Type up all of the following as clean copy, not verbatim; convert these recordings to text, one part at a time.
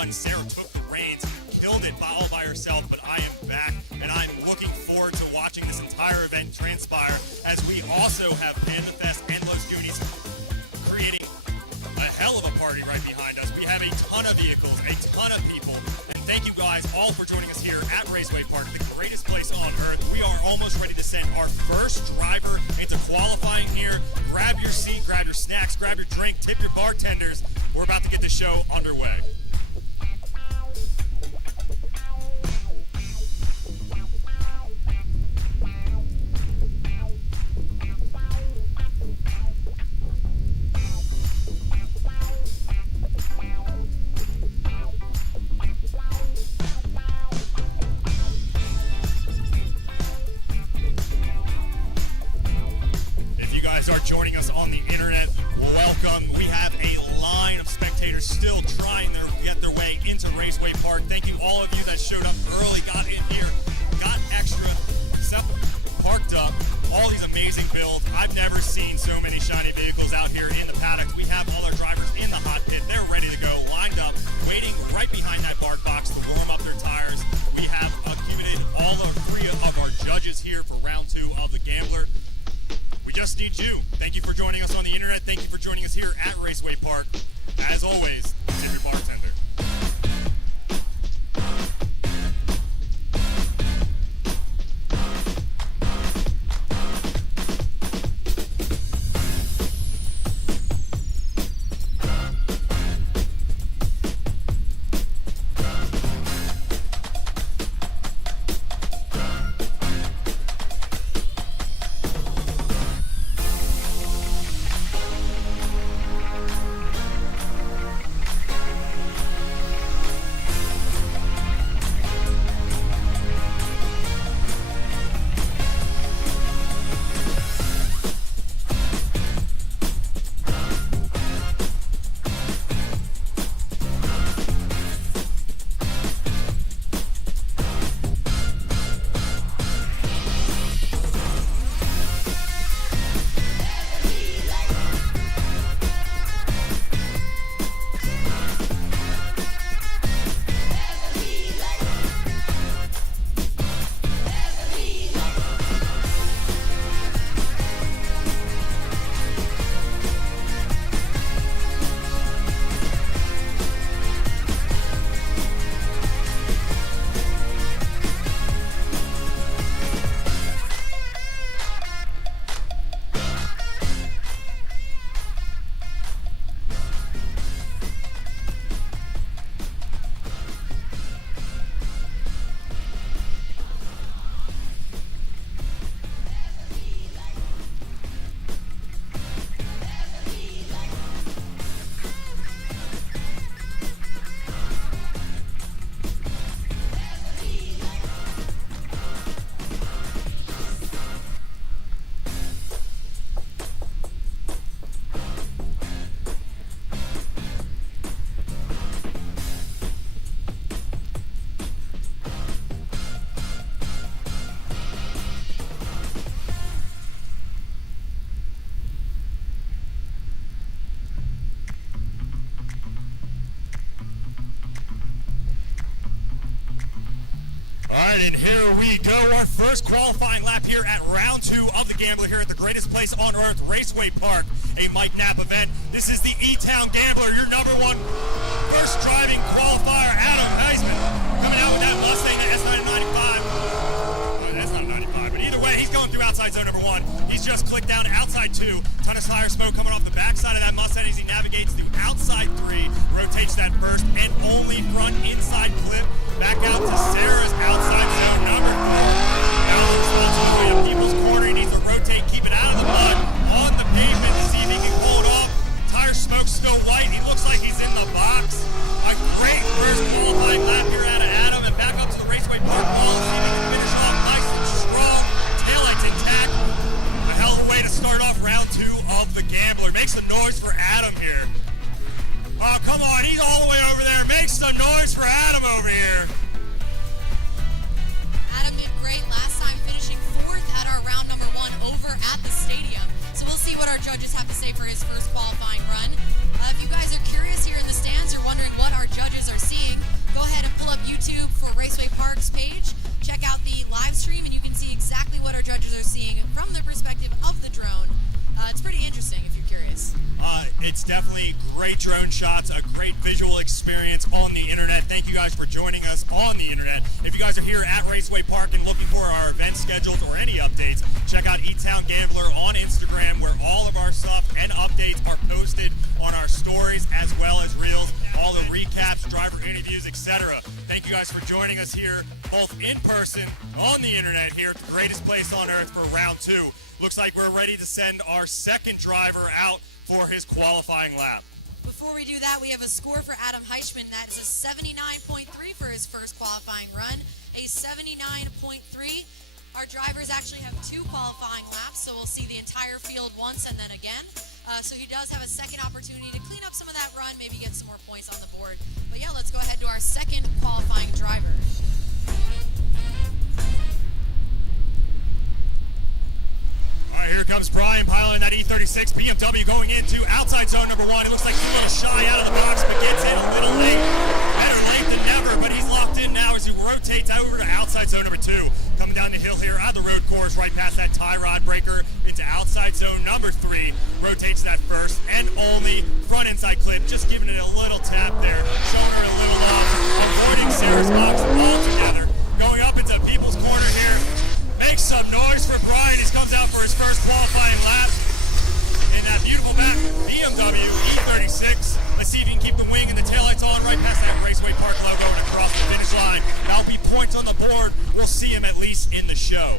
1. Sarah took the reins, killed it all by herself, but I am back, and I'm looking forward to watching this entire event transpire, as we also have Tandem Fest and Los Goonies creating a hell of a party right behind us. We have a ton Raceway Park, the greatest place on earth. We are almost ready to send our first driver into qualifying here. Grab your seat, grab your snacks, grab your drink, tip your bartenders. We're about to get the show underway. Joining us on the internet, welcome. We have a line of spectators still trying to get their way into Raceway Park. Thank you all of you that showed up early, got in here, got extra, parked up, all these amazing builds. I've never seen so many shiny vehicles out here in the paddock. We have all our drivers in the hot pit. They're ready to go, lined up, waiting right behind that bark box to warm up their tires. We have accumulated all of 3 of our judges here for round 2 of the Gambler. We just need you. Thank you for joining us on the internet. Thank you for joining us here at Raceway Park. As always, tip your bartender. And here we go, our first qualifying lap here at round 2 of the Gambler here at the greatest place on earth, Raceway Park, a Mike Knapp event. This is the E-Town Gambler, your number 1 first driving qualifier, Adam Heisman, coming out with that Mustang, that S995. That's not a 95, but either way, he's going through outside zone number 1. He's just clicked down to outside 2. Ton of tire smoke coming off the backside of that Mustang as he navigates through outside 3, rotates that first and only front inside clip. Back out to Sarah's outside zone number 4. Now responsibility of people's corner. He needs to rotate, keep it out of the mud, on the pavement to see if he can pull it off. Tire smoke's still white. He looks like he's in the box. A great first qualifying lap here out of Adam, and back up to the Raceway Park wall to see if he can finish off nice and strong. Taillights intact. A hell of a way to start off round 2 of the Gambler. Make some noise for Adam here. Oh, come on, he's all the way over there. Make some noise for Adam over here. Adam did great last time, finishing 4th at our round number 1 over at the stadium. So we'll see what our judges have to say for his first qualifying run. If you guys are curious here in the stands, you're wondering what our judges are seeing, go ahead and pull up YouTube for Raceway Park's page. Check out the live stream and you can see exactly what our judges are seeing from the perspective of the drone. It's pretty interesting if you're curious. it's definitely great drone shots, a great visual experience on the internet. Thank you guys for joining us on the internet. If you guys are here at Raceway Park and looking for our event schedules or any updates, check out E-Town Gambler on Instagram, where all of our stuff and updates are posted on our stories as well as reels, all the recaps, driver interviews, etc. Thank you guys for joining us here, both in person, on the internet here at the greatest place on earth for round 2. Looks like we're ready to send our second driver out for his qualifying lap. Before we do that, we have a score for Adam Heichman. That's a 79.3 for his first qualifying run, a 79.3. Our drivers actually have 2 qualifying laps, so we'll see the entire field once and then again. So he does have a second opportunity to clean up some of that run, maybe get some more points on the board. But yeah, let's go ahead to our second qualifying driver. All right, here comes Brian piloting that E36 BMW going into outside zone number 1. It looks like he's a little shy out of the box, but gets in a little late. Better late than never, but he's locked in now as he rotates over to outside zone number 2. Coming down the hill here on the road course, right past that tie rod breaker into outside zone number 3. Rotates that first and only front inside clip, just giving it a little tap there, showing her a little off, avoiding Sarah's box altogether. Going up into People's Corner here. Make some noise for Brian. He comes out for his first qualifying lap in that beautiful back BMW E36. Let's see if he can keep the wing and the taillights on right past that Raceway Park logo and across the finish line. That'll be points on the board. We'll see him at least in the show.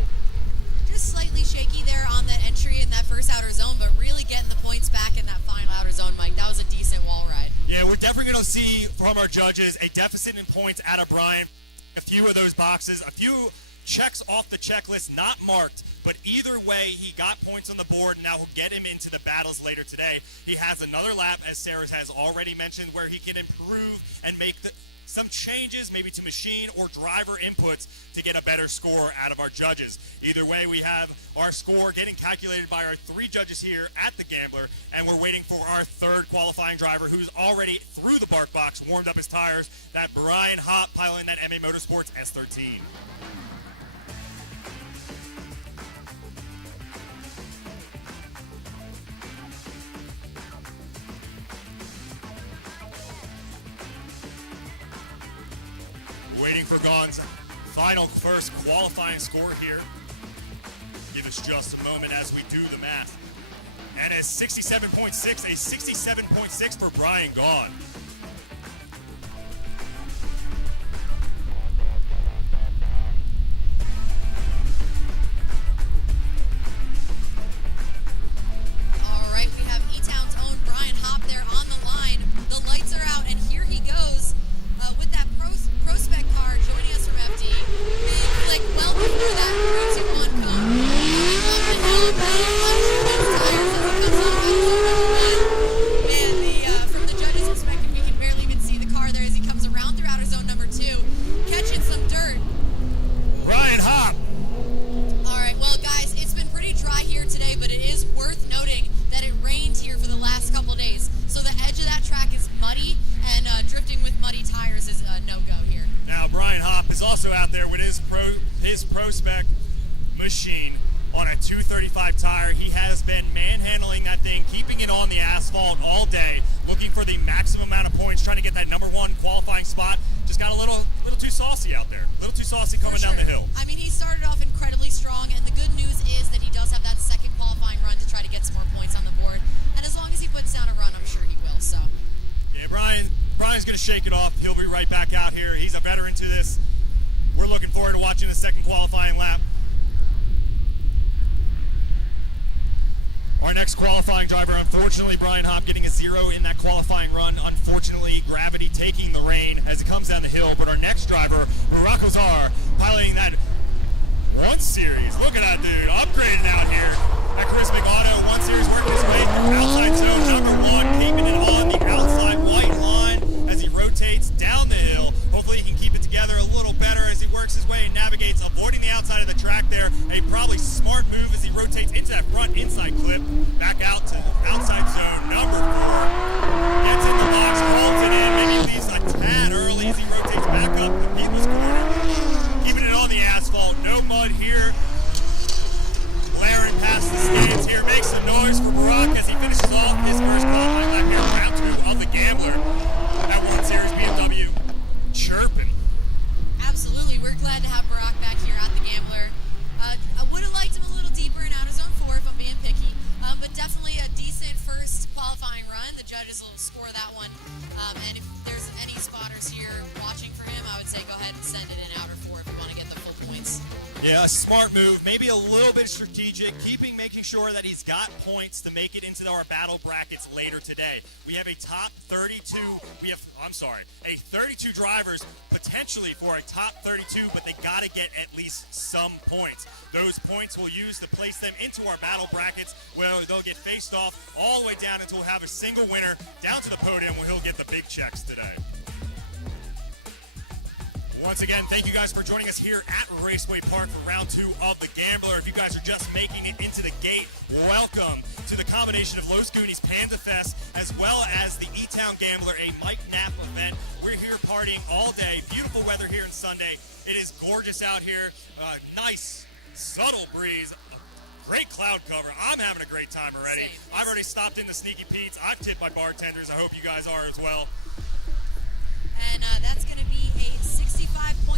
Just slightly shaky there on that entry in that first outer zone, but really getting the points back in that final outer zone, Mike. That was a decent wall ride. Yeah, we're definitely going to see from our judges a deficit in points out of Brian. A few of those boxes, a few checks off the checklist, not marked, but either way, he got points on the board, and that will get him into the battles later today. He has another lap, as Sarah has already mentioned, where he can improve and make some changes, maybe to machine or driver inputs, to get a better score out of our judges. Either way, we have our score getting calculated by our 3 judges here at the Gambler, and we're waiting for our third qualifying driver, who's already through the BART box, warmed up his tires, that Brian Hopp piloting that MA Motorsports S13. Waiting for Gaughan's final first qualifying score here. Give us just a moment as we do the math. And it's 67.6, a 67.6 for Brian Gaughan. All right, we have E-Town's own Brian Hopp there on the line. The lights are out, and here he goes with that prospect car joining us from FD. Big, like, well before that racing one come. Up the hill, really punching those tires as he comes out of zone number 1. Man, from the judges' perspective, we can barely even see the car there as he comes around through outer zone number 2, catching some dirt. Brian Hopp. All right, well, guys, it's been pretty dry here today, but it is worth noting that it rained here for the last couple days. So the edge of that track is muddy, and drifting with muddy tires is a no-go here. Now, Brian Hopp is also out there with his prospect machine on a 235 tire. He has been manhandling that thing, keeping it on the asphalt all day, looking for the maximum amount of points, trying to get that number 1 qualifying spot. Just got a little too saucy out there. A little too saucy coming down the hill. I mean, he started off incredibly strong, and the good news is that he does have that second qualifying run to try to get some more points on the board. And as long as he puts down a run, I'm sure he will, so. Yeah, Brian's going to shake it off. He'll be right back out here. He's a veteran to this. We're looking forward to watching the second qualifying lap. Our next qualifying driver, unfortunately, Brian Hopp getting a 0 in that qualifying run. Unfortunately, gravity taking the reign as it comes down the hill. But our next driver, Burak Ozar, piloting that 1 Series. Look at that dude, upgraded out here. That Charismatic Auto 1 Series working his way through outside zone number 1, keeping it on the outside white line as he rotates down the hill. Hopefully he can keep it together a little better as he works his way and navigates, avoiding the outside of the track there. A probably smart move as he rotates into that front inside clip, back out to outside zone number 4. Gets in the box, holds it in, maybe leaves a tad early as he rotates back up the People's Corner. Keeping it on the asphalt, no mud here. Blaring past the skates here, makes some noise for Burak as he finishes off his first qualifying lap a smart move, maybe a little bit strategic, making sure that he's got points to make it into our battle brackets later today. We have a top 32, a 32 drivers potentially for a top 32, but they got to get at least some points. Those points we'll use to place them into our battle brackets where they'll get faced off all the way down until we'll have a single winner down to the podium where he'll get the big checks today. Once again, thank you guys for joining us here at Raceway Park for round 2 of the Gambler. If you guys are just making it into the gate, welcome to the combination of Los Goonies Panda Fest as well as the E-Town Gambler, a Mike Knapp event. We're here partying all day. Beautiful weather here on Sunday. It is gorgeous out here. Nice, subtle breeze. Great cloud cover. I'm having a great time already. I've already stopped in the Sneaky Pete's. I've tipped my bartenders. I hope you guys are as well. And that's going to be a 65.6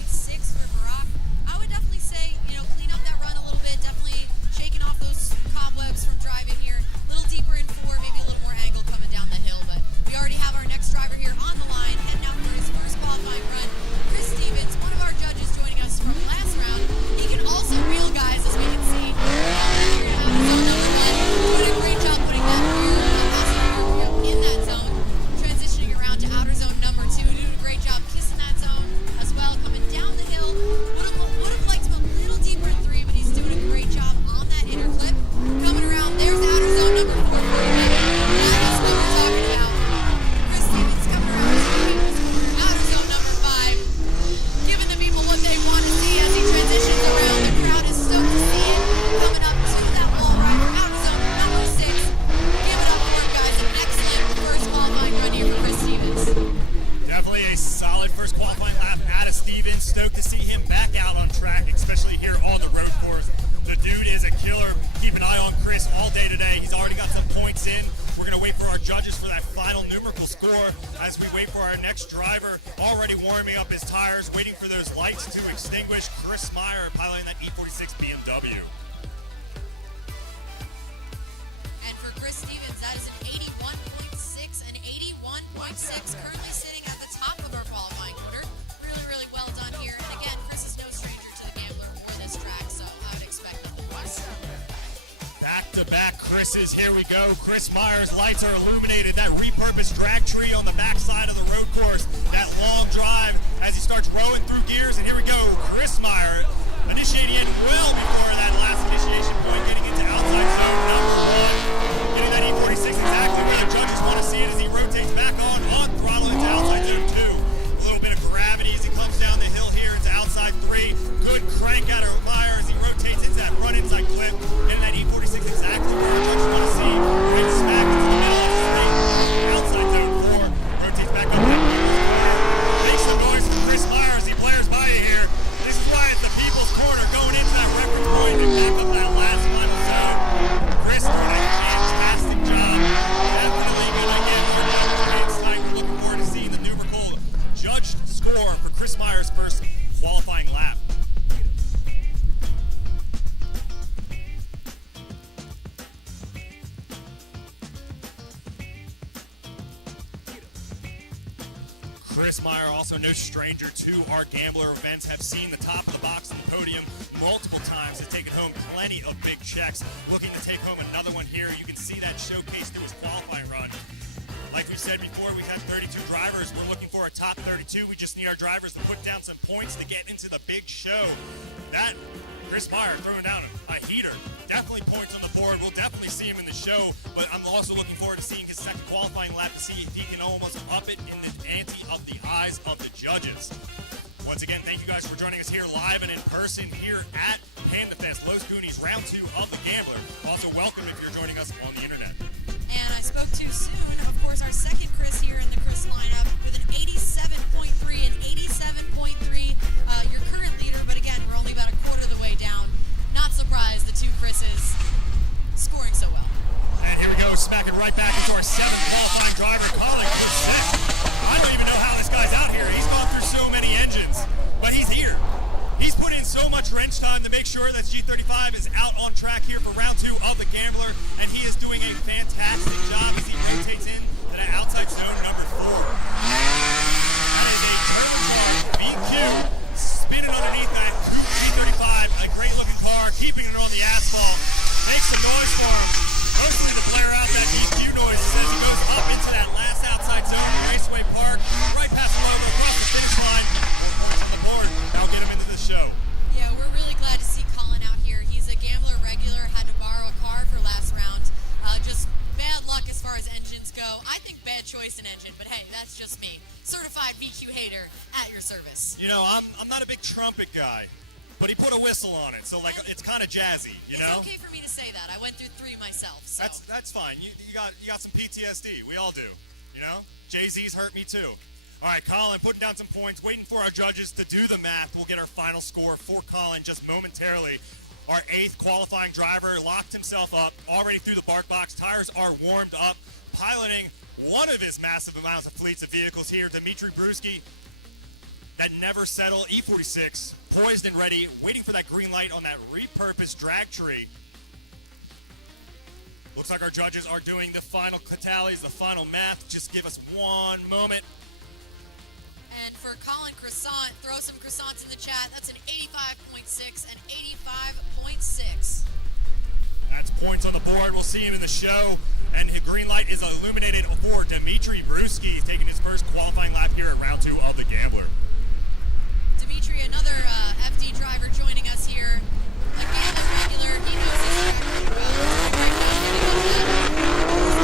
for Barack. I would definitely say, clean up that run a little bit. Definitely shaking off those cobwebs from driving here. A little deeper in 4, maybe a little more angle coming down the hill. But we already have our next driver here on the line, heading out for his first qualifying run. Chris Stevens, one of our judges joining us from last round. He can also reel, guys, as we can see. Doing a great job putting that rear in that zone. Transitioning around to outer zone number 2. Doing a great job kissing that zone as well. Coming down the hill. Would have liked him a little deeper in 3, but he's doing a great job on that inner clip. Coming around, there's outer zone number 4. That's what we're talking about. Chris Stevens coming around outer zone number 5. Giving the people what they want to see as he transitions around. The crowd is stoked to see it. Coming up to that wall rider, outer zone number 6. Give it up for him, guys. An excellent first qualifying run here for Chris Stevens. Definitely a solid first qualifying lap out of Stevens. Stoked to see him back out on track, especially here on the road course. The dude is a killer. Keep an eye on Chris all day today. He's already got some points in. We're going to wait for our judges for that final numerical score as we wait for our next driver. Already warming up his tires, waiting for those lights to extinguish. Chris Meyer piloting that E46 BMW. And for Chris Stevens, that is an 81.6 and 81.6, currently sitting at the top of our qualifying order. Really, really well done here. And again, Chris is no stranger to the Gambler or this track, so I would expect nothing less. Back-to-back Chris's. Here we go. Chris Meyer's lights are illuminated. That repurposed drag tree on the backside of the road course. That long drive as he starts rowing through gears. And here we go. Chris Meyer initiating in well before that last initiation point, getting into outside zone number 1. Getting that E46 exactly where the judges want to see it as he rotates back on throttle into outside zone 2. A little bit of gravity as he comes down the hill here into outside 3. Good crank out of Meyer as he rotates into that front inside clip. Getting that E46 exactly where the judges want to see. Right smack into the middle of the straight. Outside zone 4. Rotates back up that corner. Makes some noise from Chris Meyer as he blares by you here. This is why it's the people's corner going into that reference point and back up that last final zone. Chris doing a fantastic job. Definitely going to get our judges paid tonight. We're looking forward to seeing the numerical judged score for Chris Meyer's first qualifying lap. Chris Meyer, also no stranger to our Gambler events, have seen the top of the box on the podium multiple times, has taken home plenty of big checks, looking to take home another one here. You can see that showcase through his qualifying run. Like we said before, we've had 32 drivers. We're looking for a top 32. We just need our drivers to put down some points to get into the big show. That, Chris Meyer throwing down a heater. Definitely points on the board. We'll definitely see him in the show, but I'm also looking forward to seeing his second qualifying lap to see if he can almost up it in the ante of the eyes of the judges. Once again, thank you guys for joining us here live and in person here at Panda Fest, Los Goonies, round 2 of the Gambler. Also, welcome if you're joining us on the internet. And I spoke too soon. Of course, our second Chris here in the Chris lineup with an 87.3 and 87.3. Your current leader, but again, we're only about a quarter of the way down. Not surprised the two Chris's scoring so well. And here we go, smacking right back into our 7th qualifying driver, Colin. I don't even know how this guy's out here. He's gone through so many engines, but he's here. He's put in so much wrench time to make sure that G35 is out on track here for round 2 of the Gambler, and he is doing a fantastic job as he rotates in to that outside zone number 4. That is a turbocharged VQ spinning underneath that G35. A great this? You know, I'm not a big trumpet guy, but he put a whistle on it, so like it's kind of jazzy, you know? It's okay for me to say that. I went through 3 myself, so. That's fine. You got some PTSD. We all do, you know? Jay-Z's hurt me too. All right, Colin putting down some points, waiting for our judges to do the math. We'll get our final score for Colin just momentarily. Our 8th qualifying driver locked himself up, already through the bark box. Tires are warmed up, piloting one of his massive amounts of fleets of vehicles here, Dimitri Bruski. That never settle, E46, poised and ready, waiting for that green light on that repurposed drag tree. Looks like our judges are doing the final tallies, the final math. Just give us one moment. And for Colin Croissant, throw some croissants in the chat. That's an 85.6 and 85.6. That's points on the board. We'll see him in the show. And the green light is illuminated for Dimitri Bruski, taking his first qualifying lap here at round 2 of the Gambler. Dimitri, another FD driver joining us here. Again, a regular. He knows his track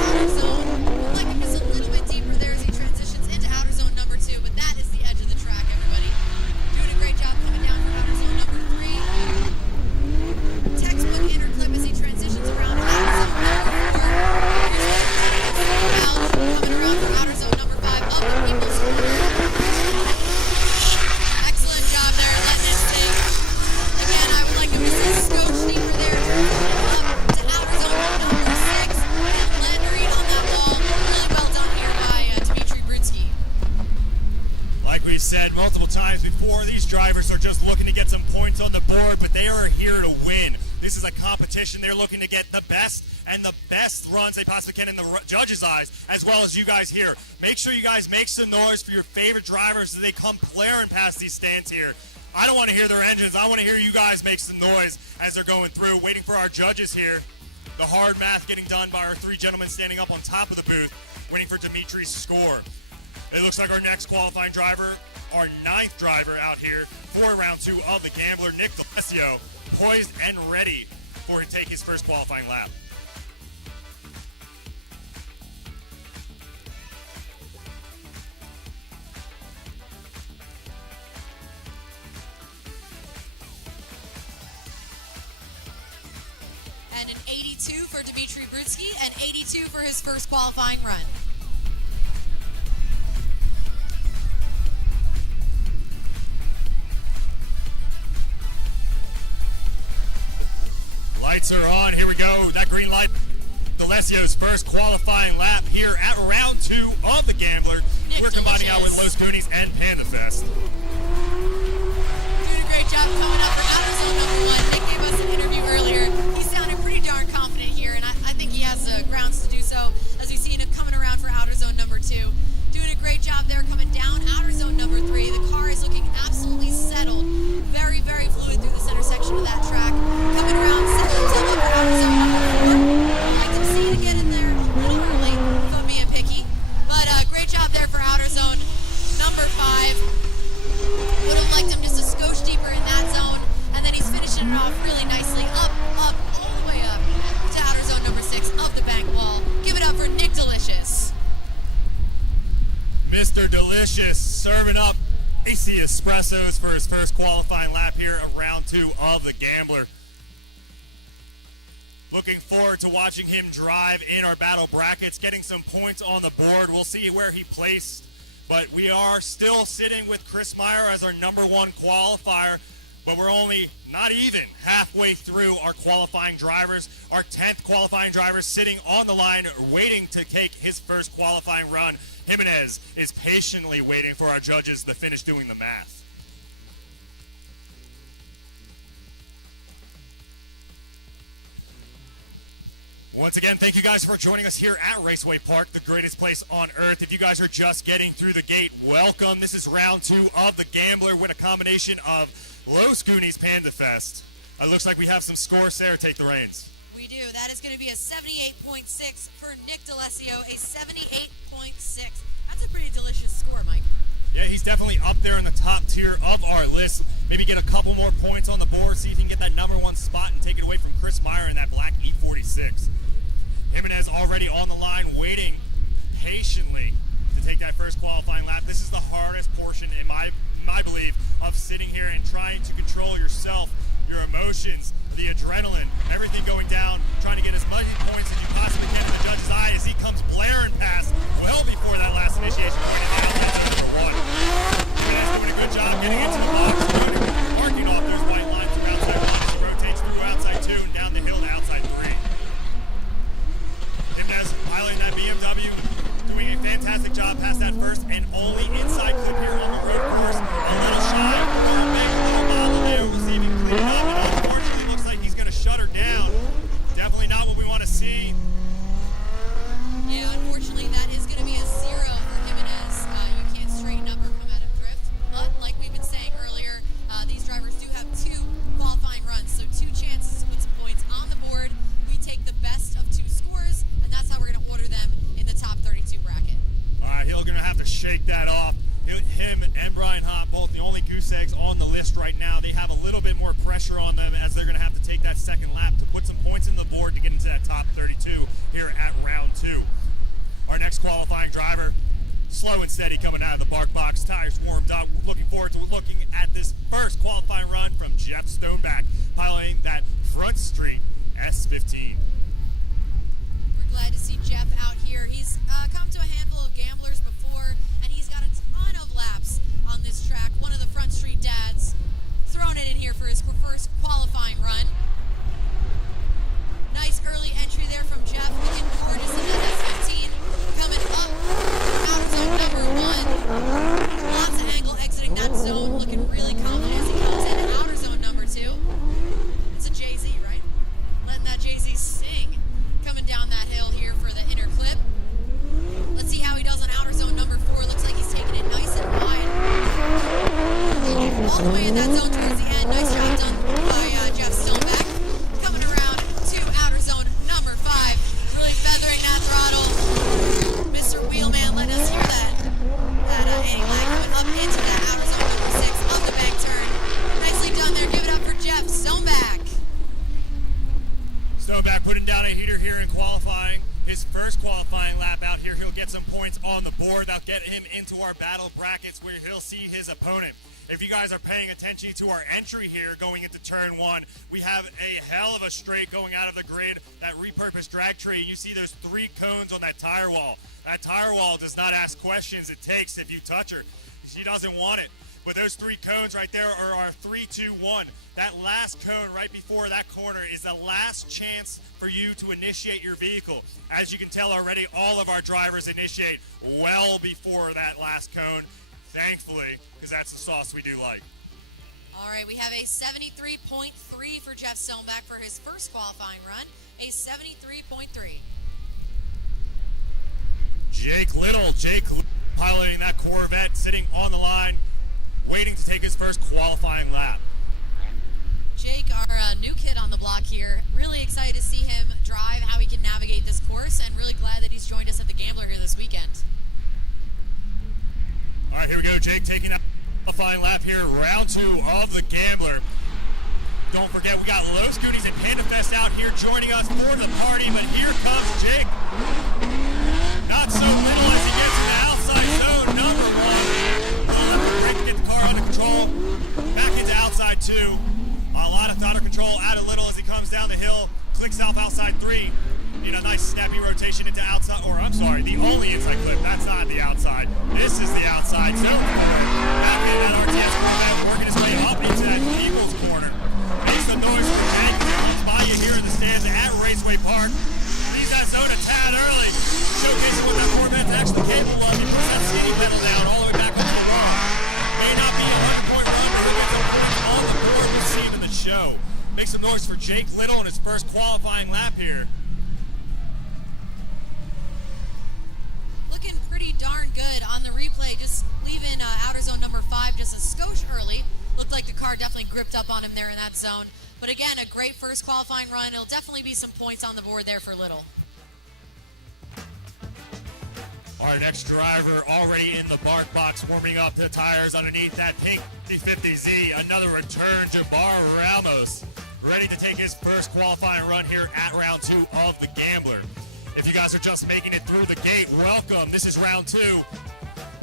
outer zone. Would like him just a little bit deeper there as he transitions into outer zone number 2, but that is the edge of the track, everybody. Doing a great job coming down from outer zone number 3. Textbook inner clip as he transitions around outer zone number 4. Coming around from outer zone number 5 up the people's score. Excellent job there, letting it sink. Again, I would like him to see scotch deeper there, up to outer zone number 6. And land read on that wall. Really well done here by Dimitri Bruski. Like we've said multiple times before, these drivers are just looking to get some points on the board, but they are here to win. This is a competition. They're looking to get the best and the best runs they possibly can in the judges' eyes, as well as you guys here. Make sure you guys make some noise for your favorite drivers as they come blaring past these stands here. I don't want to hear their engines. I want to hear you guys make some noise as they're going through, waiting for our judges here. The hard math getting done by our 3 gentlemen standing up on top of the booth, waiting for Dimitri's score. It looks like our next qualifying driver, our 9th driver out here for round 2 of the Gambler, Nick D'Alessio, poised and ready for to take his first qualifying lap. And an 82 for Dimitri Bruski and 82 for his first qualifying run. Lights are on. Here we go. That green light. D'Alessio's first qualifying lap here at round 2 of the Gambler. We're combining out with Los Goonies and Panda Fest. Doing a great job coming up from outer zone number 1. Nick gave us an interview earlier. He sounded pretty darn confident here, and I think he has grounds to do so as we see him coming around for outer zone number 2. Doing a great job there coming down outer zone number 3. The car is looking absolutely settled. Very, very fluid through this intersection of that track. Coming around, settled till over outer zone number 4. I'd like to see to get in there a little early, if I'm being picky. But great job there for outer zone number 5. Would have liked him just a skosh deeper in that zone. And then he's finishing it off really nicely. Up, all the way up to outer zone number 6 of the bank wall. Give it up for Nick Delicious. Mr. Delicious serving up AC Espressos for his first qualifying lap here at round 2 of the Gambler. Looking forward to watching him drive in our battle brackets, getting some points on the board. We'll see where he placed, but we are still sitting with Chris Meyer as our number 1 qualifier, but we're only not even halfway through our qualifying drivers. Our 10th qualifying driver sitting on the line, waiting to take his first qualifying run. Jimenez is patiently waiting for our judges to finish doing the math. Once again, thank you guys for joining us here at Raceway Park, the greatest place on earth. If you guys are just getting through the gate, welcome. This is round 2 of the Gambler with a combination of Los Goonies Panda Fest. It looks like we have some scores there. Take the reins. We do. That is going to be a 78.6 for Nick D'Alessio, a 78.6. That's a pretty delicious score, Mike. Yeah, he's definitely up there in the top tier of our list. Maybe get a couple more points on the board, see if he can get that number 1 spot and take it away from Chris Meyer in that black E46. Jimenez already on the line, waiting patiently to take that first qualifying lap. This is the hardest portion, in my I believe, of sitting here and trying to control yourself, your emotions, the adrenaline, everything going down, trying to get as many points as you possibly can in the judge's eye as he comes blaring past well before that last initiation point and now that's number one. Jimenez doing a good job getting into the box, marking off those white lines from outside one as he rotates through outside two and down the hill to outside three. Jimenez piloting that BMW, doing a fantastic job past that first and only inside clip here on the road course. A little shy, a little big, a little bobble there, receiving clean up, and unfortunately looks like he's going to shut her down. Definitely not what we want to see. Yeah, unfortunately, that is going to be a zero for Jimenez. You can't straighten up or come out of drift. But like we've been saying earlier, these drivers do have 2 qualifying runs, so 2 chances to put some points on the board. We take the best of 2 scores, and that's how we're going to order them in the top 32 bracket. All right, Hill's going to have to shake that off. Him and Brian Hott, both the only goose eggs on the list right now. They have a little bit more pressure on them as they're going to have to take that second lap to put some points in the board to get into that top 32 here at round 2. Our next qualifying driver, slow and steady coming out of the bark box, tires warmed up. Looking forward to looking at this first qualifying run from Jeff Stoneback, piloting that Front Street S15. We're glad to see Jeff out here. He's come to a handful of gamblers before, and he's got a ton of laps on this track. One of the Front Street dads throwing it in here for his first qualifying run. Nice early entry there from Jeff, looking gorgeous in that S15. Coming up out of zone number 1. Lots of angle exiting that zone, looking really confident as he comes in outer zone number 2. It's a Jay-Z, right? Letting that Jay-Z sing. Coming down that hill here for the inner clip. Let's see how he does on outer zone number 4. Looks like he's taking it nice and wide. All the way in that zone towards the end. Nice job done by Jeff Stoneback. Coming around to outer zone number 5. Really feathering that throttle. Mr. Wheelman, let us hear that. That anti-lag coming up into that outer zone number 6 of the bank turn. Nicely done there. Give it up for Jeff Stoneback. Stoneback putting down a heater here in qualifying. His first qualifying lap out here, he'll get some points on the board. That'll get him into our battle brackets where he'll see his opponent. If you guys are paying attention to our entry here going into turn 1, we have a hell of a straight going out of the grid, that repurposed drag tree. You see there's 3 cones on that tire wall. That tire wall does not ask questions. It takes if you touch her. She doesn't want it. But those 3 cones right there are our 3, 2, 1. That last cone right before that corner is the last chance for you to initiate your vehicle. As you can tell already, all of our drivers initiate well before that last cone, thankfully, because that's the sauce we do like. All right, we have a 73.3 for Jeff Stoneback for his first qualifying run. A 73.3. Jake Little piloting that Corvette, sitting on the line, waiting to take his first qualifying lap. Jake, our new kid on the block here, really excited to see him drive, how he can navigate this course, and really glad that he's joined us at the Gambler here this weekend. All right, here we go. Jake taking that qualifying lap here, round 2 of the Gambler. Don't forget, we got Los Goonies and Panda Fest out here joining us for the party, but here comes Jake. Not so little as he gets to the outside zone, number 1. Break to get the car under control. Back into outside 2. A lot of throttle control out of Little as he comes down the hill. Clicks off outside 3. Need a nice snappy rotation into outside, or I'm sorry, the only inside clip. That's not the outside. This is the outside zone. Back in that RTS Corvette, working his way up into that People's Corner. Makes the noise for Jack. Comes by you here in the stands at Raceway Park. Leaves that zone a tad early. Showcasing what that Corvette's actually capable of. He puts that seating pedal down all the way back up to the wall. May not be a 100-point run, but he'll get some points on the board with saving the show. Make some noise for Jake Little in his first qualifying lap here. Looking pretty darn good on the replay, just leaving outer zone number 5 just a skosh early. Looked like the car definitely gripped up on him there in that zone. But again, a great first qualifying run. It'll definitely be some points on the board there for Little. Our next driver already in the bark box, warming up the tires underneath that pink 50Z. Another return to Bar Ramos, ready to take his first qualifying run here at round 2 of the Gambler. If you guys are just making it through the gate, welcome. This is round 2.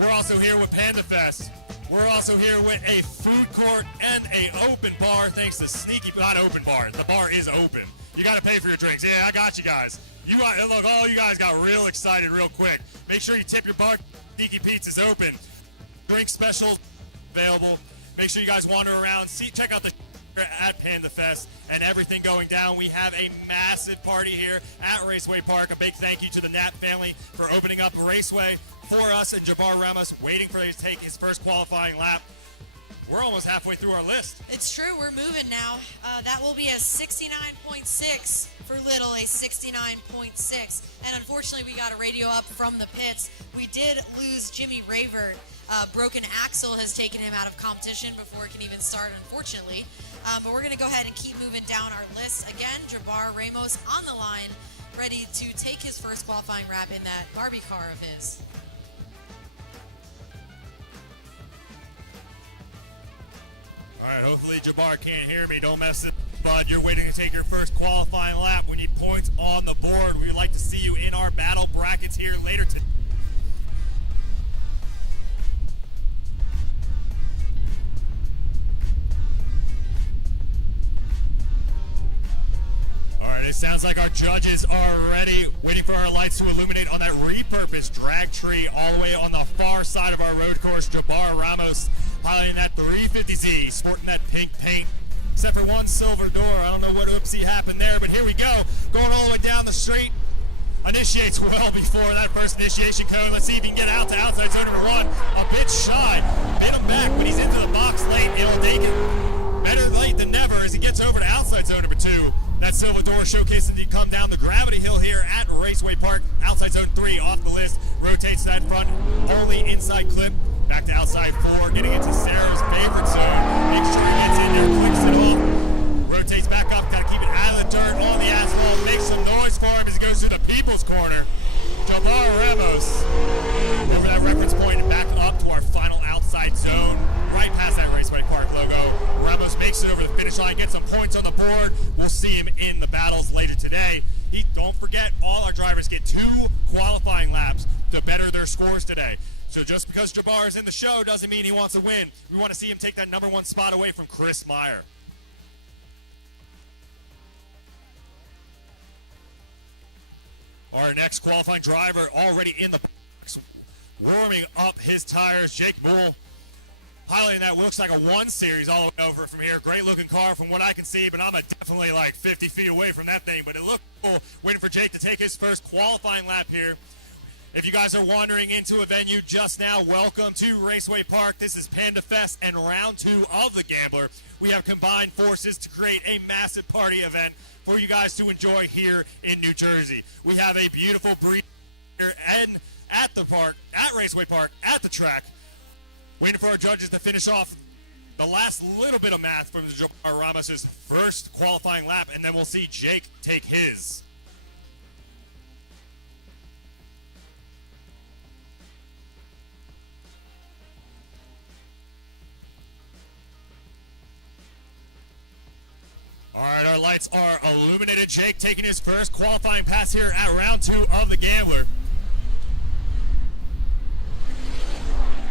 We're also here with Panda Fest. We're also here with a food court and a open bar, thanks to Sneaky. Not open bar. The bar is open. You got to pay for your drinks. Yeah, I got you guys. You got, look, all you guys got real excited real quick. Make sure you tip your bar. Sneaky Pete's is open. Drink specials available. Make sure you guys wander around. Check out the at Panda Fest and everything going down. We have a massive party here at Raceway Park. A big thank you to the Nat family for opening up Raceway for us, and Jabbar Ramos waiting for him to take his first qualifying lap. We're almost halfway through our list. It's true, we're moving now. That will be a 69.6 for Little, a 69.6. And unfortunately, we got a radio up from the pits. We did lose Jimmy Raver. Broken axle has taken him out of competition before it can even start, unfortunately. But we're going to go ahead and keep moving down our list. Again, Jabbar Ramos on the line, ready to take his first qualifying lap in that Barbie car of his. All right, hopefully Jabbar can't hear me. Don't mess it, bud. You're waiting to take your first qualifying lap. We need points on the board. We'd like to see you in our battle brackets here later today. All right, it sounds like our judges are ready, waiting for our lights to illuminate on that repurposed drag tree all the way on the far side of our road course. Jabbar Ramos piloting that 350Z, sporting that pink paint, except for one silver door. I don't know what oopsie happened there, but here we go. Going all the way down the street. Initiates well before that first initiation code. Let's see if he can get out to outside zone number one. A bit shy. Bit him back, but he's into the box late. It'll take it better late than never as he gets over to outside zone number two. That silver door showcasing to come down the gravity hill here at Raceway Park. Outside zone 3 off the list. Rotates that front only inside clip. Back to outside 4, getting into Sarah's favorite zone. Makes sure he gets in there, clicks it off. Rotates back up, gotta keep it out of the dirt, on the asphalt. Makes some noise for him as he goes through the people's corner. Jabbar Ramos over that reference point and back up to our final outside zone. Right past that Raceway Park logo. Ramos makes it over the finish line, gets some points on the board. We'll see him in the battles later today. Don't forget, all our drivers get 2 qualifying laps to better their scores today. So just because Jabbar is in the show doesn't mean he wants to win. We want to see him take that number 1 spot away from Chris Meyer. Our next qualifying driver already in the box, warming up his tires. Jake Bull highlighting that looks like a 1 Series all over from here. Great looking car from what I can see, but I'm definitely like 50 feet away from that thing. But it looked cool. Waiting for Jake to take his first qualifying lap here. If you guys are wandering into a venue just now, welcome to Raceway Park. This is Panda Fest and round 2 of the Gambler. We have combined forces to create a massive party event for you guys to enjoy here in New Jersey. We have a beautiful breeze here and at the park, at Raceway Park, at the track. Waiting for our judges to finish off the last little bit of math from Jabbar Ramos' first qualifying lap, and then we'll see Jake take his. All right, our lights are illuminated. Jake taking his first qualifying pass here at round 2 of the Gambler.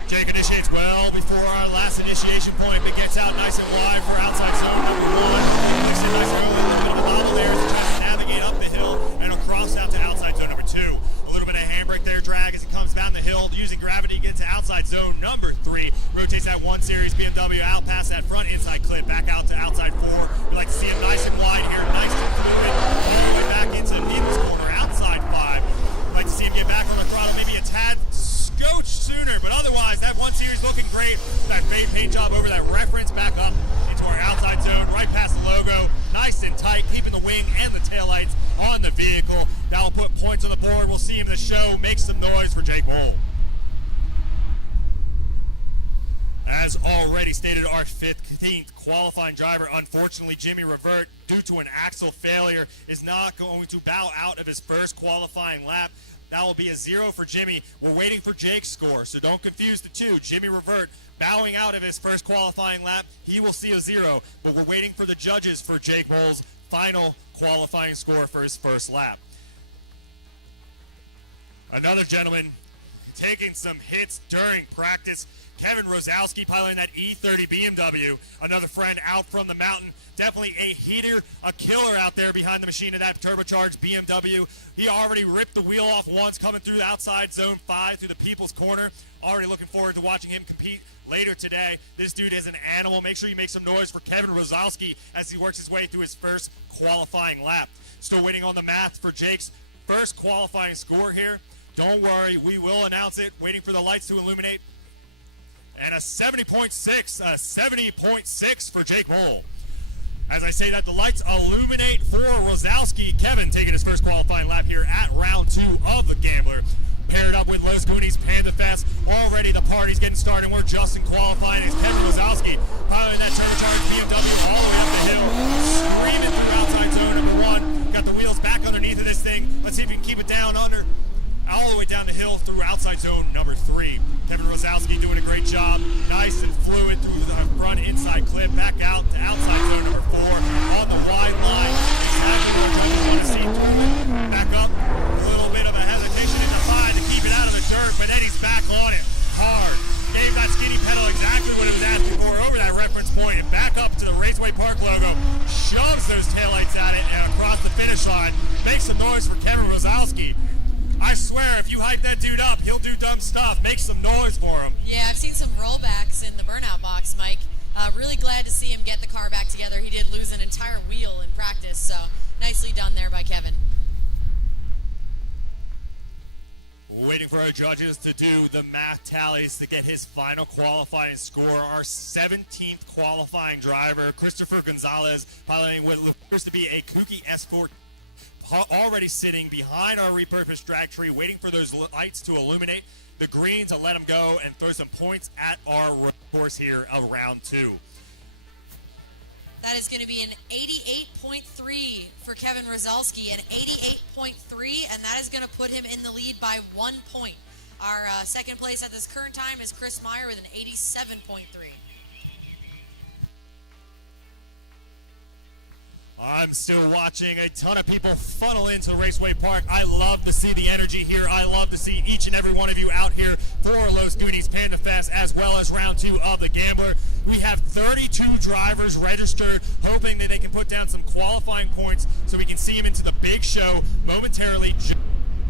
Jake initiates well before our last initiation point, but gets out nice and wide for outside zone number 1. Makes it nice and early, a little bit of a bobble there as he tries to navigate up the hill and across out to outside zone number 2. A little bit of handbrake there, drag as he comes down the hill, using gravity to get to outside zone number 3. Rotates that 1 Series BMW out past that front inside clip, back out to outside 4. We like to see him nice and wide here, nice and fluid, all the way back into Needles corner, outside 5. We'd like to see him get back on the throttle, maybe a tad scotch sooner, but otherwise that 1 Series looking great. That fade paint job over that reference, back up into our outside zone, right past the logo, nice and tight, keeping the wing and the taillights on the vehicle. That'll put points on the board. We'll see him in the show. Make some noise for Jake Bull. As already stated, our 15th qualifying driver, unfortunately Jimmy Revert, due to an axle failure, is not going to bow out of his first qualifying lap. That will be a 0 for Jimmy. We're waiting for Jake's score, so don't confuse the two. Jimmy Revert bowing out of his first qualifying lap, he will see a 0, but we're waiting for the judges for Jake Bull's final qualifying score for his first lap. Another gentleman taking some hits during practice, Kevin Rosowski piloting that E30 BMW, another friend out from the mountain. Definitely a heater, a killer out there behind the machine of that turbocharged BMW. He already ripped the wheel off once coming through the outside zone 5 through the People's Corner. Already looking forward to watching him compete later today. This dude is an animal. Make sure you make some noise for Kevin Rosowski as he works his way through his first qualifying lap. Still waiting on the math for Jake's first qualifying score here. Don't worry, we will announce it. Waiting for the lights to illuminate. And a 70.6 for Jake Mole. As I say that, the lights illuminate for Rosowski. Kevin taking his first qualifying lap here at round 2 of the Gambler. Paired up with Los Goonies Panda Fest. Already the party's getting started. We're just in qualifying as Kevin Rosowski piloting that turbocharged BMW all the way up the hill. Screaming through outside zone number 1. Got the wheels back underneath of this thing. Let's see if we can keep it down under. All the way down the hill through outside zone number 3. Kevin Rosowski doing a great job. Nice and fluid through the front inside clip. Back out to outside zone number 4 on the wide line. Exactly what I want to see through it. Back up. A little bit of a hesitation in the line to keep it out of the dirt, but then he's back on it hard. Gave that skinny pedal exactly what it was asking for over that reference point and back up to the Raceway Park logo. Shoves those taillights at it and across the finish line. Makes some noise for Kevin Rosowski. I swear, if you hype that dude up, he'll do dumb stuff. Make some noise for him. Yeah, I've seen some rollbacks in the burnout box, Mike. Really glad to see him get the car back together. He did lose an entire wheel in practice, so nicely done there by Kevin. Waiting for our judges to do the math tallies to get his final qualifying score. Our 17th qualifying driver, Christopher Gonzalez, piloting what appears to be a kooky S4, already sitting behind our repurposed drag tree, waiting for those lights to illuminate the greens and let him go and throw some points at our course here of round 2. That is going to be an 88.3 for Kevin Rosowski, an 88.3, and that is going to put him in the lead by 1 point. Our second place at this current time is Chris Meyer with an 87.3. I'm still watching a ton of people funnel into Raceway Park. I love to see the energy here. I love to see each and every one of you out here for Los Goonies Panda Fest as well as round 2 of the Gambler. We have 32 drivers registered, hoping that they can put down some qualifying points so we can see them into the big show momentarily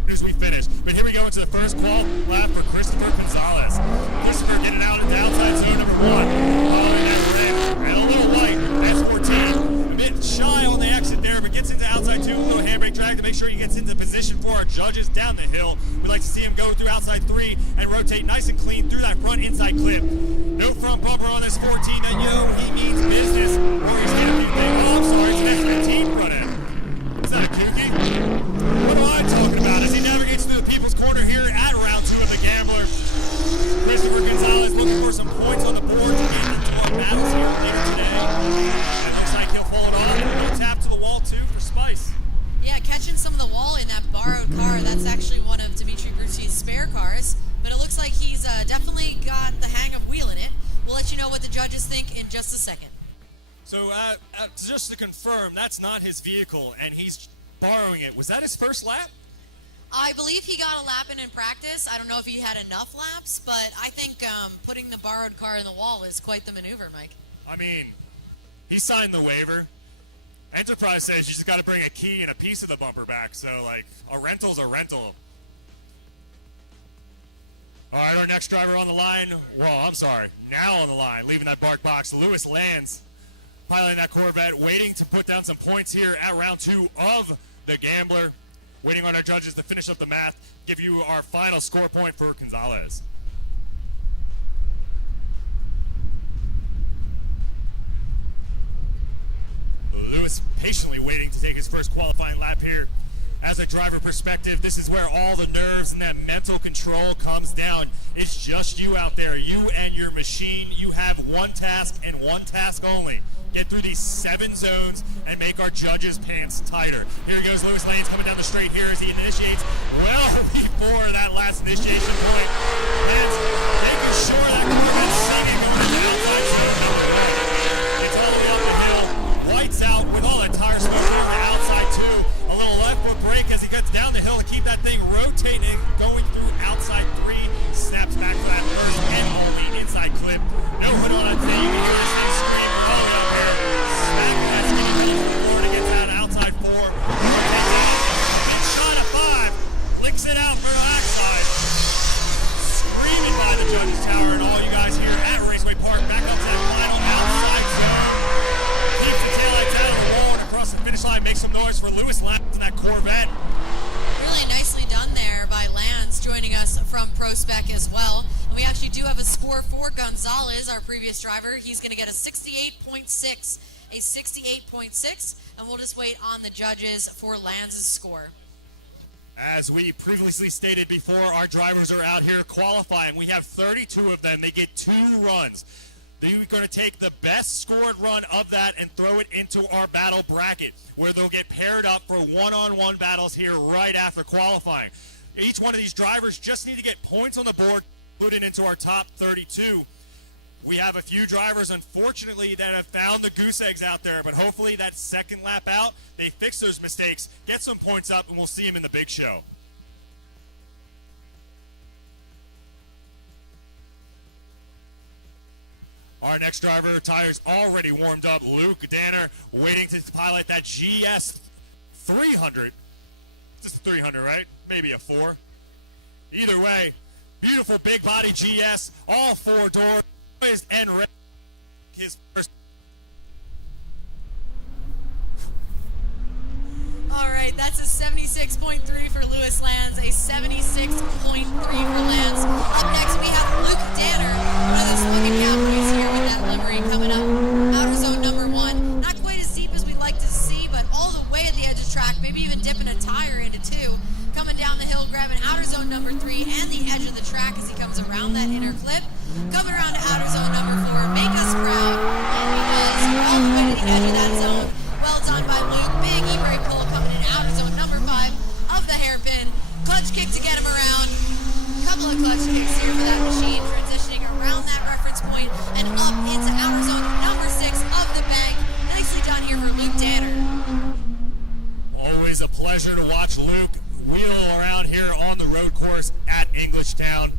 as we finish. But here we go into the first qual lap for Christopher Gonzalez. Christopher getting out into outside zone number 1. Following that red and a little white S14. A bit shy on the exit there, but gets into outside 2, a little handbrake drag to make sure he gets into position for our judges down the hill. We'd like to see him go through outside 3 and rotate nice and clean through that front inside clip. No front bumper on this 14 that, he means business, or he's going to do things. Oh, I'm sorry, it's an S15 front end. Is that a kooky? What am I talking about as he navigates through the People's Corner here at round 2 of the Gambler? Christopher Gonzalez looking for some points on the board to get into our battles here later today. It looks like he'll pull it off. A little tap to the wall too for Spice. Yeah, catching some of the wall in that borrowed car. That's actually one of Dimitri Brucci's spare cars, but it looks like he's definitely got the hang of wheeling it. We'll let you know what the judges think in just a second. So just to confirm, that's not his vehicle and he's borrowing it. Was that his first lap? I believe he got a lap in practice. I don't know if he had enough laps, but I think putting the borrowed car in the wall is quite the maneuver, Mike. I mean, he signed the waiver. Enterprise says you just got to bring a key and a piece of the bumper back. So, a rental's a rental. All right, our next driver on the line. Well, I'm sorry. Now on the line, leaving that bark box, Lewis Lands, piloting that Corvette, waiting to put down some points here at round 2 of the Gambler. Waiting on our judges to finish up the math, give you our final score point for Gonzalez. Lewis patiently waiting to take his first qualifying lap here. As a driver perspective, this is where all the nerves and that mental control comes down. It's just you out there, you and your machine. You have one task and one task only. Get through these 7 zones and make our judges' pants tighter. Here goes Lewis Lanes coming down the straight here as he initiates well before that last initiation point. And making sure that Corvette's singing going to the outside zone. It's all the way up the hill. Whites out with all that tire smoke here on the outside too. A little left foot brake as he gets down the hill to keep that thing rotating, going through outside 3. Snaps back for that first and only inside for Gonzalez, our previous driver. He's going to get a 68.6, a 68.6, and we'll just wait on the judges for Lanz's score. As we previously stated before, our drivers are out here qualifying. We have 32 of them. They get 2 runs. They're going to take the best scored run of that and throw it into our battle bracket, where they'll get paired up for one-on-one battles here right after qualifying. Each one of these drivers just need to get points on the board, put it into our top 32. We have a few drivers, unfortunately, that have found the goose eggs out there, but hopefully that second lap out, they fix those mistakes, get some points up, and we'll see them in the big show. Our next driver, tires already warmed up. Luke Danner waiting to pilot that GS 300. Just 300, right? Maybe a 4. Either way, beautiful big body GS, all 4 doors, and his first. All right, that's a 76.3 for Lewis Lanz, a 76.3 for Lanz. Up next, we have Luke Danner, one of those looking cowboys here with that livery coming up. Outer zone number 1. Not quite as deep as we'd like to see, but all the way at the edge of track, maybe even dipping a tire into 2. Coming down the hill, grabbing outer zone number 3 and the edge of the track as he comes around that inner clip. Coming around to outer zone number 4, make us proud. And he does, all the way to the edge of that zone. Well done by Luke. Big e-brake pull coming in outer zone number 5 of the hairpin. Clutch kick to get him around. Couple of clutch kicks here for that machine, transitioning around that reference point and up into outer zone number 6 of the bank. Nicely done here for Luke Danner. Always a pleasure to watch Luke wheel around here on the road course at Englishtown.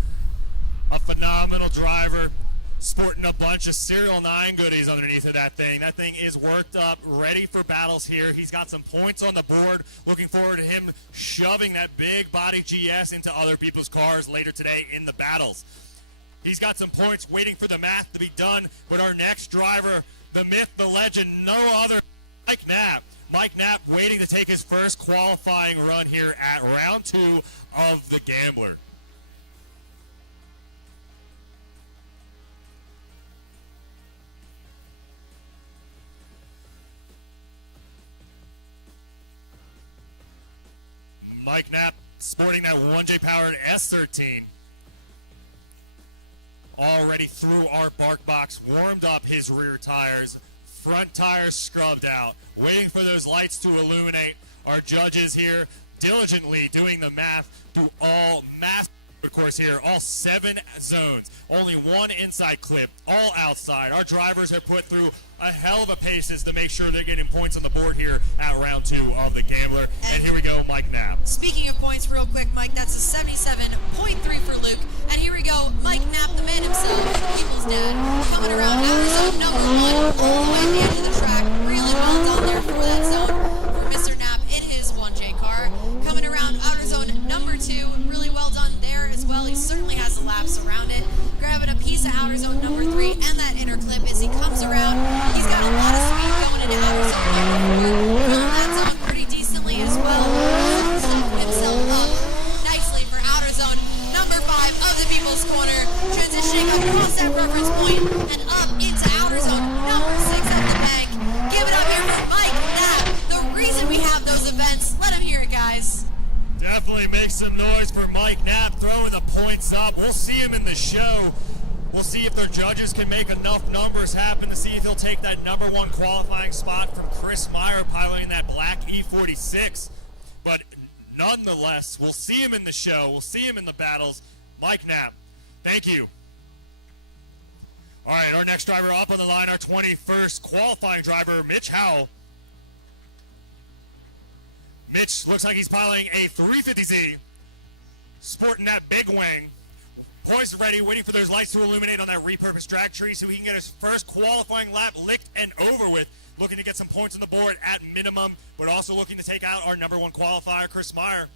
A phenomenal driver, sporting a bunch of Serial 9 goodies underneath of that thing. That thing is worked up, ready for battles here. He's got some points on the board. Looking forward to him shoving that big body GS into other people's cars later today in the battles. He's got some points waiting for the math to be done, but our next driver, the myth, the legend, no other, Mike Knapp. Mike Knapp waiting to take his first qualifying run here at round 2 of the Gambler. Mike Knapp sporting that 1J powered S13. Already through our bark box, warmed up his rear tires, front tires scrubbed out, waiting for those lights to illuminate. Our judges here diligently doing the math through all math course here, all 7 zones, only 1 inside clip, all outside. Our drivers have put through a hell of a paces to make sure they're getting points on the board here at round 2 of the Gambler. And here we go, Mike Knapp. Speaking of points real quick, Mike, that's a 77.3 for Luke. And here we go, Mike Knapp, the man himself, the people's dad, coming around outer zone number 1, all the way at the edge of the track. Really well done there for that zone for Mr. Knapp in his 1J car. Coming around outer zone number 2, really well done there as well. He certainly has the laps around it. Grabbing a piece of outer zone number 3 and that inner clip as he comes around. He's got a lot of speed going into outer zone number 4. Filling that zone pretty decently as well. Stepping himself up nicely for outer zone number 5 of the People's Corner. Transitioning across that reference point and up into outer zone number 6 of the bank. Give it up here for Mike Knapp. The reason we have those events. Let him hear it, guys. Definitely make some noise for Mike Knapp throwing the points up. We'll see him in the show. We'll see if their judges can make enough numbers happen to see if he'll take that number 1 qualifying spot from Chris Meyer piloting that black E46. But nonetheless, we'll see him in the show. We'll see him in the battles. Mike Knapp, thank you. All right, our next driver up on the line, our 21st qualifying driver, Mitch Howell. Mitch looks like he's piloting a 350Z, sporting that big wing, poised ready, waiting for those lights to illuminate on that repurposed drag tree so he can get his first qualifying lap licked and over with, looking to get some points on the board at minimum, but also looking to take out our number 1 qualifier, Chris Meyer.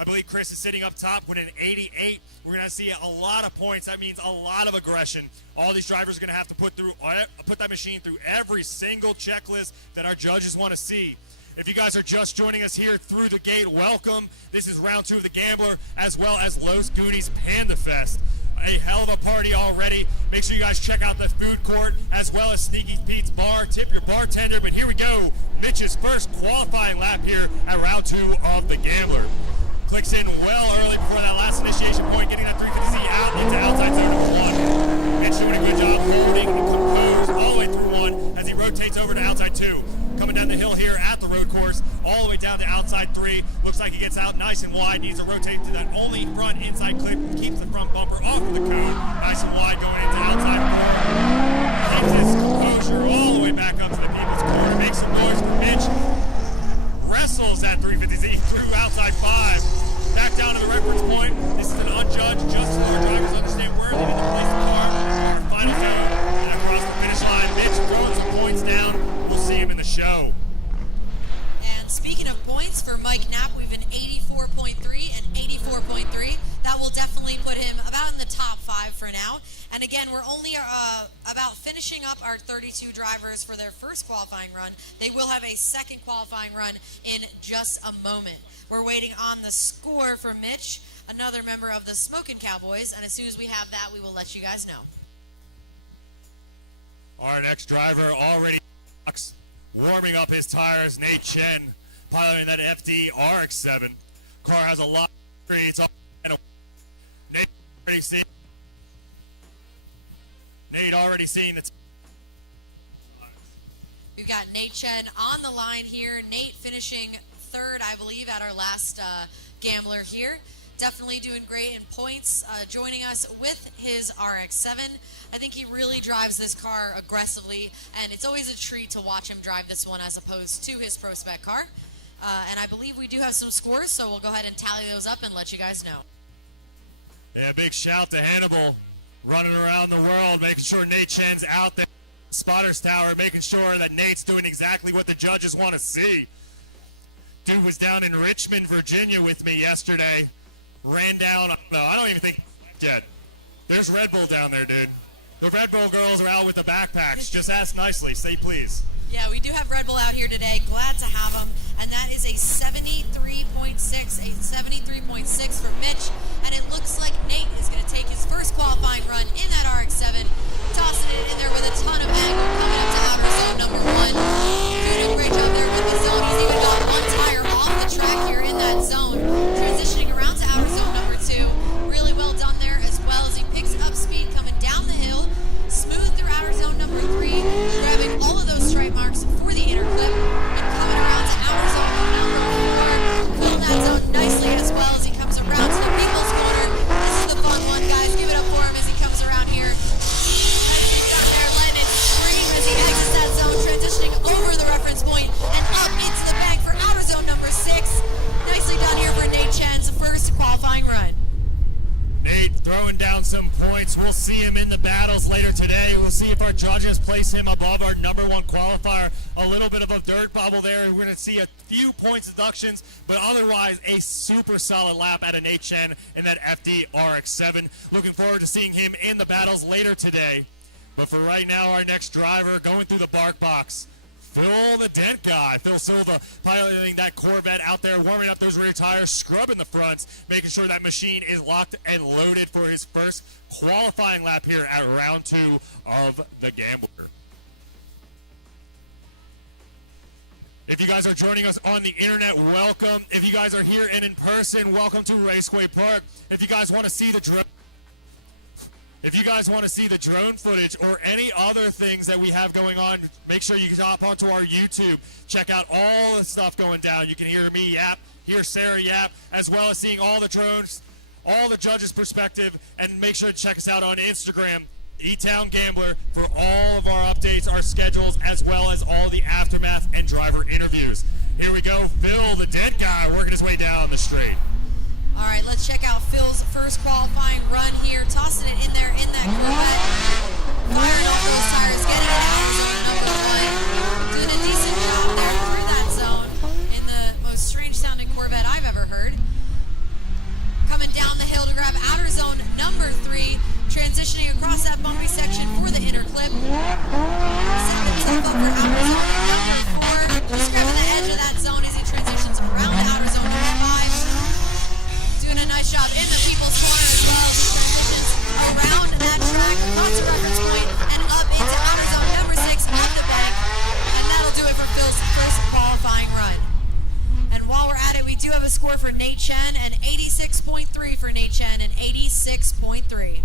I believe Chris is sitting up top with an 88. We're going to see a lot of points. That means a lot of aggression. All these drivers are going to have to put that machine through every single checklist that our judges want to see. If you guys are just joining us here through the gate, welcome. This is round 2 of the Gambler, as well as Los Goonies Panda Fest. a hell of a party already. Make sure you guys check out the food court as well as Sneaky Pete's bar. Tip your bartender, but here we go. Mitch's first qualifying lap here at round 2 of the Gambler. Clicks in well early before that last initiation point, getting that 350Z out into outside zone number 1. Mitch doing a good job holding and composed all the way through 1 as he rotates over to outside 2. Coming down the hill here at the road course, all the way down to outside 3. Looks like he gets out nice and wide. Needs to rotate to that only front inside clip. Keeps the front bumper off of the cone. Nice and wide going into outside 4. Keeps his composure all the way back up to the people's corner. Makes some noise for Mitch. Wrestles that 350Z through outside 5. Back down to the reference point. This is an unjudged, just so our drivers understand where they need to place the car. Our final zone. And across the finish line, Mitch throwing some points down. We'll see him in the show. And speaking of points, for Mike Knapp, we've an 84.3 and 84.3. That will definitely put him about in the top 5 for now. And again, we're only about finishing up our 32 drivers for their first qualifying run. They will have a second qualifying run in just a moment. We're waiting on the score for Mitch, another member of the Smokin' Cowboys, and as soon as we have that, we will let you guys know. Our next driver already warming up his tires, Nate Chen, piloting that FD RX-7. Car has a lot of streets. Nate already seen the We've got Nate Chen on the line here. Nate finishing 3rd, I believe, at our last Gambler here. Definitely doing great in points, joining us with his RX-7. I think he really drives this car aggressively, and it's always a treat to watch him drive this one as opposed to his Pro Spec car. And I believe we do have some scores, so we'll go ahead and tally those up and let you guys know. Yeah, big shout to Hannibal, running around the world, making sure Nate Chen's out there. Spotters Tower, making sure that Nate's doing exactly what the judges want to see. Dude was down in Richmond, Virginia with me yesterday. Ran down, I don't even think yet. There's Red Bull down there, dude. The Red Bull girls are out with the backpacks. Just ask nicely, say please. Yeah, we do have Red Bull out here today. Glad to have them. And that is a 73.6 for Mitch. And it looks like Nate is going to take his first qualifying run in that RX-7, tossing it in there with a ton of angle, coming up to outer zone number 1. Doing a great job there with the zone. He's even got one tire off the track here in that zone, transitioning around to outer zone number 2. Really well done there, as well as he picks up speed coming down the hill, smooth through outer zone number 3, grabbing all of those stripe marks for the inner clip, and coming around to outer zone number 4, filling that zone nicely as well as he comes around to the people's corner. This is the fun one, guys. Give it up for him as he comes around here. He's down there letting it scream as he exits that zone, transitioning over the reference point and up into the bank for outer zone number 6. Nicely done here for Nate Chen's first qualifying run. Nate throwing down some points. We'll see him in the battles later today. We'll see if our judges place him above our number 1 qualifier. A little bit of a dirt bubble there. We're going to see a few points deductions, but otherwise a super solid lap out of Nate Chen in that FD RX-7. Looking forward to seeing him in the battles later today. But for right now, our next driver going through the bark box, Phil the Dent Guy. Phil Silva piloting that Corvette out there, warming up those rear tires, scrubbing the fronts, making sure that machine is locked and loaded for his first qualifying lap here at round 2 of the Gambler. If you guys are joining us on the internet, welcome. If you guys are here and in person, welcome to Raceway Park. If you guys want to see the drone footage or any other things that we have going on, make sure you hop onto our YouTube. Check out all the stuff going down. You can hear me yap, hear Sarah yap, as well as seeing all the drones, all the judges' perspective, and make sure to check us out on Instagram, E-Town Gambler, for all of our updates, our schedules, as well as all the aftermath and driver interviews. Here we go, Phil the Dent Guy working his way down the straight. All right, let's check out Phil's first qualifying run here, tossing it in there in that Corvette. Firing over those tires, getting it out of zone number 1. Doing a decent job there through that zone in the most strange-sounding Corvette I've ever heard. Coming down the hill to grab outer zone number 3, transitioning across that bumpy section for the inner clip. Setting himself up for outer zone number 4. Just grabbing the edge of that zone as he transitions around to outer zone number 5. Doing a nice job in the people's corner as well. Transitions Chen, and 86.3 for Nate Chen, and 86.3.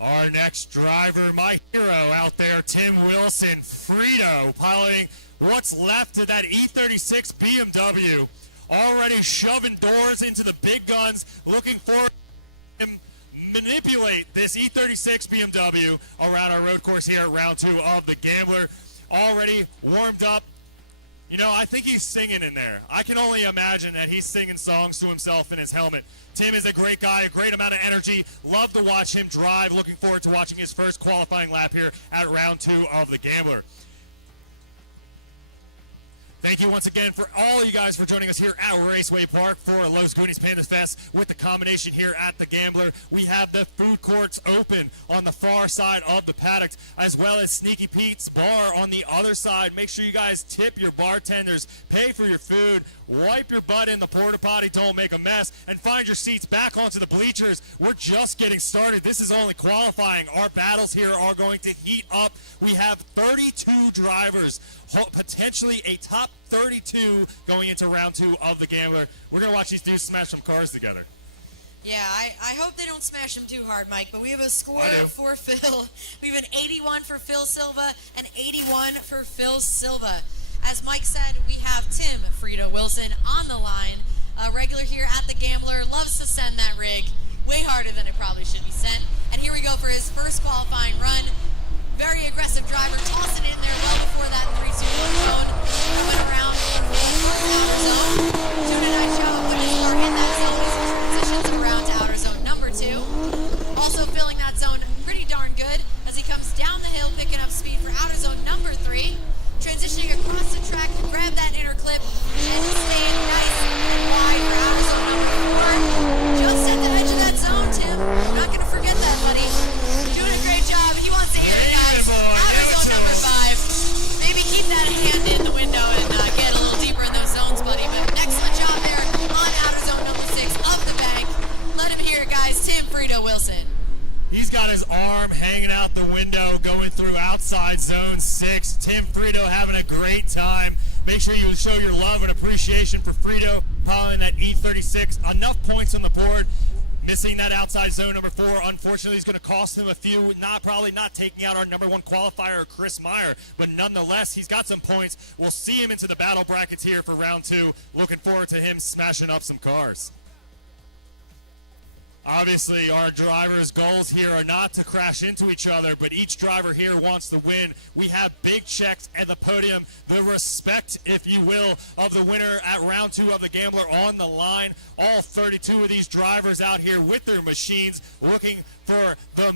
Our next driver, my hero out there, Tim Wilson, Frito, piloting what's left of that E36 BMW, already shoving doors into the big guns, looking for him manipulate this E36 BMW around our road course here at round 2 of the Gambler. Already warmed up. You know, I think he's singing in there. I can only imagine that he's singing songs to himself in his helmet. Tim is a great guy, a great amount of energy. Love to watch him drive. Looking forward to watching his first qualifying lap here at round 2 of the Gambler. Thank you once again for all of you guys for joining us here at Raceway Park for Los Goonies Panda Fest. With the combination here at the Gambler, we have the food courts open on the far side of the paddock, as well as Sneaky Pete's bar on the other side. Make sure you guys tip your bartenders, pay for your food, wipe your butt in the porta potty, don't make a mess, and find your seats back onto the bleachers. We're just getting started. This is only qualifying. Our battles here are going to heat up. We have 32 drivers, potentially a top 32 going into round 2 of the Gambler. We're going to watch these dudes smash some cars together. Yeah, I hope they don't smash them too hard, Mike, but we have a score for Phil. We have an 81 for Phil Silva and 81 for Phil Silva. As Mike said, we have Tim Frito Wilson on the line, a regular here at the Gambler, loves to send that rig way harder than it probably should be sent. And here we go for his first qualifying run. Very aggressive driver, tossing it in there well before that 3-2 zone. Went around outer zone. Doing a nice job of putting his car in that zone. These transitions around to outer zone number 2. Also filling that zone pretty darn good as he comes down the hill, picking up speed for outer zone number 3. Transitioning across the track to grab that inner clip and staying nice and wide for outer zone number 4. Just at the edge of that zone, Tim. We're not going to forget that, buddy. Doing a great job. He wants to hear it, guys. Outer zone number 5. Maybe keep that hand in the window and get a little deeper in those zones, buddy. But excellent job there on outer zone number 6 of the bank. Let him hear it, guys. Tim Frito Wilson. He's got his arm hanging out the window going through outside zone 6. Tim Frito having a great time. Make sure you show your love and appreciation for Frito piloting that E36. Enough points on the board. Missing that outside zone number 4, unfortunately, is going to cost him a few. Probably not taking out our number 1 qualifier, Chris Meyer, but nonetheless, he's got some points. We'll see him into the battle brackets here for round 2. Looking forward to him smashing up some cars. Obviously, our drivers' goals here are not to crash into each other, but each driver here wants to win. We have big checks at the podium, the respect, if you will, of the winner at round 2 of the Gambler on the line. All 32 of these drivers out here with their machines looking for the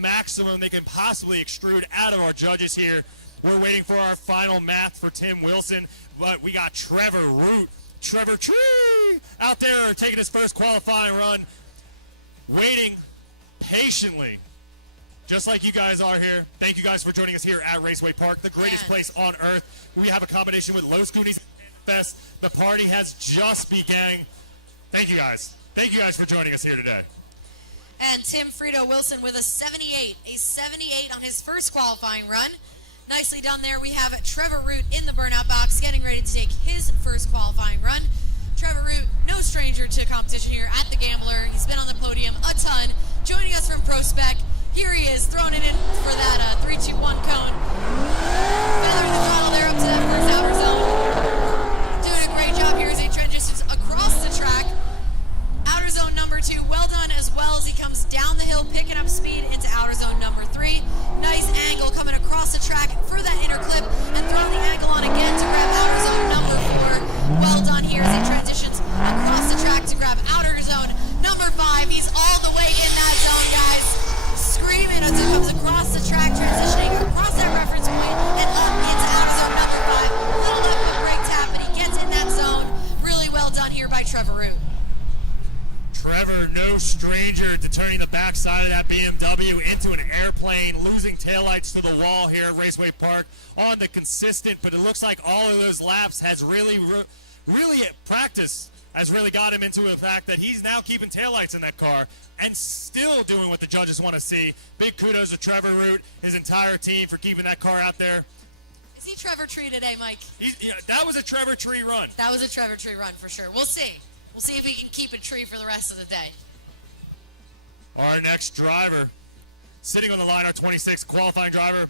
maximum they can possibly extrude out of our judges here. We're waiting for our final math for Tim Wilson, but we got Trevor Root, Trevor Tree out there taking his first qualifying run. Waiting patiently, just like you guys are here. Thank you guys for joining us here at Raceway Park, the greatest place on earth. We have a combination with Los Goonies Fest. The party has just begun. Thank you guys. Thank you guys for joining us here today. And Tim Frito Wilson with a 78 on his first qualifying run. Nicely done there. We have Trevor Root in the burnout box, getting ready to take his first qualifying run. Trevor Root, no stranger to competition here at the Gambler. He's been on the podium a ton. Joining us from Prospec, here he is, throwing it in for that 3-2-1 cone. Feathering the throttle there up to that first outer zone. Doing a great job here as he transitions across the track. Outer zone number 2, well done as well as he comes down the hill, picking up speed into outer zone number 3. Nice angle coming across the track for that inner clip and throwing the angle on again to grab outer zone number 4. Well done here as he transitions across the track to grab outer zone number 5. He's all the way in that zone, guys. Screaming as he comes across the track, transitioning across that reference point and up into outer zone number 5. Little left foot brake tap, and he gets in that zone. Really well done here by Trevor Root. Trevor, no stranger to turning the backside of that BMW into an airplane, losing taillights to the wall here at Raceway Park on the consistent, but it looks like all of those laps has really practice has really got him into the fact that he's now keeping taillights in that car and still doing what the judges want to see. Big kudos to Trevor Root, his entire team, for keeping that car out there. Is he Trevor Tree today, Mike? That was a Trevor Tree run. That was a Trevor Tree run for sure. We'll see. We'll see if we can keep a tree for the rest of the day. Our next driver, sitting on the line, our 26th qualifying driver.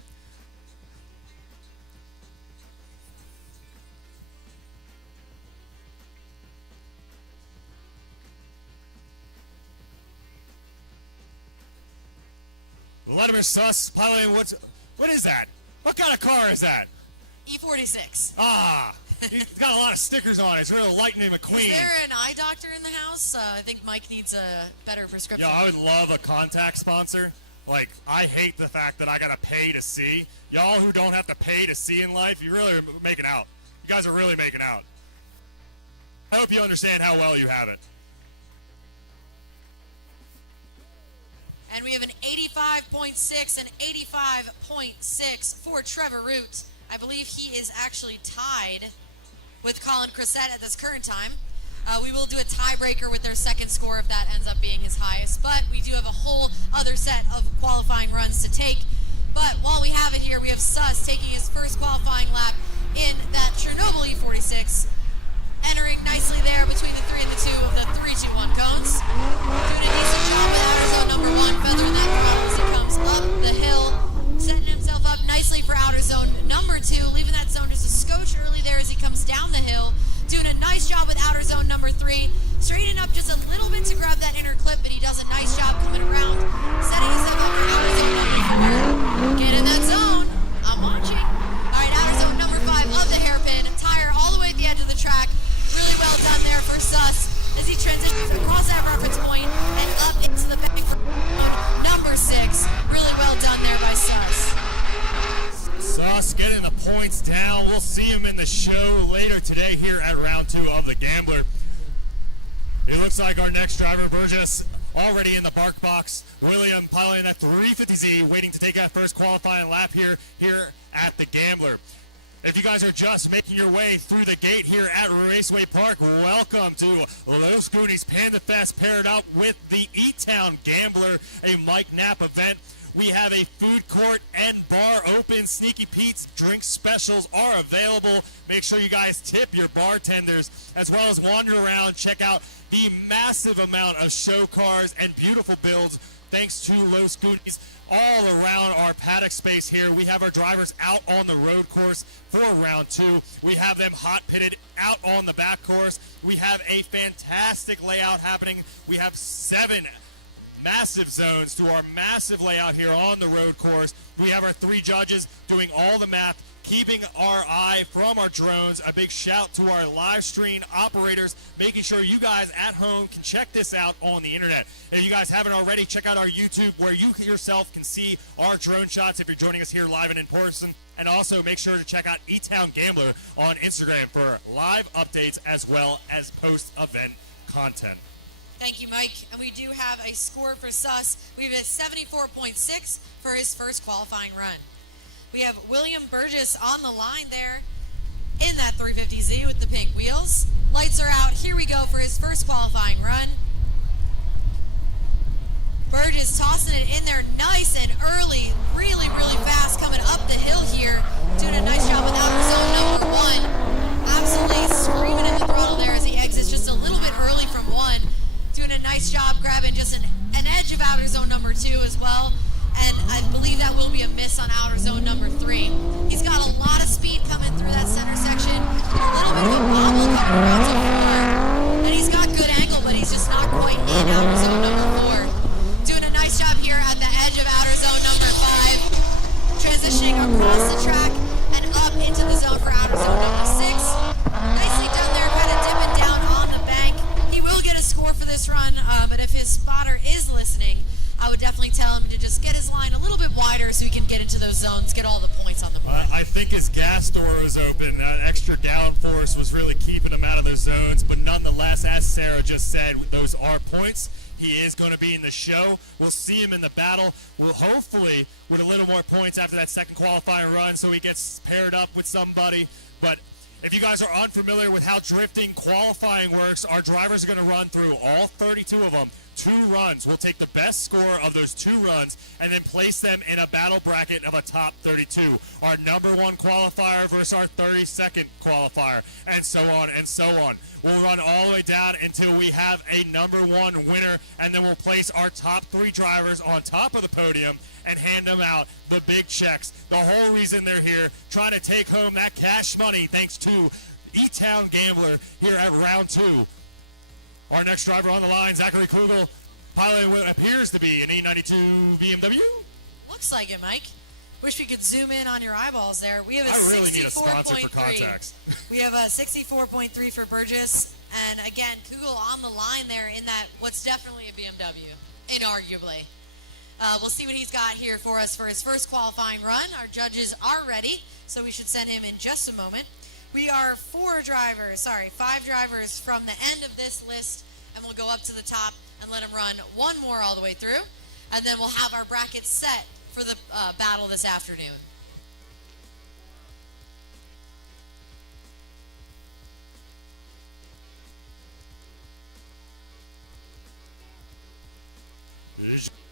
Letterman Suss piloting. What is that? What kind of car is that? E46. Ah, he's got a lot of stickers on it. It's real Lightning McQueen. Is there an eye doctor in the house? I think Mike needs a better prescription. Yeah, I would love a contact sponsor. Like, I hate the fact that I gotta pay to see. Y'all who don't have to pay to see in life, you really are making out. You guys are really making out. I hope you understand how well you have it. And we have an 85.6 and 85.6 for Trevor Root. I believe he is actually tied with Colin Crissette at this current time. We will do a tiebreaker with their second score if that ends up being his highest. But we do have a whole other set of qualifying runs to take. But while we have it here, we have Suss taking his first qualifying lap in that Chernobyl E46. Entering nicely there between the 3 and the 2 of the 3-2-1 cones. Doing a decent job with outer zone number 1, feathering that throttle as he comes up the hill. Setting himself up nicely for outer zone number 2, leaving that zone just a skosh early there as he comes down the hill. Doing a nice job with outer zone number 3. Straightening up just a little bit to grab that inner clip, but he does a nice job coming around. Setting himself up for outer zone number 4. Get in that zone. I'm watching. Alright, outer zone number 5 of the hairpin. Tire all the way at the edge of the track. Really well done there for Suss as he transitions across that reference point and up into the back for number 6. Really well done there by Suss. Suss getting the points down. We'll see him in the show later today here at round 2 of the Gambler. It looks like our next driver, Burgess, already in the bark box. William piloting that 350Z, waiting to take that first qualifying lap here at the Gambler. If you guys are just making your way through the gate here at Raceway Park, welcome to Los Goonies Panda Fest, paired up with the E-Town Gambler, a Mike Knapp event. We have a food court and bar open. Sneaky Pete's drink specials are available. Make sure you guys tip your bartenders, as well as wander around, check out the massive amount of show cars and beautiful builds thanks to Los Goonies all around our paddock space here. We have our drivers out on the road course for round 2. We have them hot pitted out on the back course. We have a fantastic layout happening. We have 7 massive zones to our massive layout here on the road course. We have our 3 judges doing all the math, keeping our eye from our drones. A big shout to our live stream operators, making sure you guys at home can check this out on the internet. If you guys haven't already, check out our YouTube where you yourself can see our drone shots if you're joining us here live and in person. And also make sure to check out E-Town Gambler on Instagram for live updates as well as post-event content. Thank you, Mike. And we do have a score for Suss. We have a 74.6 for his first qualifying run. We have William Burgess on the line there in that 350Z with the pink wheels. Lights are out. Here we go for his first qualifying run. Burgess tossing it in there nice and early, really, really fast, coming up the hill here. Doing a nice job with outer zone number 1. Absolutely screaming in the throttle there as he exits just a little bit early from 1. Doing a nice job grabbing just an edge of outer zone number 2 as well. And I believe that will be a miss on outer zone number 3. He's got a lot of speed coming through that center section. A little bit of a bobble coming around to 4. And he's got good angle, but he's just not quite in outer zone number 4. Doing a nice job here at the edge of outer zone number 5. Transitioning across the track and up into the zone for outer zone number 6. Nicely done there, kind of dipping down on the bank. He will get a score for this run, but if his spotter is listening, I would definitely tell him to just get his line a little bit wider so he can get into those zones, get all the points on the board. I think his gas door was open. That extra downforce was really keeping him out of those zones, but nonetheless, as Sarah just said, those are points. He is going to be in the show. We'll see him in the battle. We'll hopefully with a little more points after that second qualifying run so he gets paired up with somebody. But If you guys are unfamiliar with how drifting qualifying works, our drivers are going to run through all 32 of them, 2 runs. We'll take the best score of those 2 runs and then place them in a battle bracket of a top 32. Our number 1 qualifier versus our 32nd qualifier, and so on and so on. We'll run all the way down until we have a number 1 winner, and then we'll place our top 3 drivers on top of the podium and hand them out the big checks. The whole reason they're here, trying to take home that cash money thanks to E-Town Gambler here at round 2. Our next driver on the line, Zachary Kugel, piloting what appears to be an 892 BMW. Looks like it, Mike. Wish we could zoom in on your eyeballs there. We have a I really need a sponsor for contacts. We have a 64.3 for Burgess, and again, Kugel on the line there in that what's definitely a BMW, inarguably. We'll see what he's got here for us for his first qualifying run. Our judges are ready, so we should send him in just a moment. We are 5 drivers from the end of this list, and we'll go up to the top and let him run one more all the way through, and then we'll have our brackets set for the battle this afternoon.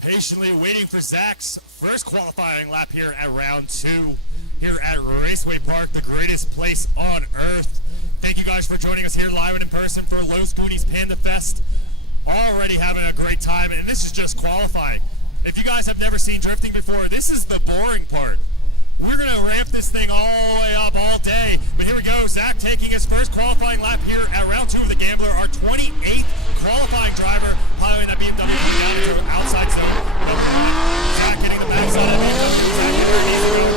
Patiently waiting for Zach's first qualifying lap here at round 2 here at Raceway Park, the greatest place on earth. Thank you guys for joining us here live and in person for Los Goonies Panda Fest. Already having a great time, and this is just qualifying. If you guys have never seen drifting before, this is the boring part. We're going to ramp this thing all the way up all day. But here we go, Zach taking his first qualifying lap here at round 2 of the Gambler, our 28th qualifying driver, piloting that BMW down into outside zone. Zach getting the backside of the BMW. Zach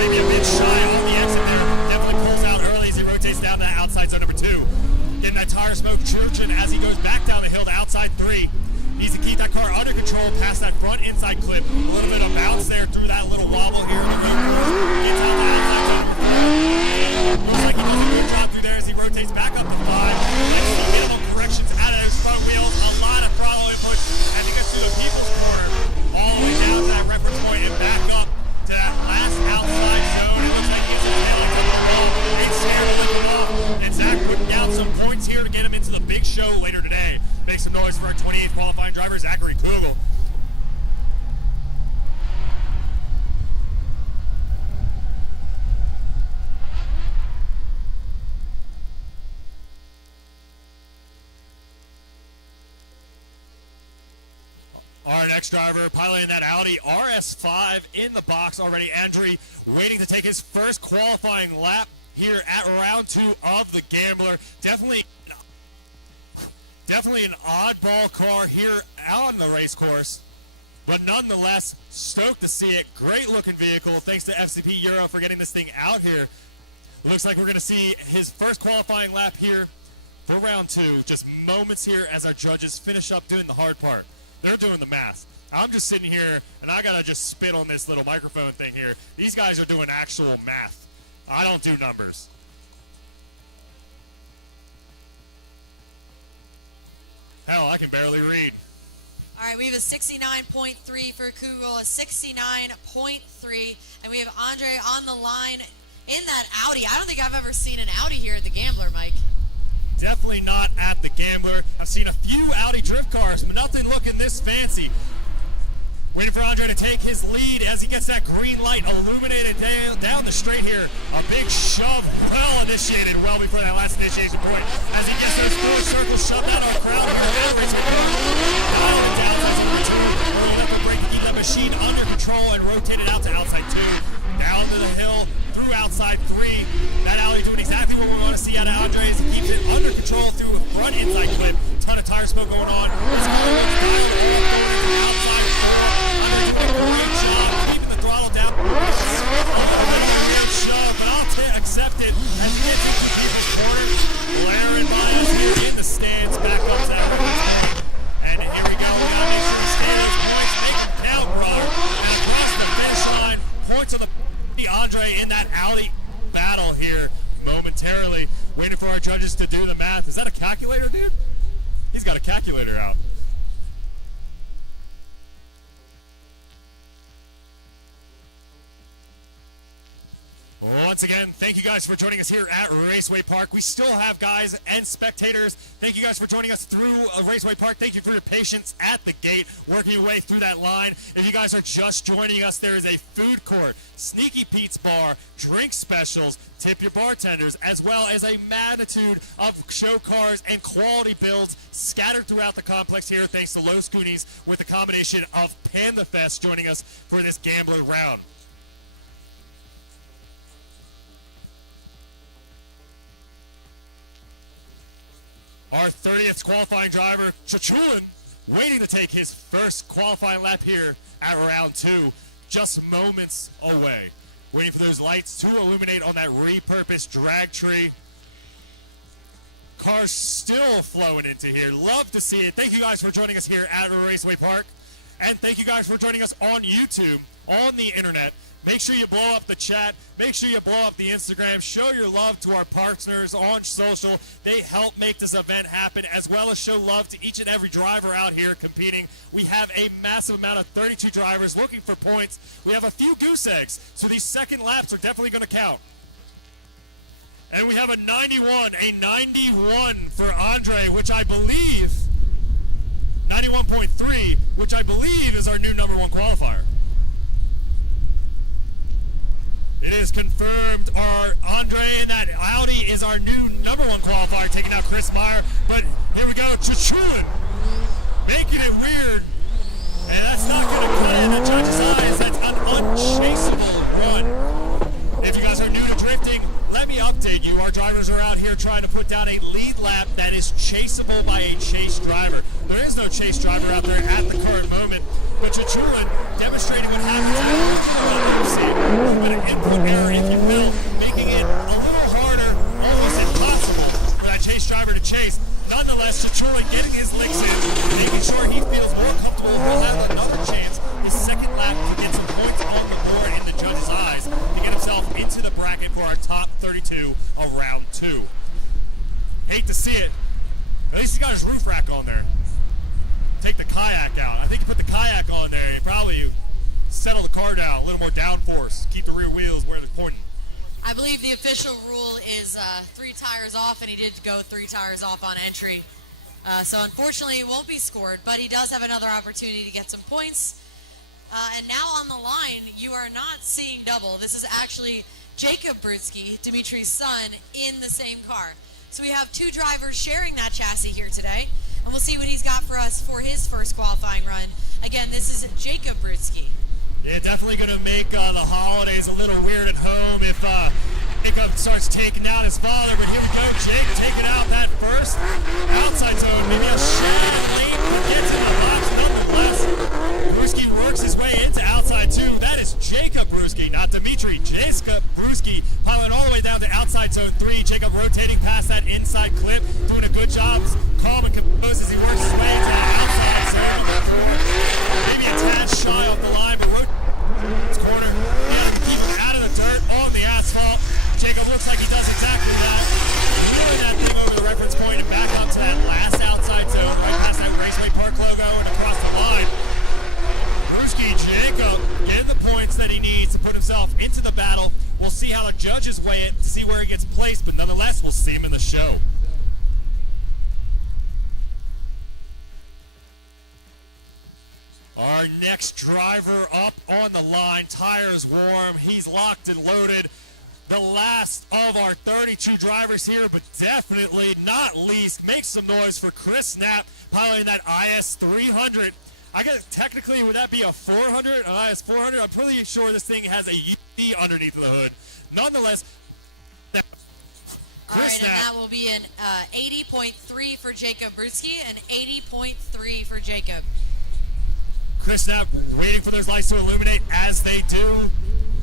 maybe a bit shy on the exit there. Definitely pulls out early as he rotates down to outside zone number 2. Getting that tire smoke churching as he goes back down the hill to outside 3. Needs to keep that car under control past that front inside clip. A little bit of bounce there through that little wobble here in the road course. Gets out to outside zone number 4. Looks like he does a good job through there as he rotates back up to 5. Let's see minimal corrections out of his front wheels. A lot of throttle input as he gets through the people's corner. All the way down to that reference point and back up to that last outside zone. It looks like he's nailing to the wall. Ain't scared to lift it off. And Zach putting down some points here to get him into the big show later today. Make some noise for our 28th qualifying driver, Zachary Kugel. Our next driver piloting that Audi RS5 in the box already. Andrew waiting to take his first qualifying lap here at round 2 of the Gambler. Definitely an oddball car here on the race course, but nonetheless stoked to see it. Great looking vehicle. Thanks to FCP Euro for getting this thing out here. Looks like we're going to see his first qualifying lap here for round 2. Just moments here as our judges finish up doing the hard part. They're doing the math. I'm just sitting here and I got to just spit on this little microphone thing here. These guys are doing actual math. I don't do numbers. Hell, I can barely read. All right, we have a 69.3 for Kugel, a 69.3, and we have Andre on the line in that Audi. I don't think I've ever seen an Audi here at the Gambler, Mike. Definitely not at the Gambler. I've seen a few Audi drift cars, but nothing looking this fancy. Waiting for Andre to take his lead as he gets that green light illuminated down the straight here. A big shove, well initiated, well before that last initiation point. As he gets those 4 circles shoved out on the crowd here. Andre's dialing it down to number 2. Rolling up the brake to keep that machine under control and rotate it out to outside 2. Down to the hill, through outside 3. That alley doing exactly what we want to see out of Andre as he keeps it under control through a front inside clip. Ton of tire smoke going on. Outside 4. Great job keeping the throttle down. Great shove, but I'll accept it as he gets into the corner. Blaring by us in the stands, back up to that right. And here we go. We got to make sure we stay those points. Make it count, brother. And across the finish line, points on the Andre in that alley battle here momentarily. Waiting for our judges to do the math. Is that a calculator, dude? He's got a calculator out. Once again, thank you guys for joining us here at Raceway Park. We still have guys and spectators. Thank you guys for joining us through Raceway Park. Thank you for your patience at the gate, working your way through that line. If you guys are just joining us, there is a food court, Sneaky Pete's bar, drink specials, tip your bartenders, as well as a magnitude of show cars and quality builds scattered throughout the complex here, thanks to Los Goonies, with a combination of Panda Fest joining us for this gambler round. Our 30th qualifying driver, Chachulin, waiting to take his first qualifying lap here at round 2, just moments away. Waiting for those lights to illuminate on that repurposed drag tree. Cars still flowing into here. Love to see it. Thank you guys for joining us here at Raceway Park. And thank you guys for joining us on YouTube, on the internet. Make sure you blow up the chat. Make sure you blow up the Instagram. Show your love to our partners on social. They help make this event happen, as well as show love to each and every driver out here competing. We have a massive amount of 32 drivers looking for points. We have a few goose eggs, so these second laps are definitely going to count. And we have a 91 for Andre, which I believe, 91.3, which I believe is our new #1 qualifier. It is confirmed our Andre in that Audi is our new #1 qualifier, taking out Chris Meyer. But here we go, Chachulin, making it weird. And that's not going to cut in the judge's eyes. That's an unchaseable run. If you guys are new to drifting, let me update you. Our drivers are out here trying to put down a lead lap that is chaseable by a chase driver. There is no chase driver out there at the current moment. But Chachulin demonstrating what happens with a bit of input error, if you will, making it a little harder, almost impossible for that chase driver to chase. Nonetheless, Chachulin getting his licks in, making sure he feels more comfortable. He'll have another chance, his second lap, to get some points on the board in the judge's eyes to get himself into the bracket for our top 32 of round 2. Hate to see it. At least he got his roof rack on there. Take the kayak out. I think you put the kayak on there and probably settle the car down, a little more downforce, keep the rear wheels where they're pointing. I believe the official rule is 3 tires off, and he did go 3 tires off on entry. So unfortunately, it won't be scored, but he does have another opportunity to get some points. And now on the line, you are not seeing double. This is actually Jacob Brudsky, Dimitri's son, in the same car. So we have 2 drivers sharing that chassis here today, and we'll see what he's got for us for his first qualifying run. Again, this is Jacob Brudsky. Yeah, definitely going to make the holidays a little weird at home if Jacob starts taking out his father. But here we go, Jake taking out that first outside zone. Maybe a shot late, but gets in the box nonetheless. Brudsky works his way into outside 2. That is Jacob Brudsky, not Dimitri. Jacob Brudsky piling all the way down to outside zone 3. Jacob rotating past that inside clip, doing a good job, calm and composed as he works his way to the outside zone. Maybe a tad shy off the line, but his corner, and keep him out of the dirt on the asphalt. Jacob looks like he does exactly that. Throwing that thing over the reference point and back up to that last outside zone, right past that Raceway Park logo and across the line. Brudsky, Jacob getting the points that he needs to put himself into the battle. We'll see how the judges weigh it to see where he gets placed, but nonetheless, we'll see him in the show. Our next driver up on the line, tires warm, he's locked and loaded. The last of our 32 drivers here, but definitely not least, make some noise for Chris Knapp, piloting that IS 300. I guess technically, would that be a 400, an IS 400? I'm pretty sure this thing has a UD underneath the hood. Nonetheless, Chris Knapp. And that will be an 80.3 for Jacob Brudsky and 80.3 for Jacob. Chris Knapp waiting for those lights to illuminate as they do.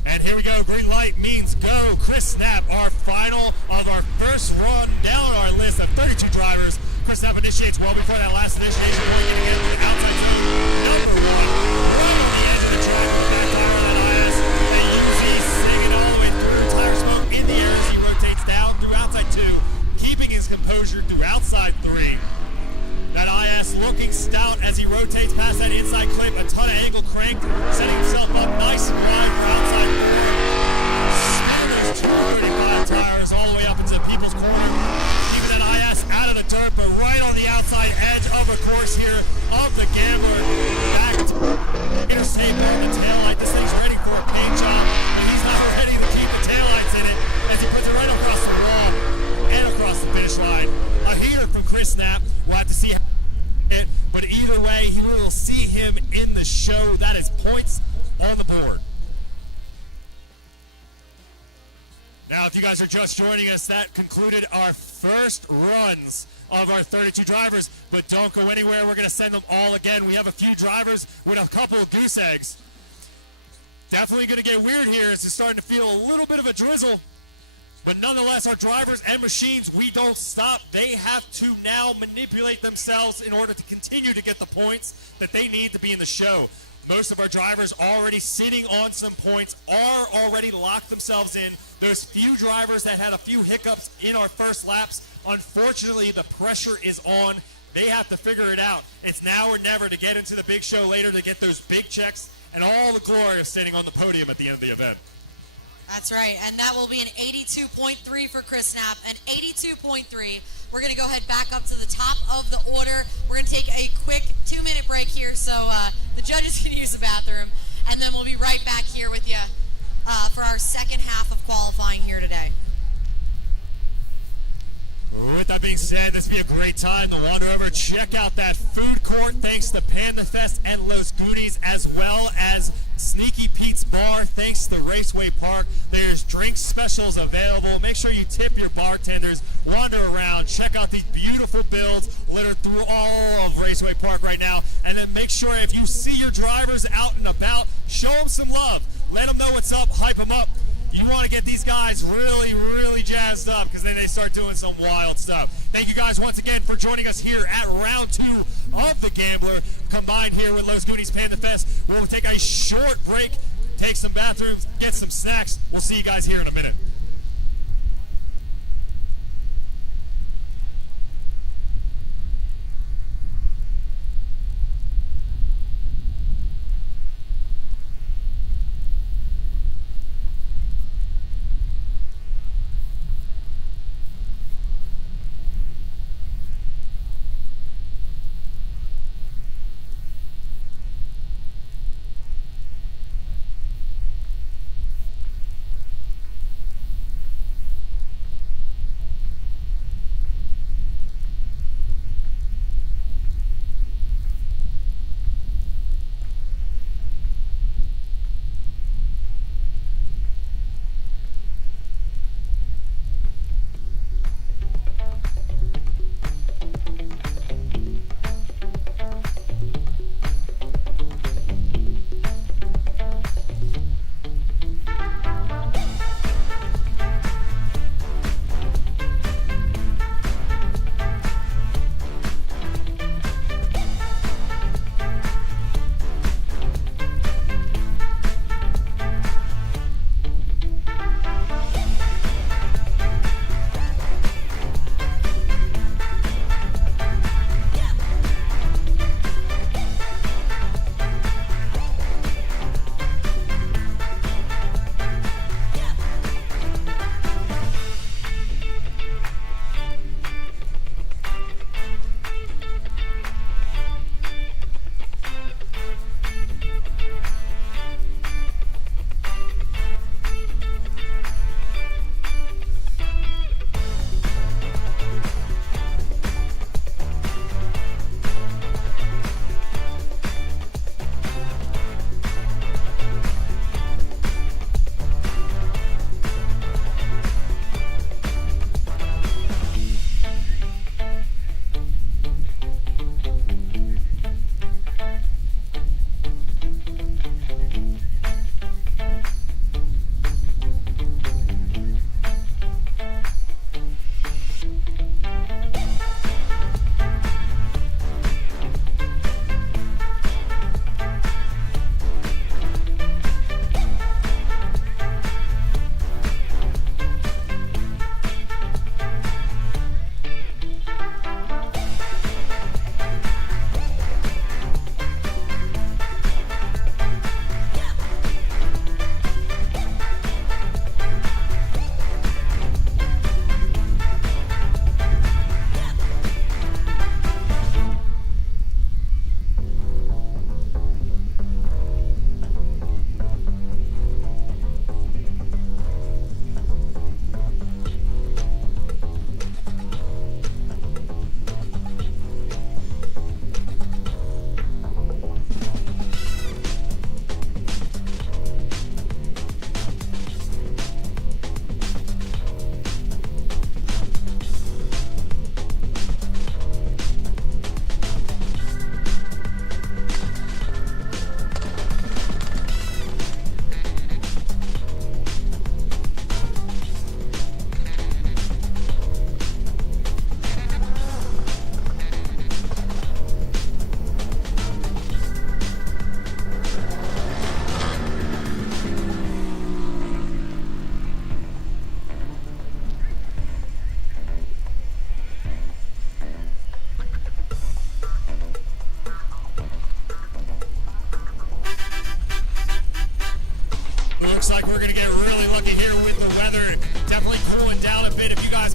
And here we go, green light means go. Chris Knapp, our final of our first run down our list of 32 drivers. Chris Knapp initiates well before that last initiation. Getting into the outside zone, #1. Right on the edge of the track with that tire on that IS. And you see singing all the way through, tire smoke in the air as he rotates down through outside 2, keeping his composure through outside 3. That IS looking stout as he rotates past that inside clip, a ton of angle crank, setting himself up nice and wide for outside 4. Smooth as guys are just joining us, that concluded our first runs of our 32 drivers, but don't go anywhere. We're going to send them all again. We have a few drivers with a couple of goose eggs. Definitely going to get weird here. It's starting to feel a little bit of a drizzle, but nonetheless, our drivers and machines, we don't stop. They have to now manipulate themselves in order to continue to get the points that they need to be in the show. Most of our drivers already sitting on some points, are already locked themselves in. Those few drivers that had a few hiccups in our first laps, unfortunately, the pressure is on. They have to figure it out. It's now or never to get into the big show later, to get those big checks and all the glory of sitting on the podium at the end of the event. That's right, and that will be an 82.3 for Chris Snap, an 82.3. We're going to go ahead back up to the top of the order. We're going to take a quick 2-minute break here so the judges can use the bathroom, and then we'll be right back here with you for our second half of qualifying here today. With that being said, this will be a great time to wander over, check out that food court, thanks to Panda Fest and Los Goonies, as well as Sneaky Pete's Bar, thanks to Raceway Park. There's drink specials available. Make sure you tip your bartenders, wander around, check out these beautiful builds littered through all of Raceway Park right now, and then make sure if you see your drivers out and about, show them some love. Let them know what's up, hype them up. You want to get these guys really, really jazzed up, because then they start doing some wild stuff. Thank you guys once again for joining us here at round 2 of the Gambler, combined here with Los Goonies Panda Fest. We'll take a short break, take some bathrooms, get some snacks. We'll see you guys here in a minute.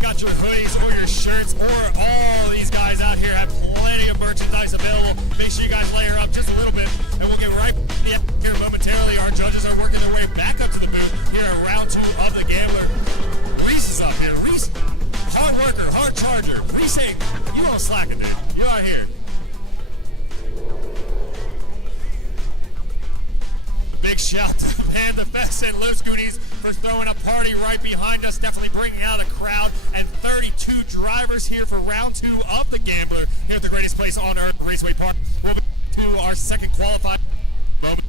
got your hoodies or your shirts, or all these guys out here have plenty of merchandise available. Make sure you guys layer up just a little bit, and we'll get right here momentarily. Our judges are working their way back up to the booth here at round 2 of the Gambler. Reese is up here. Reese, hard worker, hard charger. Reese, you don't slack it, dude. You're out here. Big shout to Panda Fest and Loose Goonies for throwing a party right behind us, definitely bringing out a crowd, and 32 drivers here for round 2 of the Gambler here at the greatest place on earth, Raceway Park. We'll be to our second qualifying moment.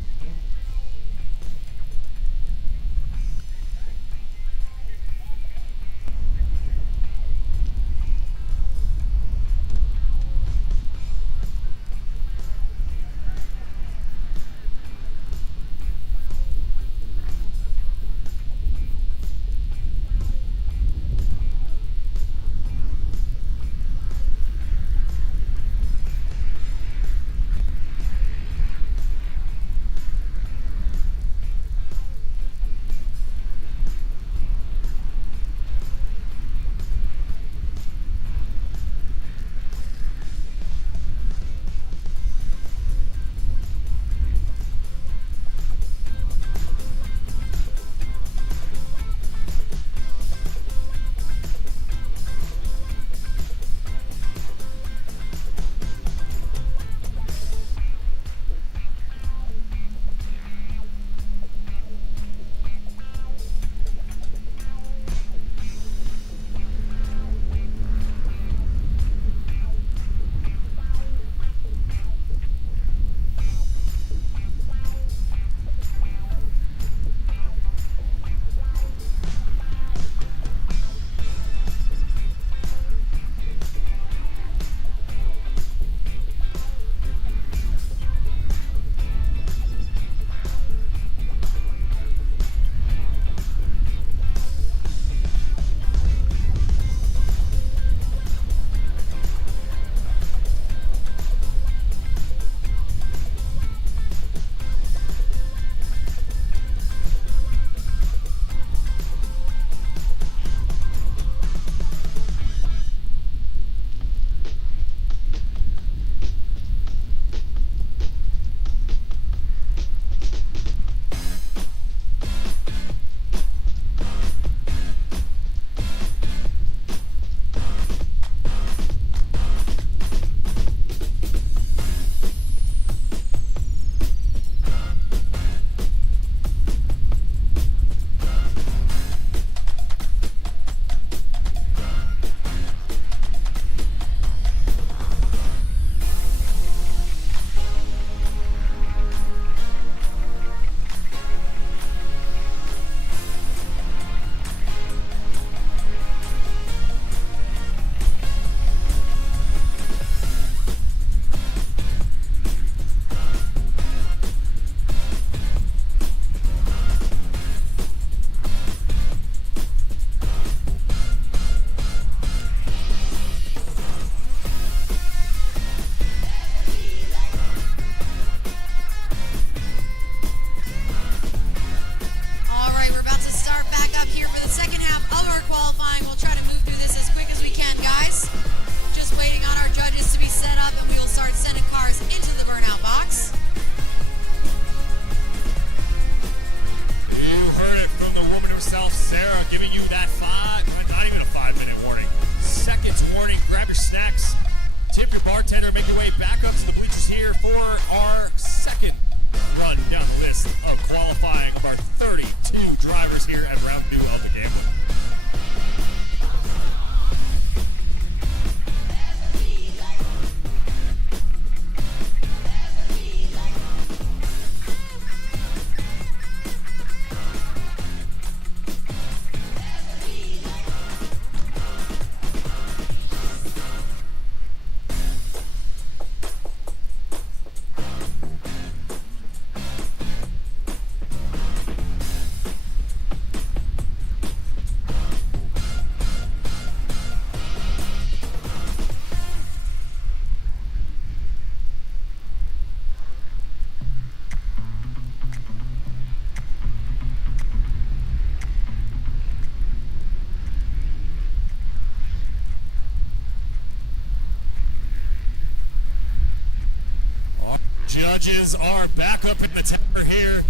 judges are back up in the tower here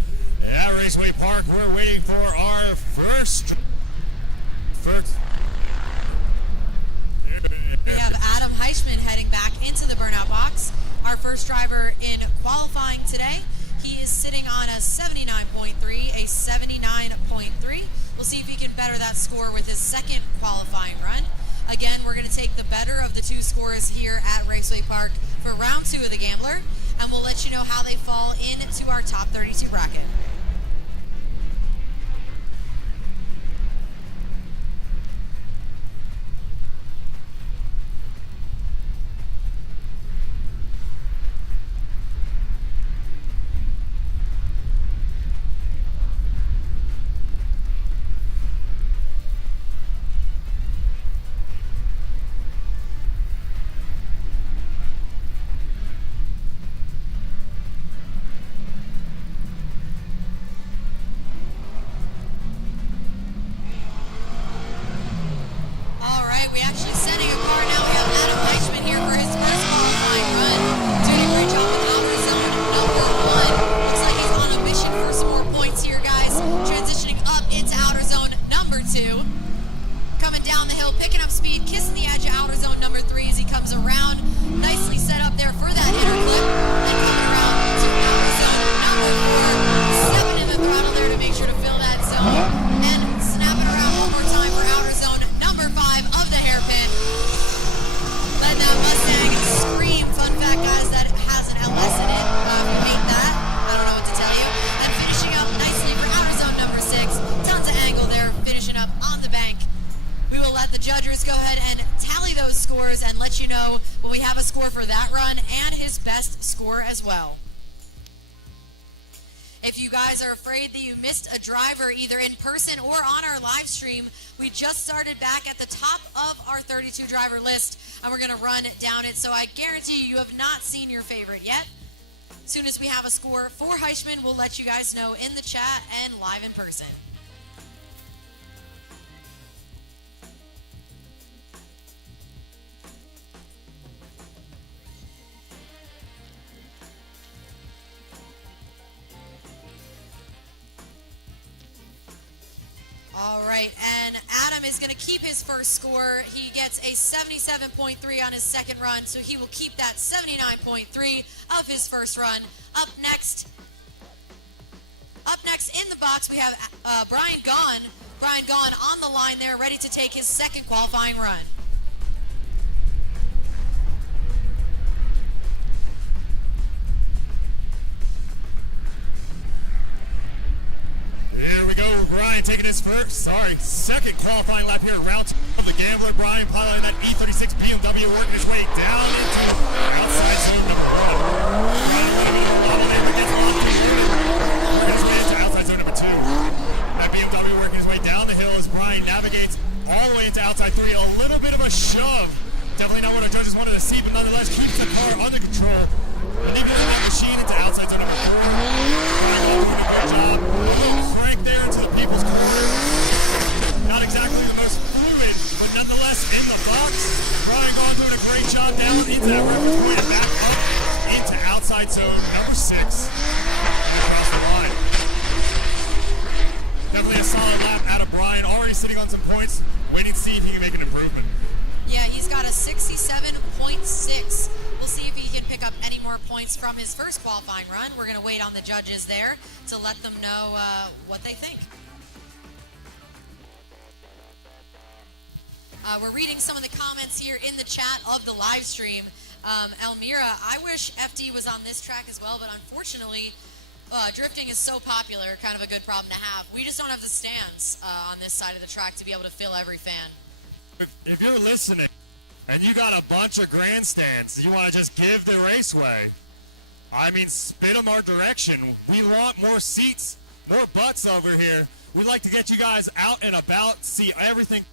at Raceway Park. We're waiting for our first. We have Adam Heichman heading back into the burnout box. Our first driver in qualifying today. He is sitting on a 79.3, a 79.3. We'll see if he can better that score with his second qualifying run. Again, we're going to take the better of the two scores here at Raceway Park for round 2 of the Gambler, and we'll let you know how they fall into our top 32 bracket. If you guys are afraid that you missed a driver either in person or on our live stream, we just started back at the top of our 32 driver list and we're going to run down it. So I guarantee you have not seen your favorite yet. As soon as we have a score for Heichman, we'll let you guys know in the chat and live in person. All right, and Adam is going to keep his first score. He gets a 77.3 on his second run, so he will keep that 79.3 of his first run. Up next in the box, we have Brian Gaughan. Brian Gaughan on the line there, ready to take his second qualifying run. Here we go, Brian taking his second qualifying lap here at round 2 of the Gambler. Brian piloting that E36 BMW, working his way down into outside zone number 1. Working his way into outside zone number 2. That BMW working his way down the hill as Brian navigates all the way into outside 3. A little bit of a shove. Definitely not what our judges wanted to see, but nonetheless keeps the car under control. And even that machine into outside zone number 4. Brian doing a good job. Crank there into the people's corner. Not exactly the most fluid, but nonetheless in the box. Brian Gaughan doing a great job down into that reference point and back up into outside zone number 6. Across the line. Definitely a solid lap out of Brian, already sitting on some points, waiting to see if he can make an improvement. Yeah, he's got a 67.6. We'll see if he can pick up any more points from his first qualifying run. We're going to wait on the judges there to let them know what they think. We're reading some of the comments here in the chat of the live stream. Elmira, I wish FD was on this track as well, but unfortunately, drifting is so popular, kind of a good problem to have. We just don't have the stands on this side of the track to be able to fill every fan. If you're listening and you got a bunch of grandstands you want to just give the Raceway, I mean, spit them our direction. We want more seats, more butts over here. We'd like to get you guys out and about, see everything.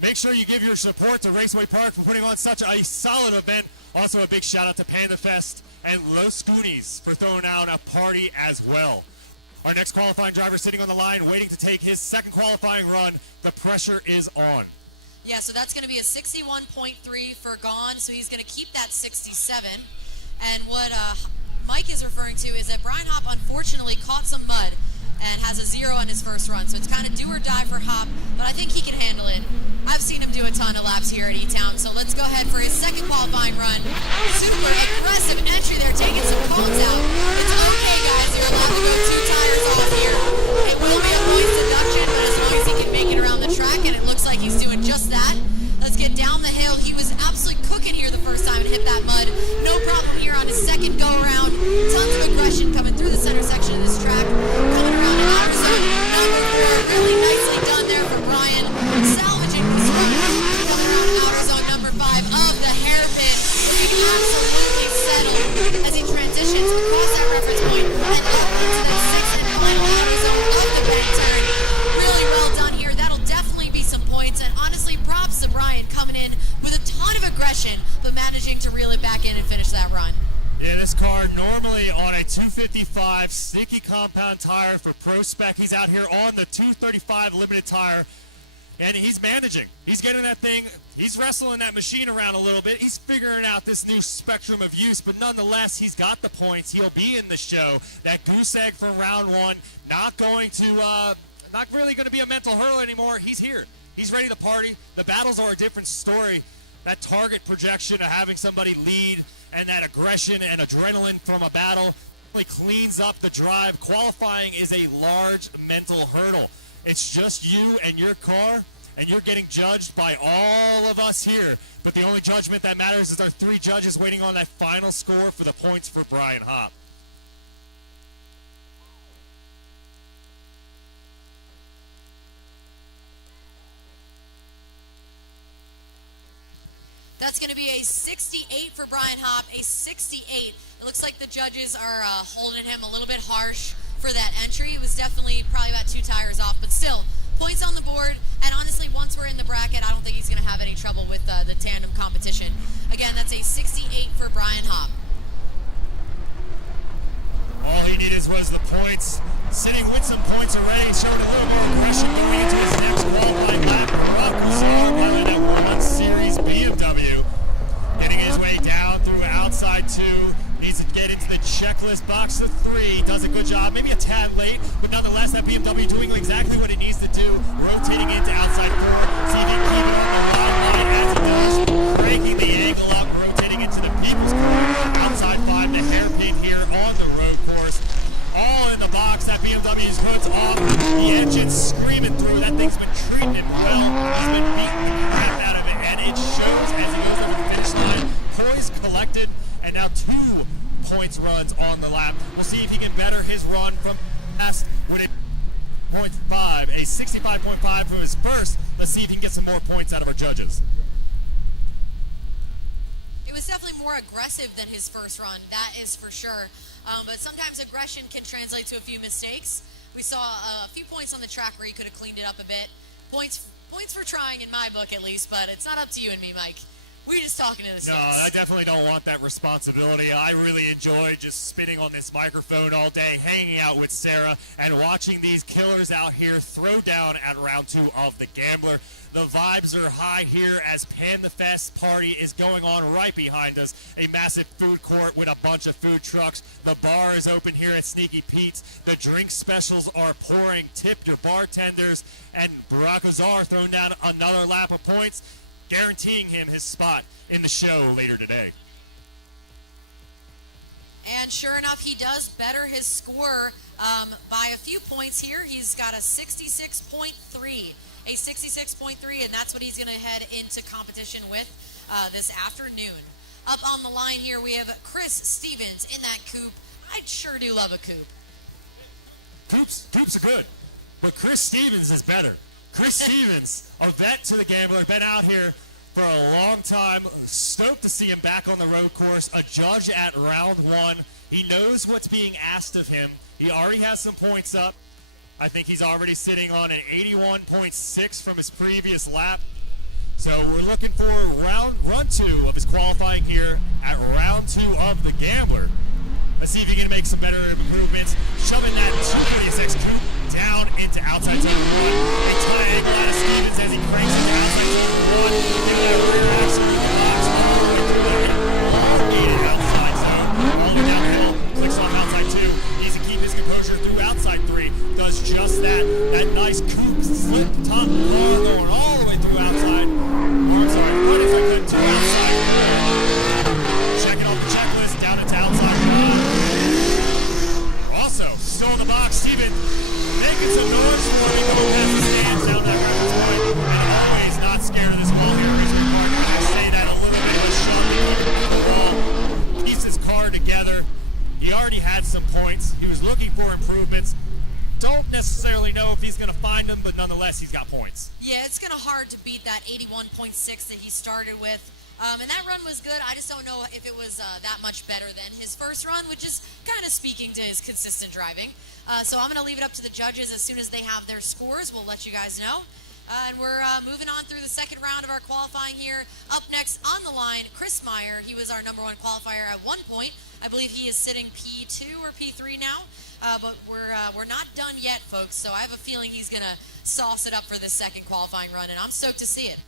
Make sure you give your support to Raceway Park for putting on such a solid event. Also a big shout out to Panda Fest and Los Goonies for throwing out a party as well. Our next qualifying driver sitting on the line waiting to take his second qualifying run. The pressure is on. Yeah, so that's going to be a 61.3 for Gaughan, so he's going to keep that 67. And what Mike is referring to is that Brian Hop unfortunately caught some mud and has a 0 on his first run. So it's kind of do or die for Hop, but I think he can handle it. I've seen him do a ton of laps here at E-Town, so let's go ahead for his second qualifying run. Super aggressive entry there, taking some cones out. It's okay, guys. You're allowed to go 2 tires off here. It will be a points deduction, but as long as he can make it around the track, and it looks like he's doing just that. Let's get down the hill. He was absolutely cooking here the first time and hit that mud. No problem here on his second go-around. Tons of aggression coming through the center section of this track. Coming around in outer zone number 4. Really nicely done there for Brian. Salvaging this run. Coming around outer zone number 5 of the hairpin. Looking absolutely settled as he transitions across that reference point and up into that 6th and final outer zone of the bend turn. Really well done here. That'll definitely be some points, and honestly, props to Brian coming in with a ton of aggression, but managing to reel it back in and finish that run. Yeah, this car normally on a 255 sticky compound tire for Pro Spec. He's out here on the 235 limited tire, and he's managing. He's getting that thing, he's wrestling that machine around a little bit. He's figuring out this new spectrum of use, but nonetheless, he's got the points. He'll be in the show. That goose egg from round 1, not really going to be a mental hurdle anymore. He's here. He's ready to party. The battles are a different story. That target projection of having somebody lead and that aggression and adrenaline from a battle really cleans up the drive. Qualifying is a large mental hurdle. It's just you and your car, and you're getting judged by all of us here. But the only judgment that matters is our 3 judges waiting on that final score for the points for Brian Hop. That's going to be a 68 for Brian Hop, a 68. It looks like the judges are holding him a little bit harsh for that entry. It was definitely probably about 2 tires off, but still, points on the board. And honestly, once we're in the bracket, I don't think he's going to have any trouble with the tandem competition. Again, that's a 68 for Brian Hop. All he needed was the points. Sitting with some points already, showed a little more aggression going into his next qualifying lap. Running that 1 Series BMW. Getting his way down through outside 2. Needs to get into the checklist box of 3. Does a good job, maybe a tad late, but nonetheless, that BMW doing exactly what it needs to do. Rotating into outside 4. See if he can keep it on the wide line as he does. Breaking the angle up, rotating into the people's corner. Outside 5, the hairpin here on the road course. All in the box. That BMW's hood's off. The engine's screaming through. That thing's been treating him well. He's been beating the crap out of it, and it shows as he goes over the finish line. Poise collected, and now 2 points runs on the lap. We'll see if he can better his run from last with a 0.5, a 65.5 from his first. Let's see if he can get some more points out of our judges. It was definitely more aggressive than his first run, that is for sure. But sometimes aggression can translate to a few mistakes. We saw a few points on the track where he could have cleaned it up a bit. Points for trying in my book at least, but it's not up to you and me, Mike. We're just talking to the No, stands. I definitely don't want that responsibility. I really enjoy just spinning on this microphone all day, hanging out with Sarah, and watching these killers out here throw down at round 2 of the Gambler. The vibes are high here as Pan the Fest party is going on right behind us. A massive food court with a bunch of food trucks. The bar is open here at Sneaky Pete's. The drink specials are pouring. Tip your bartenders. And Barack Azar throwing down another lap of points, guaranteeing him his spot in the show later today. And sure enough, he does better his score by a few points here. He's got a 66.3. A 66.3, and that's what he's going to head into competition with this afternoon. Up on the line here, we have Chris Stevens in that coupe. I sure do love a coupe. Coupes are good, but Chris Stevens is better. Chris Stevens, a vet to the Gambler, been out here for a long time. Stoked to see him back on the road course, a judge at round 1. He knows what's being asked of him. He already has some points up. I think he's already sitting on an 81.6 from his previous lap. So we're looking for run 2 of his qualifying here at round 2 of the Gambler. Let's see if he can make some better improvements. Shoving that 286 coupe down into outside turn 1. A triangle out of Stevens as he cranks it to outside turn 1. Give that rear axle with the box all the way through there. Elongated outside zone. All the way down the hill. nonetheless, he's got points. Yeah, it's going to hard to beat that 81.6 that he started with. And that run was good. I just don't know if it was that much better than his first run, which is kind of speaking to his consistent driving. So I'm going to leave it up to the judges. As soon as they have their scores, we'll let you guys know. And we're moving on through the second round of our qualifying here. Up next on the line, Chris Meyer. He was our number one qualifier at one point. I believe he is sitting P2 or P3 now. But we're not done yet, folks. So I have a feeling he's going to sauce it up for this second qualifying run, and I'm stoked to see it.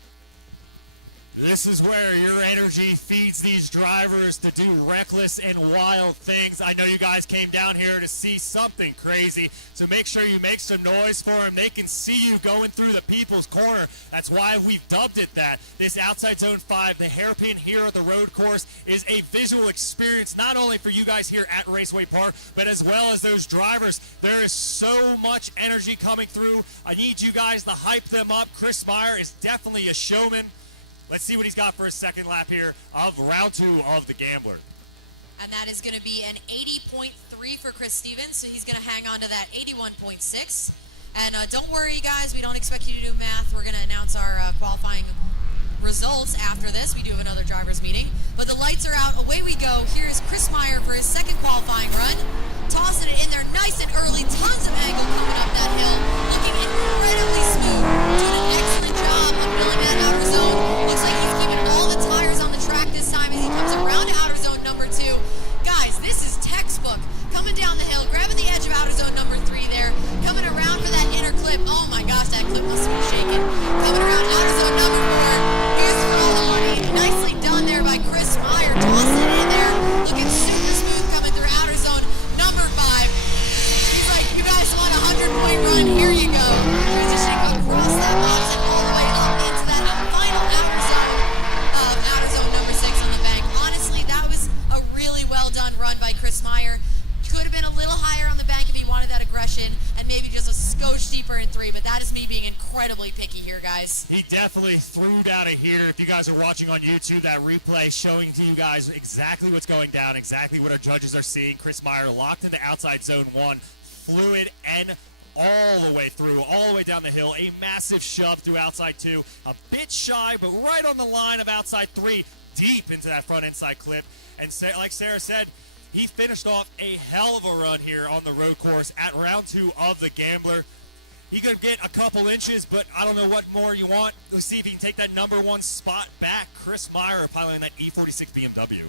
This is where your energy feeds these drivers to do reckless and wild things. I know you guys came down here to see something crazy, so make sure you make some noise for them. They can see you going through the people's corner. That's why we've dubbed it that. This outside zone 5, the hairpin here at the road course, is a visual experience not only for you guys here at Raceway Park, but as well as those drivers. There is so much energy coming through. I need you guys to hype them up. Chris Meyer is definitely a showman. Let's see what he's got for his second lap here of round 2 of the Gambler. And that is going to be an 80.3 for Chris Stevens, so he's going to hang on to that 81.6. And don't worry, guys, we don't expect you to do math. We're going to announce our qualifying results after this. We do have another driver's meeting. But the lights are out. Away we go. Here's Chris Meyer for his second qualifying run. Tossing it in there nice and early. Tons of angle coming up that hill. Looking incredibly smooth. Doing an excellent job of filling that outer zone. Looks like he's keeping all the tires on the track this time as he comes around to outer zone number 2. Guys, this is textbook. Coming down the hill, grabbing the edge of outer zone number 3 there. Coming around for that inner clip. Oh my gosh, that clip must be shaking. Coming around outer zone number 4. Here's for all the money. Nicely done there by Chris Meyer. Tossing it in there. Looking super smooth coming through outer zone number 5. He's like, you guys want a 100-point run? Here you go. Transitioning across that box and all the way up into that final outer zone number 6 on the bank. Honestly, that was a really well done run by Chris Meyer. Could have been a little higher on the bank if he wanted that aggression, and maybe just a skosh deeper in 3, but that is me being incredibly picky here, guys. He definitely threw down a heater. If you guys are watching on YouTube, that replay showing to you guys exactly what's going down, exactly what our judges are seeing. Chris Meyer locked into outside zone 1, fluid and all the way through, all the way down the hill. A massive shove through outside 2, a bit shy, but right on the line of outside 3, deep into that front inside clip. And like Sarah said, he finished off a hell of a run here on the road course at round 2 of the Gambler. He could get a couple inches, but I don't know what more you want. Let's see if he can take that number 1 spot back. Chris Meyer piloting that E46 BMW.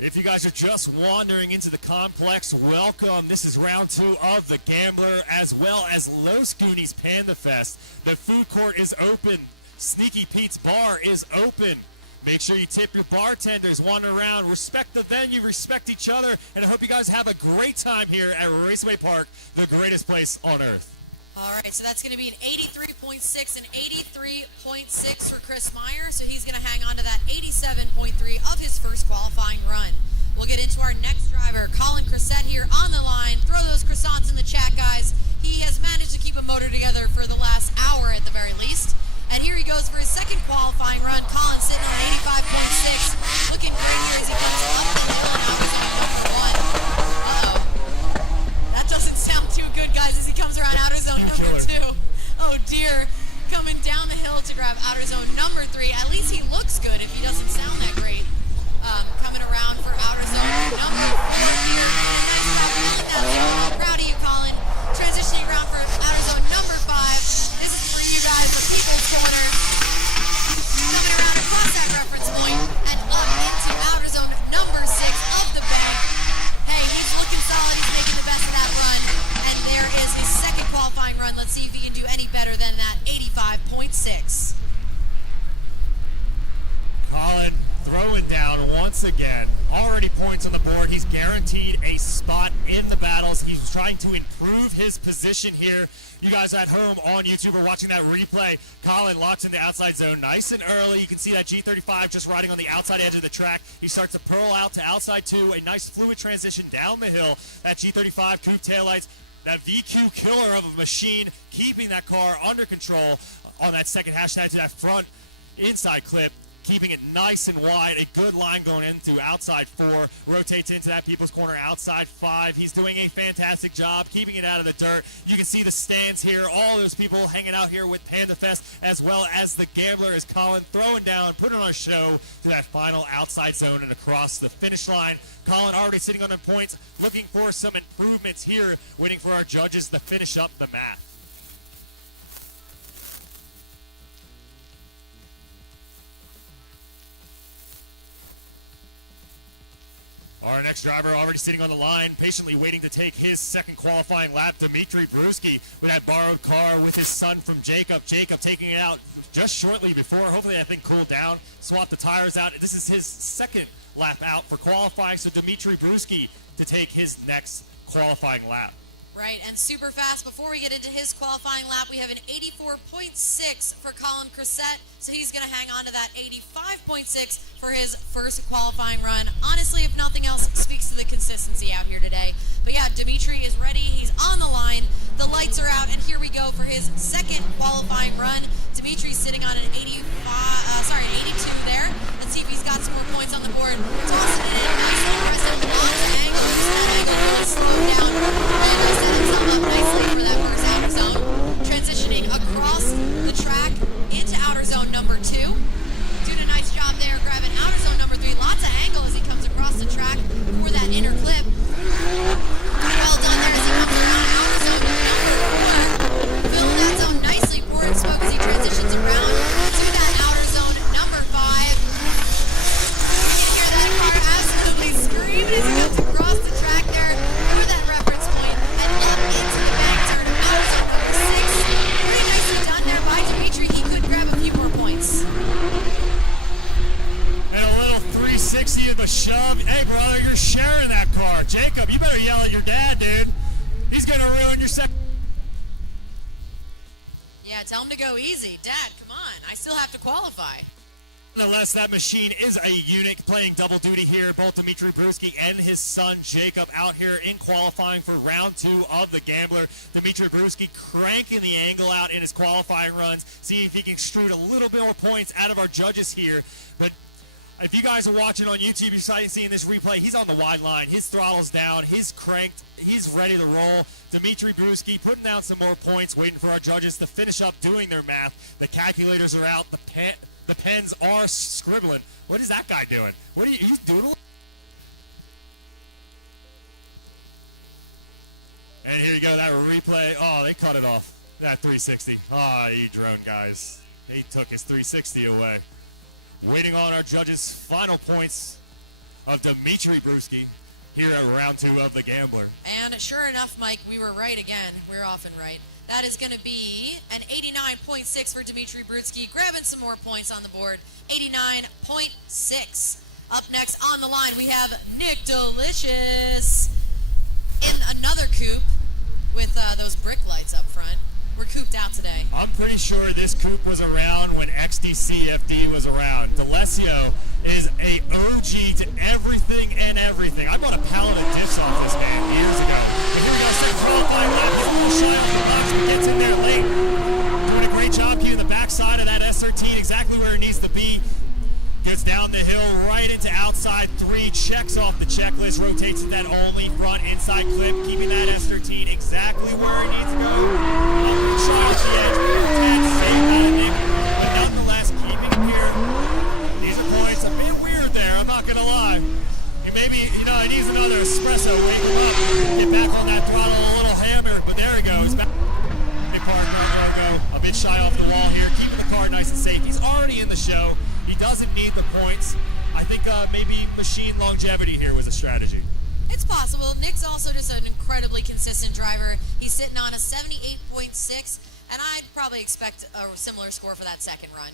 If you guys are just wandering into the complex, welcome. This is round 2 of the Gambler, as well as Los Goonies Panda Fest. The food court is open. Sneaky Pete's bar is open. Make sure you tip your bartenders, wander around, respect the venue, respect each other, and I hope you guys have a great time here at Raceway Park, the greatest place on earth. All right, so that's going to be an 83.6 and 83.6 for Chris Meyer, so he's going to hang on to that 87.3 of his first qualifying run. We'll get into our next driver, Colin Cressette here on the line. Throw those croissants in the chat, guys. He has managed to keep a motor together for the last hour at the very least. And here he goes for his second qualifying run. Colin sitting on 85.6. Looking great here as he comes up the hill and out of zone number 1. That doesn't sound too good, guys, as he comes around outer zone number 2. Oh dear. Coming down the hill to grab outer zone number 3. At least he looks good if he doesn't sound that great. Coming around for outer zone number 4 here. Nice job on that hill. I'm proud of you, Colin. Transitioning around for outer zone number 5. This is for you guys, the people's corner. Coming around across that reference point and up into outer zone number 6 of the bank. Hey, he's looking solid. He's making the best of that run. And there is his second qualifying run. Let's see if he can do any better than that 85.6. Colin throwing down once again. Already points on the board. He's guaranteed a spot in the battles. He's trying to improve his position here. You guys at home on YouTube are watching that replay. Colin locks in the outside zone nice and early. You can see that G35 just riding on the outside edge of the track. He starts to pearl out to outside 2. A nice fluid transition down the hill. That G35 coupe taillights. That VQ killer of a machine, keeping that car under control on that second hashtag to that front inside clip. keeping it nice and wide. A good line going into outside 4, rotates into that people's corner outside 5. He's doing a fantastic job keeping it out of the dirt. You can see the stands here, all those people hanging out here with Panda Fest, as well as the gambler is Colin throwing down, putting on a show to that final outside zone and across the finish line. Colin already sitting on the points, looking for some improvements here, waiting for our judges to finish up the math. Our next driver already sitting on the line, patiently waiting to take his second qualifying lap, Dmitry Brusky, with that borrowed car with his son from Jacob. Jacob taking it out just shortly before. Hopefully that thing cooled down, swapped the tires out. This is his second lap out for qualifying, so Dmitry Brusky to take his next qualifying lap. Right, and super fast, before we get into his qualifying lap, we have an 84.6 for Colin Cressette, so he's going to hang on to that 85.6 for his first qualifying run. Honestly, if nothing else, speaks to the consistency out here today. But yeah, Dmitry is ready, he's on the line, the lights are out, and here we go for his second qualifying run. Dmitry's sitting on an 82 there. Let's see if he's got some more points on the board. Tossing it in, nice and aggressive, lots of angles. That angle really slowed down. Set himself up nicely for that first outer zone. Transitioning across the track into outer zone number 2. Doing a nice job there, grabbing outer zone number 3. Lots of angle as he comes across the track for that inner clip. Well done there as he comes around outer zone number 4. Filling that zone nicely, pouring smoke as he transitions around to that outer zone number 5. You can hear that car absolutely scream as he comes across the track there through that reference point and up into the bank turn of outer zone number 6. Pretty nicely done there by Dmitry. He could grab a few more points. And a little 360 of a shove. Hey, brother, you're sharing that car. Jacob, you better yell at your dad, dude. He's going to ruin your second. Yeah, tell him to go easy. Dad, come on. I still have to qualify. Nonetheless, that machine is a unit playing double duty here. Both Dmitry Brusky and his son Jacob out here in qualifying for round 2 of the Gambler. Dmitry Brusky cranking the angle out in his qualifying runs, seeing if he can extrude a little bit more points out of our judges here. But if you guys are watching on YouTube, you're seeing this replay, he's on the wide line. His throttle's down. He's cranked. He's ready to roll. Dmitry Brusky putting down some more points, waiting for our judges to finish up doing their math. The calculators are out. The pens are scribbling. What is that guy doing? What are you, he's doodling? And here you go, that replay. Oh, they cut it off. That 360. Oh, he drone, guys. He took his 360 away. Waiting on our judges' final points of Dmitry Brusky here at round 2 of the Gambler. And sure enough, Mike, we were right again. We're often right. That is going to be an 89.6 for Dmitry Brusky, grabbing some more points on the board. 89.6. Up next on the line, we have Nick Delicious in another coupe with those brick lights up front. We're cooped out today. I'm pretty sure this coupe was around when XDCFD was around. D'Alessio is a OG to everything and everything. I bought a pallet of dips off this man years ago. If you're going to say qualifying lap, he's a little shy on the box, but gets in there late. Doing a great job here in the backside of that S13, exactly where it needs to be. Gets down the hill right into outside 3, checks off the checklist, rotates to that only front inside clip, keeping that S13 exactly where it needs to go. Try off the edge, can't save that thing, but nonetheless, keeping him here. These are points a bit weird there, I'm not going to lie. Maybe, he needs another espresso, wake him up, get back on that throttle a little hammered, but there he goes. Back. Big park, go, a bit shy off the wall here, keeping the car nice and safe. He's already in the show. He doesn't need the points. I think maybe machine longevity here was a strategy. It's possible. Nick's also just an incredibly consistent driver. He's sitting on a 78.6, and I'd probably expect a similar score for that second run.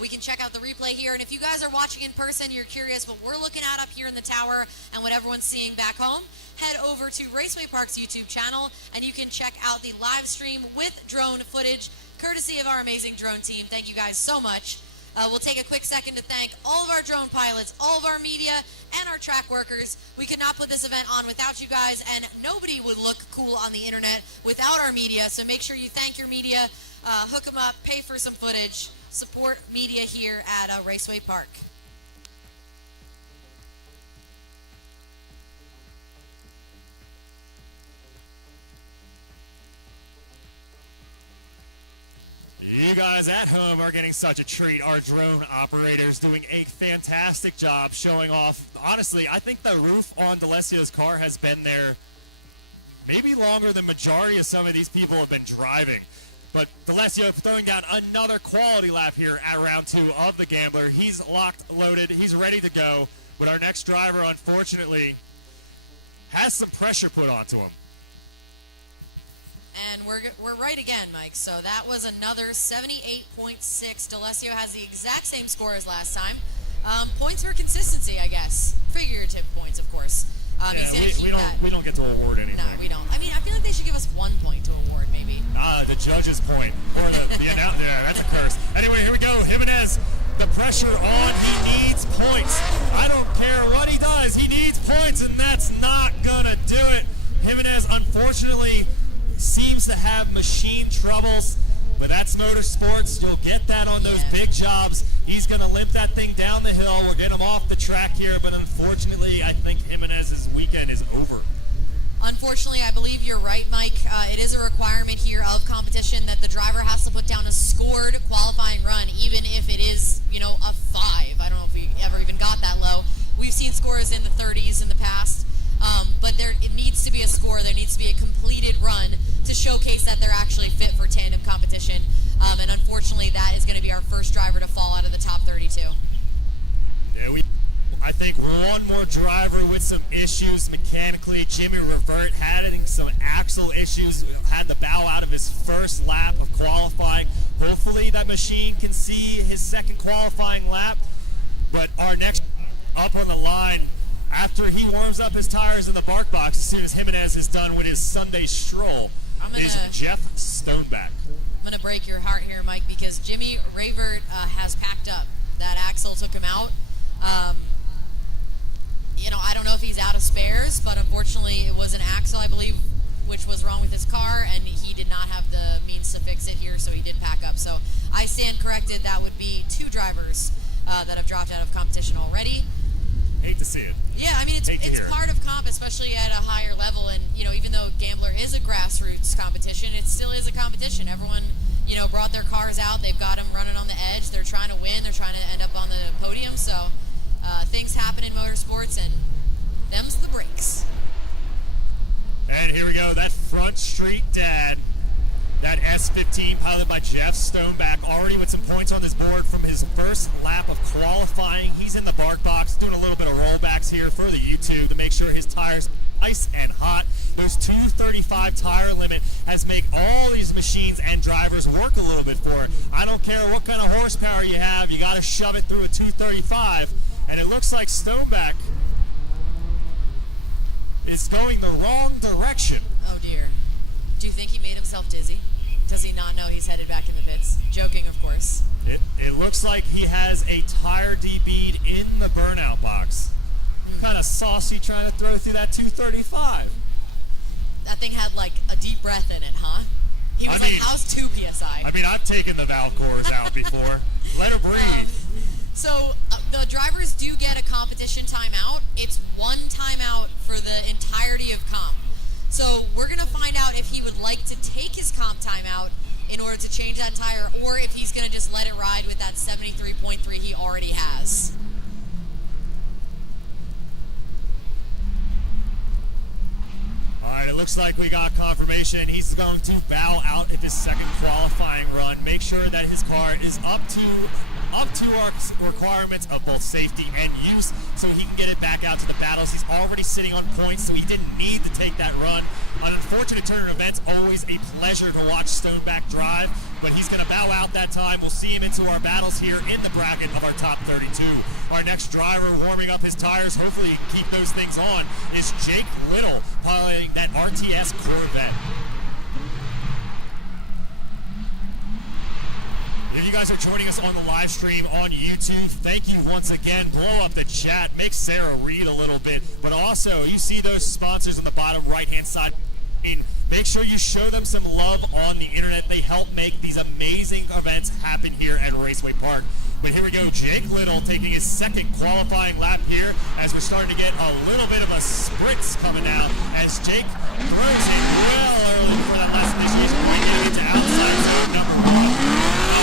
We can check out the replay here, and if you guys are watching in person, you're curious what we're looking at up here in the tower and what everyone's seeing back home, head over to Raceway Park's YouTube channel, and you can check out the live stream with drone footage, courtesy of our amazing drone team. Thank you guys so much. We'll take a quick second to thank all of our drone pilots, all of our media, and our track workers. We could not put this event on without you guys, and nobody would look cool on the internet without our media, so make sure you thank your media, hook them up, pay for some footage. support media here at Raceway Park. You guys at home are getting such a treat. Our drone operators doing a fantastic job showing off. Honestly, I think the roof on D'Alessio's car has been there maybe longer than majority of some of these people have been driving. But D'Alessio throwing down another quality lap here at round 2 of the Gambler. He's locked, loaded, he's ready to go. But our next driver, unfortunately, has some pressure put onto him. And we're right again, Mike. So that was another 78.6. D'Alessio has the exact same score as last time. Points for consistency, I guess. Figurative points, of course. He's gonna keep that. We don't get to award anything. No, we don't. I mean, I feel like they should give us 1 point to award, maybe. The judge's point. Or the announcer. There, that's a curse. Anyway, here we go. Jimenez, the pressure on. He needs points. I don't care what he does. He needs points, and that's not going to do it. Jimenez, unfortunately, seems to have machine troubles, but that's motorsports. You'll get that on those big jobs. He's going to limp that thing down the hill. We'll get him off the track here, but unfortunately, I think Jimenez's weekend is over. Unfortunately, I believe you're right, Mike. It is a requirement here of competition that the driver has to put down a scored qualifying run, even if it is, a 5. I don't know if we ever even got that low. We've seen scores in the 30s in the past, but it needs to be a score. There needs to be a completed run to showcase that they're actually fit for tandem competition. And unfortunately, that is going to be our first driver to fall out of the top 32. Yeah, I think one more driver with some issues mechanically. Jimmy Revert having some axle issues, had to bow out of his first lap of qualifying. Hopefully that machine can see his second qualifying lap. But our next up on the line, after he warms up his tires in the bark box, as soon as Jimenez is done with his Sunday stroll, is Jeff Stoneback. I'm going to break your heart here, Mike, because Jimmy Revert has packed up. That axle took him out. I don't know if he's out of spares, but unfortunately it was an axle, I believe, which was wrong with his car, and he did not have the means to fix it here, so he did pack up. So I stand corrected. That would be 2 drivers that have dropped out of competition already. Hate to see it. Yeah, I mean, it's part of comp, especially at a higher level, and, even though Gambler is a grassroots competition, it still is a competition. Everyone, brought their cars out. They've got them running on the edge. They're trying to win. They're trying to end up on the podium, so things happen in motorsports, and them's the breaks. And here we go, that front street dad, that S15 piloted by Jeff Stoneback, already with some points on this board from his first lap of qualifying. He's in the bark box, doing a little bit of rollbacks here for the YouTube to make sure his tires nice and hot. Those 235 tire limit has made all these machines and drivers work a little bit for it. I don't care what kind of horsepower you have, you got to shove it through a 235. And it looks like Stoneback is going the wrong direction. Oh dear. Do you think he made himself dizzy? Does he not know he's headed back in the pits? Joking, of course. It looks like he has a tire debead in the burnout box. Kind of saucy trying to throw through that 235. That thing had like a deep breath in it, huh? He was how's 2 PSI? I mean, I've taken the valve cores out before. Let her breathe. So the drivers do get a competition timeout. It's 1 timeout for the entirety of comp. So we're going to find out if he would like to take his comp timeout in order to change that tire, or if he's going to just let it ride with that 73.3 he already has. All right, it looks like we got confirmation. He's going to bow out of his second qualifying run. Make sure that his car is up to our requirements of both safety and use, so he can get it back out to the battles. He's already sitting on points, so he didn't need to take that run. An unfortunate turn of events, always a pleasure to watch Stoneback drive, but he's going to bow out that time. We'll see him into our battles here in the bracket of our top 32. Our next driver warming up his tires, hopefully keep those things on, is Jake Little, piloting that RTS Corvette. If you guys are joining us on the live stream on YouTube, thank you once again. Blow up the chat, make Sarah read a little bit, but also you see those sponsors on the bottom right hand side. Make sure you show them some love on the internet. They help make these amazing events happen here at Raceway Park. But here we go, Jake Little taking his second qualifying lap here as we're starting to get a little bit of a spritz coming out as Jake throws it well early before that last initiation point, getting into outside zone number one.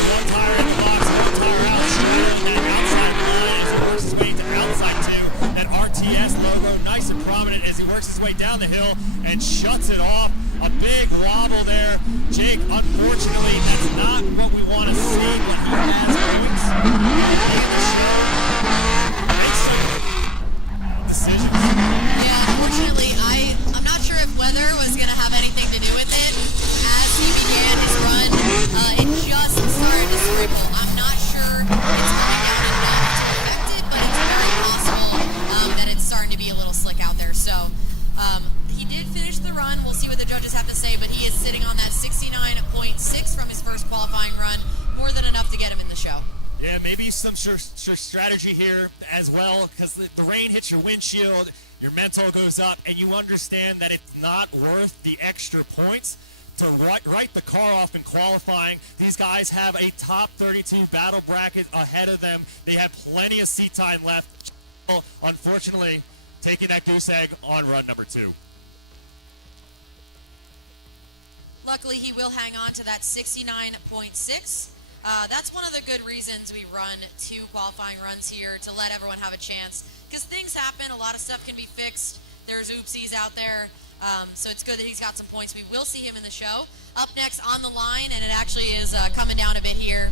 One tire in the box, one tire out, and outside line as he works his way to outside two. That RTS logo nice and prominent as he works his way down the hill and shuts it off. A big wobble there. Jake, unfortunately, that's not what we want to see when he has points. Makes some decisions. Yeah, unfortunately, I'm not sure if weather was going to have anything to do with it. As he began his run, it just started to sprinkle. I'm not sure it's coming down enough to affect it, but it's very possible that it's starting to be a little slick out there. So, he did finish the run. We'll see what the judges have to say, but he is sitting on that 69.6 from his first qualifying run, more than enough to get him in the show. Yeah, maybe some sure strategy here as well, because the rain hits your windshield, your mental goes up, and you understand that it's not worth the extra points to write the car off in qualifying. These guys have a top 32 battle bracket ahead of them. They have plenty of seat time left. Unfortunately, taking that goose egg on run number 2. Luckily, he will hang on to that 69.6. That's one of the good reasons we run 2 qualifying runs here, to let everyone have a chance. Because things happen, a lot of stuff can be fixed. There's oopsies out there. So it's good that he's got some points. We will see him in the show. Up next on the line, and it actually is coming down a bit here,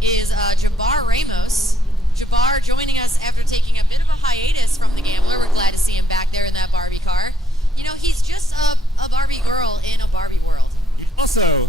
is Jabbar Ramos. Jabbar joining us after taking a bit of a hiatus from the Gambler. We're glad to see him back there in that Barbie car. You know, he's just a Barbie girl in a Barbie world. Also,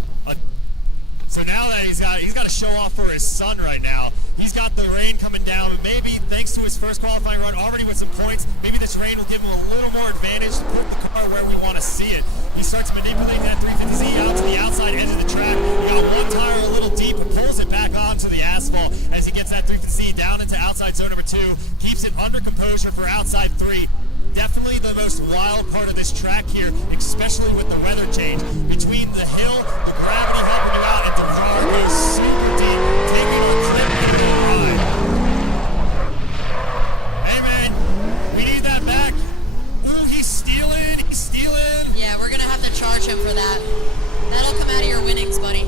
so now that he's got to show off for his son right now. He's got the rain coming down, and maybe thanks to his first qualifying run already with some points, maybe this rain will give him a little more advantage to put the car where we want to see it. He starts manipulating that 350Z out to the outside edge of the track. He got one tire a little deep and pulls it back onto the asphalt as he gets that 350Z down into outside zone number 2, keeps it under composure for outside 3. Definitely the most wild part of this track here, especially with the weather change. Between the hill, the gravity helping you out, and the car goes super deep, taking a clip in the ride. Hey man, we need that back. Ooh, he's stealing. Yeah, we're going to have to charge him for that. That'll come out of your winnings, buddy.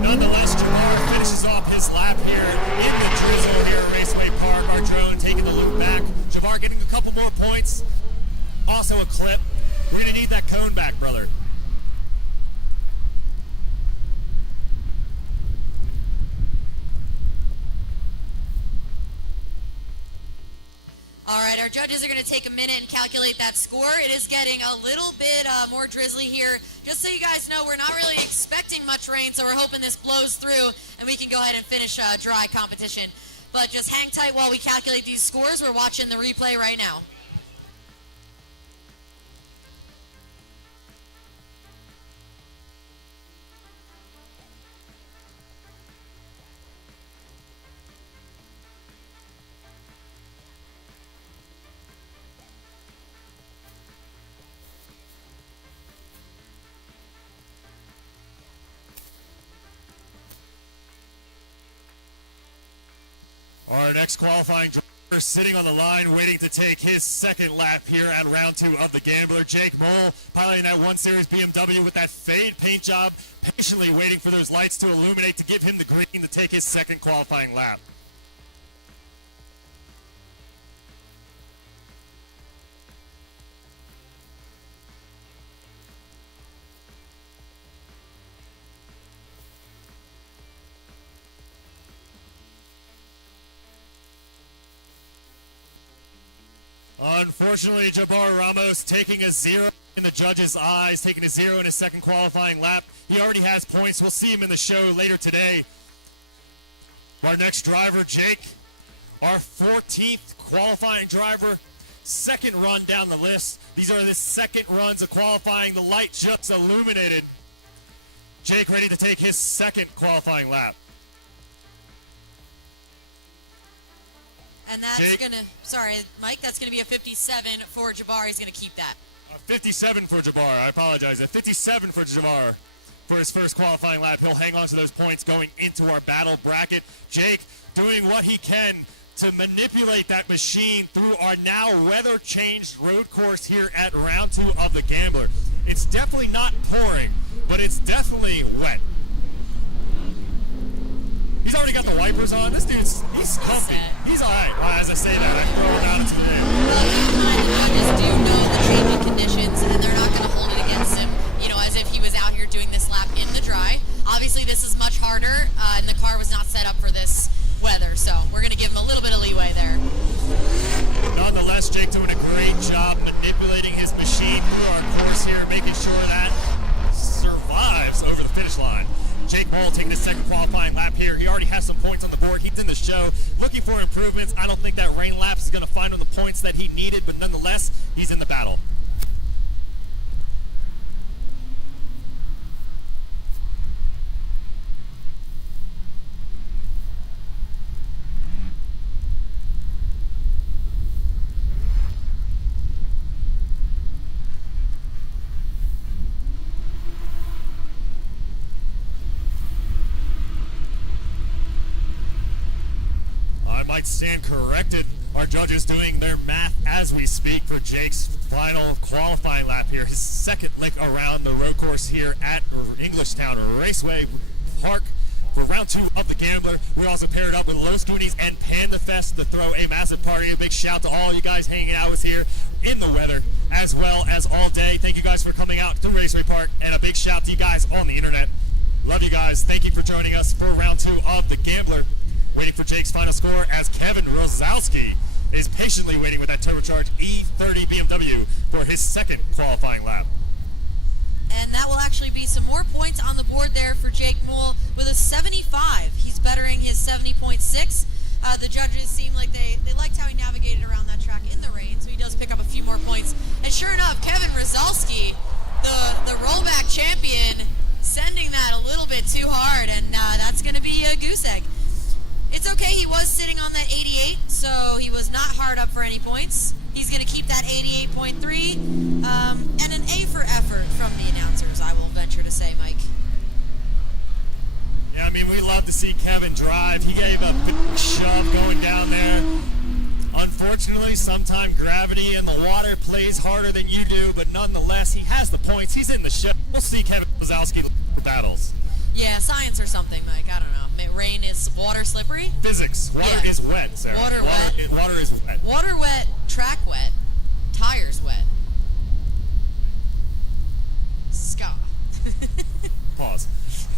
Nonetheless, Jabbar finishes off his lap here in the drizzle here at Raceway Park. Our drone taking the loop back. Jabbar getting a couple more points. Also a clip. We're going to need that cone back, brother. All right, our judges are going to take a minute and calculate that score. It is getting a little bit more drizzly here. Just so you guys know, we're not really expecting much rain, so we're hoping this blows through and we can go ahead and finish dry competition. But just hang tight while we calculate these scores. We're watching the replay right now. Our next qualifying driver sitting on the line waiting to take his second lap here at round 2 of the Gambler. Jake Mole piloting that 1 Series BMW with that fade paint job, patiently waiting for those lights to illuminate to give him the green to take his second qualifying lap. Unfortunately, Jabbar Ramos taking a 0 in the judges' eyes, taking a 0 in his second qualifying lap. He already has points. We'll see him in the show later today. Our next driver, Jake, our 14th qualifying driver, second run down the list. These are the second runs of qualifying. The light just illuminated. Jake ready to take his second qualifying lap. And that's sorry, Mike, that's gonna be a 57 for Jabbar. He's gonna keep that. 57 for Jabbar, I apologize. A 57 for Jabbar for his first qualifying lap. He'll hang on to those points going into our battle bracket. Jake doing what he can to manipulate that machine through our now weather-changed road course here at round 2 of the Gambler. It's definitely not pouring, but it's definitely wet. He's already got the wipers on. This dude's, he's comfy. He's all right. As I say that, I throw him out of today. Well, keep in mind, the judges do know the changing conditions, and they're not going to hold it against him, you know, as if he was out here doing this lap in the dry. Obviously, this is much harder, and the car was not set up for this weather, so we're going to give him a little bit of leeway there. Nonetheless, Jake doing a great job manipulating his machine through our course here, making sure that survives over the finish line. Jake Moll taking his second qualifying lap here. He already has some points on the board. He's in the show looking for improvements. I don't think that rain lap is going to find him the points that he needed, but nonetheless, he's in the battle. Might stand corrected. Our judges doing their math as we speak for Jake's final qualifying lap here. His second lick around the road course here at Englishtown Raceway Park for round 2 of the Gambler. We also paired up with Los Goonies and Panda Fest to throw a massive party. A big shout to all you guys hanging out with here in the weather as well as all day. Thank you guys for coming out to Raceway Park, and a big shout to you guys on the internet. Love you guys. Thank you for joining us for round 2 of the Gambler. Waiting for Jake's final score as Kevin Rosowski is patiently waiting with that turbocharged E30 BMW for his second qualifying lap. And that will actually be some more points on the board there for Jake Moll with a 75. He's bettering his 70.6. The judges seem like they liked how he navigated around that track in the rain, so he does pick up a few more points. And sure enough, Kevin Rosowski, the rollback champion, sending that a little bit too hard, and that's going to be a goose egg. It's okay, he was sitting on that 88, so he was not hard up for any points. He's going to keep that 88.3, and an A for effort from the announcers, I will venture to say, Mike. Yeah, I mean, we love to see Kevin drive. He gave a big shove going down there. Unfortunately, sometimes gravity in the water plays harder than you do, but nonetheless, he has the points. He's in the show. We'll see Kevin Rosowski for battles. Yeah, science or something, Mike. I don't know. Rain is water slippery? Physics. Water is wet, Sarah. Water wet. Water is wet. Water wet, track wet, tires wet. Ska. Pause.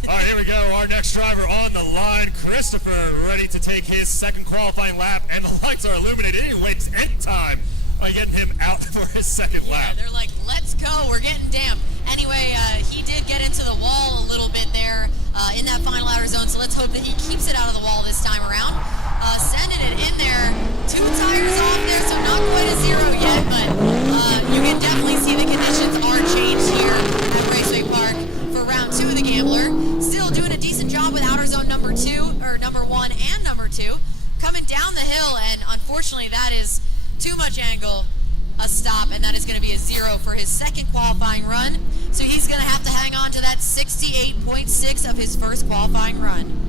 All right, here we go. Our next driver on the line, Christopher, ready to take his second qualifying lap, and the lights are illuminated. He didn't waste any time on getting him out for his second lap. Yeah, they're like, let's go. We're getting damp. Anyway, he did get into the wall a little bit there in that final outer zone, so let's hope that he keeps it out of the wall this time around. Sending it in there. 2 tires off there, so not quite a 0 yet, but you can definitely see the conditions are changed here at Raceway Park for round 2 of the Gambler. Still doing a decent job with outer zone number 2, or number 1 and number 2. Coming down the hill, and unfortunately that is too much angle, a stop, and that is going to be a 0 for his second qualifying run. So he's going to have to hang on to that 68.6 of his first qualifying run.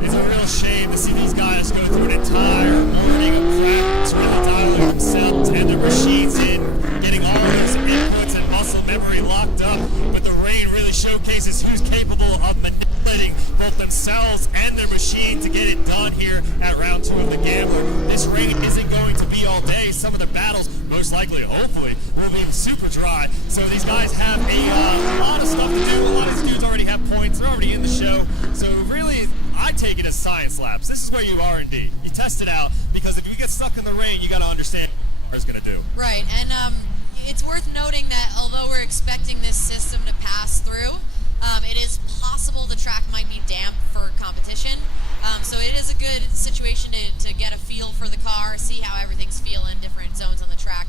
It's a real shame to see these guys go through an entire morning of practice, really dialing themselves and their machines in, getting all those inputs and muscle memory locked up, but the rain really showcases who's capable of manipulating both themselves and their machine to get it done here at round 2 of the Gambler. This rain isn't going to be all day. Some of the battles, most likely, hopefully, will be super dry. So these guys have a lot of stuff to do. A lot of these dudes already have points. They're already in the show. So really, I take it as science labs. This is where you R&D. You test it out, because if you get stuck in the rain, you got to understand what it's going to do. Right, and it's worth noting that although we're expecting this system to pass through, it is possible the track might be damp for competition. So it is a good situation to get a feel for the car, see how everything's feeling, different zones on the track.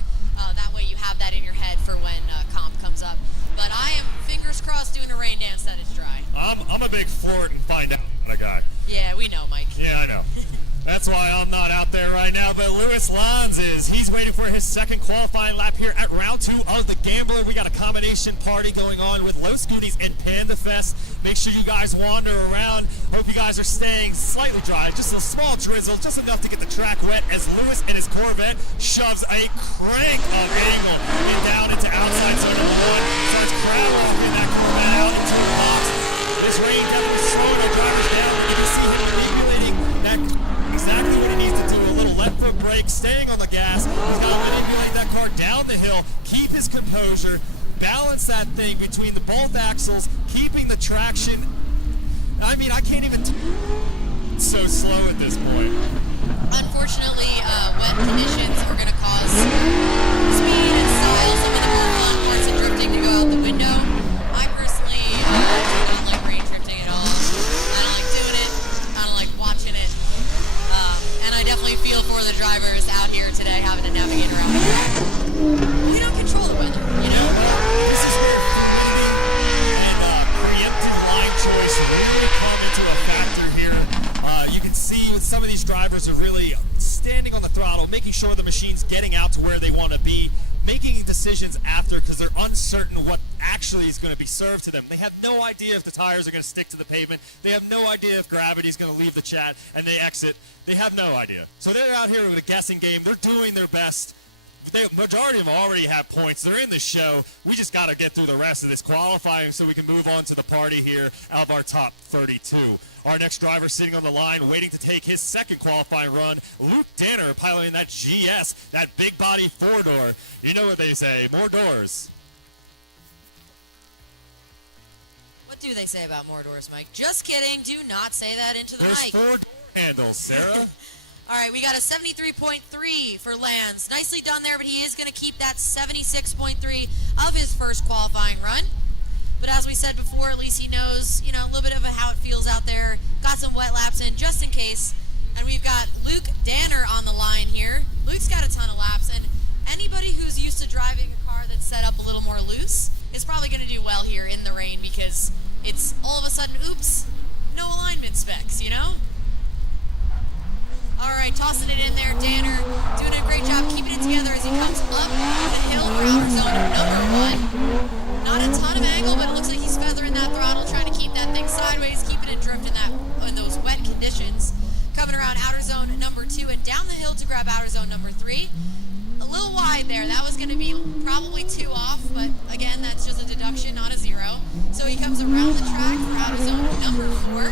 That way you have that in your head for when comp comes up. But I am, fingers crossed, doing a rain dance that it's dry. I'm a big floor it and find out kind of guy. Yeah, we know, Mike. Yeah, I know. That's why I'm not out there right now. Lewis Lons is. He's waiting for his second qualifying lap here at round 2 of the Gambler. We got a combination party going on with Low Scooties and Panda Fest. Make sure you guys wander around. Hope you guys are staying slightly dry. Just a small drizzle, just enough to get the track wet as Lewis and his Corvette shoves a crank of angle and down into outside zone number 1. Starts crowd walking that Corvette out into the box. This rain definitely slowing the drivers down. You can see him manipulating that exactly what he needs to do. A little left foot brake, staying on the gas. He's got to manipulate that car down the hill, keep his composure, balance that thing between the both axles, keeping the traction. I mean, I can't even so slow at this point. Unfortunately, wet conditions are going to cause speed and style, some of the more fun parts of drifting to go out the window. I personally do not like rain drifting at all. I don't like doing it. I don't like watching it. And I definitely feel for the drivers out here today having to navigate around. We don't control the weather, you know? This is where and preemptive line choice really come into a factor here. You can see some of these drivers are really standing on the throttle, making sure the machine's getting out to where they want to be, making decisions after because they're uncertain what actually is going to be served to them. They have no idea if the tires are going to stick to the pavement. They have no idea if gravity is going to leave the chat and they exit. They have no idea. So they're out here with a guessing game. They're doing their best. The majority of them already have points. They're in the show. We just got to get through the rest of this qualifying so we can move on to the party here out of our top 32. Our next driver sitting on the line waiting to take his second qualifying run, Luke Danner piloting that GS, that big body 4-door. You know what they say, more doors. What do they say about more doors, Mike? Just kidding. Do not say that into the There's mic. 4 door handles, Sarah. All right, we got a 73.3 for Lance. Nicely done there, but he is going to keep that 76.3 of his first qualifying run. But as we said before, at least he knows, you know, a little bit of how it feels out there. Got some wet laps in just in case. And we've got Luke Danner on the line here. Luke's got a ton of laps, and anybody who's used to driving a car that's set up a little more loose is probably going to do well here in the rain because it's all of a sudden, oops, no alignment specs, you know? All right, tossing it in there, Danner doing a great job keeping it together as he comes up the hill for outer zone number 1. Not a ton of angle, but it looks like he's feathering that throttle, trying to keep that thing sideways, keeping it drift in those wet conditions. Coming around outer zone number 2 and down the hill to grab outer zone number 3. A little wide there. That was going to be probably 2 off, but again, that's just a deduction, not a 0. So he comes around the track for outer zone number 4.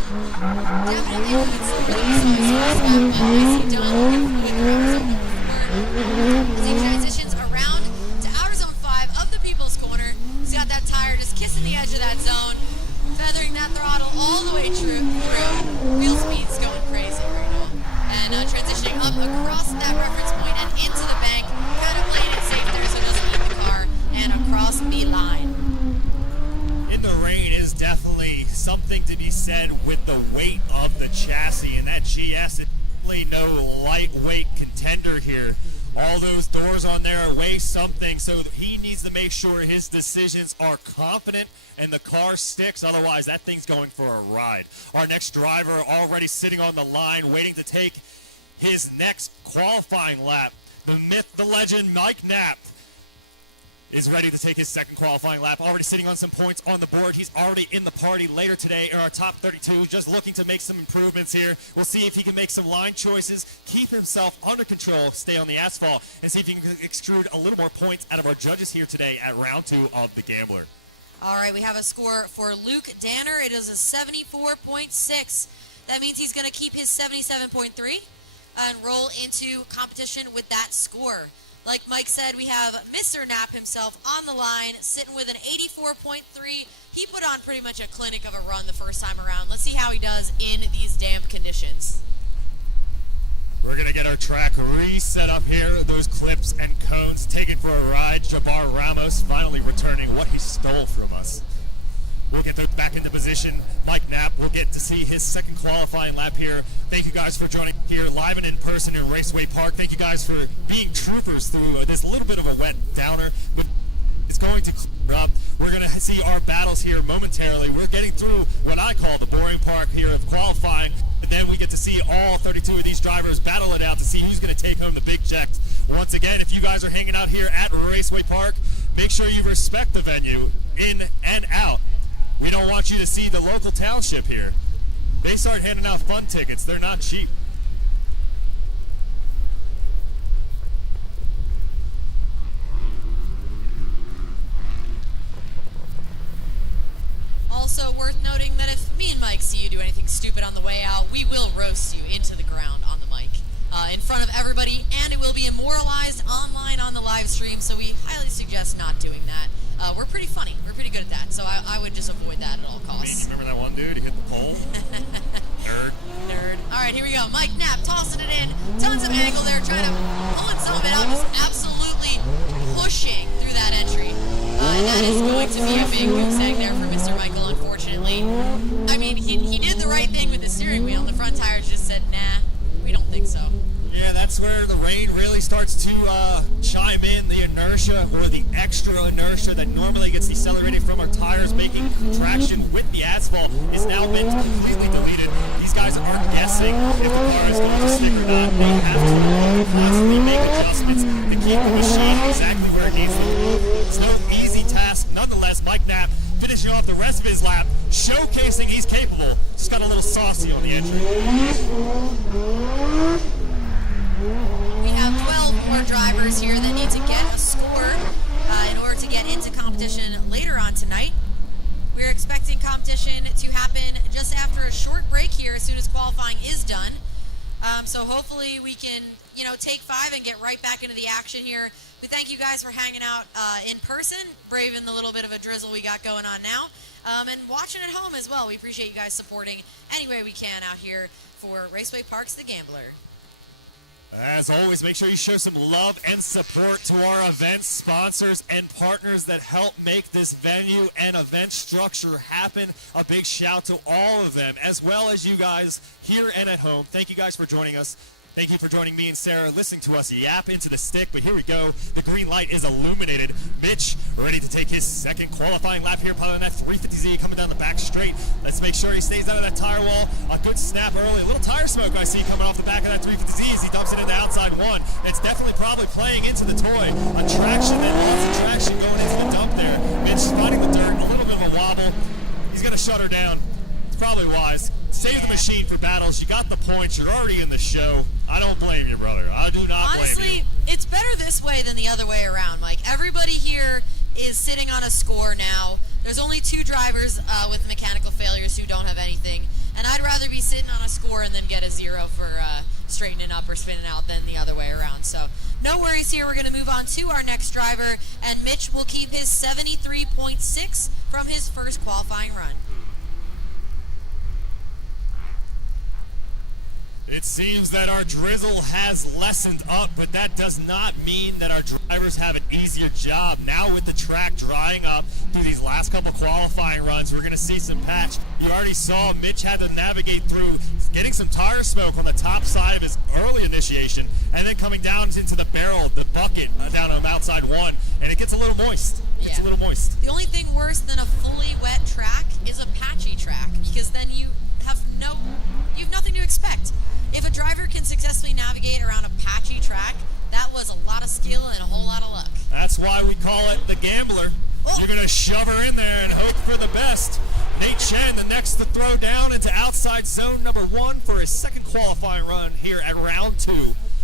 Definitely moving slowly, so his first lap nicely done. Looking fluid for outer zone number 4. As he transitions around to outer zone 5 of the People's Corner, he's got that tire just kissing the edge of that zone, feathering that throttle all the way through. Wheel speed's going crazy right now. And transitioning up across that reference point and into the bank, kind of playing it safe there so it doesn't leave the car, and across the line. In the rain is definitely something to be said with the weight of the chassis, and that GS is definitely no lightweight contender here. All those doors on there weigh something, so he needs to make sure his decisions are confident and the car sticks, otherwise that thing's going for a ride. Our next driver already sitting on the line waiting to take his next qualifying lap. The myth, the legend, Mike Knapp is ready to take his second qualifying lap, already sitting on some points on the board. He's already in the party later today in our top 32, just looking to make some improvements here. We'll see if he can make some line choices, keep himself under control, stay on the asphalt, and see if he can extrude a little more points out of our judges here today at round 2 of the Gambler. All right, we have a score for Luke Danner. It is a 74.6. That means he's going to keep his 77.3 and roll into competition with that score. Like Mike said, we have Mr. Knapp himself on the line, sitting with an 84.3. He put on pretty much a clinic of a run the first time around. Let's see how he does in these damp conditions. We're going to get our track reset up here. Those clips and cones taken for a ride. Jabbar Ramos finally returning what he stole from us. We'll get back into position. Mike Knapp will get to see his second qualifying lap here. Thank you guys for joining here live and in person in Raceway Park. Thank you guys for being troopers through this little bit of a wet downer, but it's going to clear up. We're going to see our battles here momentarily. We're getting through what I call the boring part here of qualifying, and then we get to see all 32 of these drivers battle it out to see who's going to take home the big check. Once again, if you guys are hanging out here at Raceway Park, make sure you respect the venue in and out. We don't want you to see the local township here. They start handing out fun tickets. They're not cheap. Also worth noting that if me and Mike see you do anything stupid on the way out, we will roast you into the ground on the mic in front of everybody, and it will be immortalized online on the live stream, so we highly suggest not doing that. We're pretty funny. We're pretty good at that, so I would just avoid that at all costs. Remember that one dude? He hit the pole? Nerd. Nerd. All right, here we go. Mike Knapp tossing it in. Tons of angle there, trying to pull some of it out. Just absolutely pushing through that entry. And that is going to be a big goose egg there for Mr. Michael, unfortunately. I mean, he did the right thing with the steering wheel, and the front tires just said, nah, we don't think so. Yeah, that's where the rain really starts to chime in. The inertia, or the extra inertia that normally gets decelerated from our tires, making traction with the asphalt, has now been completely deleted. These guys aren't guessing if the car is going to stick or not. They have to constantly make adjustments to keep the machine exactly where it needs to be. It's no easy task. Nonetheless, Mike Knapp finishing off the rest of his lap, showcasing he's capable. Just got a little saucy on the entry. We have 12 more drivers here that need to get a score in order to get into competition later on tonight. We're expecting competition to happen just after a short break here as soon as qualifying is done. So hopefully we can, take 5 and get right back into the action here. We thank you guys for hanging out in person, braving the little bit of a drizzle we got going on now, and watching at home as well. We appreciate you guys supporting any way we can out here for Raceway Parks the Gambler. As always, make sure you show some love and support to our event sponsors and partners that help make this venue and event structure happen. A big shout to all of them, as well as you guys here and at home. Thank you guys for joining us. Thank you for joining me and Sarah, listening to us yap into the stick. But here we go. The green light is illuminated. Mitch ready to take his second qualifying lap here, piloting that 350Z coming down the back straight. Let's make sure he stays down that tire wall. A good snap early. A little tire smoke I see coming off the back of that 350Z as he dumps it into outside one. It's definitely probably playing into the toy. A traction, then lots of traction going into the dump there. Mitch finding the dirt, a little bit of a wobble. He's going to shut her down. It's probably wise. Save the machine for battles. You got the points. You're already in the show. I don't blame you, brother. I do not blame you. Honestly, it's better this way than the other way around, Mike. Everybody here is sitting on a score now. There's only 2 drivers with mechanical failures who don't have anything, and I'd rather be sitting on a score and then get a 0 for straightening up or spinning out than the other way around. So no worries here. We're going to move on to our next driver, and Mitch will keep his 73.6 from his first qualifying run. It seems that our drizzle has lessened up, but that does not mean that our drivers have an easier job. Now with the track drying up through these last couple qualifying runs, we're going to see some patch. You already saw Mitch had to navigate through getting some tire smoke on the top side of his early initiation, and then coming down into the barrel, the bucket down on outside one, and it gets a little moist. It's a little moist. The only thing worse than a fully wet track is a patchy track, because then you have nothing to expect. If a driver can successfully navigate around a patchy track, that was a lot of skill and a whole lot of luck. That's why we call it the Gambler. Oh. You're going to shove her in there and hope for the best. Nate Chen, the next to throw down into outside zone number 1 for his second qualifying run here at round 2.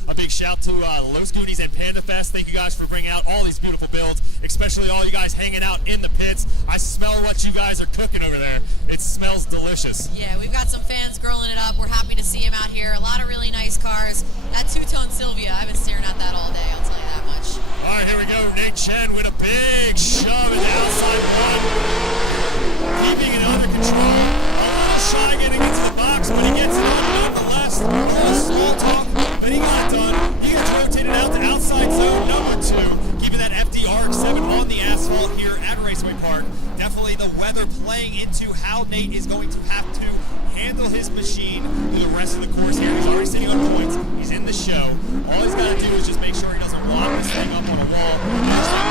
A big shout to Los Goonies and Panda Fest. Thank you guys for bringing out all these beautiful builds, especially all you guys hanging out in the pits. I smell what you guys are cooking over there. It smells delicious. Yeah, we've got some fans grilling it up. We're happy to see him out here. A lot of really nice cars. That two-tone Sylvia, I've been staring at that all day, I'll tell you that much. All right, here we go. Nate Chen with a big shove in the outside one. Keeping it under control. A little shy getting into the box, but he gets it on nonetheless. A little small talk, but he got it done. He gets rotated out to outside zone number 2, keeping that FDR7 on the asphalt here at Raceway Park. Definitely the weather playing into how Nate is going to have to handle his machine through the rest of the course here. He's already sitting on points. He's in the show. All he's got to do is just make sure he doesn't lock this thing up on a wall.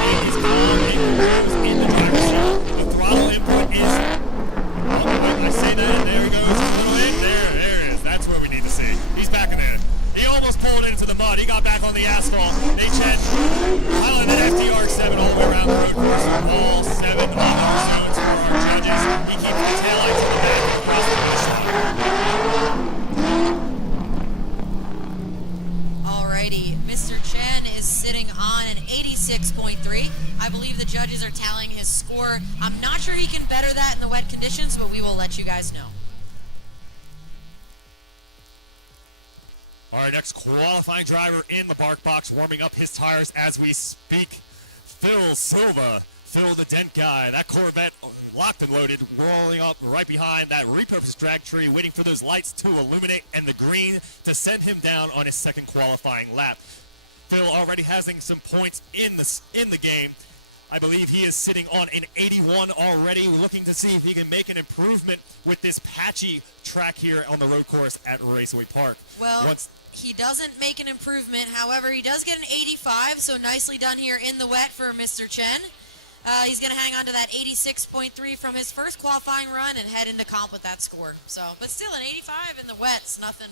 Nate is calm and goes in the driver's seat. The throttle input is... I say that, and there he goes. A little in. There it is. That's where we need to see 86.3. I believe the judges are tallying his score. I'm not sure he can better that in the wet conditions, but we will let you guys know. Our next qualifying driver in the bark box, warming up his tires as we speak. Phil Silva, Phil the Dent guy. That Corvette locked and loaded, rolling up right behind that repurposed drag tree, waiting for those lights to illuminate and the green to send him down on his second qualifying lap. Phil already has some points in the game. I believe he is sitting on an 81 already, looking to see if he can make an improvement with this patchy track here on the road course at Raceway Park. Well, he doesn't make an improvement. However, he does get an 85, so nicely done here in the wet for Mr. Chen. He's going to hang on to that 86.3 from his first qualifying run and head into comp with that score. So, but still, an 85 in the wet's nothing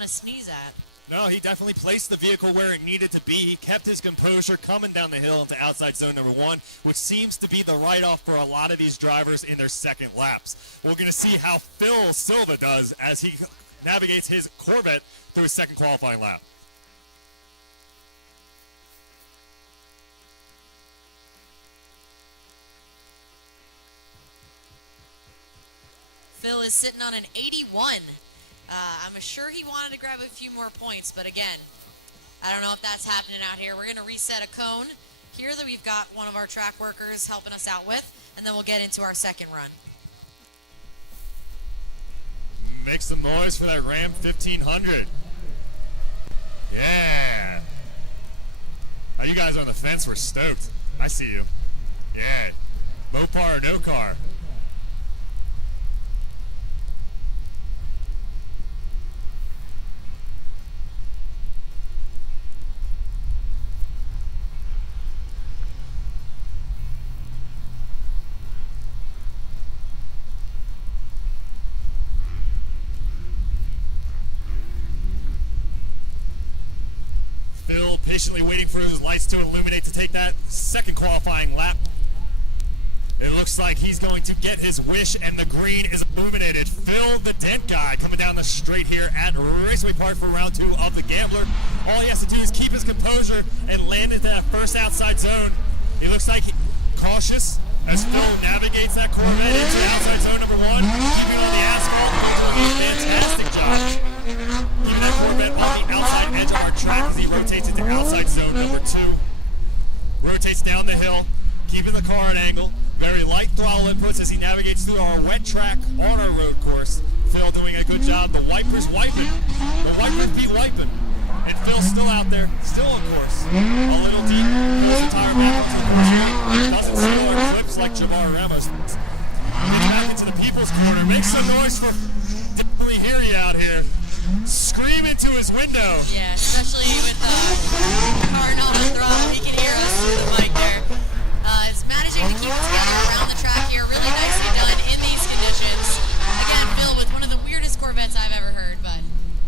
to sneeze at. No, he definitely placed the vehicle where it needed to be. He kept his composure coming down the hill into outside zone number 1, which seems to be the write-off for a lot of these drivers in their second laps. We're going to see how Phil Silva does as he navigates his Corvette through his second qualifying lap. Phil is sitting on an 81. I'm sure he wanted to grab a few more points, but again, I don't know if that's happening out here. We're going to reset a cone here that we've got one of our track workers helping us out with, and then we'll get into our second run. Make some noise for that Ram 1500. Yeah. Oh, you guys on the fence were stoked. I see you. Yeah. Mopar or no car. Phil patiently waiting for his lights to illuminate to take that second qualifying lap. It looks like he's going to get his wish, and the green is illuminated. Phil the Dent guy coming down the straight here at Raceway Park for round 2 of the Gambler. All he has to do is keep his composure and land into that first outside zone. He looks like cautious as Phil navigates that Corvette into outside zone number 1, keeping on the asphalt, doing a fantastic job. Keeping that Corvette on the outside edge of our track as he rotates into outside zone number 2. Rotates down the hill, keeping the car at angle. Very light throttle inputs as he navigates through our wet track on our road course. Phil doing a good job. The wipers wiping. The wipers beat wiping. And Phil's still out there, still on course. A little deep, pulls the tire back onto the course. Doesn't seal or clips like Javar Ramos. Gets back into the people's corner. Makes some noise for definitely hear you out here. Scream into his window. Yeah, especially with the car not on throttle, he can hear us through the mic there. Is managing to keep it together around the track here. Really nicely done in these conditions. Again, Phil with one of the weirdest Corvettes I've ever heard, but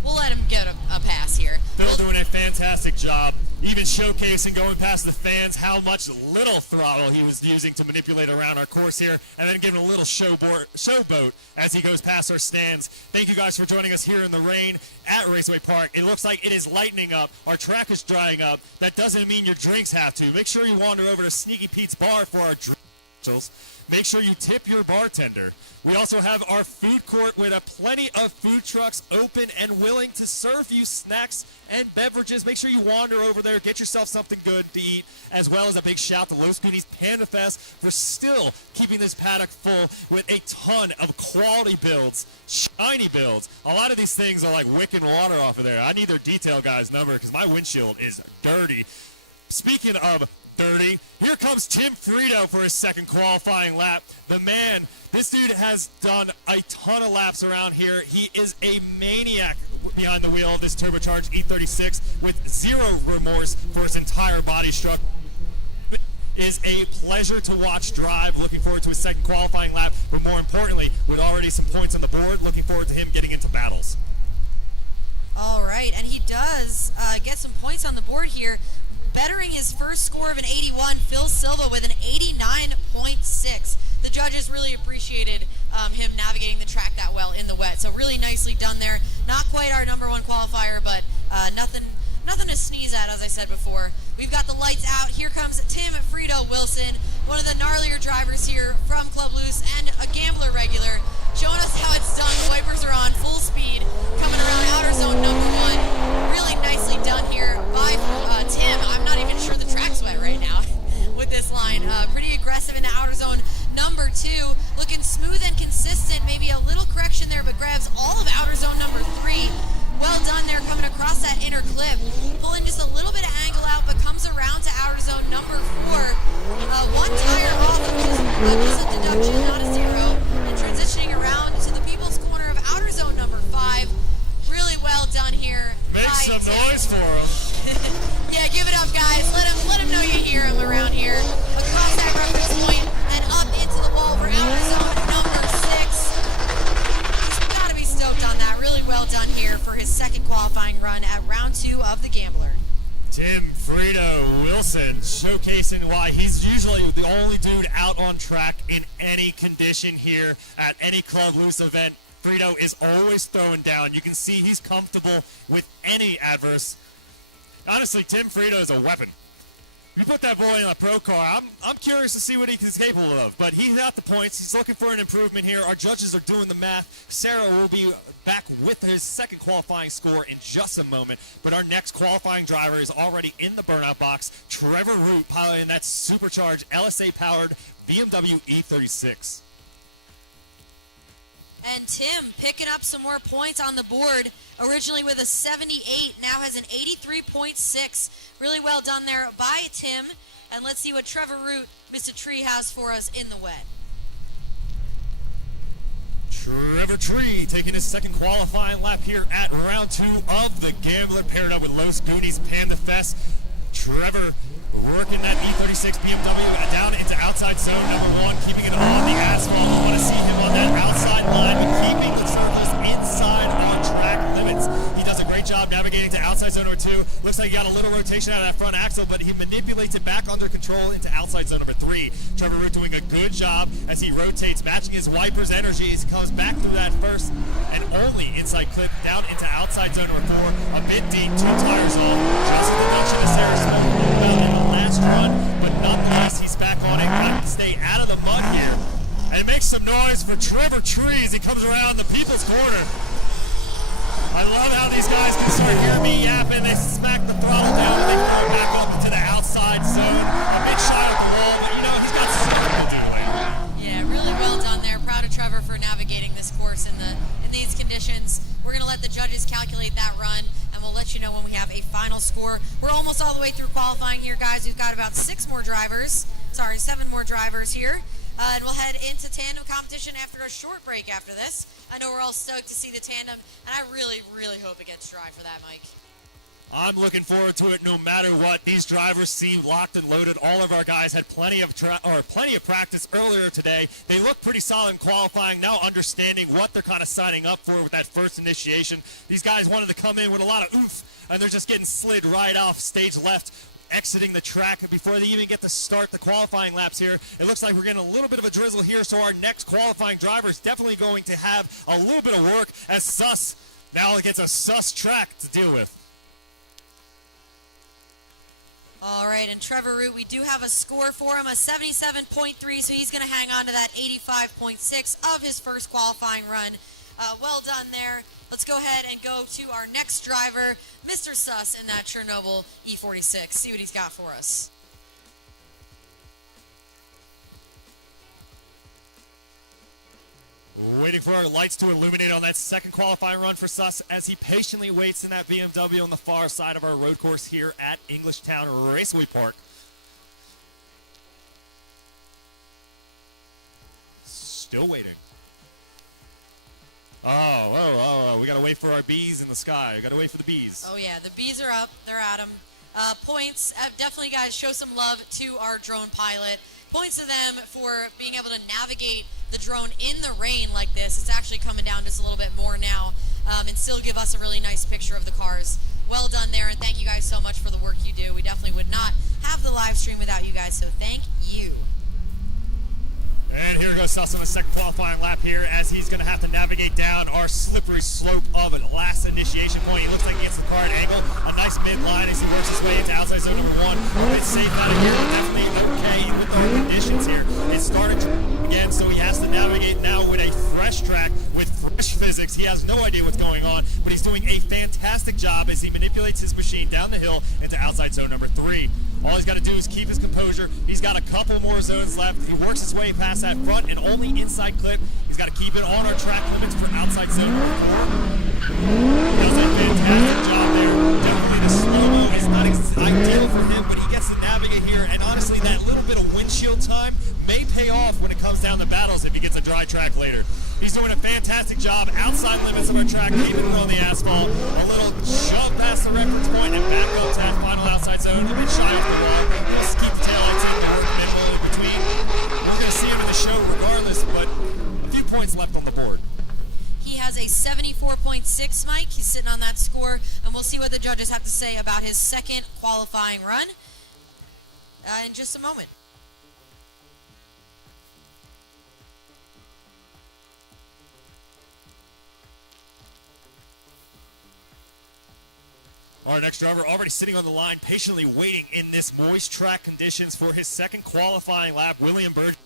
we'll let him get a pass here. Phil doing a fantastic job, even showcasing, going past the fans, how much little throttle he was using to manipulate around our course here, and then giving a little showboat as he goes past our stands. Thank you guys for joining us here in the rain at Raceway Park. It looks like it is lightening up. Our track is drying up. That doesn't mean your drinks have to. Make sure you wander over to Sneaky Pete's bar for our drinks. Make sure you tip your bartender. We also have our food court with plenty of food trucks open and willing to serve you snacks and beverages. Make sure you wander over there, get yourself something good to eat, as well as a big shout to Los Goonies Panda Fest for still keeping this paddock full with a ton of quality builds, shiny builds. A lot of these things are like wicking water off of there. I need their detail guy's number because my windshield is dirty. Speaking of dirty, here comes Tim Frito for his second qualifying lap. The man, this dude has done a ton of laps around here. He is a maniac behind the wheel of this turbocharged E36 with zero remorse for his entire body structure. It is a pleasure to watch drive. Looking forward to his second qualifying lap, but more importantly, with already some points on the board, looking forward to him getting into battles. All right, and he does get some points on the board here. Bettering his first score of an 81, Phil Silva with an 89.6. The judges really appreciated him navigating the track that well in the wet. So really nicely done there. Not quite our #1 qualifier, but nothing Nothing to sneeze at, as I said before. We've got the lights out. Here comes Tim Frito Wilson, one of the gnarlier drivers here from Club Loose and a Gambler regular, showing us how it's done. The wipers are on full speed, coming around outer zone number 1. Really nicely done here by Tim. I'm not even sure the track's wet right now with this line. Pretty aggressive into outer zone number 2. Looking smooth and consistent. Maybe a little correction there, but grabs all of outer zone number 3. Well done there, coming across that inner clip. Pulling just a little bit of angle out, but comes around to outer zone number 4. One tire off, which is just a deduction, not a 0. And transitioning around to the people's corner of outer zone number 5. Really well done here. Make some noise for him. Yeah, give it up, guys. Let him know you hear him around here. Across that reference point and up into the wall for outer zone number 6. He's got to be stoked on that. Really well done here for his second qualifying run at round 2 of the Gambler. Tim Frito Wilson showcasing why he's usually the only dude out on track in any condition here at any Club Loose event. Frito is always throwing down. You can see he's comfortable with any adverse. Honestly, Tim Frito is a weapon. You put that boy in a pro car, I'm curious to see what he's capable of. But he's got the points. He's looking for an improvement here. Our judges are doing the math. Sarah will be back with his second qualifying score in just a moment. But our next qualifying driver is already in the burnout box. Trevor Root piloting that supercharged LSA-powered BMW E36. And Tim picking up some more points on the board. Originally with a 78, now has an 83.6. Really well done there by Tim. And let's see what Trevor Root, Mr. Tree, has for us in the wet. Trevor Tree taking his second qualifying lap here at round 2 of the Gambler, paired up with Los Goonies Panda Fest. Trevor working that E36 BMW down into outside zone number 1, keeping it on the asphalt. We want to see him on that outside line, but keeping the circles inside on track limits. He does a great job navigating to outside zone number 2. Looks like he got a little rotation out of that front axle, but he manipulates it back under control into outside zone number 3. Trevor Root doing a good job as he rotates, matching his wipers energy as he comes back through that first and only inside clip down into outside zone number 4. A bit deep, 2 tires off. Just a deduction to Sarah Smith about in the last run, but nonetheless he's back on it. Got to stay out of the mud here. And it makes some noise for Trevor Tree as he comes around the people's corner. I love how these guys can start hearing me yapping. They smack the throttle down and they throw it back up into the outside zone. A bit shy of the wall, but you know, he's got something to do later. Yeah, really well done there. Proud of Trevor for navigating this course in these conditions. We're going to let the judges calculate that run, and we'll let you know when we have a final score. We're almost all the way through qualifying here, guys. We've got about 7 more drivers here. And we'll head into tandem competition after a short break after this. I know we're all stoked to see the tandem, and I really, really hope it gets dry for that, Mike. I'm looking forward to it no matter what. These drivers seem locked and loaded. All of our guys had plenty of practice earlier today. They look pretty solid in qualifying, now understanding what they're kind of signing up for with that first initiation. These guys wanted to come in with a lot of oomph, and they're just getting slid right off stage left, exiting the track before they even get to start the qualifying laps here. It looks like we're getting a little bit of a drizzle here, so our next qualifying driver is definitely going to have a little bit of work as Sus now gets a sus track to deal with. All right, and Trevor Root, we do have a score for him, a 77.3, so he's going to hang on to that 85.6 of his first qualifying run. Well done there. Let's go ahead and go to our next driver, Mr. Sus in that Chernobyl E46. See what he's got for us. Waiting for our lights to illuminate on that second qualifying run for Sus as he patiently waits in that BMW on the far side of our road course here at Englishtown Raceway Park. Still waiting. Oh, we gotta wait for our bees in the sky. We gotta wait for the bees. Oh yeah, the bees are up, they're at them. Points, definitely guys, show some love to our drone pilot. Points to them for being able to navigate the drone in the rain like this. It's actually coming down just a little bit more now, and still give us a really nice picture of the cars. Well done there, and thank you guys so much for the work you do. We definitely would not have the live stream without you guys, so thank you. And here goes Suss on the second qualifying lap here as he's going to have to navigate down our slippery slope of last initiation point. He looks like he gets the car at angle. A nice mid-line as he works his way into outside zone number 1. A bit safe out of here, but definitely okay with the conditions here. It started again, so he has to navigate now with a fresh track, with fresh physics. He has no idea what's going on, but he's doing a fantastic job as he manipulates his machine down the hill into outside zone number 3. All he's got to do is keep his composure. He's got a couple more zones left. He works his way past that front and only inside clip. He's got to keep it on our track limits for outside zone number 4. He does a fantastic job there. Definitely the slow-mo is not ideal for him, but he gets to navigate here. And honestly, that little bit of windshield time may pay off when it comes down to battles if he gets a dry track later. He's doing a fantastic job outside limits of our track, keeping it on the asphalt. A little shove past the reference point and back up to that final outside zone. A bit shy of the wall. Just keep the taillights in there, middle in between. We're going to see him in the show regardless, but a few points left on the board. He has a 74.6, Mike. He's sitting on that score, and we'll see what the judges have to say about his second qualifying run in just a moment. Our next driver already sitting on the line, patiently waiting in this moist track conditions for his second qualifying lap. William Burge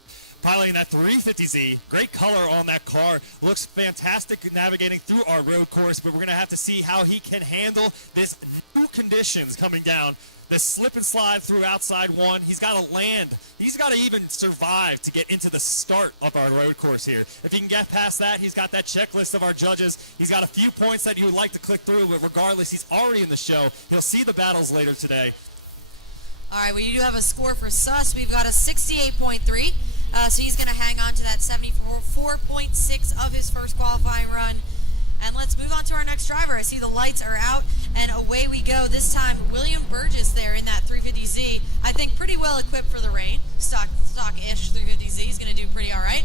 piloting that 350Z. Great color on that car. Looks fantastic navigating through our road course, but we're going to have to see how he can handle this new conditions coming down. The slip and slide through outside 1. He's got to land. He's got to even survive to get into the start of our road course here. If he can get past that, he's got that checklist of our judges. He's got a few points that he would like to click through, but regardless, he's already in the show. He'll see the battles later today. All right, we do have a score for Suss. We've got a 68.3, so he's going to hang on to that 74.6 of his first qualifying run. And let's move on to our next driver. I see the lights are out, and away we go. This time, William Burgess there in that 350Z. I think pretty well equipped for the rain. Stock-ish 350Z. He's going to do pretty all right.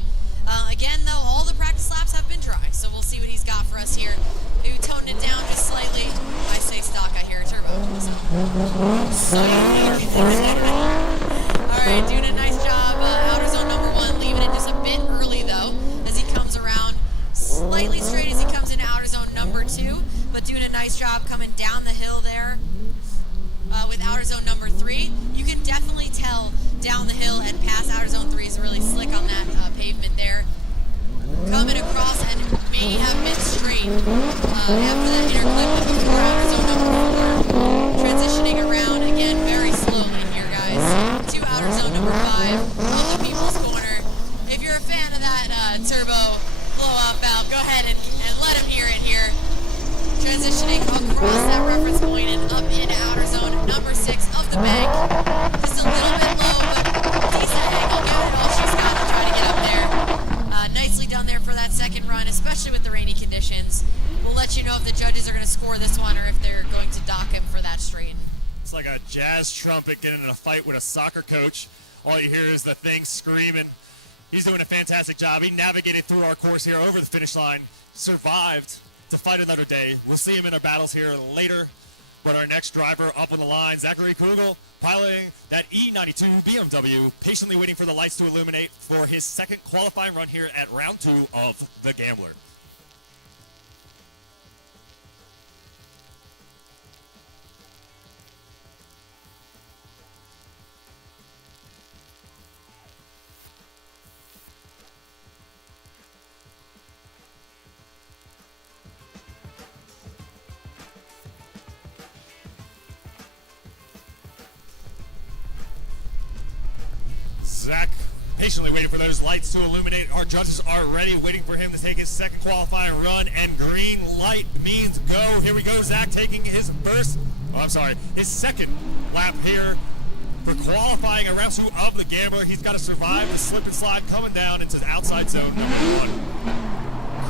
Again, though, all the practice laps have been dry, so we'll see what he's got for us here. Maybe toned it down just slightly. When I say stock, I hear turbo. All right, doing a nice job. Outer zone number 1, leaving it just a bit early, though, as he comes around slightly straight as he comes into outer zone number 2, but doing a nice job coming down the hill there with outer zone number 3. You can definitely tell down the hill and past outer zone 3 is really slick on that pavement there. Coming across and may have been straight after the interclip before outer zone number 4. Transitioning around again very slowly here, guys, to outer zone number 5 of the People's Corner. If you're a fan of that turbo blow-off valve, go ahead and let him hear it here. Transitioning across that reference point and up into outer zone number 6 of the bank. Just a little bit low, but decent angle. Giving it all she's got to try to get up there. Nicely done there for that second run, especially with the rainy conditions. We'll let you know if the judges are going to score this one or if they're going to dock him for that straight. It's like a jazz trumpet getting in a fight with a soccer coach. All you hear is the thing screaming. He's doing a fantastic job. He navigated through our course here over the finish line, survived to fight another day. We'll see him in our battles here later. But our next driver up on the line, Zachary Kugel, piloting that E92 BMW, patiently waiting for the lights to illuminate for his second qualifying run here at round 2 of the Gambler. Zach patiently waiting for those lights to illuminate. Our judges are ready, waiting for him to take his second qualifying run, and green light means go. Here we go, Zach taking his his second lap here for qualifying around 2 of the Gambler. He's got to survive the slip and slide coming down into the outside zone number 1.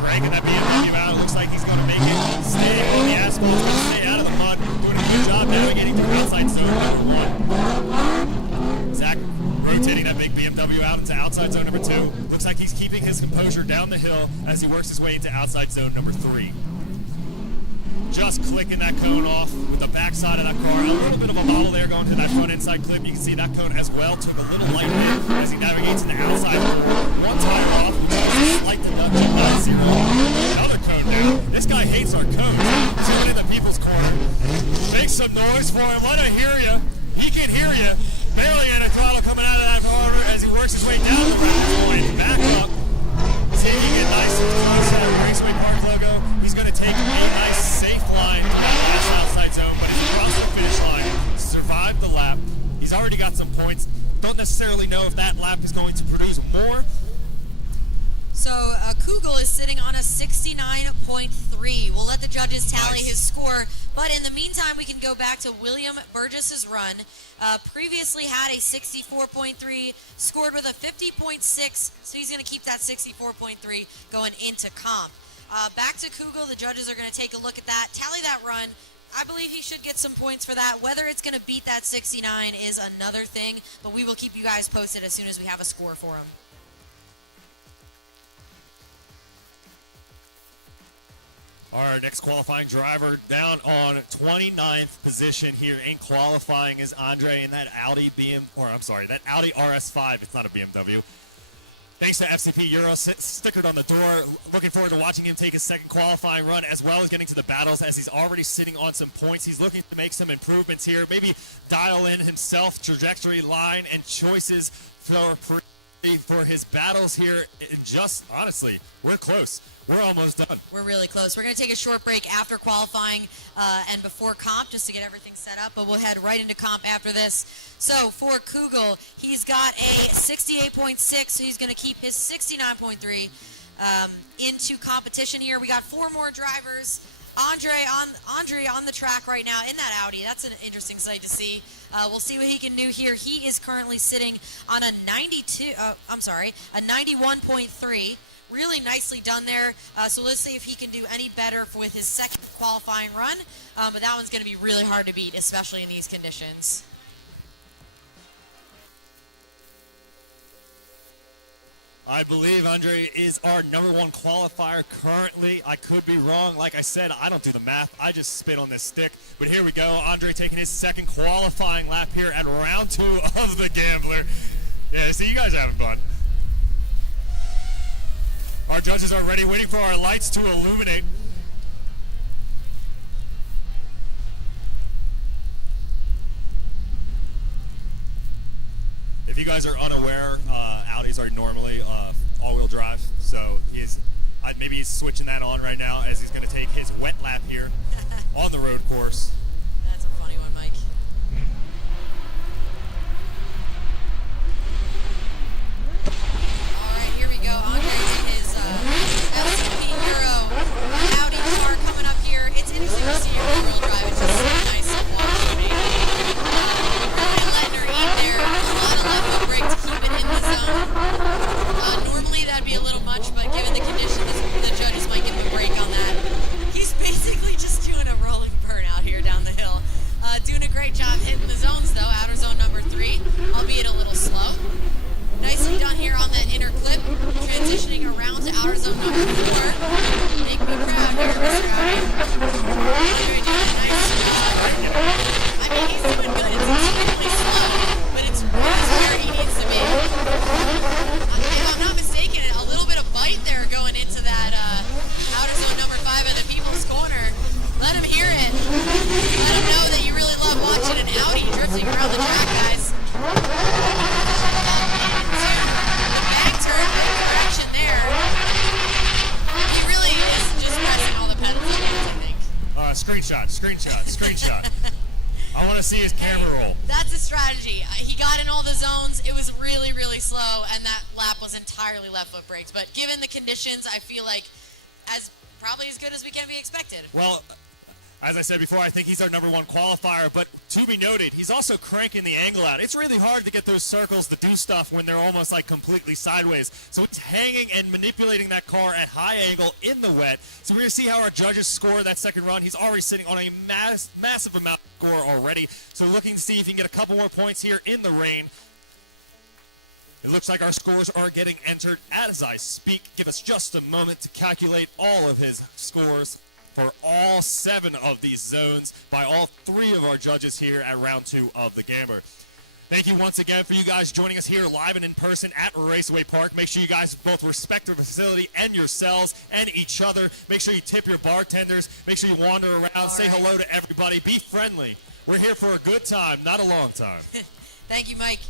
Cranking that BMW out. It looks like he's going to make it. Staying on the asphalt, he's going to stay out of the mud. Doing a good job navigating through outside zone number 1. Zach rotating that big BMW out into outside zone number 2. Looks like he's keeping his composure down the hill as he works his way into outside zone number 3. just clicking that cone off with the backside of that car. A little bit of a bobble there going to that front inside clip. You can see that cone as well took a little light hit as he navigates to the outside. One tire off, a slight deduction, not zero. Another cone down. This guy hates our cones. Zooming in the people's corner. Make some noise for him. Let him hear you. He can hear you. Barely in a throttle coming out of that corner as he works his way down the ramp point. Back up. Taking it nice and close to that Raceway Park logo. He's going to take a nice safe line to that last outside zone, but he's across the finish line. Survived the lap. He's already got some points. Don't necessarily know if that lap is going to produce more. So Kugel is sitting on a 69.3. We'll let the judges tally his score, but in the meantime, we can go back to William Burgess's run. Previously had a 64.3, scored with a 50.6, so he's going to keep that 64.3 going into comp. Back to Kugel, the judges are going to take a look at that, tally that run. I believe he should get some points for that. Whether it's going to beat that 69 is another thing, but we will keep you guys posted as soon as we have a score for him. Our next qualifying driver down on 29th position here in qualifying is Andre in that Audi that Audi RS5. It's not a BMW. Thanks to FCP Euro stickered on the door. Looking forward to watching him take his second qualifying run as well as getting to the battles as he's already sitting on some points. He's looking to make some improvements here. Maybe dial in himself, trajectory, line, and choices for his battles here. And just honestly, we're close. We're almost done. We're really close. We're going to take a short break after qualifying and before comp just to get everything set up, but we'll head right into comp after this. So for Kugel, he's got a 68.6, so he's going to keep his 69.3 into competition here. We got four more drivers. Andre on the track right now in that Audi. That's an interesting sight to see. We'll see what he can do here. He is currently sitting on a 91.3. Really nicely done there. So let's see if he can do any better with his second qualifying run. But that one's going to be really hard to beat, especially in these conditions. I believe Andre is our #1 qualifier currently. I could be wrong. Like I said, I don't do the math. I just spit on this stick. But here we go. Andre taking his second qualifying lap here at round 2 of the Gambler. Yeah, see, you guys are having fun. Our judges are ready, waiting for our lights to illuminate. If you guys are unaware, Audis are normally all-wheel drive, so maybe he's switching that on right now as he's going to take his wet lap here on the road course. That's a funny one, Mike. All right, here we go. Andre's in his LCP Euro Audi car coming up here. It's interesting to see your all-wheel drive. It's just so nice and watching. Really letting her eat there. A lot of left foot brake to keep it in the zone. Normally that'd be a little much, but given the conditions, the judges might give him a break on that. He's basically just doing a rolling burnout here down the hill. Doing a great job hitting the zones though. Outer zone number 3, albeit a little slow. Nicely done here on that inner clip. Transitioning around to outer zone number 4. Make me proud here, Mr. Audi. Andre doing a nice job. I mean, he's doing good. It's extremely slow, but it's where he needs to be. If I'm not mistaken, a little bit of bite there going into that outer zone number 5 of the People's Corner. Let him hear it. Let him know that you really love watching an Audi drifting around the track, guys. The back turn direction there. He really is just pressing all the pedals at once, I think. Screenshot. I want to see his camera roll. That's a strategy. He got in all the zones. It was really, really slow, and that lap was entirely left foot brakes. But given the conditions, I feel like probably as good as we can be expected. Well, as I said before, I think he's our #1 qualifier, but to be noted, he's also cranking the angle out. It's really hard to get those circles to do stuff when they're almost like completely sideways. So it's hanging and manipulating that car at high angle in the wet. So we're going to see how our judges score that second run. He's already sitting on a massive amount of score already. So looking to see if he can get a couple more points here in the rain. It looks like our scores are getting entered as I speak. Give us just a moment to calculate all of his scores. for all 7 of these zones by all 3 of our judges here at round 2 of the Gambler. Thank you once again for you guys joining us here live and in person at Raceway Park. Make sure you guys both respect your facility and yourselves and each other. Make sure you tip your bartenders. Make sure you wander around, say hello to everybody. Be friendly. We're here for a good time, not a long time. Thank you, Mike.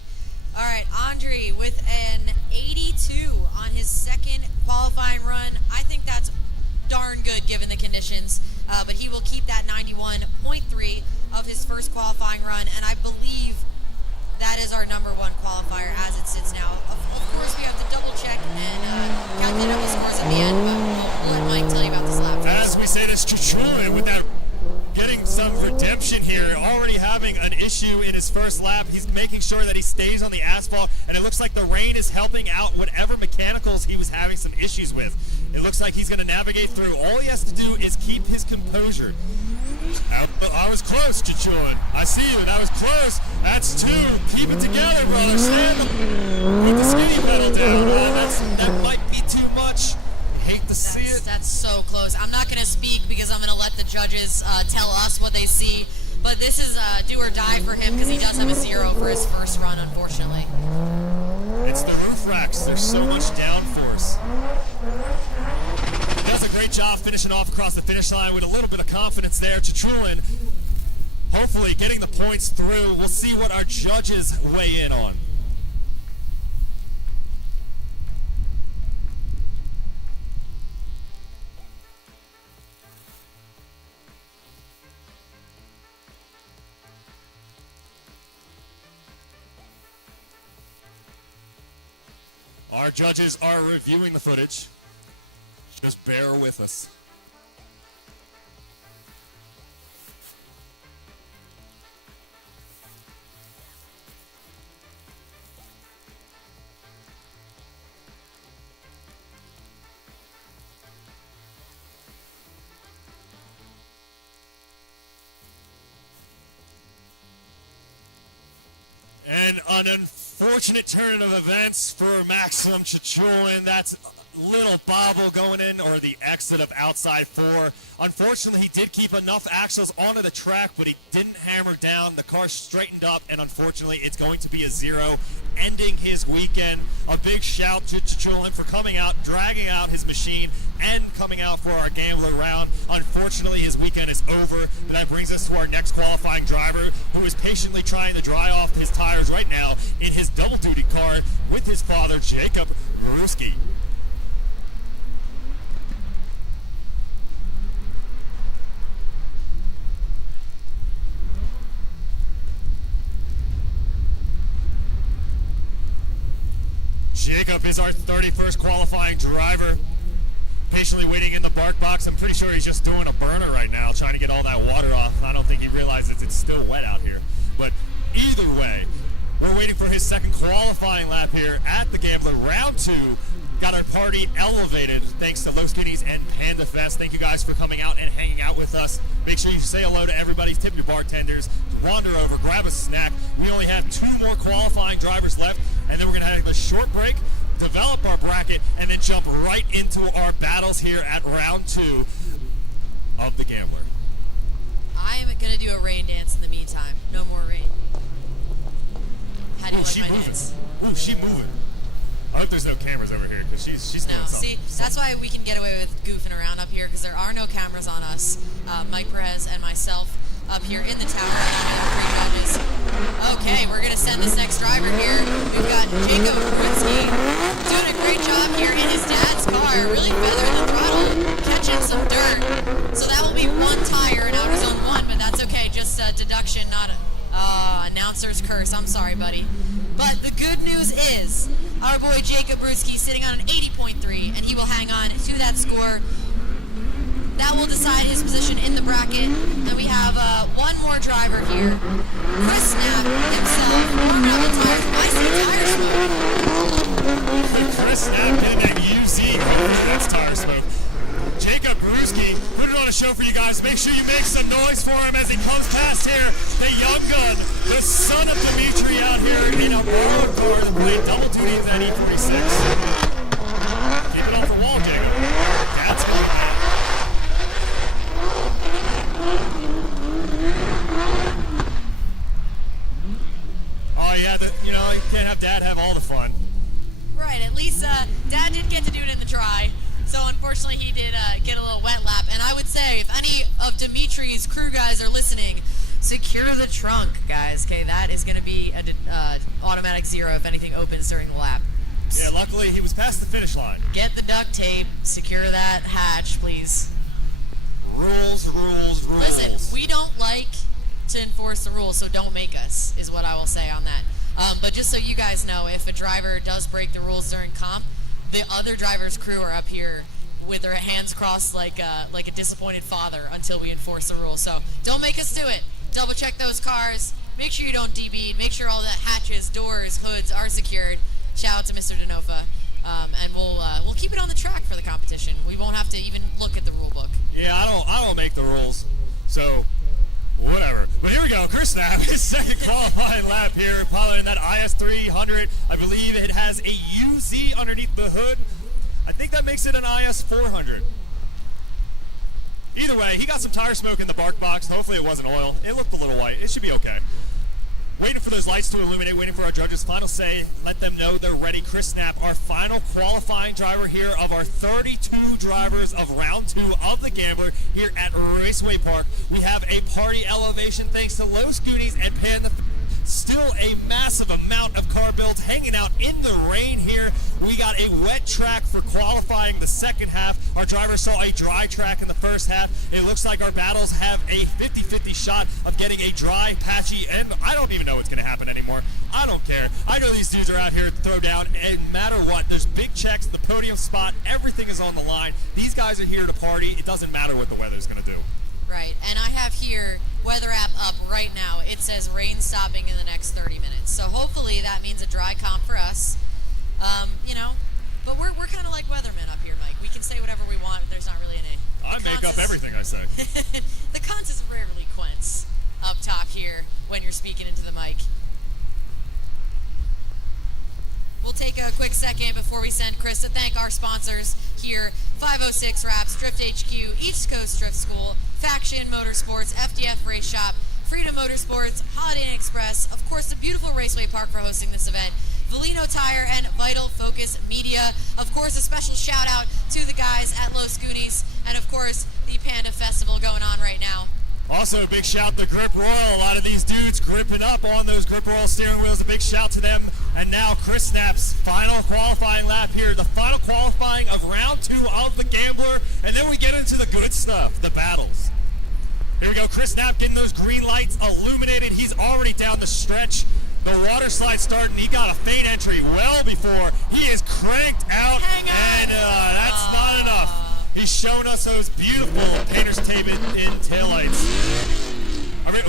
All right, Andre with an 82 on his second qualifying run. I think that's darn good given the conditions, but he will keep that 91.3 of his first qualifying run, and I believe that is our number 1 qualifier as it sits now. Of course, we have to double check and calculate up the scores at the end, but we'll let Mike tell you about this lap. As we say this, Chichulin with that getting some redemption here, already having an issue in his first lap. He's making sure that he stays on the asphalt, and it looks like the rain is helping out whatever mechanicals he was having some issues with. It looks like he's going to navigate through. All he has to do is keep his composure. I was close, Chichulin. I see you. That was close. That's 2. Keep it together, brother. Stand up. Put the skinny pedal down. That might be too much. Hate to see it. That's so close. I'm not going to speak because I'm going to let the judges tell us what they see. But this is do or die for him because he does have a 0 for his first run, unfortunately. It's the roof racks. There's so much downforce. He does a great job finishing off across the finish line with a little bit of confidence there. Chichulin, hopefully getting the points through. We'll see what our judges weigh in on. Our judges are reviewing the footage. Just bear with us. And an unfortunate turn of events for Maxim Chichulin. That's little bobble going in, or the exit of outside 4. Unfortunately, he did keep enough axles onto the track, but he didn't hammer down. The car straightened up, and unfortunately, it's going to be a 0, ending his weekend. A big shout to Chichulin for coming out, dragging out his machine, and coming out for our Gambler round. Unfortunately, his weekend is over. But that brings us to our next qualifying driver, who is patiently trying to dry off his tires right now in his double-duty car with his father, Jacob Maruski. Jacob is our 31st qualifying driver. Patiently waiting in the bark box. I'm pretty sure he's just doing a burner right now, trying to get all that water off. I don't think he realizes it's still wet out here. But either way, we're waiting for his second qualifying lap here at the Gambler. Round 2. Got our party elevated thanks to Los Guineas and Panda Fest. Thank you guys for coming out and hanging out with us. Make sure you say hello to everybody, tip your bartenders, wander over, grab a snack. We only have 2 more qualifying drivers left, and then we're going to have a short break, develop our bracket, and then jump right into our battles here at round 2 of the Gambler. I am going to do a rain dance in the meantime. No more rain. How do you like my dance? Ooh, she moving. I hope there's no cameras over here, because she's doing something. See, that's why we can get away with goofing around up here, because there are no cameras on us. Mike Perez and myself up here in the tower, three judges. Okay, we're going to send this next driver here. We've got Jacob Rutsky doing a great job here in his dad's car, really feathering the throttle, catching some dirt. So that will be 1 tire and out of zone 1, but that's okay, just a deduction, not a announcer's curse. I'm sorry, buddy. But the good news is, our boy Jacob Rutsky sitting on an 80.3, and he will hang on to that score. That will decide his position in the bracket. Then we have 1 more driver here. Chris Knapp himself, warming up the tires. I see tire smoke. Chris Knapp getting that UZ coverage. That's tire smoke. Jacob Ruski put it on a show for you guys. Make sure you make some noise for him as he comes past here. The young gun, the son of Dimitri out here in a borrowed car to play double duty in that E46. Keep it off the wall, Jacob. That's good. Dad didn't get to do it in the dry, so unfortunately he did get a little wet lap. And I would say, if any of Dimitri's crew guys are listening, secure the trunk, guys. Okay, that is going to be an automatic 0 if anything opens during the lap. Yeah, luckily he was past the finish line. Get the duct tape, secure that hatch, please. Rules, rules, rules. Listen, we don't like to enforce the rules, so don't make us, is what I will say on that. But just so you guys know, if a driver does break the rules during comp, the other driver's crew are up here with their hands crossed like a disappointed father until we enforce the rules. So don't make us do it. Double check those cars. Make sure you don't DB. Make sure all the hatches, doors, hoods are secured. Shout out to Mr. Denofa. And we'll keep it on the track for the competition. We won't have to even look at the rule book. Yeah, I don't make the rules, so whatever. But here we go. Chris Knapp, his second qualifying lap here, piloting that IS 300. I believe it has a UZ underneath the hood. I think that makes it an IS 400. Either way, he got some tire smoke in the bark box. Hopefully it wasn't oil. It looked a little white. It should be okay. Waiting for those lights to illuminate, waiting for our judges' final say, let them know they're ready. Chris Knapp, our final qualifying driver here of our 32 drivers of round 2 of the Gambler here at Raceway Park. We have a party elevation thanks to Los Goonies and Pan the Still a massive amount of car builds hanging out in the rain here. We got a wet track for qualifying the second half. Our drivers saw a dry track in the first half. It looks like our battles have a 50-50 shot of getting a dry, patchy, and I don't even know what's going to happen anymore. I don't care. I know these dudes are out here to throw down, and no matter what, there's big checks, the podium spot, everything is on the line. These guys are here to party. It doesn't matter what the weather's going to do. Right, and I have here weather app up right now. It says rain stopping in the next 30 minutes. So hopefully that means a dry comp for us. You know, but we're kind of like weathermen up here, Mike. We can say whatever we want. There's not really any. I make up everything I say. The cons is rarely quince up top here when you're speaking into the mic. We'll take a quick second before we send Chris to thank our sponsors here. 506 Wraps, Drift HQ, East Coast Drift School, Faction Motorsports, FDF Race Shop, Freedom Motorsports, Holiday Inn Express, of course the beautiful Raceway Park for hosting this event, Valino Tire, and Vital Focus Media. Of course, a special shout out to the guys at Los Goonies, and of course the Panda Festival going on right now. Also, a big shout to Grip Royal. A lot of these dudes gripping up on those Grip Royal steering wheels. A big shout to them. And now Chris Knapp's final qualifying lap here. The final qualifying of round 2 of the Gambler. And then we get into the good stuff, the battles. Here we go. Chris Knapp getting those green lights illuminated. He's already down the stretch. The water slide starting. He got a feint entry well before. He is cranked out. And that's not enough. He's shown us those beautiful painter's tape in taillights. I mean,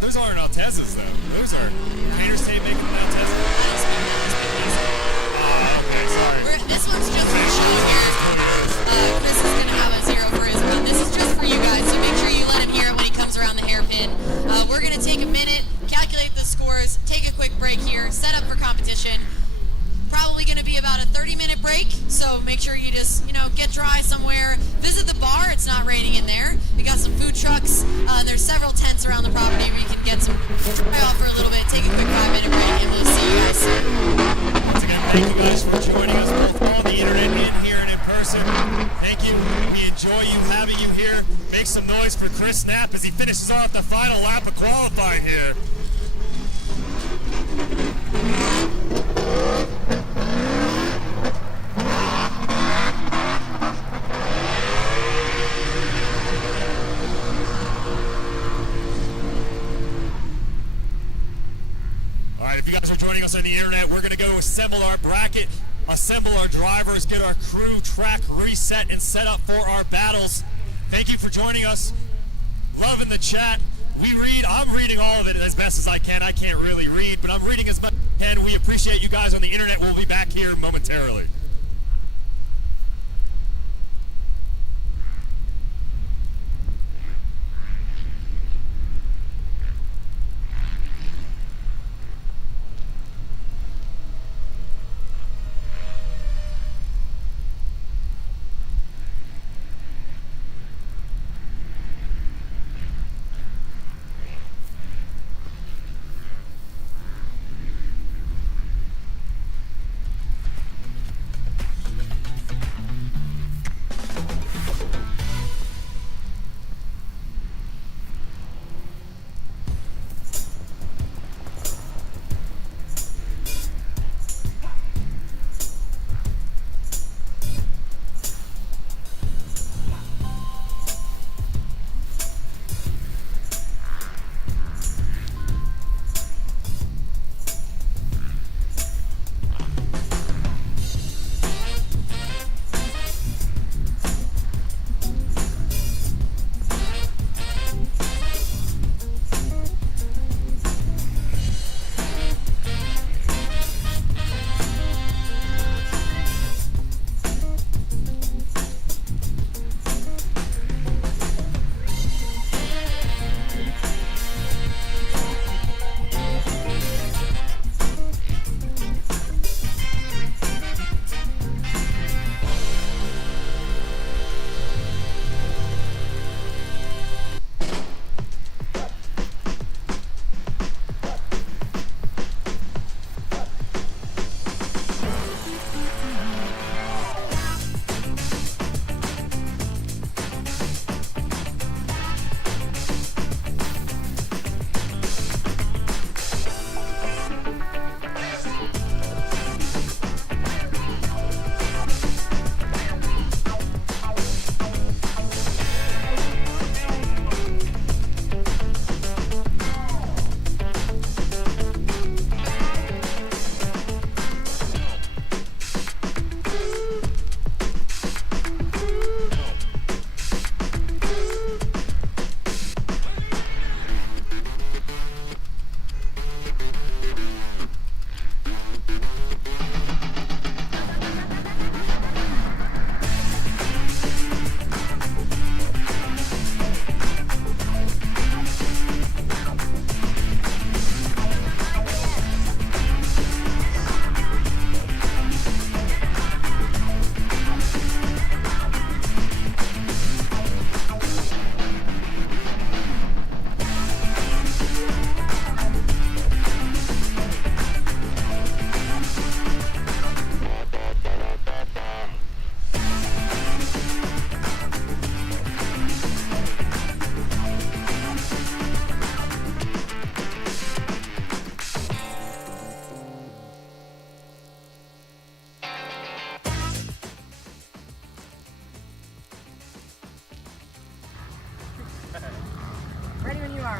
those aren't Altezas, though. Those are painter's tape making them Altezas. Okay, sorry. This one's just for show here. Chris is going to have a 0 for his run. This is just for you guys, so make sure you let him hear it when he comes around the hairpin. We're going to take a minute, calculate the scores, take a quick break here, set up for competition. Probably going to be about a 30-minute break, so make sure you just, get dry somewhere. Visit the bar. It's not raining in there. We got some food trucks. There's several tents around the property where you can get some dry off for a little bit, take a quick 5-minute break, and we'll see you guys soon. Once again, thank you guys for joining us both on the internet and here and in person. Thank you. We enjoy you having you here. Make some noise for Chris Knapp as he finishes off the final lap of qualifying here. If you guys are joining us on the internet, we're going to go assemble our bracket, assemble our drivers, get our crew track reset and set up for our battles. Thank you for joining us. Loving the chat. I'm reading all of it as best as I can. I can't really read, but I'm reading as much as I can. We appreciate you guys on the internet. We'll be back here momentarily.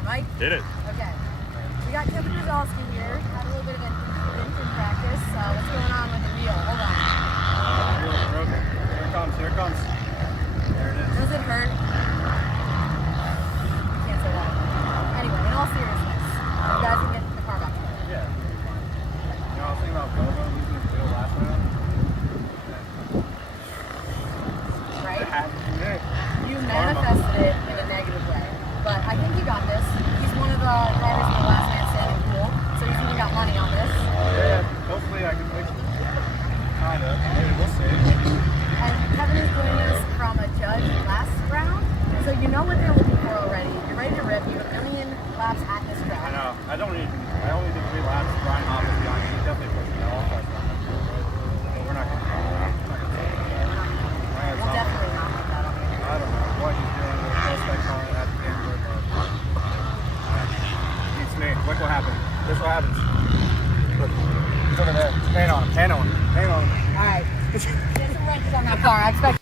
Mike? Hit it. Okay. We got Kevin Brzezowski here. Had a little bit of an incident in practice. What's going on with the wheel? Hold on. Wheel's broken. Here it comes, here it comes. There it is. Does it hurt? Can't say that. Anyway, in all seriousness, you guys can get the car back together. Yeah. You know, I was thinking about Bobo losing his wheel last round. Right? It happened today. You manifested it in a negative way. But I think you got this. He's one of the drivers in the last man standing pool, so he's even got money on this. Yeah, hopefully I can fix it. Kind of. Maybe we'll see. And Kevin is joining us from a judge last round, so you know what they're looking for already. You're ready to rip. You have a million laps at this track. I know. I only did 3 laps. Brian Hoff is behind me. He definitely pushed me off. But we're not going to We'll definitely not put that on you. I don't know what he's doing with prospects on it at the end of it. Beats me. Look what happened. This is what happens. Look. He's over there. Hang on him. Hang on him. Hang on him. All right. Get some wrenches on that car. I expect.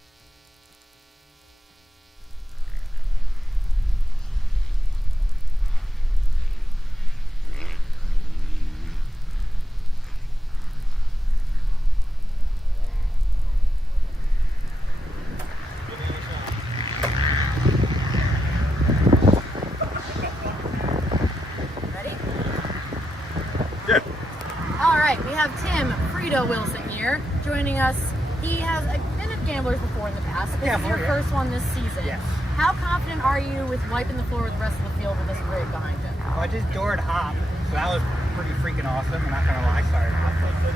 All right, we have Tim Frito Wilson here joining us. He has been at Gamblers before in the past. This is your first one this season. Yes. How confident are you with wiping the floor with the rest of the field with this rig behind you? Well, I just doored hop, so that was pretty freaking awesome. I'm not gonna lie, sorry.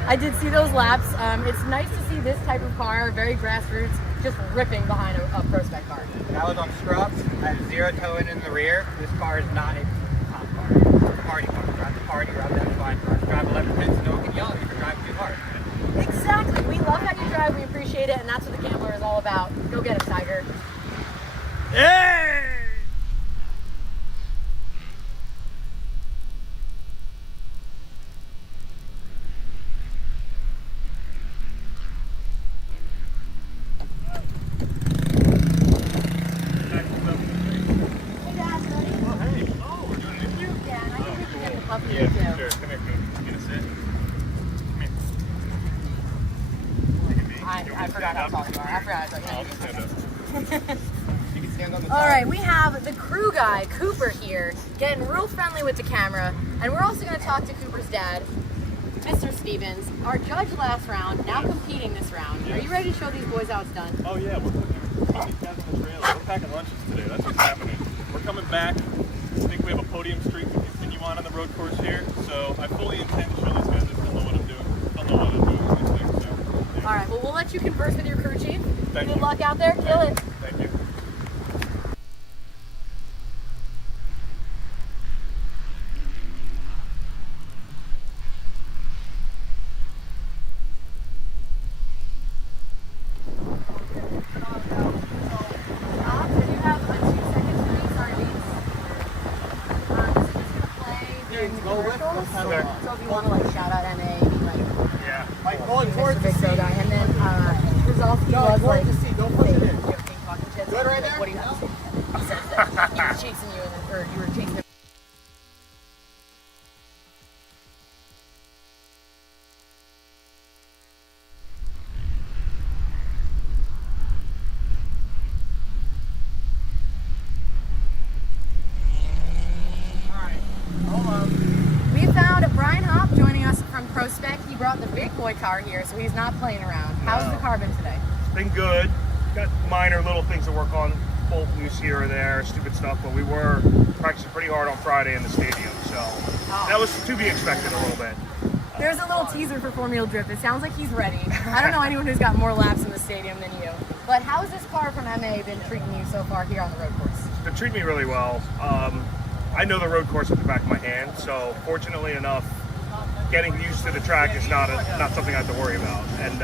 I did see those laps. It's nice to see this type of car, very grassroots, just ripping behind a pro spec car. That was on scrubs. I had 0 towing in the rear. This car is not a top car. It's a party car. Drive the party, drive that fine car. Drive 11 pins and no one can yell at you for driving too hard. Exactly. We love how you drive. We appreciate it, and that's what the Gambler is all about. Go get it, Tiger. Hey! Hey, Dad, ready? Oh, hey. Oh, we're doing an interview? Yeah, and I think we can get the puppy Yeah, too. sure. Come here, Coop. Get a sit. Come here. Look at me. I forgot how tall you are. I forgot. I'll just stand up. You can stand on the All right, we have the crew guy, Cooper, here, getting real friendly with the camera. And we're also going to talk to Cooper's dad, Mr. Stevens, our judge last round, now competing this round. Are you ready to show these boys how it's done? Oh yeah, we're putting these guys on the trailer. We're packing lunches today. That's what's happening. We're coming back. I think we have a podium streak to continue on the road course here. So I fully intend to show these guys that I know what I'm doing. I know what I'm doing with these things. So, All right, well, we'll let you converse with your crew chief. Thank Good you. luck out there. Kill it. Thank you. If you have a 2-second for me, sorry, beats. This is just going to play during the commercials. So if you want to like shout out MA, be like, Yeah. Mr. Big Pro Guy. And then Brzezowski was like, hey, you have pink talking shit. Good right there? What do you have to say? He says that he was chasing you, and then, or you were chasing him. We found Brian Hopp joining us from Pro Spec. He brought the big boy car here, so he's not playing around. How's the car been today? Been good. Got minor little things to work on, bolt loose here or there, stupid stuff, but we were practicing pretty hard on Friday in the stadium, so that was to be expected a little bit. There's a little teaser for Formula Drift. It sounds like he's ready. I don't know anyone who's got more laps in the stadium than you. But how's this car from MA been treating you so far here on the road course? They treat me really well. I know the road course at the back of my hand, so fortunately enough, getting used to the track is not something I have to worry about. And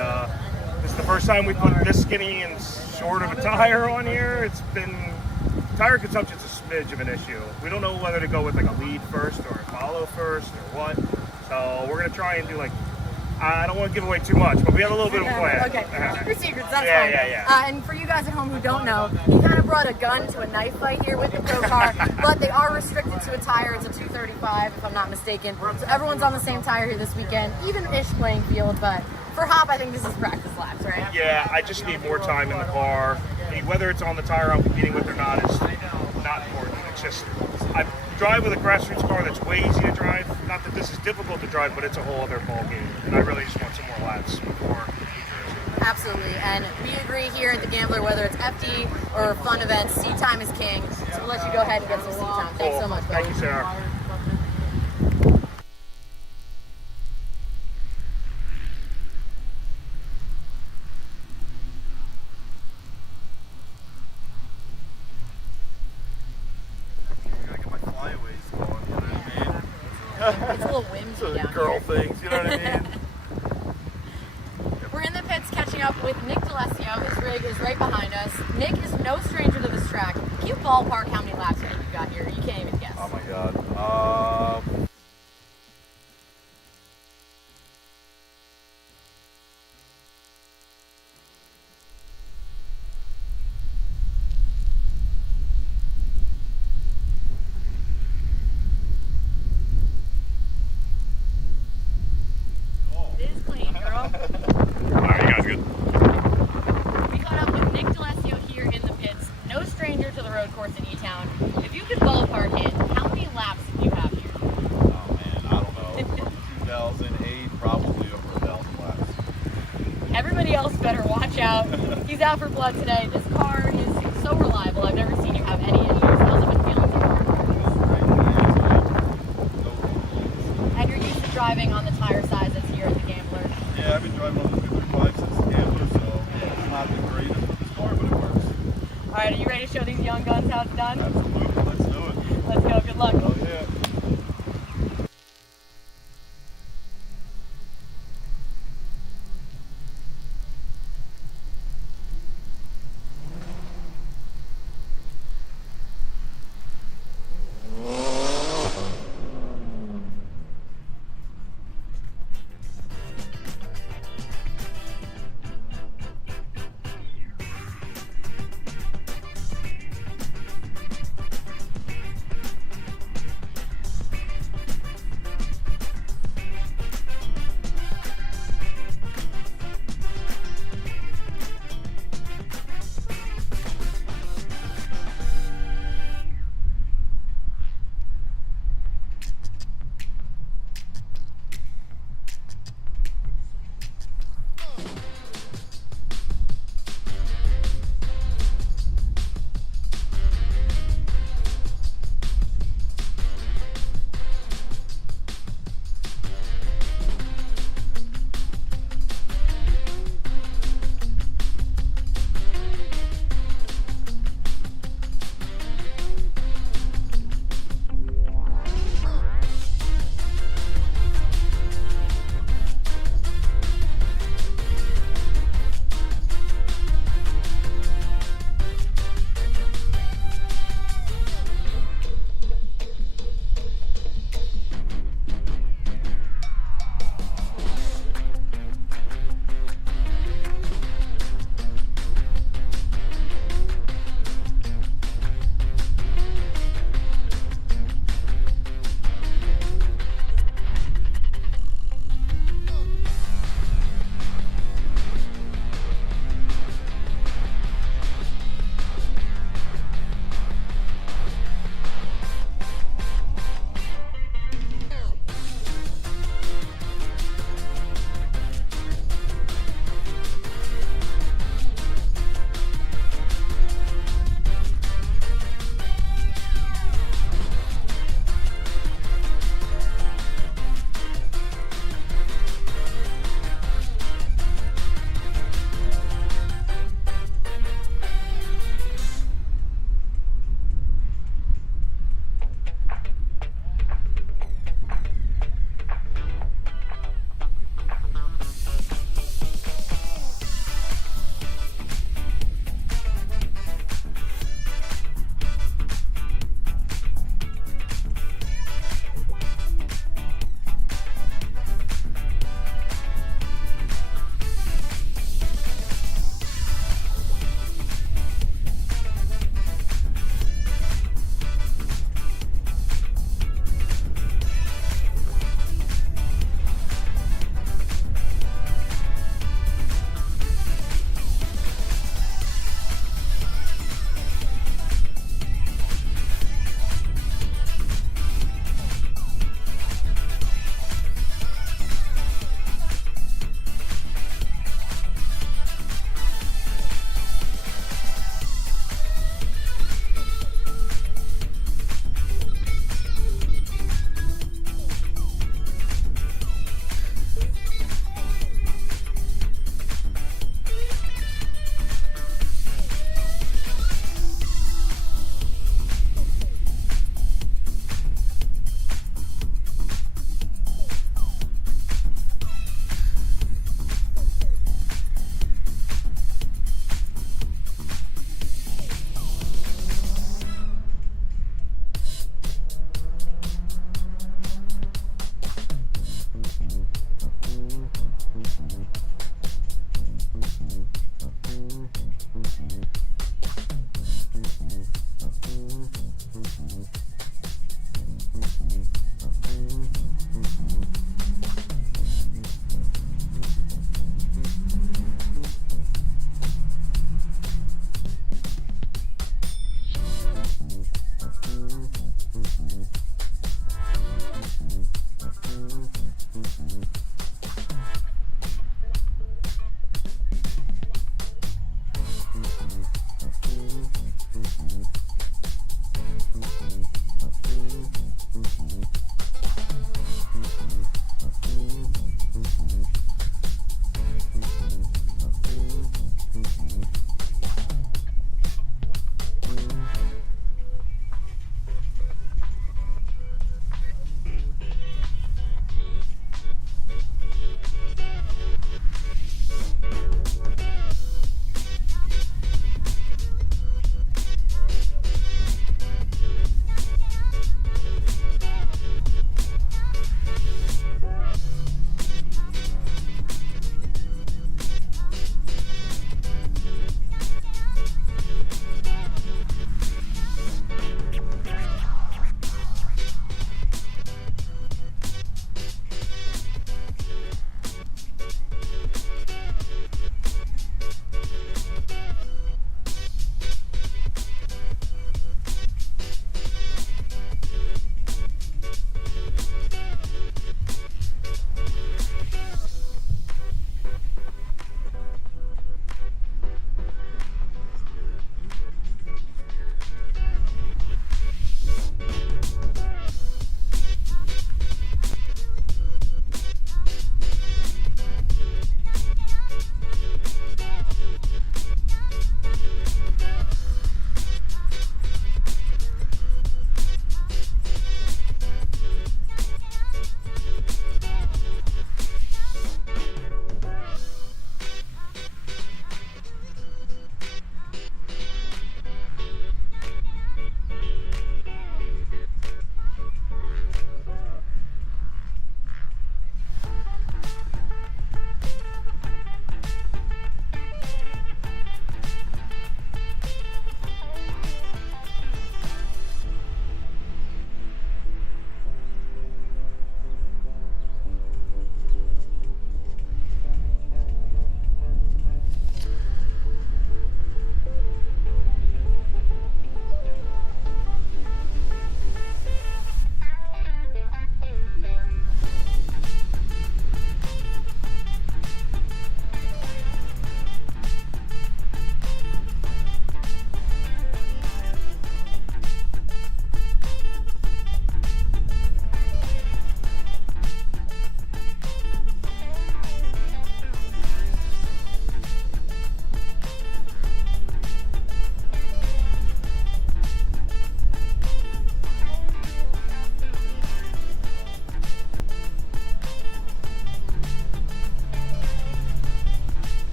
this is the first time we put this skinny and short of a tire on here. It's been, tire consumption's a smidge of an issue. We don't know whether to go with like a lead first or a follow first or what. So we're gonna try and do like I don't want to give away too much, but we have a little bit of a plan. Okay, keep your secrets, that's Yeah, fine. yeah. And for you guys at home who don't know, he kind of brought a gun to a knife fight here with the pro car, but they are restricted to a tire. It's a 235, if I'm not mistaken. So everyone's on the same tire here this weekend, even-ish playing field, but for Hop, I think this is practice laps, right? Yeah, I just need more time in the car. I mean, whether it's on the tire I'm competing with or not is not important. It's just, I drive with a grassroots car that's way easy to drive. Not that this is difficult to drive, but it's a whole other ball game. And I really just want some more laps before. Absolutely, and we agree here at the Gambler, whether it's FD or fun events, seat time is king. So we'll let you go ahead and get some seat time. Thanks so much, buddy. Thank you, Sarah. It's a little whimsy down Girl here. things, you know what I mean? We're in the pits catching up with Nick D'Alessio. His rig is right behind us. Nick is no stranger to this track. Can you ballpark how many laps you think you got here? You can't even guess. Oh my god. It is clean, girl. Alright, you guys good? We caught up with Nick D'Alessio here in the pits. No stranger to the road course in E-Town. If you could ballpark it, how many laps did you have here? Oh man, I don't know. 2008, probably over 1,000 laps. Everybody else better watch out. He's out for blood today. This car is so reliable. I've never seen you have any issues. How's it been feeling so far? And you're used to driving on the tire size that's here at the Gambler. Yeah, I've been driving on the 235 since the Gambler, so it's not the greatest with this car, but it works. All right, are you ready to show these young guns how it's done? Absolutely, let's do it. Let's go. Good luck. Oh yeah.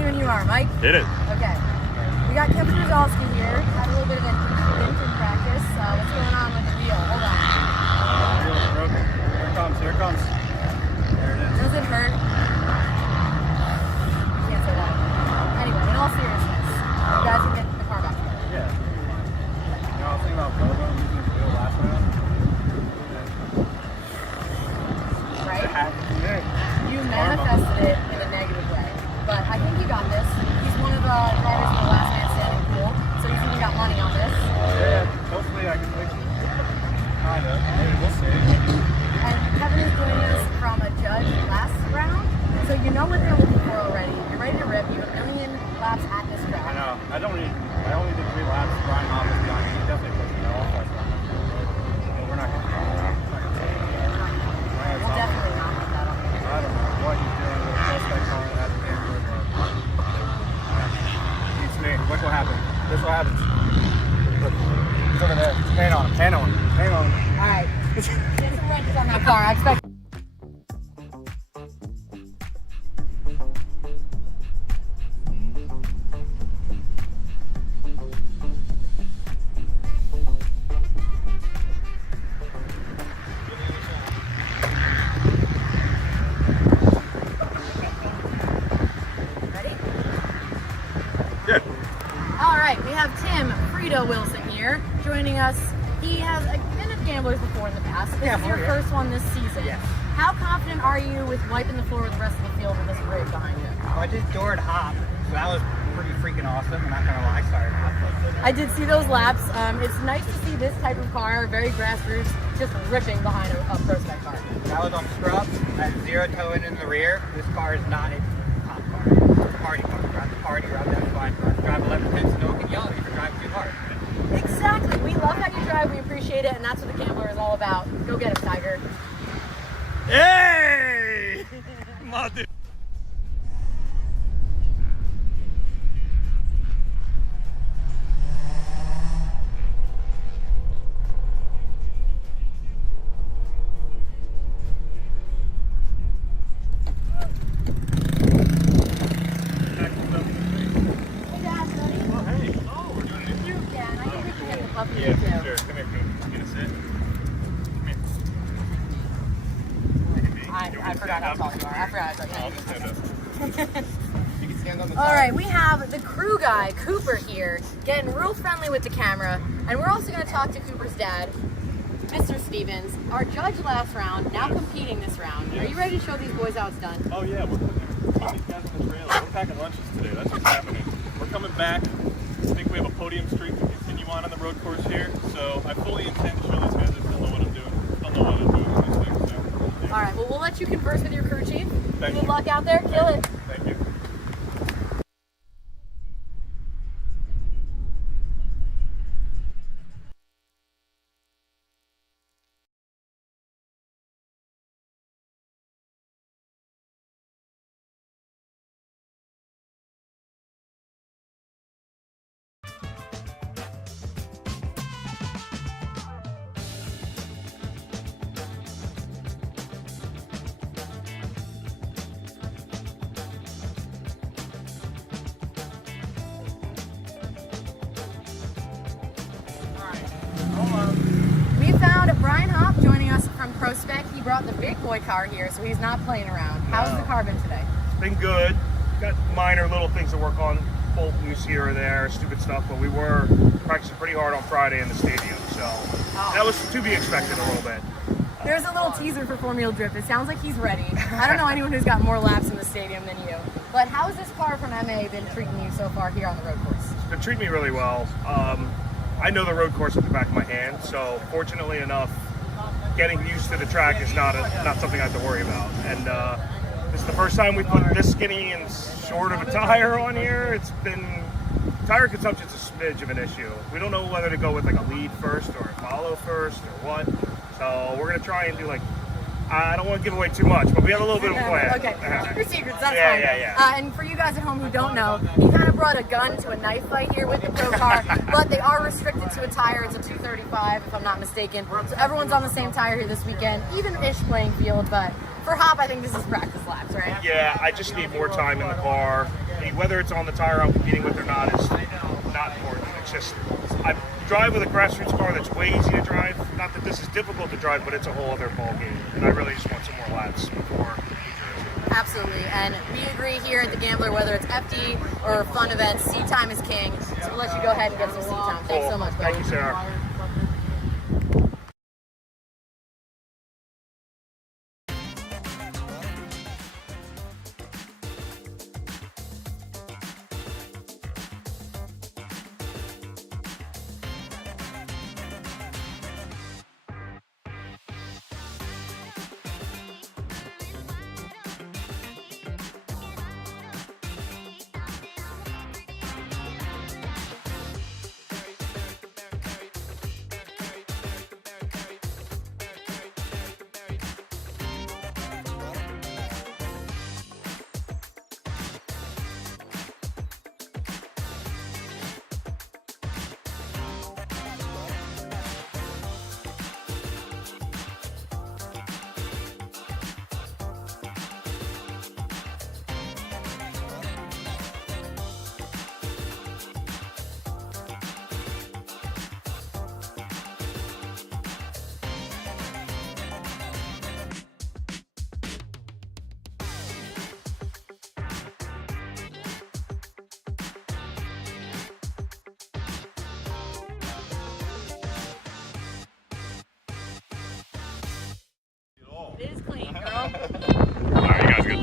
Ready when you are, Mike? Hit it. Okay. We got Kevin Brzezowski here. Had a little bit of an in practice. What's going on with the wheel? Hold on. Wheel's broken. Here it comes, here it comes. There it is. Does it hurt? You can't say that. Anyway, in all seriousness, you guys can get the car back together. Yeah. You know, I was thinking about Bobo using his wheel last round. Right? It happened today. You manifested it in a negative way. But I think you got this. He's one of the drivers in the last man standing pool. So you think you got money on this? Yeah, hopefully I can fix it. Kind of. Maybe we'll see. And Kevin is joining us from a judge last round. So you know what they're looking for already. You're ready to rip. You have a million laps at this track. I know. I only did 3 laps. Brian Hoff was behind me. He definitely put me off. But we're not going to We'll definitely not have that on the I don't know what he's doing with the suspect calling that the game. Beats me. Look what happened. This is what happens. Look. He's over there. Hang on him. Hang on him. Hang on him. All right. Get some wrenches on that car. I expect. Ready? Yeah. All right. We have Tim Frito Wilson here joining us. He has been at Gamblers before in the past. This is your first one this season. Yes. How confident are you with wiping the floor with the rest of the field with this rig behind you? I did Doored Hop, so that was pretty freaking awesome. I'm not gonna lie, sorry. I did see those laps. It's nice to see this type of car, very grassroots, just ripping behind a prospect car. That was on scrub. I had 0 towing in the rear. This car is not a pop car. It's a party car. Drive the party, drive that fine. Drive 11 pins, no one can yell at you for driving too hard. Exactly. We love how you drive. We appreciate it, and that's what the Gambler is all about. Go get him, Tiger. Hey! Come on, dude. Hey, Dad, buddy. Oh, hey. Oh, we're doing an interview? Yeah, and I think we can get the puppy Yeah, too. for sure. Come here, Coop. Get a sit. Come here. I forgot how tall you are. I forgot. I'll just stand up. You can stand on the All right, we have the crew guy, Cooper, here, getting real friendly with the camera, and we're also going to talk to Cooper's dad, Mr. Stevens, our judge last round, now competing this round. Are you ready to show these boys how it's done? Oh yeah, we're putting these guys on the trail. We're packing lunches today. That's what's happening. We're coming back. I think we have a podium streak to continue on the road course here. So I fully intend to show these guys that still know what I'm doing. Still know what I'm doing in this thing. So, yeah. All right, well, we'll let you converse with your crew chief. Thank Good you. luck out there. Kill it. Thank you. We found Brian Hopp joining us from ProSpec. He brought the big boy car here, so he's not playing around. How's the car been today? Been good. Got minor little things to work on, bolt loose here or there, stupid stuff, but we were practicing pretty hard on Friday in the stadium, so that was to be expected a little bit. There's a little teaser for Formula Drift. It sounds like he's ready. I don't know anyone who's got more laps in the stadium than you. But how has this car from MA been treating you so far here on the road course? It's been treating me really well. I know the road course at the back of my hand, so fortunately enough, getting used to the track is not something I have to worry about. And this is the first time we put this skinny and short of a tire on here. It's been, tire consumption's a smidge of an issue. We don't know whether to go with like a lead first or a follow first or what. So we're gonna try and do like, I don't want to give away too much, but we have a little bit of a plan. Okay, keep your secrets, that's Yeah, fine. yeah. And for you guys at home who don't know, he kind of brought a gun to a knife fight here with the pro car, but they are restricted to a tire. It's a 235, if I'm not mistaken. So everyone's on the same tire here this weekend, even-ish playing field, but for Hop, I think this is practice laps, right? Yeah, I just need more time in the car. Whether it's on the tire I'm competing with or not is not important. It's just, I drive with a grassroots car that's way easy to drive. Not that this is difficult to drive, but it's a whole other ball game. And I really just want some more laps before New Jersey. Absolutely, and we agree here at the Gambler, whether it's FD or fun events, seat time is king. So we'll let you go ahead and get some seat time. Thanks so much, buddy. Thank you, Sarah. It is clean, girl. Alright, you guys good?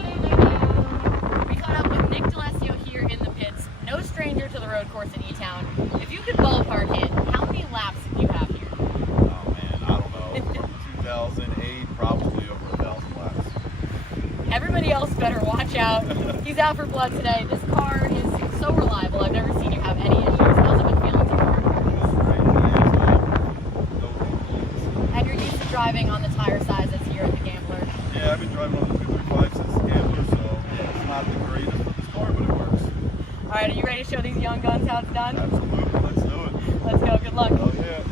We caught up with Nick D'Alessio here in the pits. No stranger to the road course in E-Town. If you could ballpark it, how many laps do you have here? Oh man, I don't know. From 2008, probably over 1,000 laps. Everybody else better watch out. He's out for blood today. This car is so reliable. I've never seen you have any issues. How's it been feeling so far? And you're used to driving on the tire sizes here at the Gambler. Yeah, I've been driving on the 235 since the Gambler, so it's not the greatest for this car, but it works. All right, are you ready to show these young guns how it's done? Absolutely, let's do it. Let's go. Good luck. Oh yeah.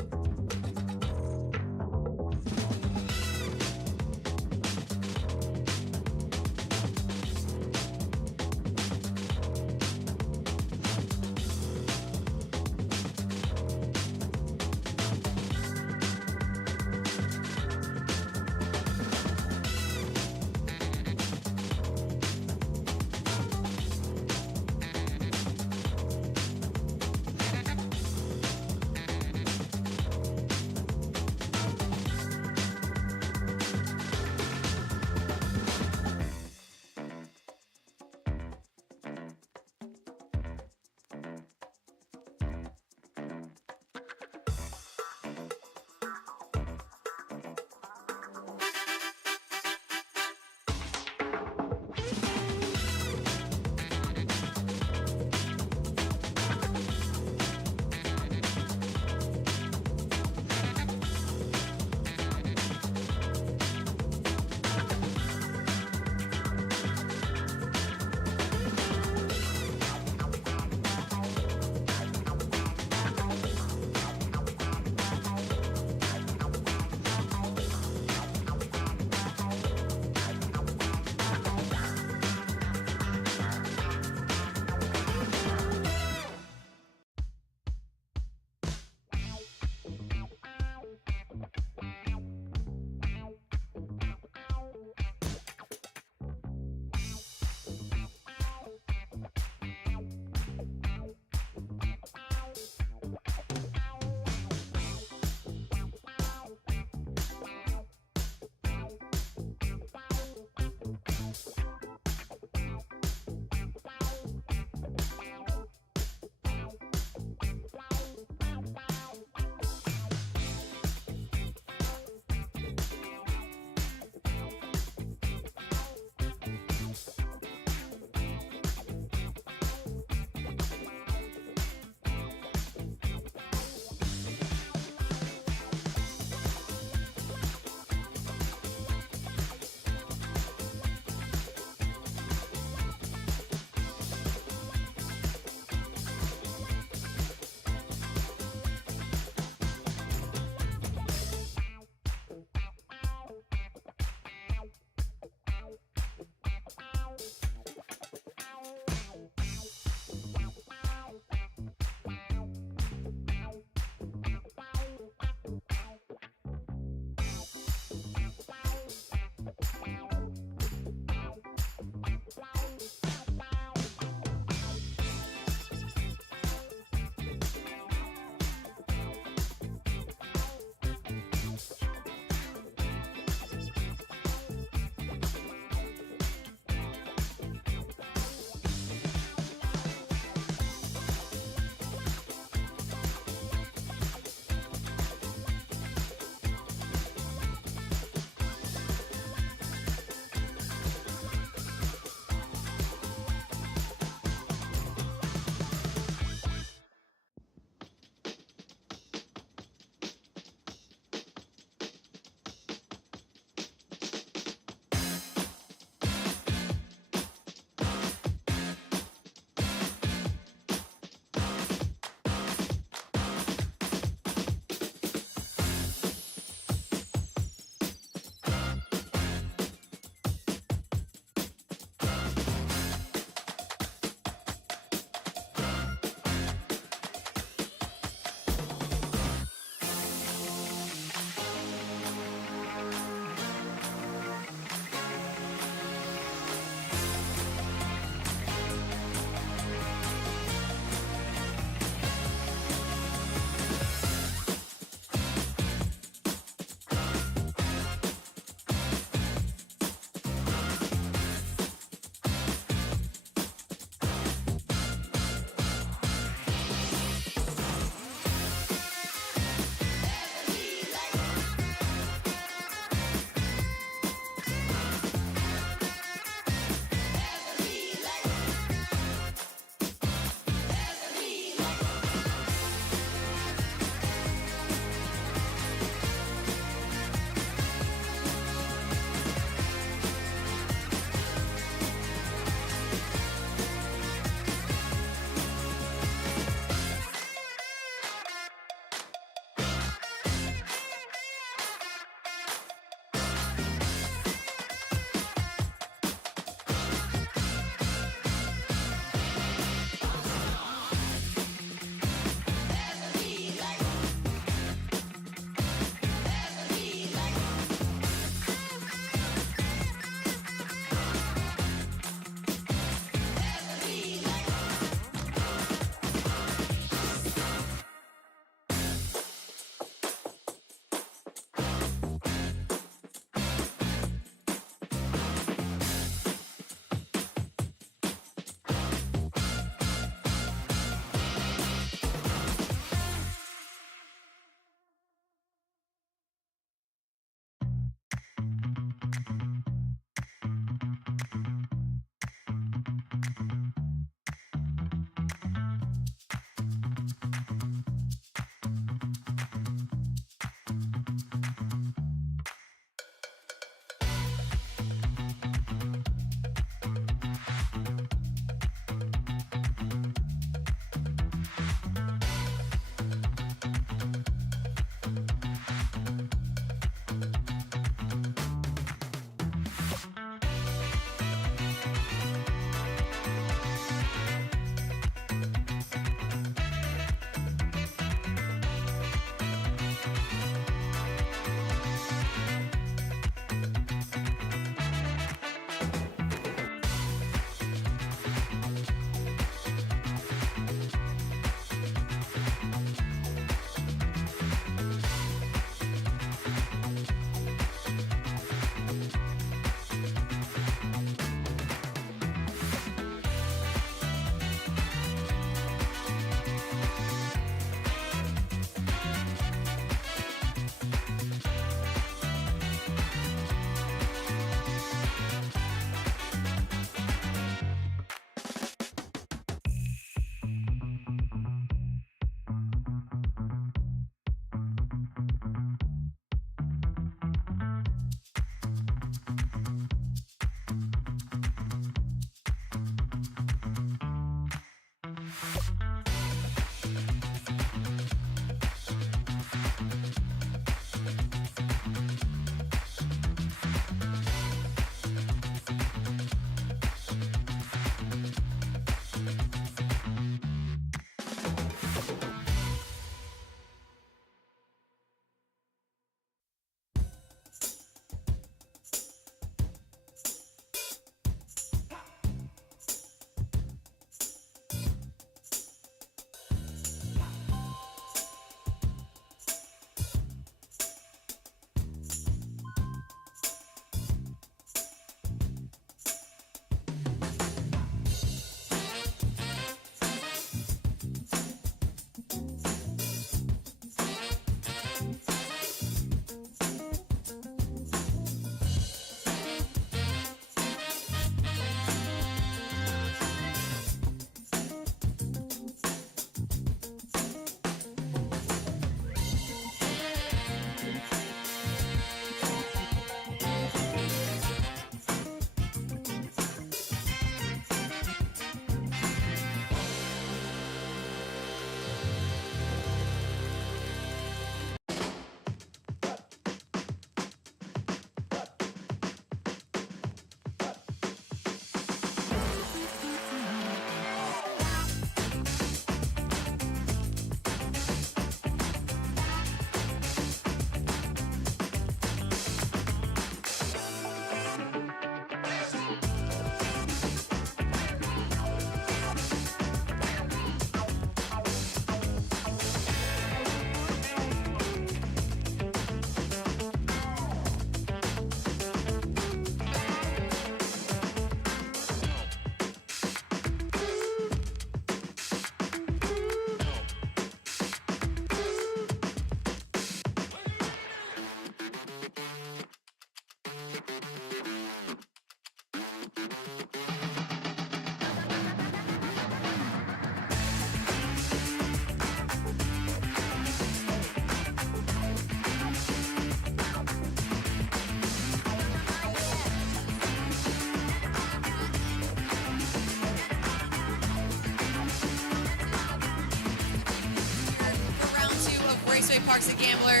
Raceway Parks and Gambler.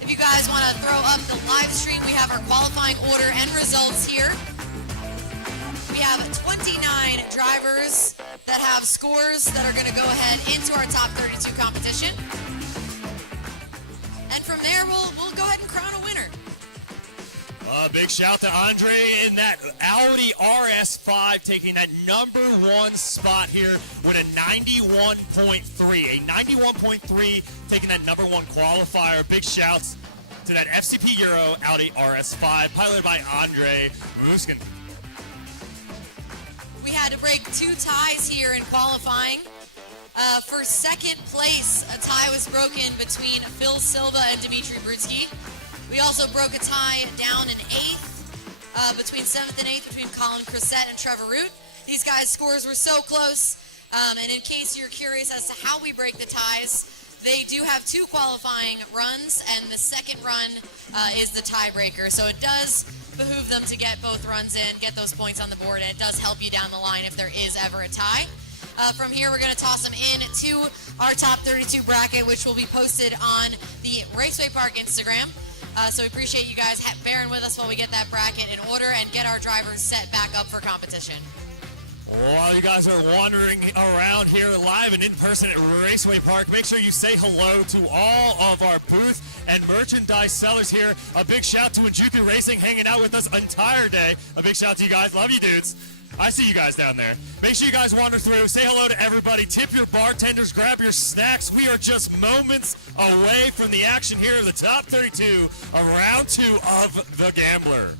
If you guys want to throw up the live stream, we have our qualifying order and results here. We have 29 drivers that have scores that are going to go ahead into our top 32 competition. And from there, we'll go ahead and crown a winner. Big shout to Andre in that Audi RS5, taking that #1 spot here with a 91.3. A 91.3, taking that #1 qualifier. Big shouts to that FCP Euro Audi RS5, piloted by Andre Muskin. We had to break 2 ties here in qualifying. For second place, a tie was broken between Phil Silva and Dimitri Brutsky. We also broke a tie down in 8th, between 7th and 8th, between Colin Crissette and Trevor Root. These guys' scores were so close, and in case you're curious as to how we break the ties, they do have 2 qualifying runs, and the second run is the tiebreaker. So it does behoove them to get both runs in, get those points on the board, and it does help you down the line if there is ever a tie. From here, we're going to toss them into our top 32 bracket, which will be posted on the Raceway Park Instagram. So we appreciate you guys bearing with us while we get that bracket in order and get our drivers set back up for competition. While you guys are wandering around here live and in person at Raceway Park, make sure you say hello to all of our booth and merchandise sellers here. A big shout to Njuku Racing hanging out with us entire day. A big shout to you guys. Love you, dudes. I see you guys down there. Make sure you guys wander through. Say hello to everybody. Tip your bartenders. Grab your snacks. We are just moments away from the action here of the top 32 of round 2 of The Gambler.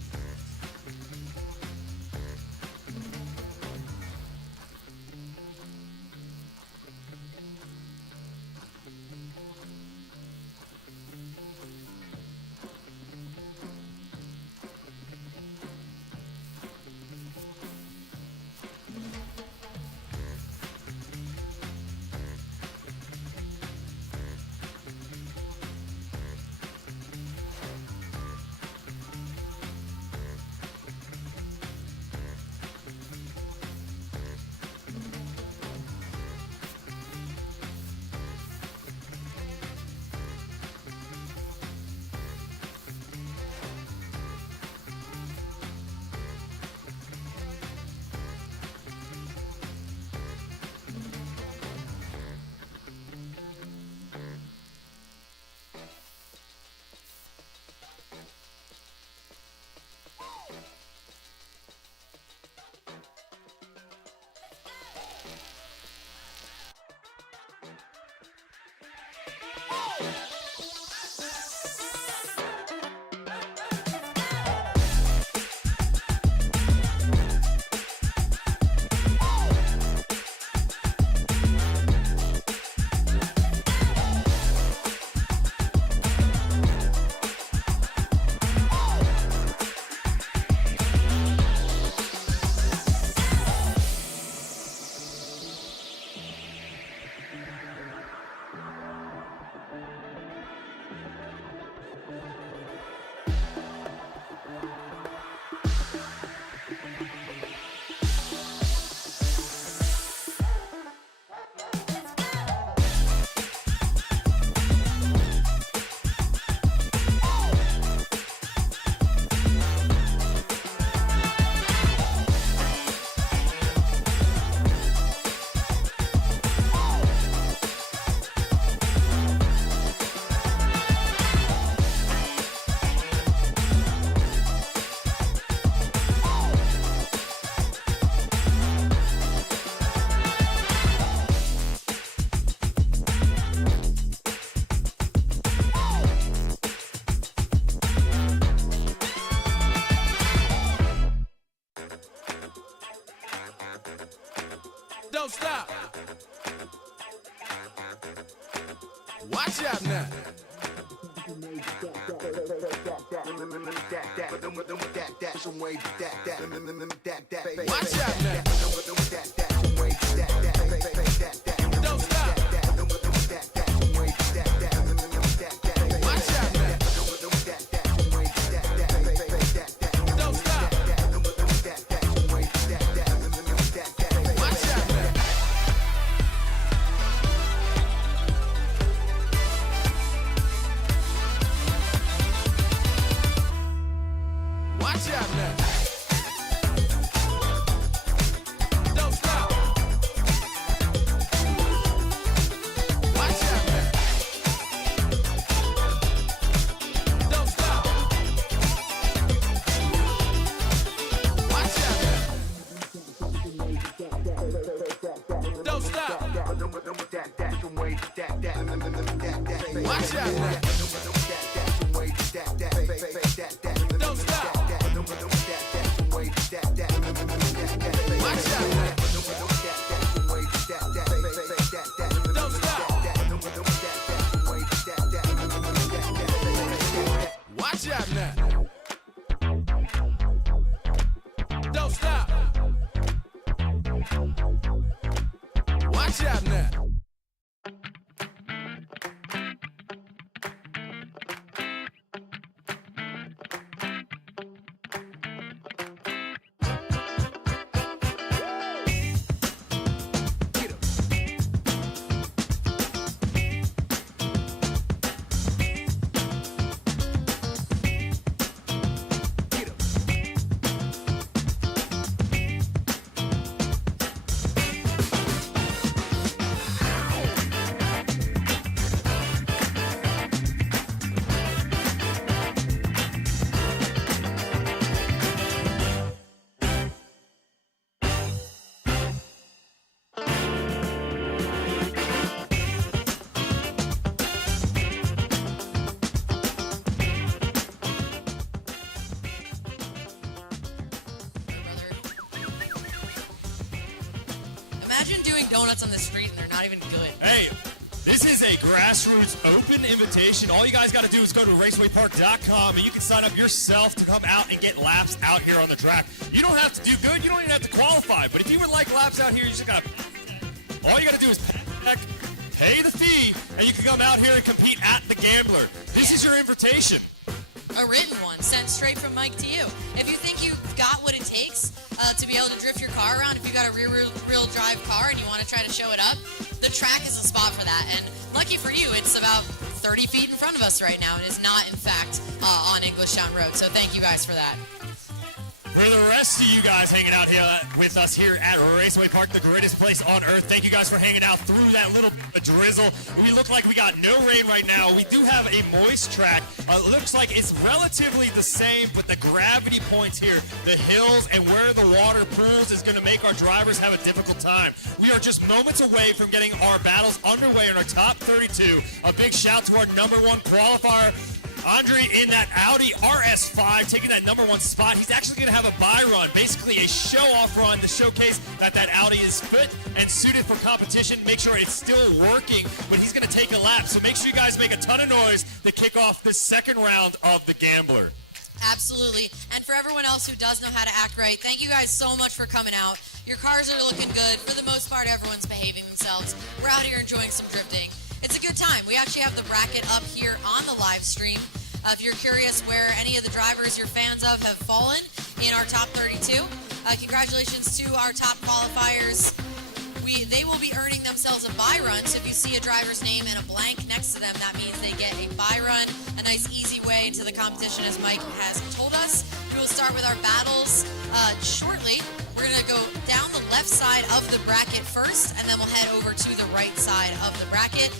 Don't stop. Watch out now. Watch out now. Don't stop. Watch out now. Don't stop. Watch out now. out now. Don't stop. Watch out now. Don't stop. Watch out now. Don't stop. Watch out now. Imagine doing donuts on the street and they're not even good. Hey, this is a grassroots open invitation. All you guys got to do is go to racewaypark.com and you can sign up yourself to come out and get laps out here on the track. You don't have to do good. You don't even have to qualify. But if you would like laps out here, you just got to... All you got to do is pay the fee, and you can come out here and compete at the Gambler. This is your invitation. A written one sent straight from Mike to you. If you think you've got what it takes to be able to drift your car around, if you got a rear-wheel drive car and you want to try to show it up, the track is a spot for that. And lucky for you, it's about 30 feet in front of us right now. It is not, in fact, on Englishtown Road. So thank you guys for that. For the rest of you guys hanging out here with us here at Raceway Park, the greatest place on earth, thank you guys for hanging out through that little drizzle. We look like we got no rain right now. We do have a moist track. It looks like it's relatively the same, but the gravity points here, the hills and where the water pools is going to make our drivers have a difficult time. We are just moments away from getting our battles underway in our top 32. A big shout to our number one qualifier, Andre, in that Audi RS5, taking that number one spot. He's actually going to have a buy run, basically a show-off run to showcase that Audi is fit and suited for competition. Make sure it's still working, but he's going to take a lap. So make sure you guys make a ton of noise to kick off this second round of the Gambler. Absolutely. And for everyone else who does know how to act right, thank you guys so much for coming out. Your cars are looking good. For the most part, everyone's behaving themselves. We're out here enjoying some drifting. It's a good time. We actually have the bracket up here on the live stream. If you're curious where any of the drivers you're fans of have fallen in our top 32, congratulations to our top qualifiers. They will be earning themselves a buy run. So if you see a driver's name and a blank next to them, that means they get a buy run, a nice easy way into the competition, as Mike has told us. We will start with our battles shortly. We're going to go down the left side of the bracket first, and then we'll head over to the right side of the bracket.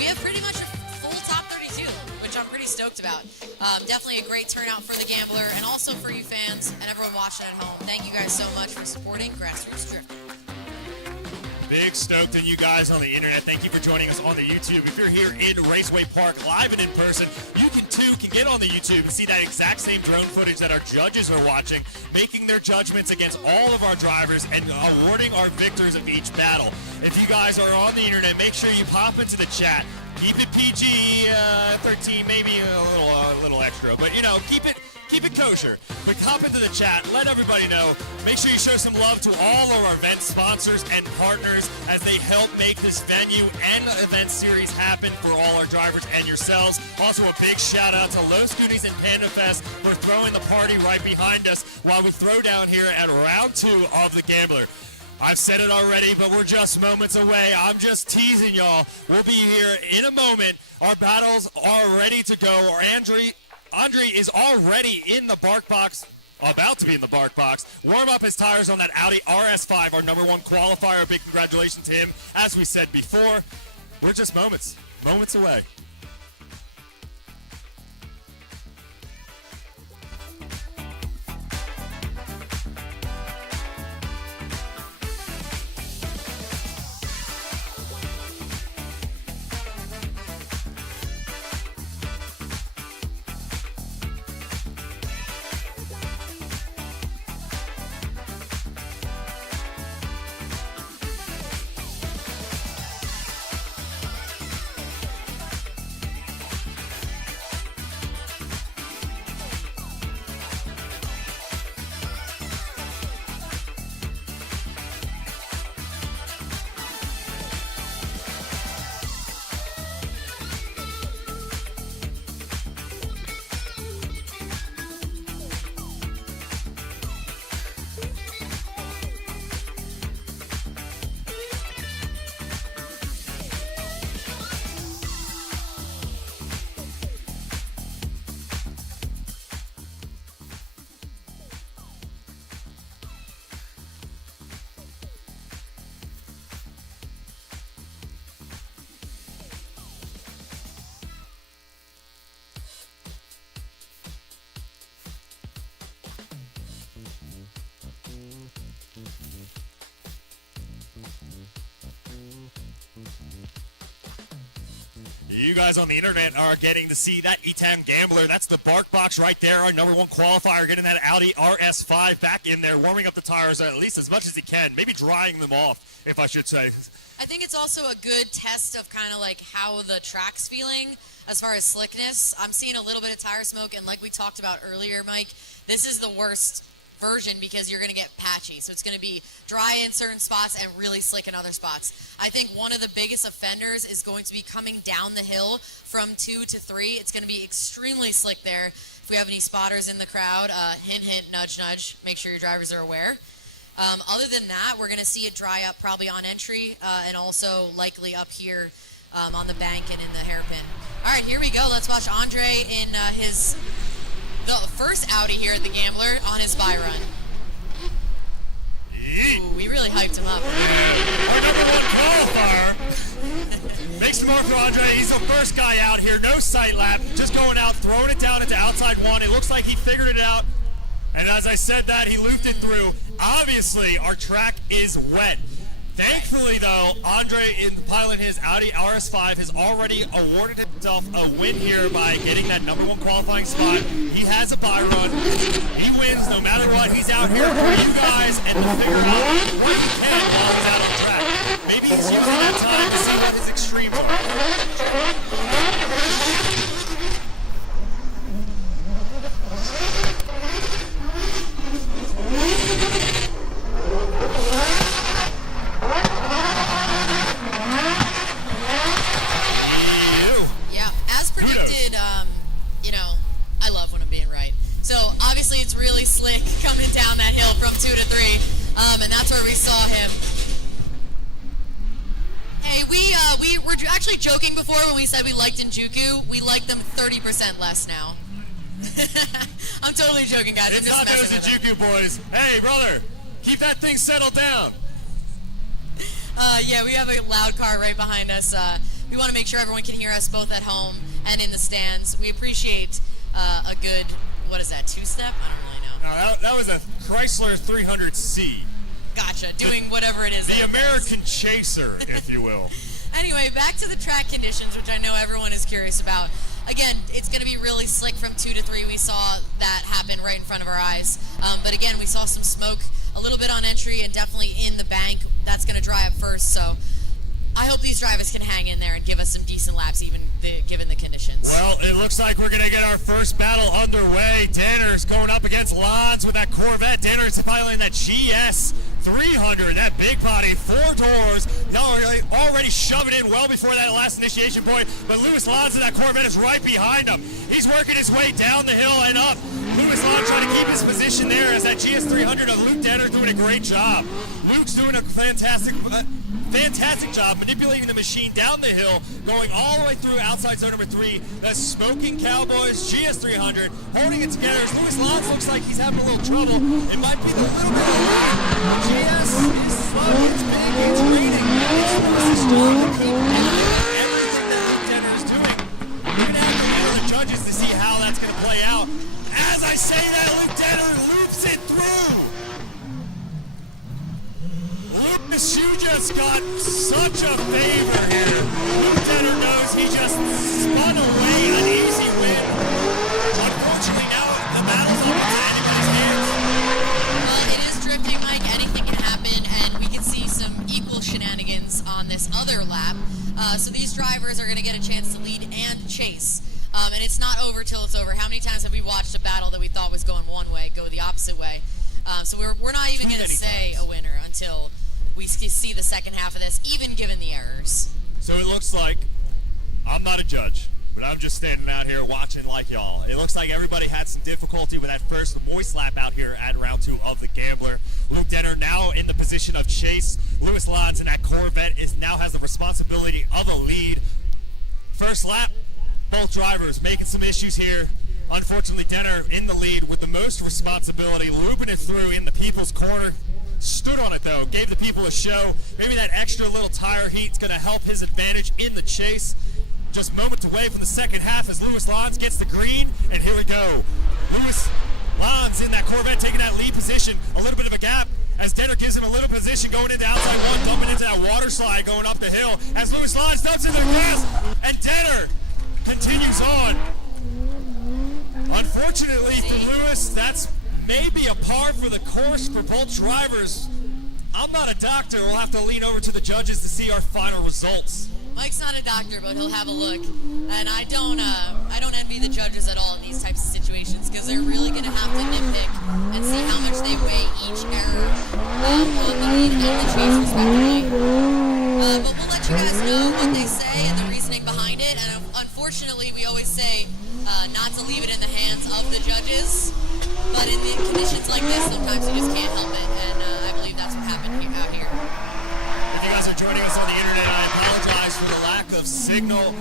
We have pretty much a full top 32, which I'm pretty stoked about. Definitely a great turnout for the Gambler, and also for you fans and everyone watching at home. Thank you guys so much for supporting Grassroots Drift. Big stoked on you guys on the internet. Thank you for joining us on the YouTube. If you're here in Raceway Park live and in person, you can get on the YouTube and see that exact same drone footage that our judges are watching, making their judgments against all of our drivers and awarding our victors of each battle. If you guys are on the internet, make sure you pop into the chat. Keep it PG-13, maybe a little extra, but you know, keep it kosher. But hop into the chat, let everybody know. Make sure you show some love to all of our event sponsors and partners as they help make this venue and event series happen for all our drivers and yourselves. Also a big shout out to Los Goonies and Panda Fest for throwing the party right behind us while we throw down here at round 2 of the Gambler. I've said it already, but we're just moments away. I'm just teasing y'all. We'll be here in a moment. Our battles are ready to go. Andre is already in the bark box, about to be in the bark box. Warm up his tires on that Audi RS5, our number one qualifier. Big congratulations to him. As we said before, we're just moments away. You guys on the internet are getting to see that E-Town Gambler. That's the bark box right there, our number one qualifier, getting that Audi RS5 back in there, warming up the tires at least as much as he can, maybe drying them off, if I should say. I think it's also a good test of kind of like how the track's feeling as far as slickness. I'm seeing a little bit of tire smoke, and like we talked about earlier, Mike, this is the worst version because you're going to get patchy. So it's going to be dry in certain spots and really slick in other spots. I think one of the biggest offenders is going to be coming down the hill from 2 to 3. It's going to be extremely slick there. If we have any spotters in the crowd, hint, hint, nudge, nudge, make sure your drivers are aware. Other than that, we're going to see it dry up probably on entry and also likely up here on the bank and in the hairpin. All right, here we go. Let's watch Andre in the first Audi here at the Gambler on his buy run. Ooh, we really hyped him up. Our number one qualifier makes the mark for Andre. He's the first guy out here. No sight lap. Just going out, throwing it down into outside one. It looks like he figured it out. And as I said that, he looped it through. Obviously, our track is wet. Thankfully, though, Andre, in piloting his Audi RS5, has already awarded himself a win here by getting that number one qualifying spot. He has a buy run. He wins no matter what. He's out here for you guys and to figure out what he can while he's out on track. Maybe he's using that time to see what his extremes are. I love when I'm being right. So obviously it's really slick coming down that hill from 2 to 3, and that's where we saw him. Hey, we were actually joking before when we said we liked Njuku. We like them 30% less now. I'm totally joking, guys. It's not those Njuku boys. Hey, brother, keep that thing settled down. Yeah, we have a loud car right behind us. We want to make sure everyone can hear us both at home and in the stands. We appreciate a good, what is that, two-step? I don't really know. No, that was a Chrysler 300C. Gotcha, doing whatever it is. The American Chaser, if you will. Anyway, back to the track conditions, which I know everyone is curious about. Again, it's going to be really slick from 2 to 3. We saw that happen right in front of our eyes. But again, we saw some smoke a little bit on entry and definitely in the bank. That's going to dry up first, so I hope these drivers can hang in there and give us some decent laps, even given the conditions. Well, it looks like we're going to get our first battle underway. Danner's going up against Lons with that Corvette. Danner's piloting that GS 300, that big body, 4 doors. Already shove it in well before that last initiation point. But Lewis Lons in that Corvette is right behind him. He's working his way down the hill and up. Lewis Lons trying to keep his position there as that GS 300 of Luke Danner doing a great job. Luke's doing a fantastic job manipulating the machine down the hill, going all the way through outside zone number 3. The Smoking Cowboys GS300 holding it together. As Lewis Lons looks like he's having a little trouble. It might be the little bit of GS is slow, it's big, it's raining. It's strong to keep everything that Luke Denner is doing. We're going to have to wait for the judges to see how that's going to play out. As I say that, Luke Denner loops it through. Lucas, you just got such a favor here. Luke Denner knows he just spun away an easy win. Unfortunately, now the battle's up into anybody's hands. Well, it is drifting, Mike. Anything can happen, and we can see some equal shenanigans on this other lap. So these drivers are going to get a chance to lead and chase. And it's not over till it's over. How many times have we watched a battle that we thought was going one way go the opposite way? So we're not even going to say a winner until we see the second half of this, even given the errors. So it looks like, I'm not a judge, but I'm just standing out here watching like y'all. It looks like everybody had some difficulty with that first moist lap out here at round 2 of the Gambler. Luke Denner now in the position of chase. Lewis Lons in that Corvette now has the responsibility of a lead. First lap, both drivers making some issues here. Unfortunately, Denner in the lead with the most responsibility, looping it through in the people's corner. Stood on it though, gave the people a show. Maybe that extra little tire heat's gonna help his advantage in the chase. Just moments away from the second half as Lewis Lons gets the green, and here we go. Lewis Lons in that Corvette taking that lead position. A little bit of a gap as Denner gives gives him a little position going into outside one, dumping into that water slide going up the hill. As Lewis Lons dumps into the grass, and Denner continues on. Unfortunately for Lewis, that's maybe a par for the course for both drivers. I'm not a doctor. We'll have to lean over to the judges to see our final results. Mike's not a doctor, but he'll have a look. And I don't envy the judges at all in these types of situations because they're really going to have to nitpick and see how much they weigh each error on the lead and the chase respectively. But we'll let you guys know what they say and the reasoning behind it. And unfortunately, we always say not to leave it in the hands of the judges. But in the conditions like this, sometimes you just can't help it. And I believe that's what happened out here. If you guys are joining us on the internet, I apologize for the lack of signal.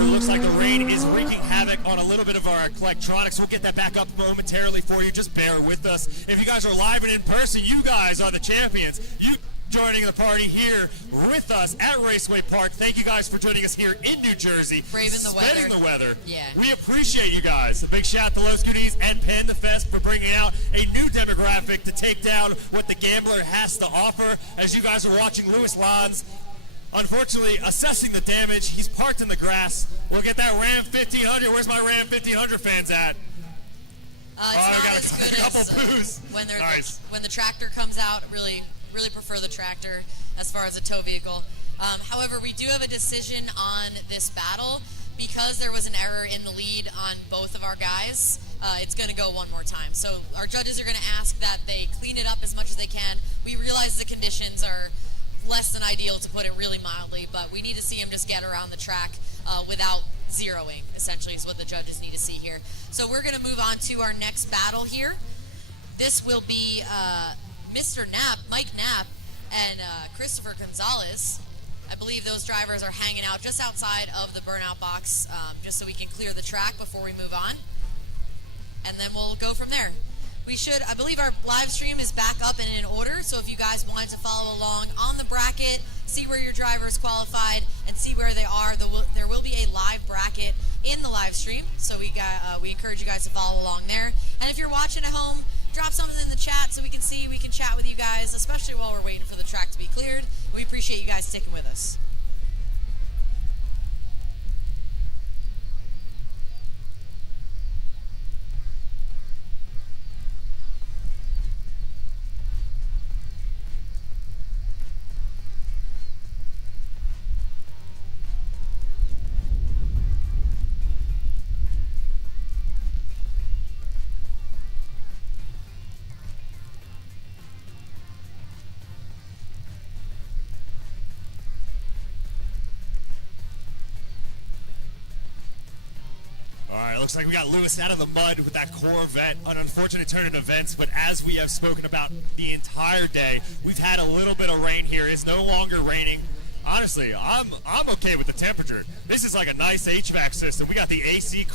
It looks like the rain is wreaking havoc on a little bit of our electronics. We'll get that back up momentarily for you. Just bear with us. If you guys are live and in person, you guys are the champions. You joining the party here with us at Raceway Park. Thank you guys for joining us here in New Jersey. Braving the weather. Spreading the weather. Yeah. We appreciate you guys. A big shout out to Los Goonies and Panda Fest for bringing out a new demographic to take down what the gambler has to offer. As you guys are watching Lewis Lons, unfortunately, assessing the damage. He's parked in the grass. We'll get that Ram 1500. Where's my Ram 1500 fans at? It's not as good as when the tractor comes out. Really prefer the tractor as far as a tow vehicle. However, we do have a decision on this battle because there was an error in the lead on both of our guys. It's going to go one more time. So our judges are going to ask that they clean it up as much as they can. We realize the conditions are less than ideal, to put it really mildly, but we need to see him just get around the track without zeroing, essentially, is what the judges need to see here. So we're going to move on to our next battle here. This will be Mr. Knapp, Mike Knapp, and Christopher Gonzalez. I believe those drivers are hanging out just outside of the burnout box just so we can clear the track before we move on. And then we'll go from there. I believe our live stream is back up and in order, so if you guys wanted to follow along on the bracket, see where your drivers qualified, and see where they are, there will be a live bracket in the live stream, so we encourage you guys to follow along there. And if you're watching at home, drop something in the chat so we can chat with you guys, especially while we're waiting for the track to be cleared. We appreciate you guys sticking with us. Looks like we got Lewis out of the mud with that Corvette. An unfortunate turn in events, but as we have spoken about the entire day, we've had a little bit of rain here. It's no longer raining. Honestly, I'm okay with the temperature. This is like a nice HVAC system. We got the AC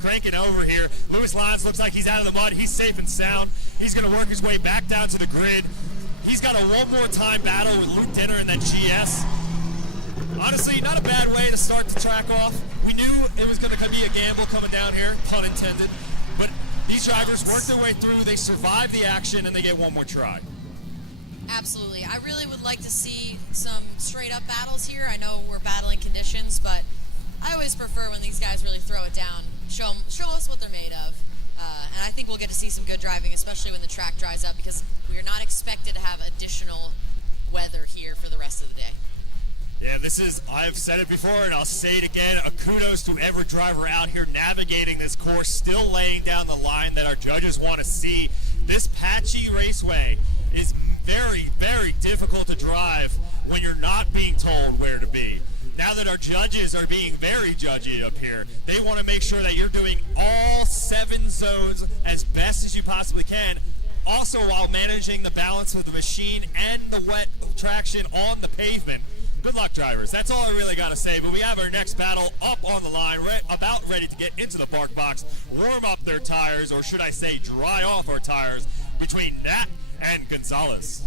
cranking over here. Lewis Lons looks like he's out of the mud. He's safe and sound. He's going to work his way back down to the grid. He's got a one more time battle with Luke Denner in that GS. Honestly, not a bad way to start the track off. We knew it was going to be a gamble coming down here, pun intended. But these drivers worked their way through, they survived the action, and they get one more try. Absolutely. I really would like to see some straight up battles here. I know we're battling conditions, but I always prefer when these guys really throw it down, show us what they're made of. And I think we'll get to see some good driving, especially when the track dries up, because we're not expected to have additional weather here for the rest of the day. Yeah, I've said it before and I'll say it again, a kudos to every driver out here navigating this course, still laying down the line that our judges want to see. This patchy raceway is very, very difficult to drive when you're not being told where to be. Now that our judges are being very judgy up here, they want to make sure that you're doing all 7 zones as best as you possibly can, also while managing the balance of the machine and the wet traction on the pavement. Good luck, drivers. That's all I really got to say, but we have our next battle up on the line, about ready to get into the park box, warm up their tires, or should I say dry off our tires, between Nat and Gonzalez.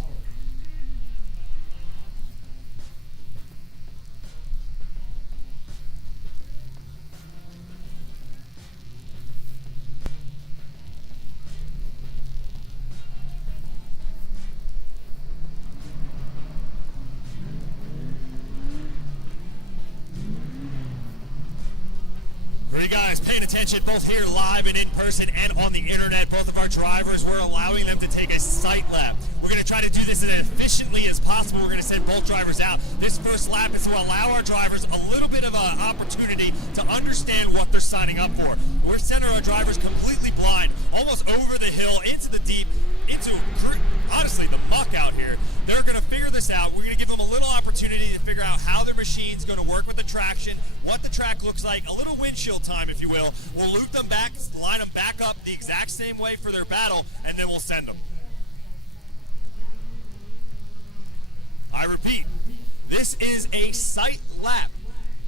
mentioned, both here live and in person and on the internet, both of our drivers, we're allowing them to take a sight lap. We're going to try to do this as efficiently as possible. We're going to send both drivers out. This first lap is to allow our drivers a little bit of an opportunity to understand what they're signing up for. We're sending our drivers completely blind, almost over the hill, into the deep, into, honestly, the muck out here. They're going to figure this out. We're going to give them a little opportunity to figure out how their machine's going to work with the traction, what the track looks like, a little windshield time, if you will. We'll loop them back, line them back up the exact same way for their battle, and then we'll send them. I repeat, this is a sight lap.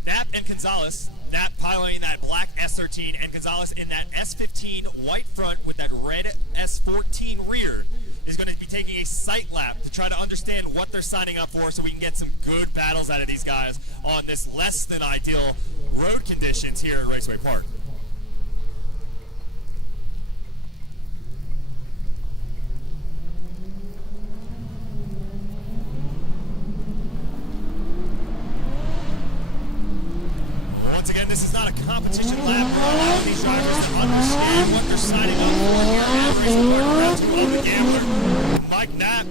Knapp and Gonzalez, Knapp piloting that black S13 and Gonzalez in that S15 white front with that red S14 rear, is going to be taking a sight lap to try to understand what they're signing up for so we can get some good battles out of these guys on this less than ideal road conditions here at Raceway Park. Once again, this is not a competition lap. We're allowing these drivers to understand what they're signing up for here at Raceway Park. Round 2 of the Gambler. Mike Knapp,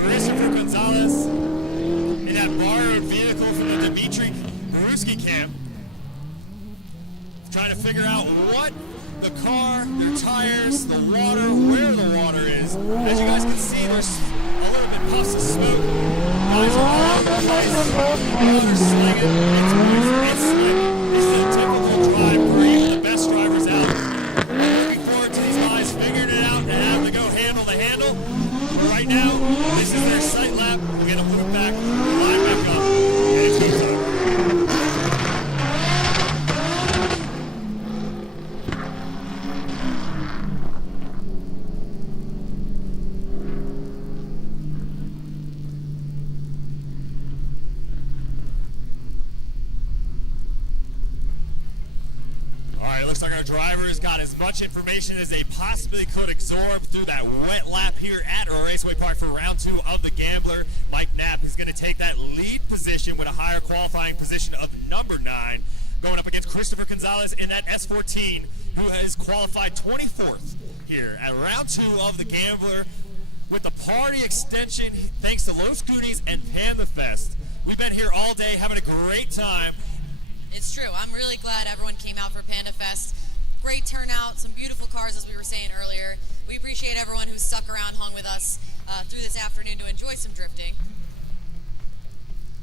Christopher Gonzalez in that borrowed vehicle from the Dimitri Baruski camp, trying to figure out what the car, their tires, the water, where the water is. As you guys can see, there's a little bit puffs of smoke. Guys are all over the place. Water's slinging. It's slick. This is a typical drive for even the best drivers out. Looking forward to these guys figuring it out and having to go handle the handle. But right now, this is their sight lap. We're going to move back, line back up, and it's go time. Looks like our drivers got as much information as they possibly could absorb through that wet lap here at Raceway Park for round 2 of the Gambler. Mike Knapp is going to take that lead position with a higher qualifying position of number 9, going up against Christopher Gonzalez in that S14, who has qualified 24th here at round 2 of the Gambler with the party extension thanks to Los Goonies and Panda Fest. We've been here all day having a great time. It's true. I'm really glad everyone came out for Panda Fest. Great turnout, some beautiful cars, as we were saying earlier. We appreciate everyone who stuck around, hung with us through this afternoon to enjoy some drifting.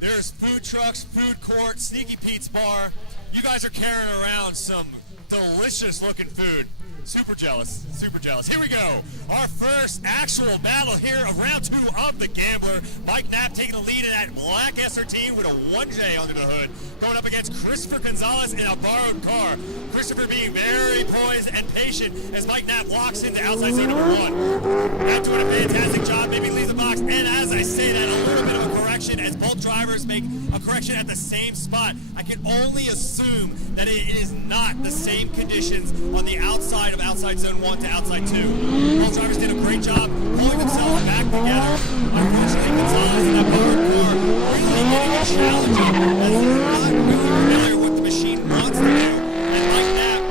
There's food trucks, food court, Sneaky Pete's bar. You guys are carrying around some delicious looking food. Super jealous, super jealous. Here we go. Our first actual battle here of round 2 of the Gambler. Mike Knapp taking the lead in that black S13 with a 1J under the hood, going up against Christopher Gonzalez in a borrowed car. Christopher being very poised and patient as Mike Knapp walks into outside zone number 1. Knapp doing a fantastic job, maybe leaves the box. And as I say that, a little bit of a correction as both drivers make a correction at the same spot. I can only assume that it is not the same conditions on the outside of outside zone 1 to outside 2. Both drivers did a great job pulling themselves back together. Unfortunately, Gonzalez in that borrowed car really getting a challenge as he's not really familiar with what the machine wants to do. And Mike Knapp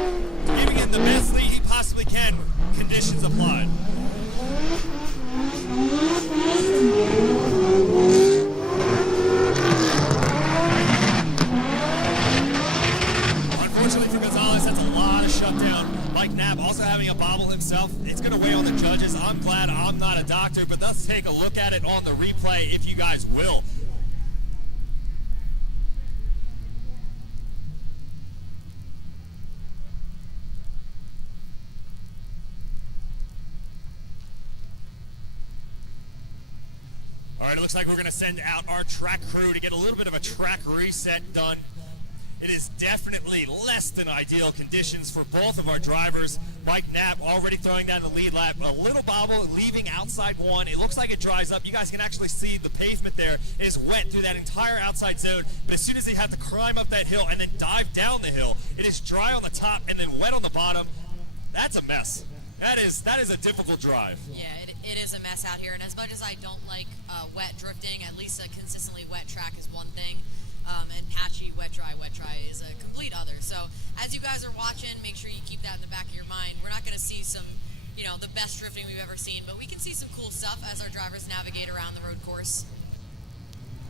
giving it the best lead he possibly can, conditions applied. Unfortunately for Gonzalez, that's a lot of shutdown. Mike Knapp also having a bobble himself. It's going to weigh on the judges. I'm glad I'm not a doctor, but let's take a look at it on the replay if you guys will. All right, it looks like we're going to send out our track crew to get a little bit of a track reset done. It is definitely less than ideal conditions for both of our drivers. Mike Knapp already throwing down the lead lap. A little bobble leaving outside 1. It looks like it dries up. You guys can actually see the pavement there is wet through that entire outside zone. But as soon as they have to climb up that hill and then dive down the hill, it is dry on the top and then wet on the bottom. That's a mess. That is a difficult drive. Yeah, it is a mess out here. And as much as I don't like wet drifting, at least a consistently wet track is one thing. and patchy, wet dry is a complete other. So as you guys are watching, make sure you keep that in the back of your mind. We're not going to see some, the best drifting we've ever seen, but we can see some cool stuff as our drivers navigate around the road course.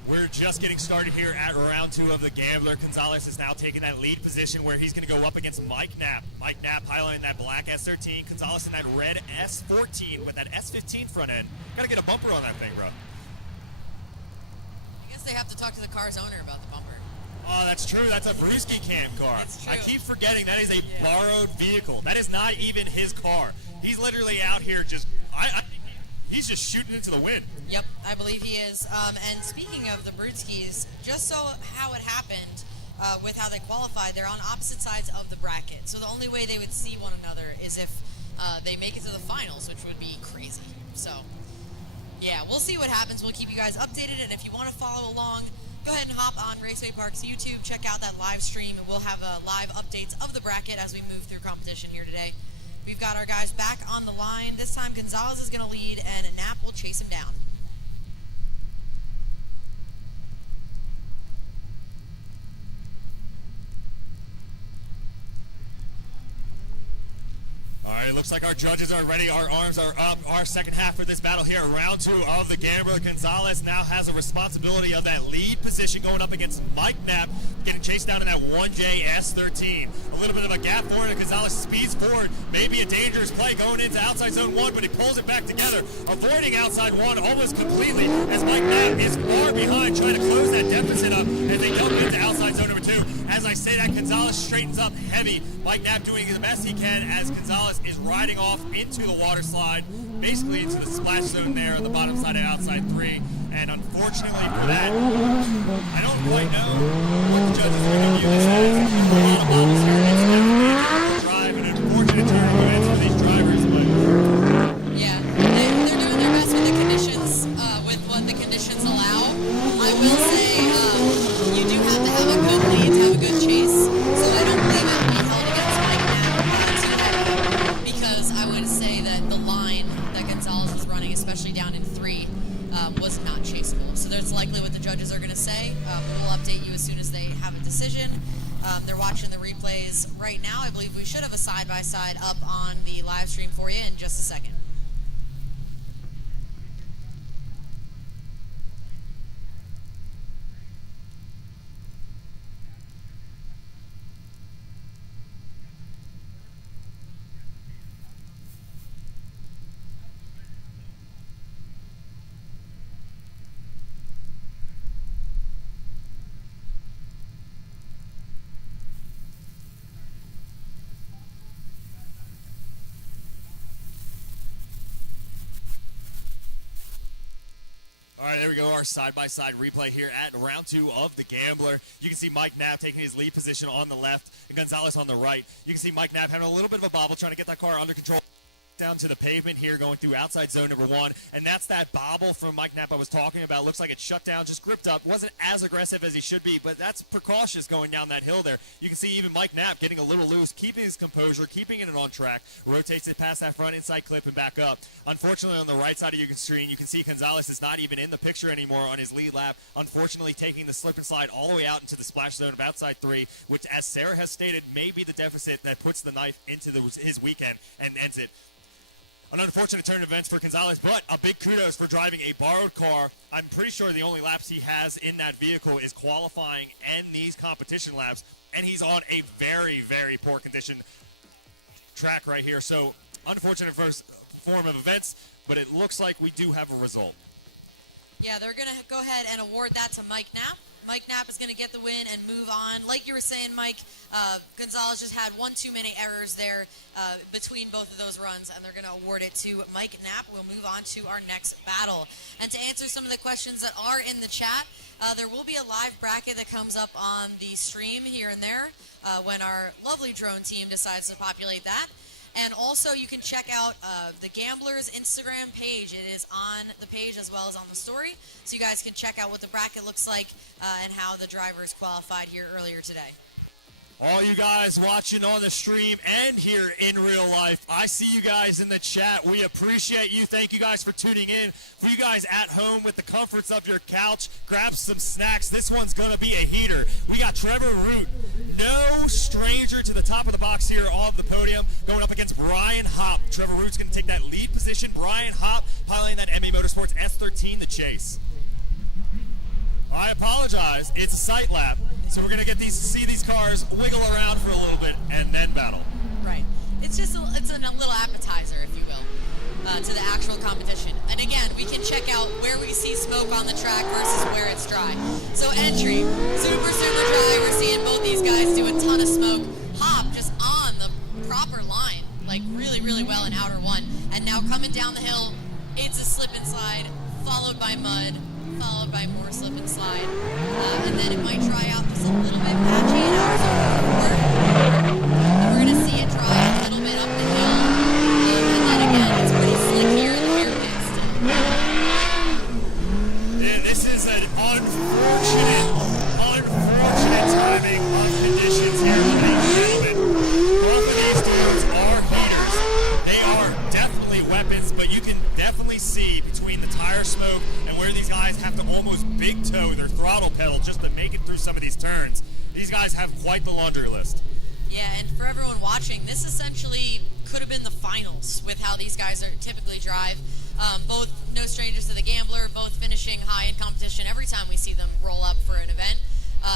We're just getting started here at round 2 of the Gambler. Gonzalez is now taking that lead position where he's going to go up against Mike Knapp. Mike Knapp piloting that black S13, Gonzalez in that red S14 with that S15 front end. Got to get a bumper on that thing, bro. I guess they have to talk to the car's owner about the bumper. Oh, that's true. That's a Brewski Cam car. That's true. I keep forgetting that is a borrowed vehicle. That is not even his car. He's literally out here just, he's just shooting into the wind. Yep, I believe he is. And speaking of the Brewskis, just so how it happened with how they qualified, they're on opposite sides of the bracket. So the only way they would see one another is if they make it to the finals, which would be crazy. So, yeah, we'll see what happens. We'll keep you guys updated. And if you want to follow along, go ahead and hop on Raceway Park's YouTube. Check out that live stream. We'll have live updates of the bracket as we move through competition here today. We've got our guys back on the line. This time Gonzalez is going to lead, and Knapp will chase him down. All right, it looks like our judges are ready. Our arms are up. Our second half for this battle here, round 2 of the Gambler. Gonzalez now has a responsibility of that lead position going up against Mike Knapp, getting chased down in that 1J S13. A little bit of a gap forward, and Gonzalez speeds forward. Maybe a dangerous play going into outside zone 1, but he pulls it back together, avoiding outside 1 almost completely as Mike Knapp is far behind, trying to close that deficit up as they dump into outside zone number 2. As I say that, Gonzalez straightens up heavy. Mike Knapp doing the best he can as Gonzalez is riding off into the water slide, basically into the splash zone there on the bottom side of outside 3. And unfortunately for that, I don't quite know what the judges are going to view this as. A lot of bobbles here. It's definitely a terrible drive, and an unfortunate turning event for these drivers. But yeah, they're doing their best with the conditions, with what the conditions allow. I will say you do have to have a good lead to have a good chase, so I don't believe it will be held against Mike Knapp too heavy, because I would say that the line that Gonzalez is running, especially down in 3, was not chaseable. So that's likely what the judges are going to say. We'll update you as soon as they have a decision. They're watching the replays right now. I believe we should have a side-by-side up on the live stream for you in just a second. all right, there we go, our side-by-side replay here at round 2 of the Gambler. You can see Mike Knapp taking his lead position on the left and Gonzalez on the right. You can see Mike Knapp having a little bit of a bobble, trying to get that car under control. Down to the pavement here, going through outside zone number 1, and that's that bobble from Mike Knapp I was talking about. Looks like it shut down, just gripped up. Wasn't as aggressive as he should be, but that's precautious going down that hill there. You can see even Mike Knapp getting a little loose, keeping his composure, keeping it on track, rotates it past that front inside clip and back up. Unfortunately, on the right side of your screen, you can see Gonzalez is not even in the picture anymore on his lead lap, unfortunately taking the slip and slide all the way out into the splash zone of outside 3, which, as Sarah has stated, may be the deficit that puts the knife into his weekend and ends it. An unfortunate turn of events for Gonzalez, but a big kudos for driving a borrowed car. I'm pretty sure the only laps he has in that vehicle is qualifying and these competition laps, and he's on a very, very poor condition track right here. So, unfortunate first form of events, but it looks like we do have a result. Yeah, they're going to go ahead and award that to Mike Knapp. Mike Knapp is going to get the win and move on. Like you were saying, Mike, Gonzalez just had one too many errors there between both of those runs, and they're going to award it to Mike Knapp. We'll move on to our next battle. And to answer some of the questions that are in the chat, there will be a live bracket that comes up on the stream here and there when our lovely drone team decides to populate that. And also, you can check out the Gamblers Instagram page. It is on the page as well as on the story, so you guys can check out what the bracket looks like and how the drivers qualified here earlier today. All you guys watching on the stream and here in real life, I see you guys in the chat. We appreciate you. Thank you guys for tuning in. For you guys at home with the comforts of your couch, grab some snacks. This one's going to be a heater. We got Trevor Root, no stranger to the top of the box here on the podium, going up against Brian Hopp. Trevor Root's going to take that lead position. Brian Hopp piloting that MA Motorsports S13 the chase. I apologize, it's a sight lap, so we're gonna see these cars wiggle around for a little bit and then battle. Right. It's just a little appetizer, if you will, to the actual competition. And again, we can check out where we see smoke on the track versus where it's dry. So entry, super dry. We're seeing both these guys do a ton of smoke. Hop just on the proper line, like really well in outer one. And now coming down the hill, it's a slip and slide, followed by mud, followed by more slip and slide. And then it might dry out just a little bit patchy in outer zone 4. And we're going to see it dry a little bit up the hill. And then again, it's pretty slick here in the rear pit still. Yeah, this is an unfortunate timing of conditions here, ladies and gentlemen. Both of these dudes are heaters. They are definitely weapons, but you can definitely see between the tire smoke and where these guys have to almost big toe their throttle pedal just to make it through some of these turns. These guys have quite the laundry list. Yeah, and for everyone watching, this essentially could have been the finals with how these guys are typically drive. Both no strangers to the gambler, both finishing high in competition every time we see them roll up for an event.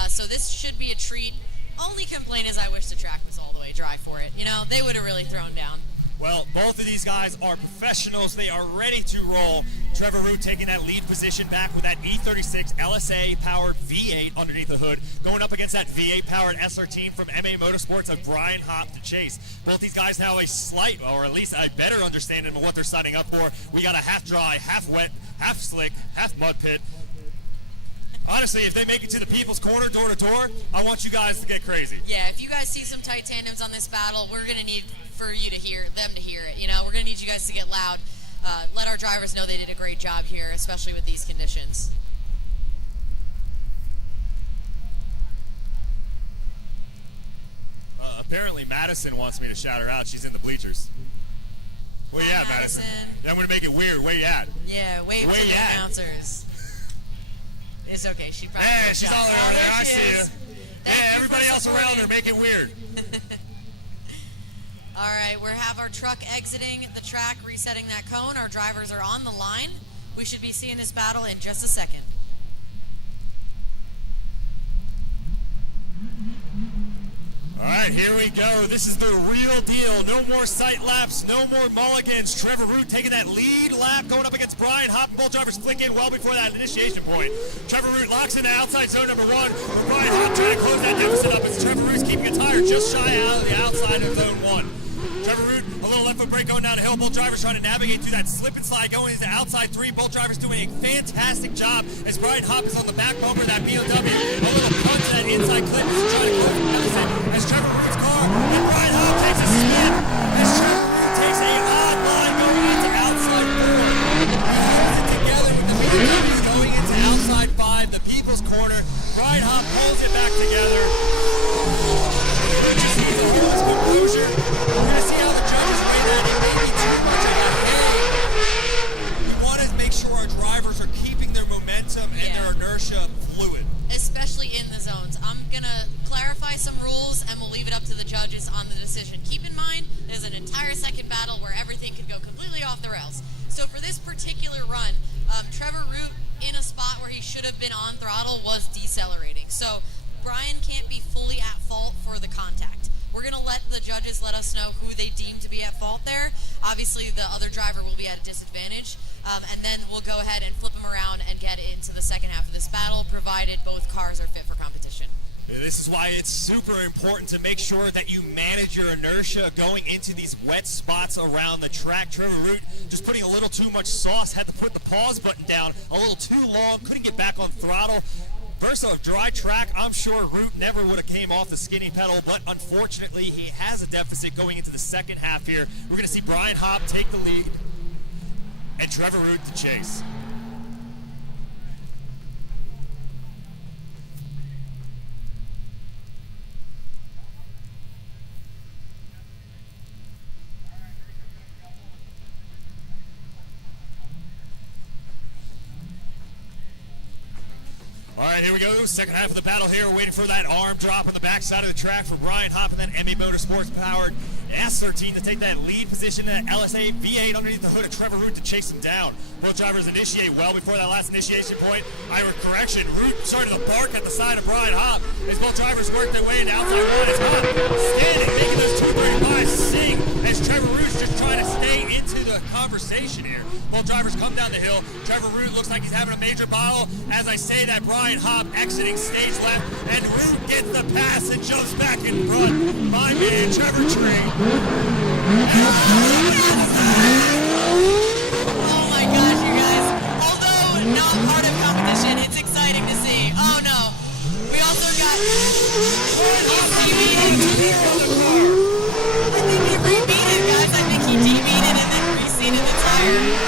So this should be a treat. Only complaint is I wish the track was all the way dry for it. You know, they would have really thrown down. Well, both of these guys are professionals. They are ready to roll. Trevor Root taking that lead position back with that E36 LSA-powered V8 underneath the hood, going up against that V8-powered S13 from MA Motorsports of Brian Hopp to chase. Both these guys now have a slight, or at least a better understanding of what they're signing up for. We got a half dry, half wet, half slick, half mud pit. Honestly, if they make it to the people's corner, door to door, I want you guys to get crazy. Yeah, if you guys see some tight tandems on this battle, we're going to need for you to hear them to hear it. You know, we're going to need you guys to get loud. Let our drivers know they did a great job here, especially with these conditions. Apparently Madison wants me to shout her out. She's in the bleachers. Where you at, Madison? Yeah, I'm going to make it weird. Where you at? Yeah, wave to the announcers. It's okay. She probably she's all over there. I see you. Yeah, everybody else around her, make it weird. All right, we have our truck exiting the track, resetting that cone. Our drivers are on the line. We should be seeing this battle in just a second. All right, here we go. This is the real deal. No more sight laps, no more mulligans. Trevor Root taking that lead lap, going up against Brian Hopp. Both drivers click in well before that initiation point. Trevor Root locks into outside zone number 1. But Brian Hopp trying to close that deficit up as Trevor Root's keeping a tire just shy out of the outside of zone 1. Trevor Root, a little left foot brake going down the hill. Both drivers trying to navigate through that slip and slide going into outside 3. Both drivers doing a fantastic job as Brian Hopp is on the back bumper of that BMW. A little punch to that inside clip as he's trying to close the deficit as Trevor Root's car. And Brian Hopp takes a spin as Trevor Root takes a odd line going into outside 4. He holds it together with the BMW going into outside 5, the people's corner. Brian Hopp pulls it back together. Just needs a little composure. We're going to see how the judges weigh that in. Maybe too much of a hair. We want to make sure our drivers are keeping their momentum and their inertia fluid. Especially in the zones. I'm going to clarify some rules and we'll leave it up to the judges on the decision. Keep in mind, there's an entire second battle where everything could go completely off the rails. So for this particular run, Trevor Root in a spot where he should have been on throttle was decelerating. So Brian can't be fully at fault for the contact. We're going to let the judges let us know who they deem to be at fault there. Obviously, the other driver will be at a disadvantage, and then we'll go ahead and flip them around and get into the second half of this battle, provided both cars are fit for competition. This is why it's super important to make sure that you manage your inertia going into these wet spots around the track. Trevor Root just putting a little too much sauce, had to put the pause button down a little too long, couldn't get back on throttle. Versus a dry track, I'm sure Root never would have came off the skinny pedal, but unfortunately he has a deficit going into the second half here. We're going to see Brian Hopp take the lead and Trevor Root to chase. right, here we go. Second half of the battle here. We're waiting for that arm drop on the backside of the track for Brian Hopp and that MA Motorsports powered S13 to take that lead position in that LSA V8 underneath the hood of Trevor Root to chase him down. Both drivers initiate well before that last initiation point. Correction, Root started to bark at the side of Brian Hopp as both drivers work their way into outside line. As Hopp standing, making those 235s sing as Trevor Root's just trying to stay into the conversation here. Both drivers come down the hill. Trevor Root looks like he's having a major battle. As I say that, Brian Hopp exiting stage left, and Root gets the pass and jumps back in front. My man, Trevor Tree. Oh my gosh, you guys. Although not part of competition, it's exciting to see. Oh no. We also got I think he rebeat it, guys. I think he debeat it and then reseated the tire.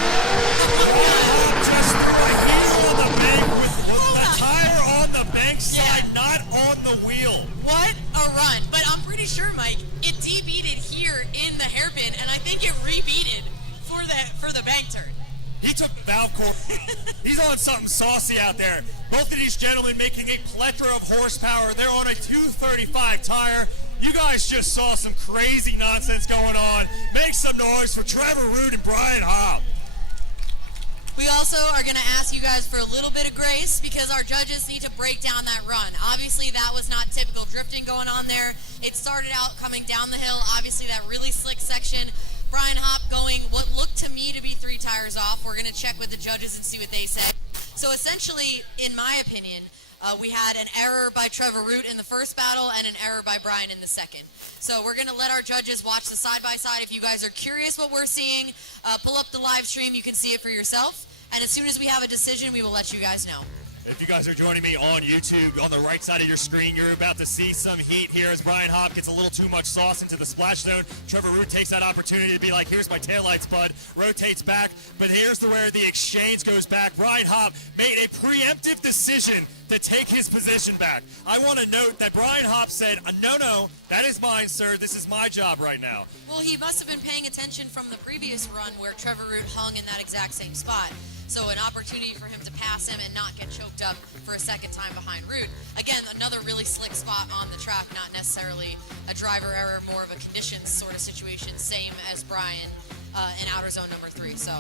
Just threw a heel on the bank with the tire on the bank side, not on the wheel. What a run. But I'm pretty sure, Mike, it debeated here in the hairpin, and I think it rebeated for the bank turn. He took the valve core. He's on something saucy out there. Both of these gentlemen making a plethora of horsepower. They're on a 235 tire. You guys just saw some crazy nonsense going on. Make some noise for Trevor Root and Brian Hopp. We also are going to ask you guys for a little bit of grace because our judges need to break down that run. Obviously, that was not typical drifting going on there. It started out coming down the hill. Obviously, that really slick section. Brian Hopp going what looked to me to be 3 tires off. We're going to check with the judges and see what they say. So essentially, in my opinion, we had an error by Trevor Root in the first battle and an error by Brian in the second. So we're going to let our judges watch the side-by-side. If you guys are curious what we're seeing, pull up the live stream. You can see it for yourself. And as soon as we have a decision, we will let you guys know. If you guys are joining me on YouTube, on the right side of your screen, you're about to see some heat here as Brian Hopp gets a little too much sauce into the splash zone. Trevor Root takes that opportunity to be like, here's my taillights, bud. Rotates back, but here's where the exchange goes back. Brian Hopp made a preemptive decision to take his position back. I want to note that Brian Hopp said, no, that is mine, sir. This is my job right now. Well, he must have been paying attention from the previous run where Trevor Root hung in that exact same spot. So an opportunity for him to pass him and not get choked up for a second time behind Root. Again, another really slick spot on the track, not necessarily a driver error, more of a conditions sort of situation, same as Brian in outer zone number 3. So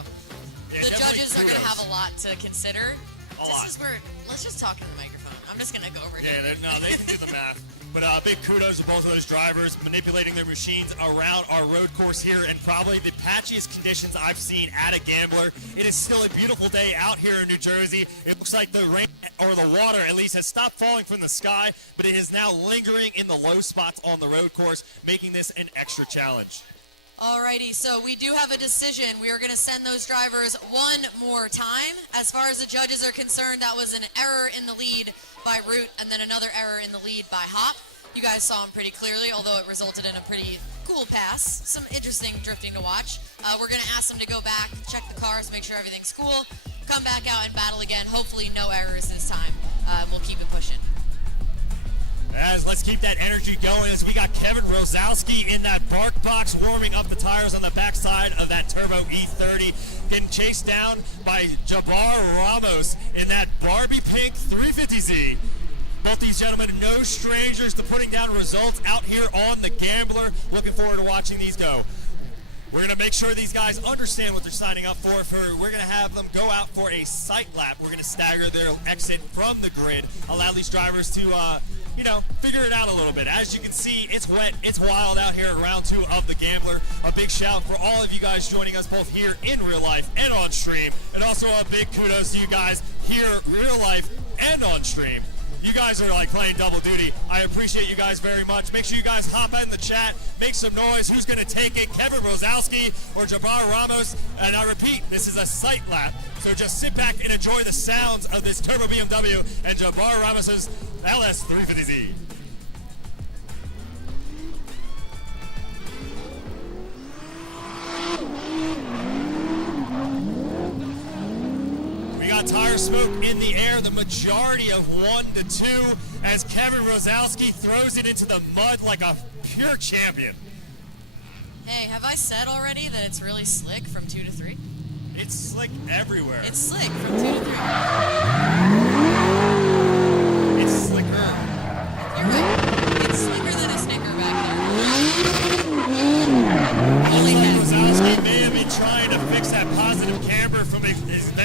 yeah, the judges are going to have a lot to consider. This is where, let's just talk in the microphone. I'm just going to go over here. Yeah, they can do the math. But big kudos to both of those drivers manipulating their machines around our road course here in probably the patchiest conditions I've seen at a Gambler. It is still a beautiful day out here in New Jersey. It looks like the rain, or the water at least, has stopped falling from the sky, but it is now lingering in the low spots on the road course, making this an extra challenge. Alrighty, so we do have a decision. We are going to send those drivers one more time. As far as the judges are concerned, that was an error in the lead by Root and then another error in the lead by Hopp. You guys saw him pretty clearly, although it resulted in a pretty cool pass. Some interesting drifting to watch. We're going to ask them to go back, check the cars, make sure everything's cool, come back out and battle again. Hopefully no errors this time. We'll keep it pushing. As let's keep that energy going as we got Kevin Rosowski in that bark box warming up the tires on the backside of that Turbo E30, getting chased down by Jabbar Ramos in that Barbie pink 350Z. Both these gentlemen, no strangers to putting down results out here on the Gambler. Looking forward to watching these go. We're going to make sure these guys understand what they're signing up for. We're going to have them go out for a sight lap. We're going to stagger their exit from the grid, allow these drivers to, figure it out a little bit. As you can see, it's wet, it's wild out here at round 2 of the Gambler. A big shout for all of you guys joining us both here in real life and on stream. And also a big kudos to you guys here real life and on stream. You guys are like playing double duty. I appreciate you guys very much. Make sure you guys hop in the chat, make some noise. Who's going to take it? Kevin Rosowski or Jabbar Ramos? And I repeat, this is a sight lap. So just sit back and enjoy the sounds of this Turbo BMW and Jabbar Ramos's LS350Z. Tire smoke in the air, the majority of 1 to 2, as Kevin Rosowski throws it into the mud like a pure champion. Hey, have I said already that it's really slick from 2 to 3? It's slick everywhere. It's slick from 2 to 3.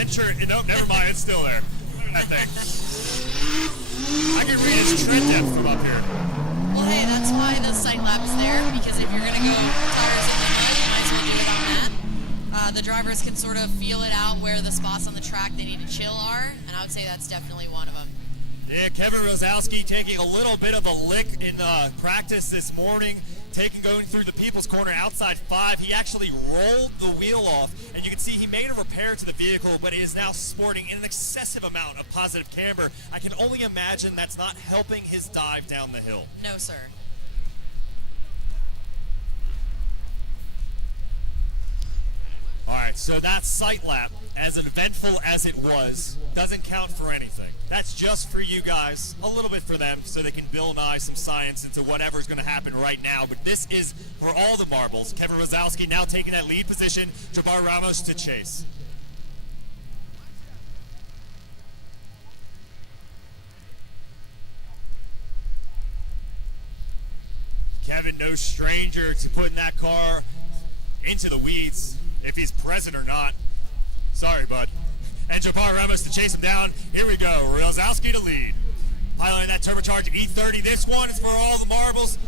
sure. Nope, never mind. It's still there. I think. I can read its tread depth from up here. Well, hey, that's why the sight lap is there, because if you're going to go tires on the mud, you might as well do it on that. The drivers can sort of feel it out where the spots on the track they need to chill are, and I would say that's definitely one of them. Yeah, Kevin Rosowski taking a little bit of a lick in practice this morning, going through the people's corner outside 5. He actually rolled the wheel off, and you can see he made a repair to the vehicle, but it is now sporting an excessive amount of positive camber. I can only imagine that's not helping his dive down the hill. No, sir. All right, so that sight lap, as eventful as it was, doesn't count for anything. That's just for you guys, a little bit for them, so they can Bill Nye some science into whatever's going to happen right now. But this is for all the marbles. Kevin Rosowski now taking that lead position, Jabbar Ramos to chase. Kevin, no stranger to putting that car into the weeds, if he's present or not. Sorry, bud. And Jabbar Ramos to chase him down. Here we go. Rosowski to lead. Piloting that turbocharged E30. This one is for all the marbles.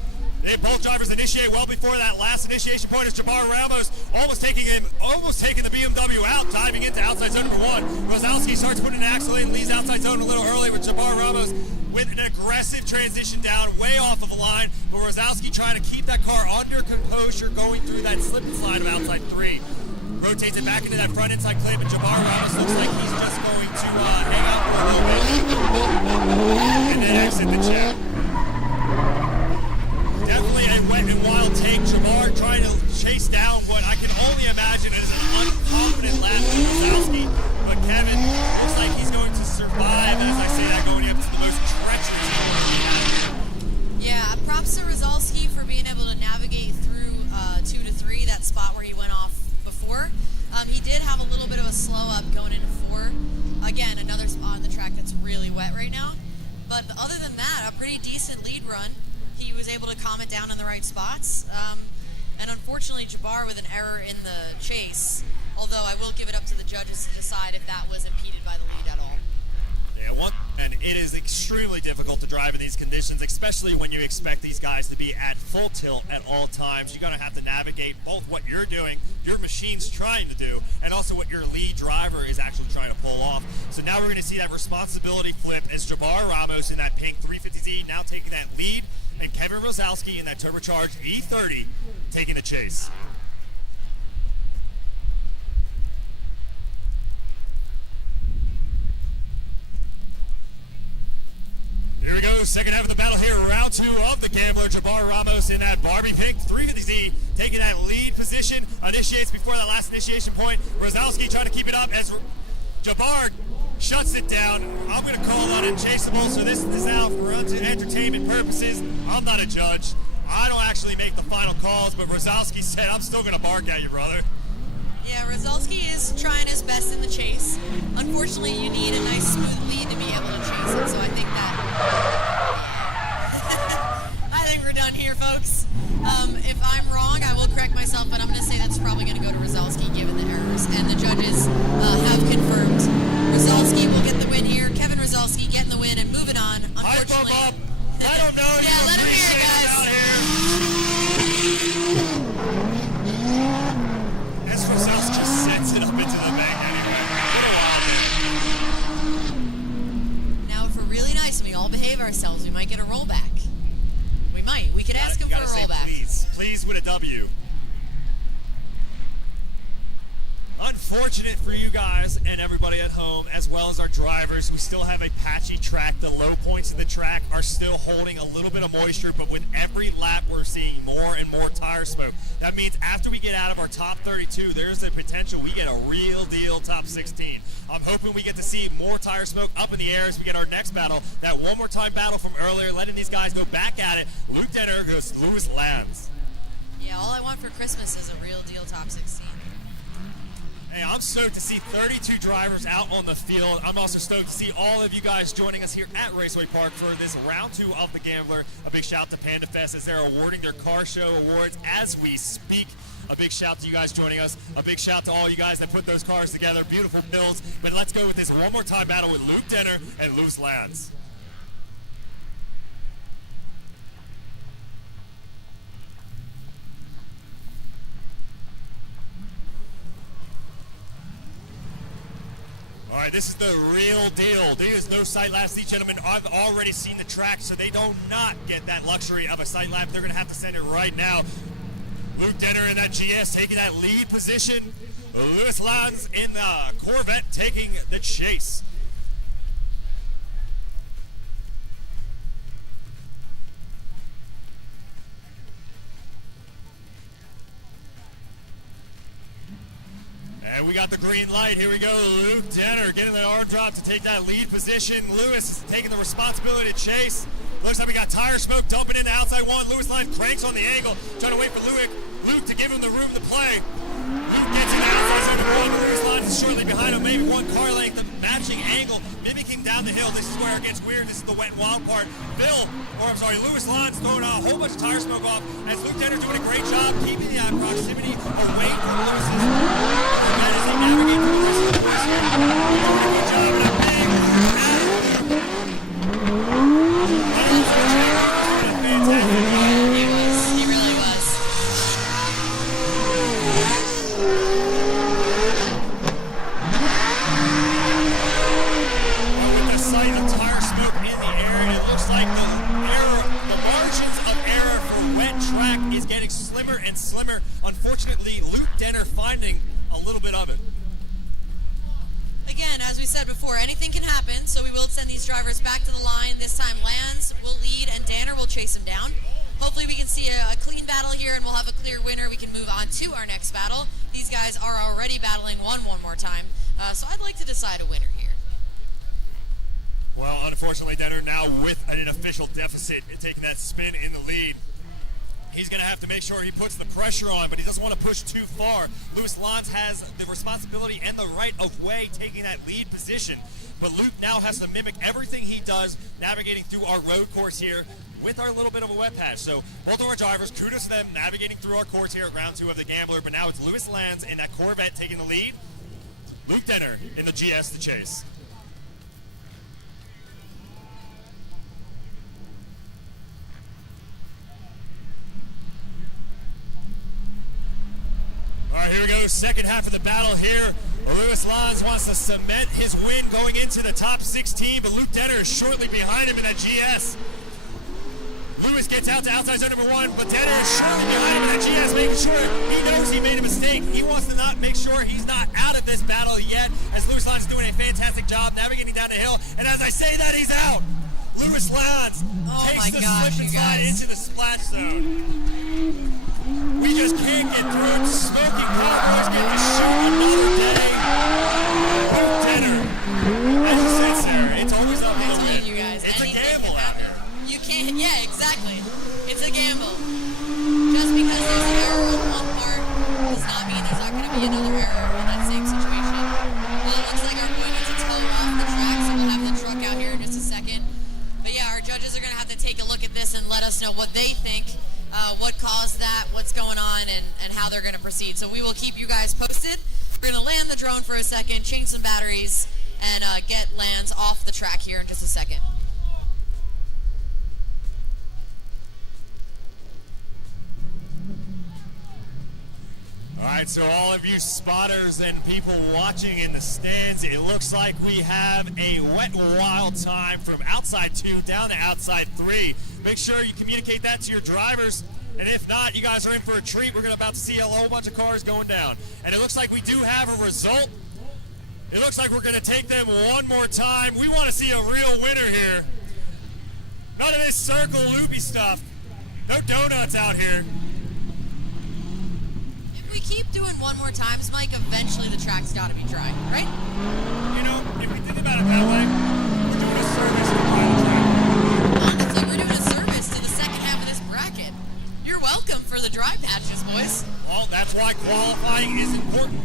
Both drivers initiate well before that last initiation point is Jabbar Ramos almost taking the BMW out, diving into outside zone number 1. Rosowski starts putting an axle in, leaves outside zone a little early with Jabbar Ramos with an aggressive transition down, way off of the line. But Rosowski trying to keep that car under composure, going through that slip and slide of outside 3. Rotates it back into that front inside clip, and Jabbar Ramos looks like he's just going to hang out for a little bit and then exit the chat. Definitely a wet and wild take. Jabbar trying to chase down what I can only imagine is an unconfident lap to Rosowski, but Kevin looks like he's going to survive, and as I say that, going up to the most treacherous corner we have. Yeah, props to Rosowski for being able to navigate through 2 to 3, that spot where he went off before. He did have a little bit of a slow up going into 4. Again, another spot on the track that's really wet right now. But other than that, a pretty decent lead run. He was able to calm it down in the right spots. And unfortunately, Jabbar with an error in the chase, although I will give it up to the judges to decide if that was impeded by the lead at all. Yeah, and it is extremely difficult to drive in these conditions, especially when you expect these guys to be at full tilt at all times. You're going to have to navigate both what you're doing, your machine's trying to do, and also what your lead driver is actually trying to pull off. So now we're going to see that responsibility flip as Jabbar Ramos in that pink 350Z now taking that lead, and Kevin Rosowski in that turbocharged E30 taking the chase. Here we go, second half of the battle here, round 2 of the Gambler. Jabbar Ramos in that Barbie pink 350Z, taking that lead position, initiates before that last initiation point. Rosowski trying to keep it up as Jabbar shuts it down. I'm going to call it unchaseable, so this is now for entertainment purposes. I'm not a judge. I don't actually make the final calls, but Rosowski said, I'm still going to bark at you, brother. Yeah, Rosowski is trying his best in the chase. Unfortunately, you need a nice smooth lead to be able to chase it, so I think that... I think we're done here, folks. If I'm wrong, I will correct myself, but I'm going to say that's probably going to go to Rosowski given the errors, and the judges have confirmed Rosowski will get the win here. Kevin Rosowski getting the win and moving on. Unfortunately... Hi, Bob. I don't know. Yeah, let him hear it, guys. As Rosowski sets it up into the bank anyway. Now, if we're really nice and we all behave ourselves, we might get a rollback. We might. We could ask him for a rollback. Please with a W. Unfortunate for you guys and everybody at home, as well as our drivers. We still have a patchy track. The low points of the track are still holding a little bit of moisture, but with every lap we're seeing more and more tire smoke. That means after we get out of our top 32, there's the potential we get a real deal top 16. I'm hoping we get to see more tire smoke up in the air as we get our next battle. That one more time battle from earlier, letting these guys go back at it. Luke Denner goes Lewis Lands. Yeah, all I want for Christmas is a real deal top 16. Hey, I'm stoked to see 32 drivers out on the field. I'm also stoked to see all of you guys joining us here at Raceway Park for this round 2 of the Gambler. A big shout out to Panda Fest as they're awarding their car show awards as we speak. A big shout to you guys joining us. A big shout to all you guys that put those cars together. Beautiful builds. But let's go with this one more time battle with Luke Denner and Lewis Lands. All right, this is the real deal. There's no sight laps. These gentlemen, I've already seen the track, so they do not get that luxury of a sight lap. They're going to have to send it right now. Luke Denner in that GS taking that lead position. Lewis Lands in the Corvette taking the chase. And we got the green light. Here we go. Luke Denner getting the arm drop to take that lead position. Lewis taking the responsibility to chase. Looks like we got tire smoke dumping into outside one. Lewis Lands cranks on the angle, trying to wait for Luke to give him the room to play. Luke gets in outside zone number one. Lewis Lands is shortly behind him, maybe one car length, the matching angle, mimicking down the hill. This is where it gets weird. This is the wet and wild part. Lewis Lands throwing a whole bunch of tire smoke off as Luke Denner doing a great job keeping the proximity away from Lewis's. That is a navigate for the rest of the course here. Doing a good job and a big He really was. With the sight of tire smoke in the air, it looks like the margins of error for wet track is getting slimmer and slimmer. Unfortunately, Luke Denner finding a little bit of it. Again, as we said before, anything can happen, so we will send these drivers back to the line. This time Lands will lead and Danner will chase him down. Hopefully we can see a clean battle here and we'll have a clear winner. We can move on to our next battle. These guys are already battling one more time, so I'd like to decide a winner here. Well, unfortunately, Denner now with an official deficit and taking that spin in the lead. He's going to have to make sure he puts the pressure on, but he doesn't want to push too far. Lewis Lands has the responsibility and the right of way taking that lead position. But Luke now has to mimic everything he does, navigating through our road course here with our little bit of a wet patch. So both of our drivers, kudos to them, navigating through our course here at round 2 of the Gambler. But now it's Lewis Lands in that Corvette taking the lead. Luke Denner in the GS to chase. All right, here we go. Second half of the battle here. Lewis Lands wants to cement his win going into the top 16, but Luke Denner is shortly behind him in that GS. Lewis gets out to outside zone number 1, but Denner is shortly behind him in that GS, making sure he knows he made a mistake. He wants to not make sure he's not out of this battle yet, as Lewis Lands is doing a fantastic job navigating down the hill. And as I say that, he's out. Lewis Lands takes the slip and slide into the splash zone. We just can't get through it. Smoking Cowboys getting to shoot another day. Luke Denner. As you said, Sarah, it's always up a little bit. You guys, it's a anything gamble can out happen. there. You can't, yeah, exactly. It's a gamble. Just because there's an error on one part does not mean there's not going to be another error in that same situation. Well, it looks like our boy needs to toe off the track, so we'll have the truck out here in just a second. But yeah, our judges are going to have to take a look at this and let us know what they think, what caused that, what's going on, and how they're going to proceed. So we will keep you guys posted. We're going to land the drone for a second, change some batteries, and get Lands off the track here in just a second. All right, so all of you spotters and people watching in the stands, it looks like we have a wet wild time from outside 2 down to outside 3. Make sure you communicate that to your drivers, and if not, you guys are in for a treat. We're about to see a whole bunch of cars going down. And it looks like we do have a result. It looks like we're going to take them one more time. We want to see a real winner here. None of this circle loopy stuff. No donuts out here. If we keep doing one more time, Mike, eventually the track's got to be dry, right? You know, if we think about it that way, we're doing a service to dry the track. Honestly, we're doing a service to the second half of this bracket. You're welcome for the dry patches, boys. Well, that's why qualifying is important.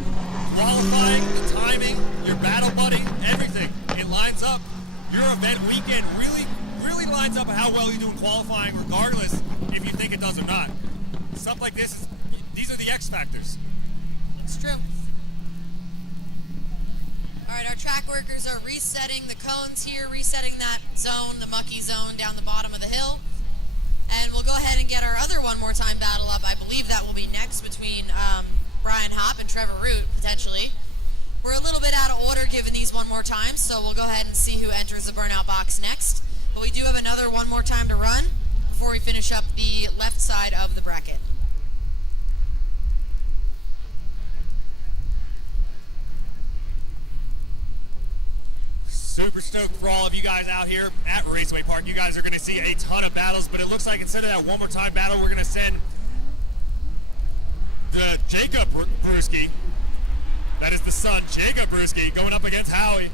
Qualifying, the timing, your battle buddy, everything. It lines up. Your event weekend really lines up how well you do in qualifying, regardless if you think it does or not. Stuff like this, these are the X factors. It's true. All right, our track workers are resetting the cones here, resetting that zone, the mucky zone down the bottom of the hill. And we'll go ahead and get our other one more time battle up. I believe that will be next between Brian Hopp and Trevor Root, potentially. We're a little bit out of order given these one more time, so we'll go ahead and see who enters the burnout box next. But we do have another one more time to run before we finish up the left side of the bracket. Super stoked for all of you guys out here at Raceway Park. You guys are going to see a ton of battles, but it looks like instead of that one more time battle, we're going to send the Jacob Brewski, that is the son, Jacob Brewski, going up against Howie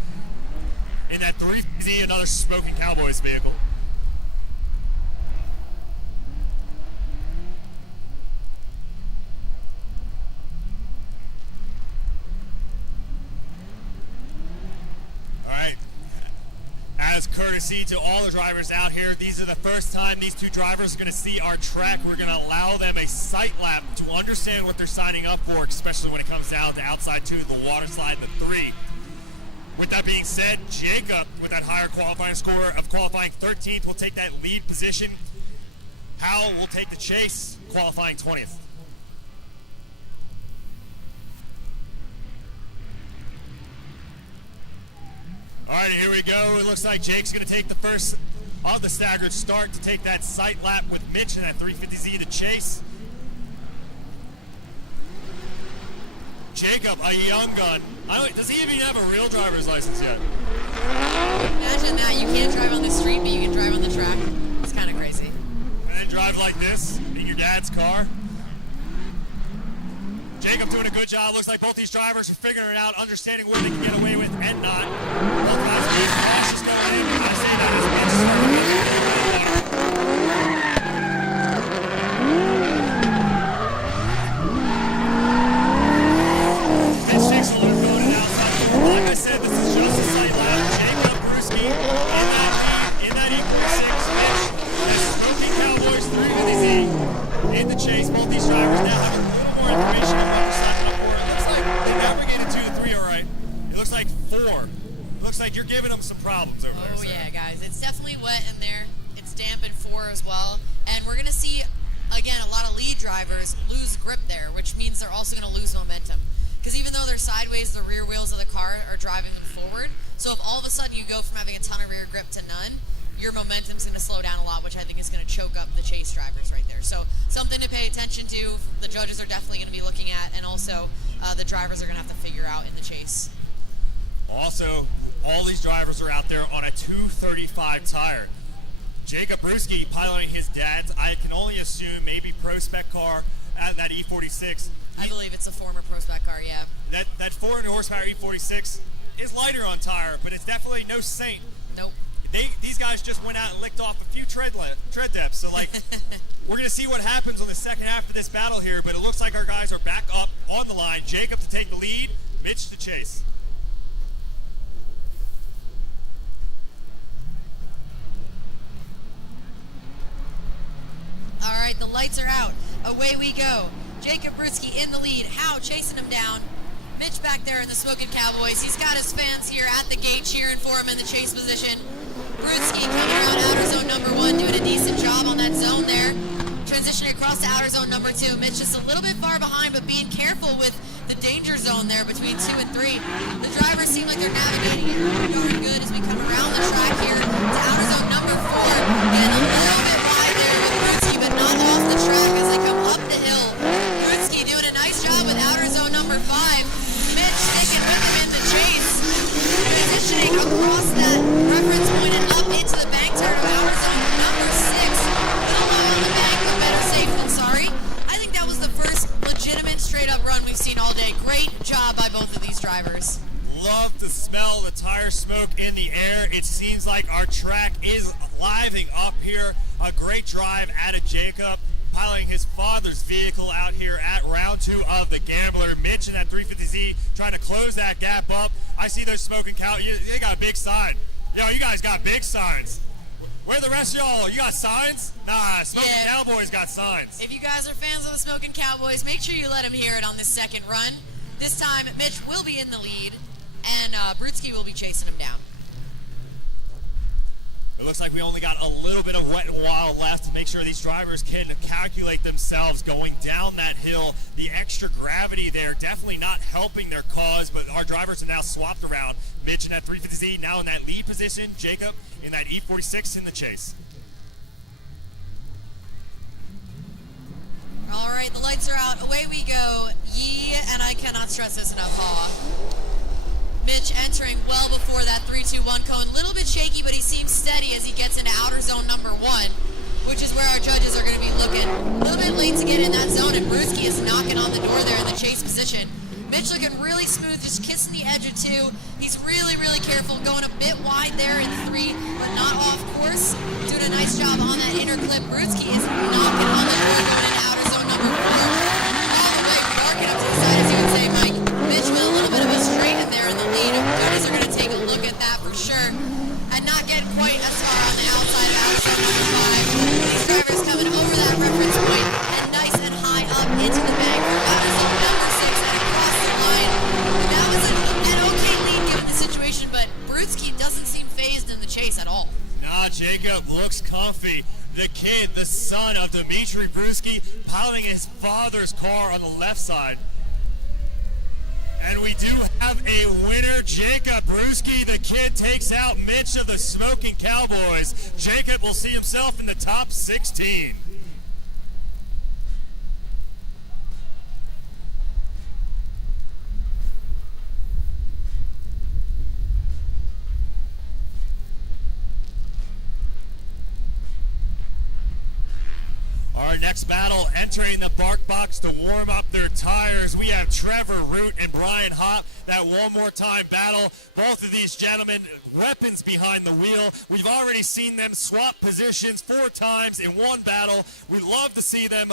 in that 3Z, another Smoking Cowboys vehicle. As courtesy to all the drivers out here, these are the first time these two drivers are going to see our track. We're going to allow them a sight lap to understand what they're signing up for, especially when it comes down to outside 2, the water slide, the 3. With that being said, Jacob, with that higher qualifying score of qualifying 13th, will take that lead position. Hal will take the chase, qualifying 20th. All right, here we go. It looks like Jake's going to take the first of the staggered start to take that sight lap with Mitch in that 350Z to chase. Jacob, a young gun. Does he even have a real driver's license yet? Imagine that. You can't drive on the street, but you can drive on the track. It's kind of crazy. And then drive like this in your dad's car. Jacob doing a good job. Looks like both these drivers are figuring it out, understanding what they can get away with and not. Both guys are being cautious going in. I say that as Mitch starting to Mitch takes a loop going to the outside. Like I said, this is just a sight lap. Jacob Brewski in that E46. Mitch, that's Smoking Cowboys 350Z in the chase. Both these drivers now have a little more information on what they're signing up for. It looks like they navigated 2 to 3 all right. It looks like 4. It looks like you're giving them some problems over there. Oh, yeah, guys. It's definitely wet in there. It's damp in 4 as well. And we're going to see, again, a lot of lead drivers lose grip there, which means they're also going to lose momentum. Because even though they're sideways, the rear wheels of the car are driving them forward. So if all of a sudden you go from having a ton of rear grip to none, your momentum's going to slow down a lot, which I think is going to choke up the chase drivers right there. So something to pay attention to. The judges are definitely going to be looking at, and also the drivers are going to have to figure out in the chase. Also, all these drivers are out there on a 235 tire. Jacob Brewski piloting his dad's, I can only assume, maybe pro spec car at that E46. I believe it's a former pro spec car, yeah. That 400 horsepower E46 is lighter on tire, but it's definitely no saint. Nope. These guys just went out and licked off a few tread depths. So, like, we're going to see what happens on the second half of this battle here, but it looks like our guys are back up on the line. Jacob to take the lead, Mitch to chase. All right, the lights are out. Away we go. Jacob Brewski in the lead. Howe chasing him down. Mitch back there in the Smoking Cowboys. He's got his fans here at the gate cheering for him in the chase position. Brewski coming around outer zone number 1, doing a decent job on that zone there. Transitioning across to outer zone number 2. Mitch just a little bit far behind, but being careful with the danger zone there between 2 and 3. The drivers seem like they're navigating it pretty darn good as we come around the track here to outer zone number 4. Getting a little bit wide there with Brewski, but not off the track as they come up the hill. Brewski doing a nice job with outer zone number 5. Mitch sticking with him in the chase. Transitioning across that reference point and up into the bank turn of outer zone number 6. Little low on the bank, but better safe than sorry. I think that was the first legitimate straight-up run we've seen all day. Great job by both of these drivers. Love to smell the tire smoke in the air. It seems like our track is living up here. A great drive out of Jacob, piloting his father's vehicle out here at round 2 of the Gambler. Mitch in that 350Z trying to close that gap up. I see those Smoking Cow. They got a big sign. Yo, you guys got big signs. Where are the rest of y'all? You got signs? Nah, Smoking Yeah. Cowboys got signs. If you guys are fans of the Smoking Cowboys, make sure you let them hear it on this second run. This time, Mitch will be in the lead, and Brutski will be chasing him down. It looks like we only got a little bit of wet and wild left to make sure these drivers can calculate themselves going down that hill. The extra gravity there definitely not helping their cause, but our drivers are now swapped around. Mitch in that 350Z now in that lead position. Jacob in that E46 in the chase. All right, the lights are out. Away we go. And I cannot stress this enough, Mitch entering well before that 3-2-1 cone. Little bit shaky, but he seems steady as he gets into outer zone number 1, which is where our judges are going to be looking. A little bit late to get in that zone, and Brutski is knocking on the door there in the chase position. Mitch looking really smooth, just kissing the edge of 2. He's really, really careful, going a bit wide there in 3, but not off course. Doing a nice job on that inner clip. Brutski is knocking on the door, going into outer zone number 4. All the way, barking up to the side, as you would say, Mike. Mitch with a little bit of a straight in there in the lead. Judges are going to take a look at that for sure. And not get quite as far on the outside of outer zone number 5. These drivers coming over that reference point and nice and high up into the bank for outer zone number 6 and across the line. That was an okay lead given the situation, but Brutski doesn't seem phased in the chase at all. Nah, Jacob looks comfy. The kid, the son of Dmitry Brutski, piloting his father's car on the left side. And we do have a winner, Jacob Brutski. The kid takes out Mitch of the Smoking Cowboys. Jacob will see himself in the top 16. Our next battle entering the bark box to warm up their tires. We have Trevor Root and Brian Hopp. That one more time battle. Both of these gentlemen, weapons behind the wheel. We've already seen them swap positions 4 times in one battle. We'd love to see them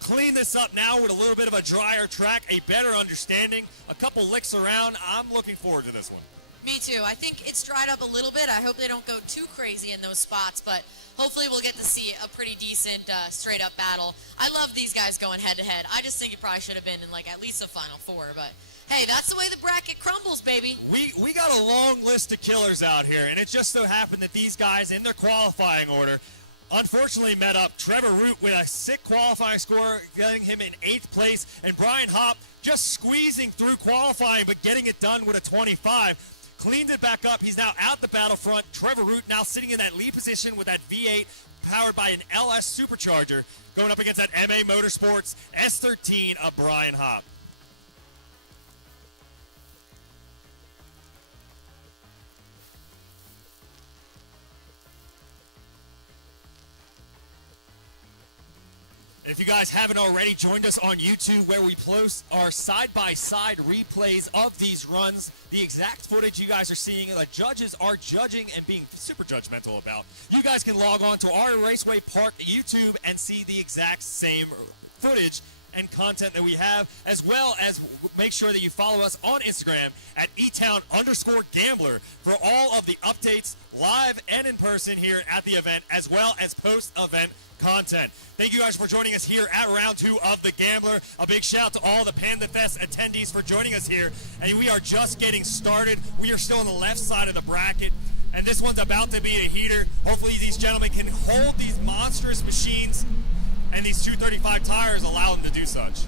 clean this up now with a little bit of a drier track, a better understanding, a couple licks around. I'm looking forward to this one. Me too. I think it's dried up a little bit. I hope they don't go too crazy in those spots, but hopefully we'll get to see a pretty decent straight-up battle. I love these guys going head-to-head. I just think it probably should have been in like at least a Final Four, but hey, that's the way the bracket crumbles, baby. We got a long list of killers out here, and it just so happened that these guys in their qualifying order unfortunately met up. Trevor Root with a sick qualifying score, getting him in 8th place, and Brian Hopp just squeezing through qualifying but getting it done with a 25. Cleaned it back up. He's now out the battlefront. Trevor Root now sitting in that lead position with that V8 powered by an LS supercharger, going up against that MA Motorsports S13 of Brian Hopp. If you guys haven't already joined us on YouTube, where we post our side-by-side replays of these runs, the exact footage you guys are seeing, the judges are judging and being super judgmental about. You guys can log on to our Raceway Park YouTube and see the exact same footage and content that we have, as well as make sure that you follow us on Instagram at etown_gambler for all of the updates live and in person here at the event, as well as post-event content. Thank you guys for joining us here at round 2 of the Gambler. A big shout out to all the Panda Fest attendees for joining us here. And we are just getting started. We are still on the left side of the bracket, and this one's about to be a heater. Hopefully these gentlemen can hold these monstrous machines, and these 235 tires allow them to do such.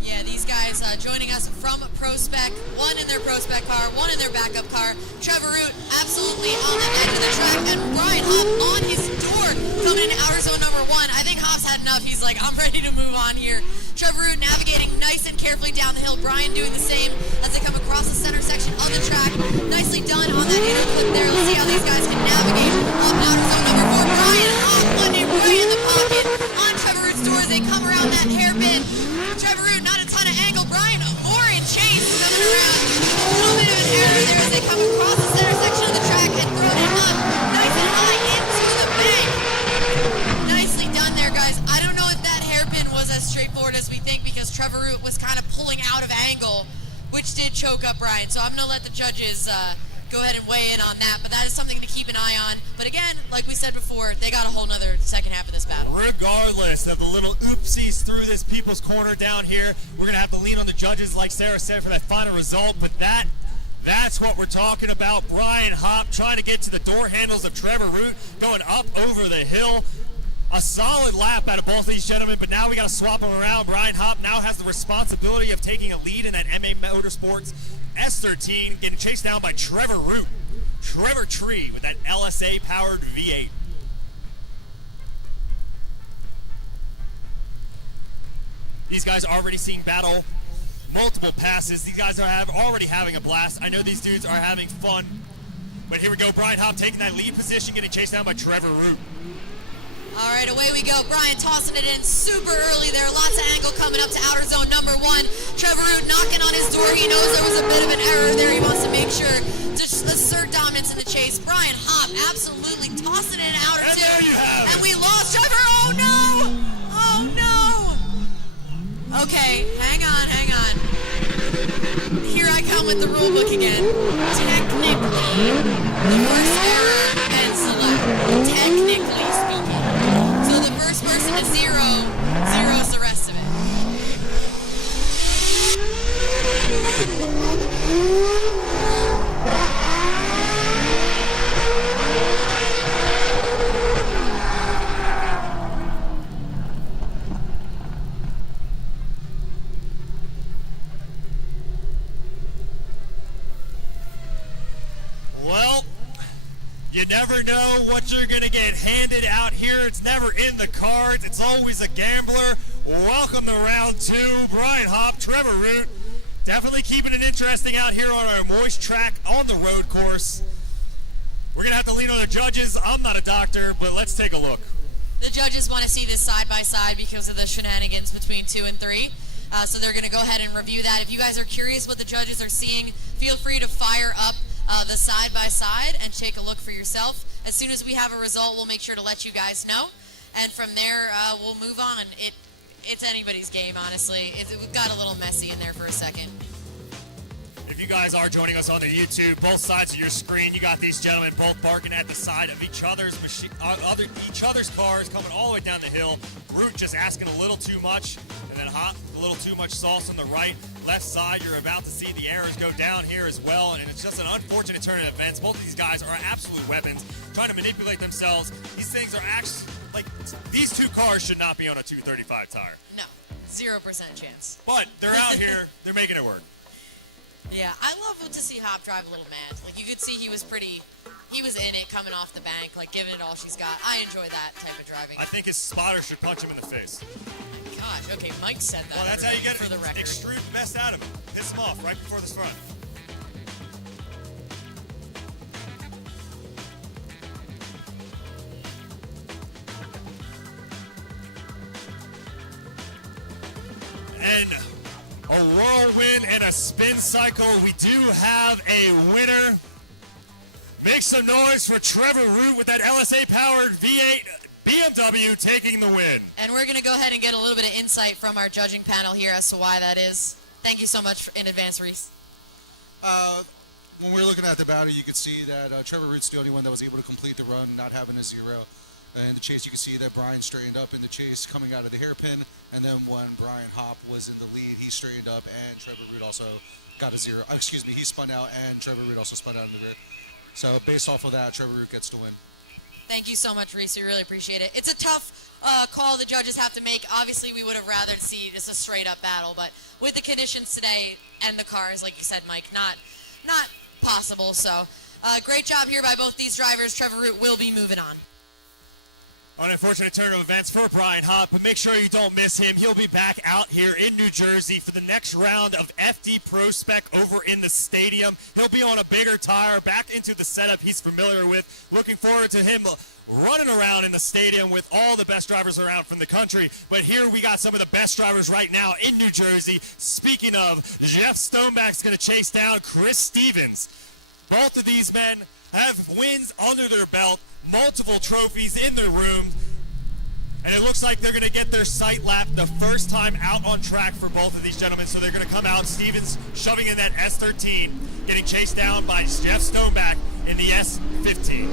Yeah, these guys joining us from ProSpec, one in their ProSpec car, one in their backup car. Trevor Root absolutely on the edge of the track, and Brian Hopp on his door coming into outer zone number 1. I think Hopp's had enough. He's like, I'm ready to move on here. Trevor Root navigating nice and carefully down the hill. Brian doing the same as they come across the center section of the track. Nicely done on that inner clip there. Let's see how these guys can navigate up outer zone number 4. Brian Hopp putting it right in the pocket on Trevor Root's door as they come around that hairpin. Trevor Root, not a ton of angle. Brian more in chase coming around. A little bit of an error there as they come across the center section of the track and throw it up nice and high into the bank. Nicely done there, guys. I don't know if that hairpin was as straightforward as we think, because Trevor Root was kind of pulling out of angle, which did choke up Brian. So I'm going to let the judges go ahead and weigh in on that, but that is something to keep an eye on. But again, like we we said before, they got a whole nother second half of this battle. Regardless of the little oopsies through this people's corner down here, we're going to have to lean on the judges, like Sarah said, for that final result. But that's what we're talking about. Brian Hopp trying to get to the door handles of Trevor Root, going up over the hill. A solid lap out of both of these gentlemen, but now we got to swap them around. Brian Hopp now has the responsibility of taking a lead in that MA Motorsports S13, getting chased down by Trevor Root. Trevor Tree with that LSA-powered V8. These guys are already seeing battle, multiple passes. These guys are already having a blast. I know these dudes are having fun. But here we go, Brian Hopp taking that lead position, getting chased down by Trevor Root. All right, away we go. Brian tossing it in super early there. Lots of angle coming up to outer zone number 1. Trevor Root knocking on his door. He knows there was a bit of an error there. He wants to make sure to assert dominance in the chase. Brian Hopp absolutely tossing it in outer And 2. there you have And it. we lost Trevor. Oh no! Oh no! Okay, hang on. Here I come with the rule book again. Technically, the first error ends the lap. Technically speaking. So the first person to zeros the rest of it. Well, you never know what you're going to get handed out here. It's never in the cards. It's always a gambler. Welcome to round 2. Brian Hopp, Trevor Root. Definitely keeping it interesting out here on our moist track on the road course. We're going to have to lean on the judges. I'm not a doctor, but let's take a look. The judges want to see this side by side because of the shenanigans between 2 and 3. So they're going to go ahead and review that. If you guys are curious what the judges are seeing, feel free to fire up the side by side and take a look for yourself. As soon as we have a result, we'll make sure to let you guys know. And from there, we'll move on. It's anybody's game, honestly. It got a little messy in there for a second. If you guys are joining us on the YouTube, both sides of your screen, you got these gentlemen both barking at the side of each other's cars coming all the way down the hill. Root just asking a little too much, and then Hopp a little too much sauce on the right. Left side, you're about to see the errors go down here as well, and it's just an unfortunate turn of events. Both of these guys are absolute weapons, trying to manipulate themselves. These things are actually, like, these two cars should not be on a 235 tire. No, 0% chance. But they're out here, they're making it work. Yeah, I love to see Hopp drive a little mad. Like, you could see he was in it coming off the bank, like giving it all she's got. I enjoy that type of driving. I think his spotter should punch him in the face. Gosh, okay, Mike said that. Well, that's how you get for the record. extreme best out of him. Piss him off right before this front. And a whirlwind and a spin cycle. We do have a winner. Make some noise for Trevor Root with that LSA-powered V8 BMW taking the win. And we're going to go ahead and get a little bit of insight from our judging panel here as to why that is. Thank you so much in advance, Reese. When we were looking at the battle, you could see that Trevor Root's the only one that was able to complete the run, not having a zero. In the chase, you can see that Brian straightened up in the chase coming out of the hairpin, and then when Brian Hopp was in the lead, he straightened up, and Trevor Root also got a zero. Excuse me, he spun out, and Trevor Root also spun out in the rear. So based off of that, Trevor Root gets to win. Thank you so much, Reese. We really appreciate it. It's a tough call the judges have to make. Obviously, we would have rather see just a straight-up battle, but with the conditions today and the cars, like you said, Mike, not possible. So great job here by both these drivers. Trevor Root will be moving on. An unfortunate turn of events for Brian Hopp, but make sure you don't miss him. He'll be back out here in New Jersey for the next round of FD Pro Spec over in the stadium. He'll be on a bigger tire, back into the setup he's familiar with. Looking forward to him running around in the stadium with all the best drivers around from the country. But here we got some of the best drivers right now in New Jersey. Speaking of, Jeff Stoneback's going to chase down Chris Stevens. Both of these men have wins under their belt, multiple trophies in their room, and it looks like they're going to get their sight lap the first time out on track for both of these gentlemen. So they're going to come out, Stevens shoving in that S13, getting chased down by Jeff Stoneback in the S15.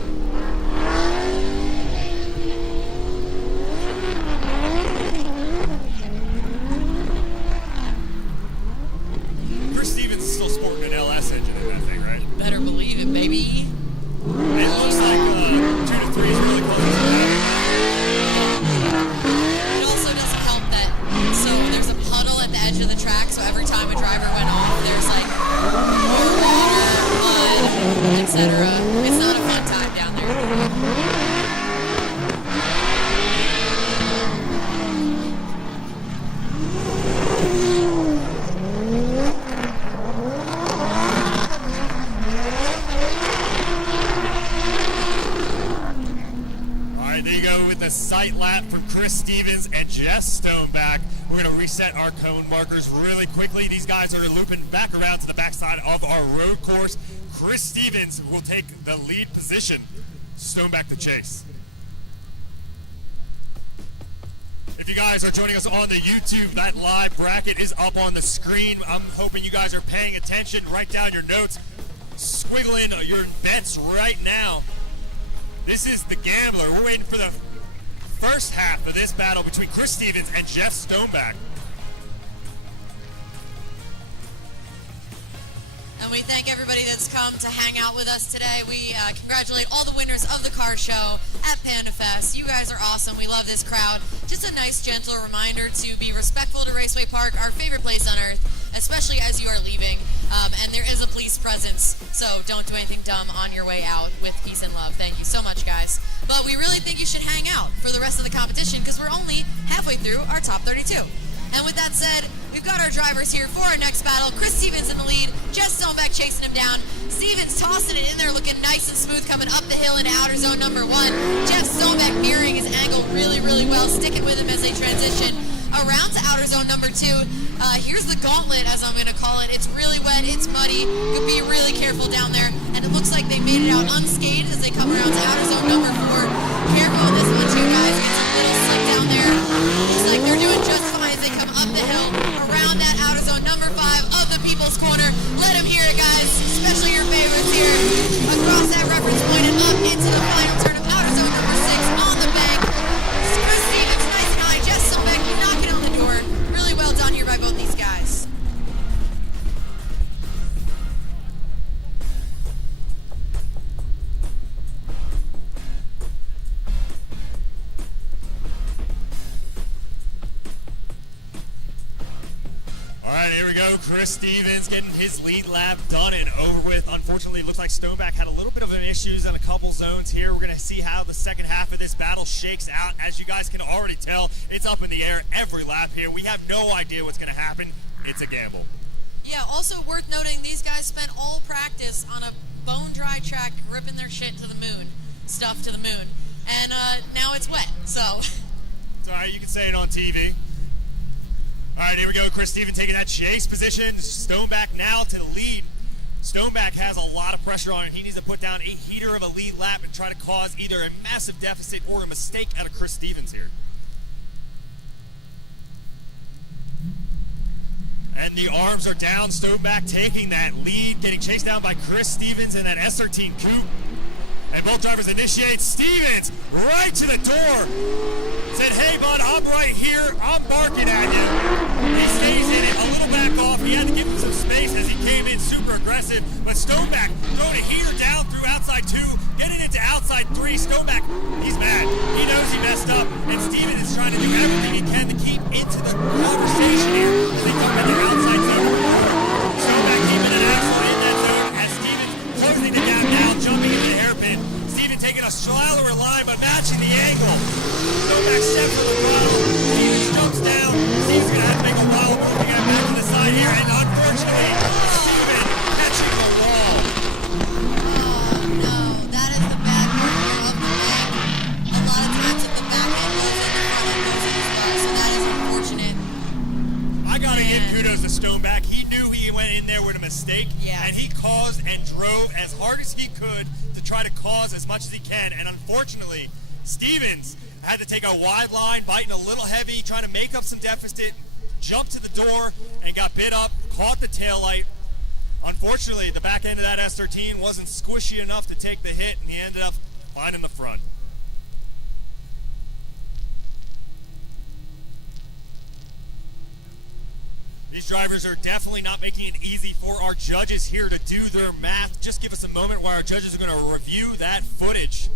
It's not a fun time down there. There you go with the sight lap from Chris Stevens and Jess Stoneback. We're going to reset our cone markers really quickly. These guys are looping back around to the backside of our road course. Chris Stevens will take the lead position. Stoneback to chase. If you guys are joining us on the YouTube, that live bracket is up on the screen. I'm hoping you guys are paying attention. Write down your notes. Squiggle in your bets right now. This is the Gambler. We're waiting for the first half of this battle between Chris Stevens and Jeff Stoneback. And we thank everybody that's come to hang out with us today. We congratulate all the winners of the car show at Panda Fest. You guys are awesome. We love this crowd. Just a nice, gentle reminder to be respectful to Raceway Park, our favorite place on earth, especially as you are leaving. And there is a police presence, so don't do anything dumb on your way out, with peace and love. Thank you so much, guys. But we really think you should hang out for the rest of the competition because we're only halfway through our top 32. And with that said, we've got our drivers here for our next battle. Chris Stevens in the lead, Jess Stoneback chasing him down. Stevens tossing it in there, looking nice and smooth, coming up the hill into outer zone number 1. Jeff Stoneback mirroring his angle really, really well, sticking with him as they transition around to outer zone number 2. Here's the gauntlet, as I'm going to call it. It's really wet, it's muddy. You'll be really careful down there. And it looks like they made it out unscathed as they come around to outer zone number 4. Careful with this one too, guys. Gets a little slick down there. Looks like they're doing just fine as they come up the hill around that outer zone number 5 of the People's Corner. Let them hear it, guys, especially your favorites here. Across that reference point and up into the final turn of outer zone number 6 on the bank. Chris Stevens, nice and high. Jess Stoneback knocking on the door. Really well done here by both these guys. All right, here we go. Chris Stevens getting his lead lap done and over with. Unfortunately, it looks like Stoneback had a little bit of an issues in a couple zones here. We're going to see how the second half of this battle shakes out. As you guys can already tell, it's up in the air every lap here. We have no idea what's going to happen. It's a gamble. Yeah, also worth noting, these guys spent all practice on a bone-dry track ripping their shit to the moon, stuff to the moon. And now it's wet, so. It's all right, you can say it on TV. All right, here we go. Chris Stevens taking that chase position. Stoneback now to the lead. Stoneback has a lot of pressure on him. He needs to put down a heater of a lead lap and try to cause either a massive deficit or a mistake out of Chris Stevens here. And the arms are down. Stoneback taking that lead, getting chased down by Chris Stevens in that S13 coupe. And both drivers initiate. Stevens right to the door. Said, hey, bud, I'm right here. I'm barking at you. He stays in it, a little back off. He had to give him some space as he came in super aggressive. But Stoneback throwing a heater down through outside 2, getting into outside 3. Stoneback, he's mad. He knows he messed up. And Stevens is trying to do everything he can to keep into the conversation here as they come into outside zone. Stoneback keeping an axle in that zone as Stevens closing the gap down, jumping into the hairpin. Stevens taking a shallower line but matching the angle. Stoneback steps on the throttle. Stevens jumps down. Stevens going to have to make a wild move to get him back to the side here. And unfortunately, Stevens catching the wall. Oh, no. That is the bad part here of the bank. A lot of times if the back end goes in, the front end goes in as well. So that is unfortunate. I got to give kudos to Stoneback. He knew he went in there with a mistake. Yeah. And he caused and drove as hard as he could to try to cause as much as he can. And unfortunately, Stevens had to take a wide line, biting a little heavy, trying to make up some deficit, jumped to the door, and got bit up, caught the taillight. Unfortunately, the back end of that S13 wasn't squishy enough to take the hit, and he ended up finding the front. These drivers are definitely not making it easy for our judges here to do their math. Just give us a moment while our judges are going to review that footage.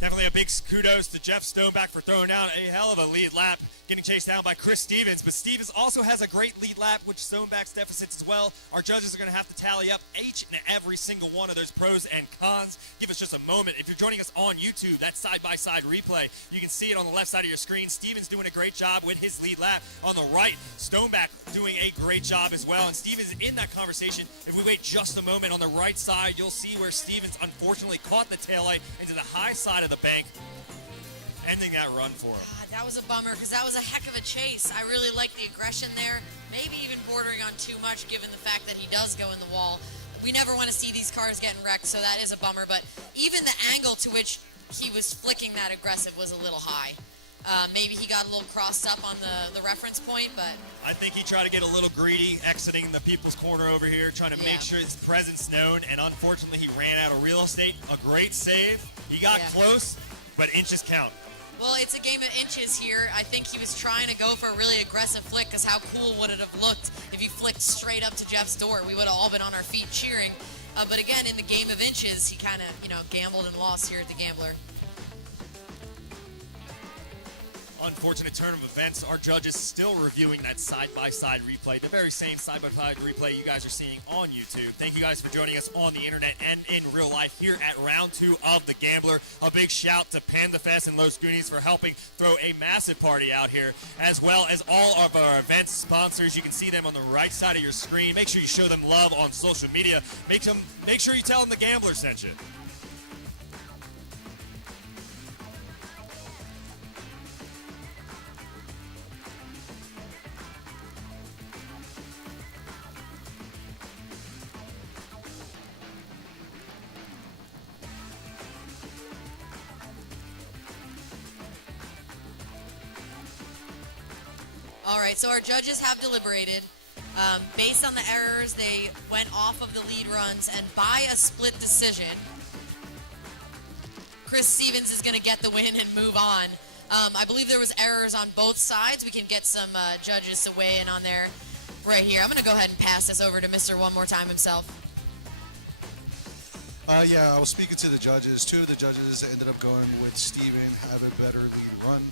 Definitely a big kudos to Jeff Stoneback for throwing down a hell of a lead lap. getting chased down by Chris Stevens, but Stevens also has a great lead lap, which Stonebacks deficits as well. Our judges are going to have to tally up each and every single one of those pros and cons. Give us just a moment. If you're joining us on YouTube, that side-by-side replay, you can see it on the left side of your screen. Stevens doing a great job with his lead lap. On the right, Stoneback doing a great job as well, and Stevens in that conversation. If we wait just a moment, on the right side, you'll see where Stevens unfortunately caught the taillight into the high side of the bank, ending that run for him. God, that was a bummer because that was a heck of a chase. I really like the aggression there, maybe even bordering on too much given the fact that he does go in the wall. We never want to see these cars getting wrecked, so that is a bummer, but even the angle to which he was flicking that aggressive was a little high. Maybe he got a little crossed up on the reference point, but... I think he tried to get a little greedy, exiting the people's corner over here, trying to make sure his presence known, and unfortunately he ran out of real estate. A great save. He got close, but inches count. Well, it's a game of inches here. I think he was trying to go for a really aggressive flick, because how cool would it have looked if he flicked straight up to Jeff's door? We would have all been on our feet cheering. But again, in the game of inches, he kind of, gambled and lost here at the Gambler. Unfortunate turn of events. Our judges still reviewing that side-by-side replay, the very same side-by-side replay you guys are seeing on YouTube. Thank you guys for joining us on the internet and in real life here at round 2 of the Gambler. A big shout to PandaFest and Los Goonies for helping throw a massive party out here, as well as all of our event sponsors. You can see them on the right side of your screen. Make sure you show them love on social media. Make sure you tell them the Gambler sent you. All right, so our judges have deliberated. Based on the errors, they went off of the lead runs, and by a split decision, Chris Stevens is going to get the win and move on. I believe there was errors on both sides. We can get some judges to weigh in on there right here. I'm going to go ahead and pass this over to Mr. One More Time himself. Yeah, I was speaking to the judges. 2 of the judges ended up going with Steven, had a better lead run.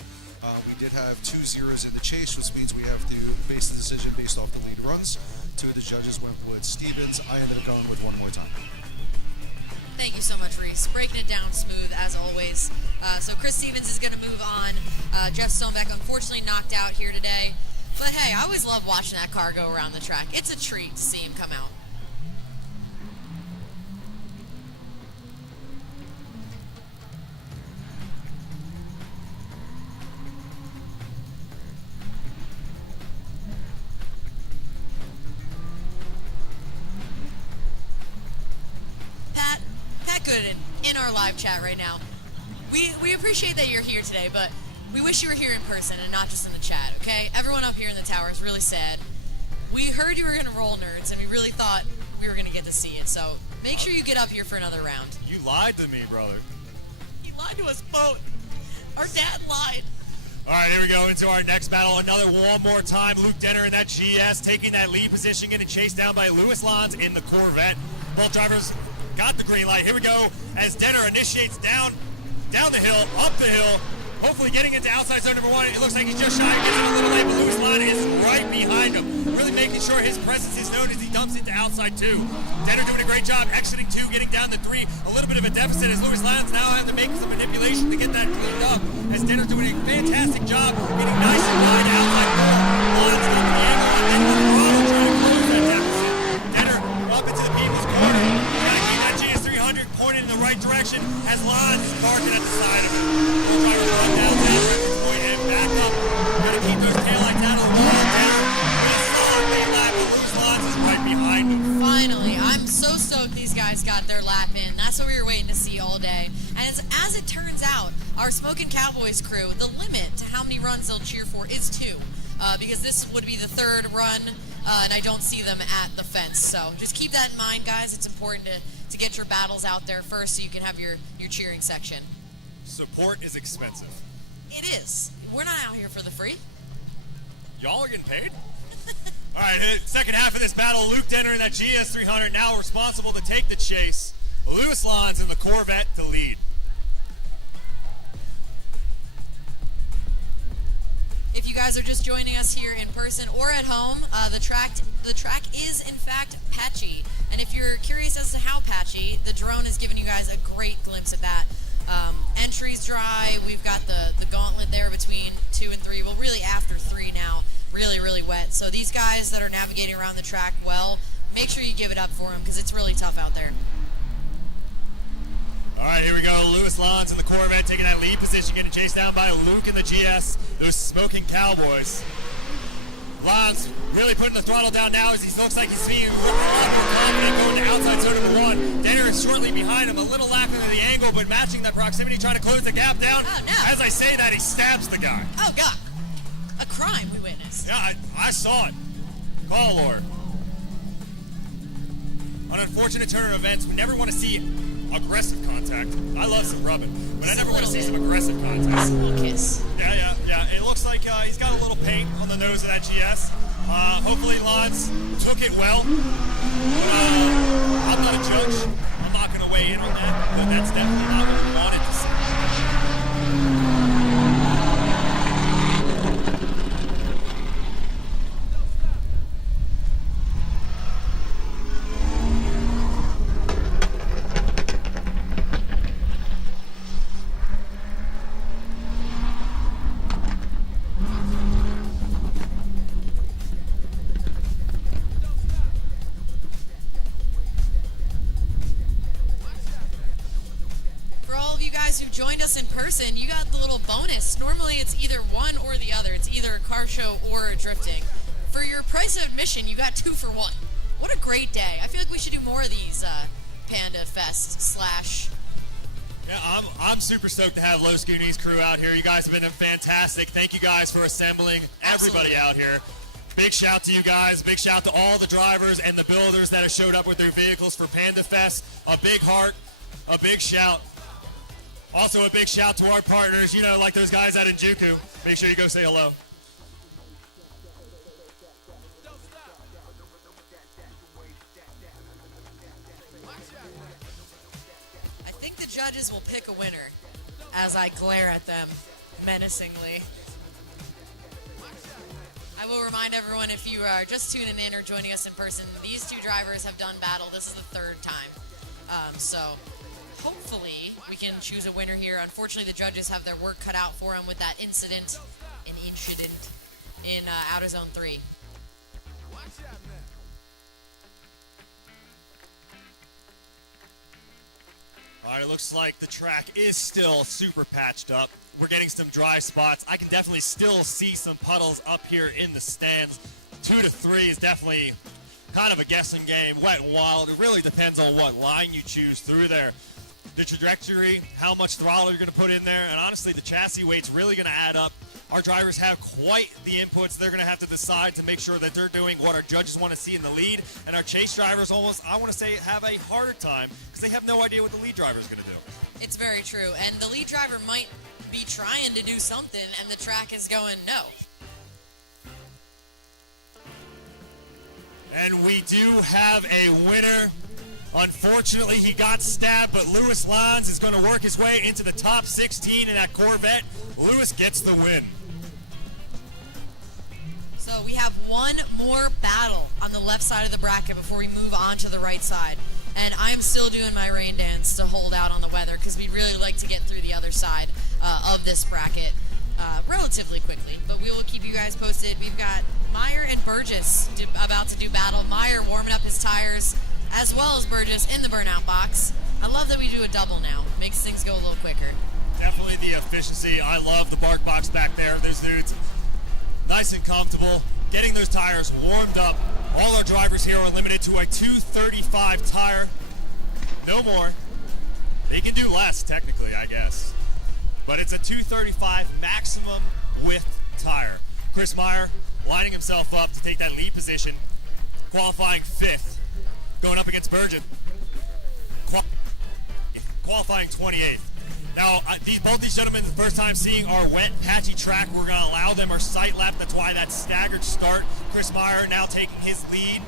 We did have 2 zeros in the chase, which means we have to base the decision based off the lead runs. 2 of the judges went with Stevens. I ended up going with One More Time. Thank you so much, Reese. Breaking it down smooth, as always. So Chris Stevens is going to move on. Jeff Stoneback, unfortunately, knocked out here today. But hey, I always love watching that car go around the track. It's a treat to see him come out. In our live chat right now, we appreciate that you're here today, but we wish you were here in person and not just in the chat, okay? Everyone up here in the tower is really sad. We heard you were going to roll, nerds, and we really thought we were going to get to see it, so make sure you get up here for another round. You lied to me, brother. You lied to us both. Our dad lied. All right, here we go into our next battle. Another One More Time. Luke Denner in that GS taking that lead position, getting chased down by Lewis Lons in the Corvette. Both drivers got the green light. Here we go as Denner initiates down the hill, up the hill, hopefully getting into outside zone number 1. It looks like he's just shy, gets it a little late, but Lewis Lon is right behind him, really making sure his presence is known as he dumps into outside 2. Denner doing a great job exiting 2, getting down to 3. A little bit of a deficit as Lewis Lon's now having to make some manipulation to get that cleaned up, as Denner's doing a fantastic job getting nice and wide outside 4. Lon's getting the angle on Denner, trying to close that deficit. Denner up into the people's corner. Pointed in the right direction as Lons is parking at the side of it. The driver run down that reference point and back up. Gotta keep those taillights out of the wall. This long lead lap, but Lewis Lons is right behind him. Finally, I'm so stoked these guys got their lap in. That's what we were waiting to see all day. And as it turns out, our Smokin' Cowboys crew, the limit to how many runs they'll cheer for is 2. Because this would be the 3rd run, and I don't see them at the fence. So just keep that in mind, guys. It's important to get your battles out there first so you can have your cheering section. Support is expensive. It is. We're not out here for the free. Y'all are getting paid? All right, second half of this battle, Luke Denner in that GS300 now responsible to take the chase. Lewis Lons in the Corvette to lead. If you guys are just joining us here in person or at home, the track is in fact patchy. And if you're curious as to how patchy, the drone has given you guys a great glimpse of that. Entry's dry. We've got the gauntlet there between 2 and 3. Well, really after 3 now. Really, really wet. So these guys that are navigating around the track well, make sure you give it up for them because it's really tough out there. All right, here we go. Louis Lons in the Corvette taking that lead position, getting chased down by Luke in the GS, those smoking cowboys. Lons really putting the throttle down now as he looks like he's being a little more confident going to outside turn number 1. Denner is shortly behind him, a little lacking in the angle, but matching that proximity, trying to close the gap down. Oh, no. As I say that, he stabs the guy. Oh, God. A crime we witnessed. Yeah, I saw it. Call, Lord. On unfortunate turn of events, we never want to see aggressive contact. I love some rubbing, but I never want to see some aggressive contact. A little kiss. Yeah. It looks like he's got a little paint on the nose of that GS. Hopefully Lons took it well. I'm not a judge. I'm not going to weigh in on that, but that's definitely not what we wanted to see. You got the little bonus. Normally it's either one or the other. It's either a car show or a drifting. For your price of admission, you got 2 for 1. What a great day. I feel like we should do more of these Panda Fest slash. Yeah, I'm super stoked to have Los Goonies crew out here. You guys have been fantastic. Thank you guys for assembling everybody out here. Big shout to you guys. Big shout to all the drivers and the builders that have showed up with their vehicles for Panda Fest. A big heart, a big shout. Also a big shout to our partners, like those guys out in Juku. Make sure you go say hello. I think the judges will pick a winner as I glare at them menacingly. I will remind everyone, if you are just tuning in or joining us in person, these 2 drivers have done battle. This is the 3rd time. So hopefully we can choose a winner here. Unfortunately, the judges have their work cut out for them with that incident in Outer Zone 3. All right, it looks like the track is still super patched up. We're getting some dry spots. I can definitely still see some puddles up here in the stands. 2 to 3 is definitely kind of a guessing game. Wet and wild. It really depends on what line you choose through there. The trajectory, how much throttle you're going to put in there, and honestly, the chassis weight's really going to add up. Our drivers have quite the inputs. They're going to have to decide to make sure that they're doing what our judges want to see in the lead, and our chase drivers almost, I want to say, have a harder time because they have no idea what the lead driver is going to do. It's very true, and the lead driver might be trying to do something, and the track is going, no. And we do have a winner. Unfortunately, he got stabbed, but Louis Lons is going to work his way into the top 16 in that Corvette. Louis gets the win. So we have one more battle on the left side of the bracket before we move on to the right side. And I'm still doing my rain dance to hold out on the weather because we'd really like to get through the other side of this bracket relatively quickly. But we will keep you guys posted. We've got Meyer and Burgess about to do battle. Meyer warming up his tires, as well as Burgess in the burnout box. I love that we do a double now. Makes things go a little quicker. Definitely the efficiency. I love the bark box back there. Those dudes, nice and comfortable, getting those tires warmed up. All our drivers here are limited to a 235 tire. No more. They can do less, technically, I guess. But it's a 235 maximum width tire. Chris Meyer lining himself up to take that lead position, qualifying 5th. Going up against Virgin, qualifying 28th. Now, both these gentlemen, the first time seeing our wet, patchy track, we're going to allow them our sight lap. That's why that staggered start. Chris Meyer now taking his lead.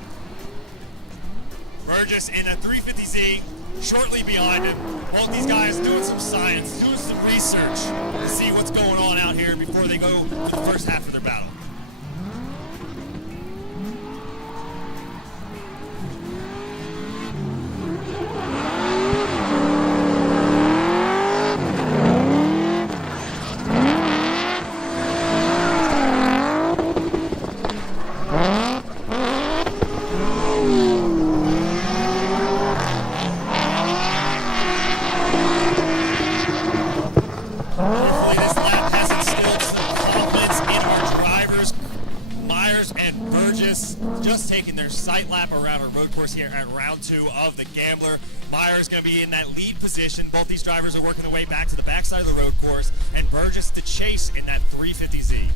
Burgess in a 350Z shortly behind him. Both these guys doing some science, doing some research to see what's going on out here before they go to the first half of their battle. Hopefully this lap has instilled some confidence in our drivers. Myers and Burgess just taking their sight lap around our road course here at round 2 of the Gambler. Myers going to be in that lead position. Both these drivers are working their way back to the backside of the road course, and Burgess to chase in that 350Z.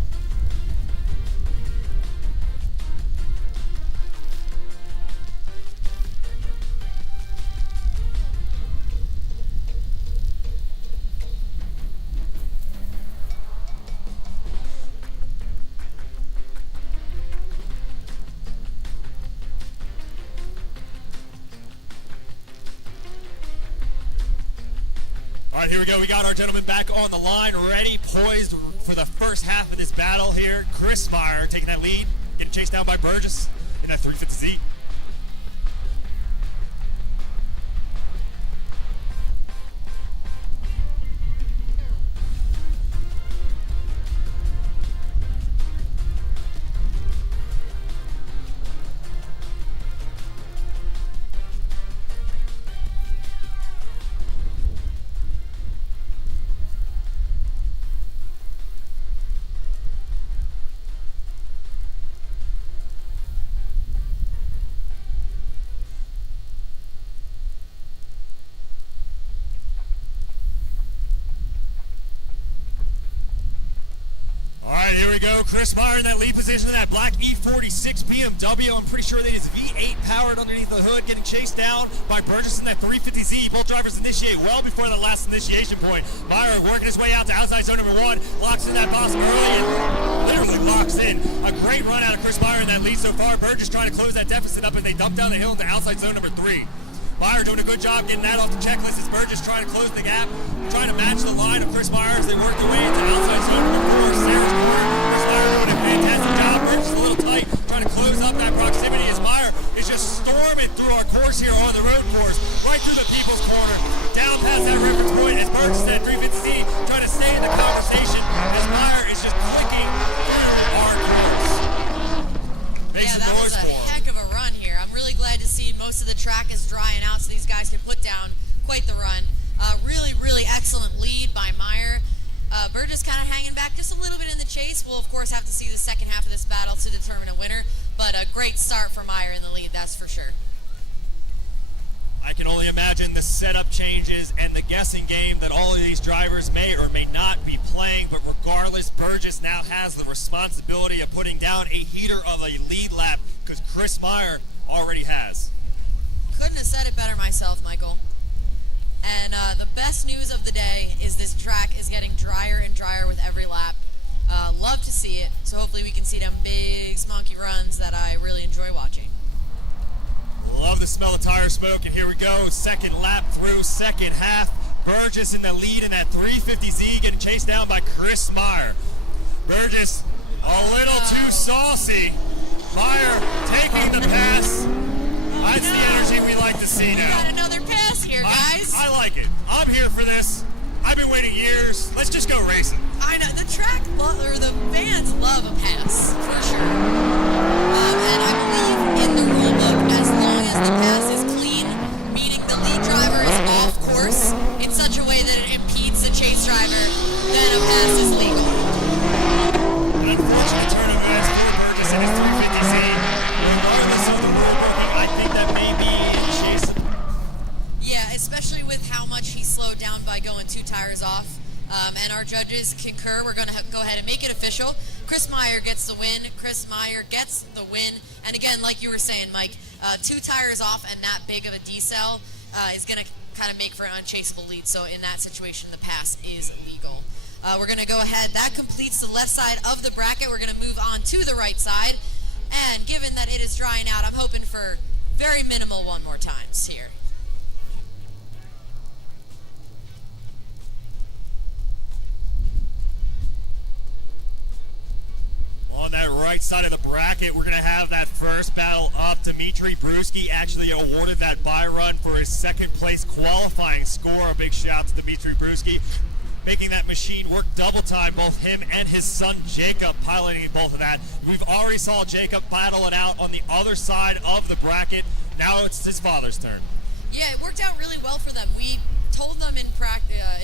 All right, here we go. We got our gentlemen back on the line, ready, poised for the first half of this battle here. Chris Meyer taking that lead, getting chased down by Burgess in that 350Z. Here we go, Chris Meyer in that lead position in that black E46 BMW. I'm pretty sure that is V8 powered underneath the hood, getting chased down by Burgess in that 350Z. Both drivers initiate well before the last initiation point. Meyer working his way out to outside zone number 1, locks in that box early and literally locks in. A great run out of Chris Meyer in that lead so far. Burgess trying to close that deficit up as they dump down the hill into outside zone number 3. Meyer doing a good job getting that off the checklist as Burgess trying to close the gap, trying to match the line of Chris Meyer as they work their way into outside zone number 4, Sarah's corner. Chris Meyer doing a fantastic job. Burgess a little tight, trying to close up that proximity as Meyer is just storming through our course here on the road course, right through the people's corner, down past that reference point as Burgess at 350Z, trying to stay in the conversation as Meyer is just clicking through our course. Makes some noise for him. Heck of a run here. I'm really glad to see most of the track is drying out so these guys can put down quite the run. Really excellent lead by Meyer. Burgess kind of hanging back just a little bit in the chase. We'll of course have to see the second half of this battle to determine a winner, but a great start for Meyer in the lead, that's for sure. I can only imagine the setup changes and the guessing game that all of these drivers may or may not be playing, but regardless, Burgess now has the responsibility of putting down a heater of a lead lap because Chris Meyer already has. Couldn't have said it better myself, Michael. And the best news of the day is this track is getting drier and drier with every lap. Love to see it, so hopefully we can see them big spunky runs that I really enjoy watching. Love the smell of tire smoke, and here we go, second lap through, second half. Burgess in the lead in that 350Z, getting chased down by Chris Meyer. Burgess a little too saucy. Meyer taking the pass. That's the energy we like to see now. We got another pass here, guys. I like it. I'm here for this. I've been waiting years. Let's just go racing. I know, the track, or the fans love a pass, for sure. And I believe in the rule book, as long as the pass is clean, meaning the lead driver is off course in such a way that it impedes the chase driver, then a pass is legal. An unfortunate turn of events for Burgess in his 350Z. Regardless of the rule book, I think that may be chase. Yeah, especially with how much he slowed down by going 2 tires off. And our judges concur. We're going to go ahead and make it official. Chris Meyer gets the win. Chris Meyer gets the win. And again, like you were saying, Mike, 2 tires off and that big of a decel is going to kind of make for an unchaseable lead. So in that situation, the pass is legal. We're going to go ahead. That completes the left side of the bracket. We're going to move on to the right side. And given that it is drying out, I'm hoping for very minimal one more times here. right side of the bracket, we're going to have that first battle up. Dimitri Brewski actually awarded that bye run for his second place qualifying score. A big shout to Dimitri Brewski, making that machine work double time, both him and his son Jacob piloting both of that. We've already saw Jacob battle it out on the other side of the bracket. Now it's his father's turn. Yeah, it worked out really well for them. We told them in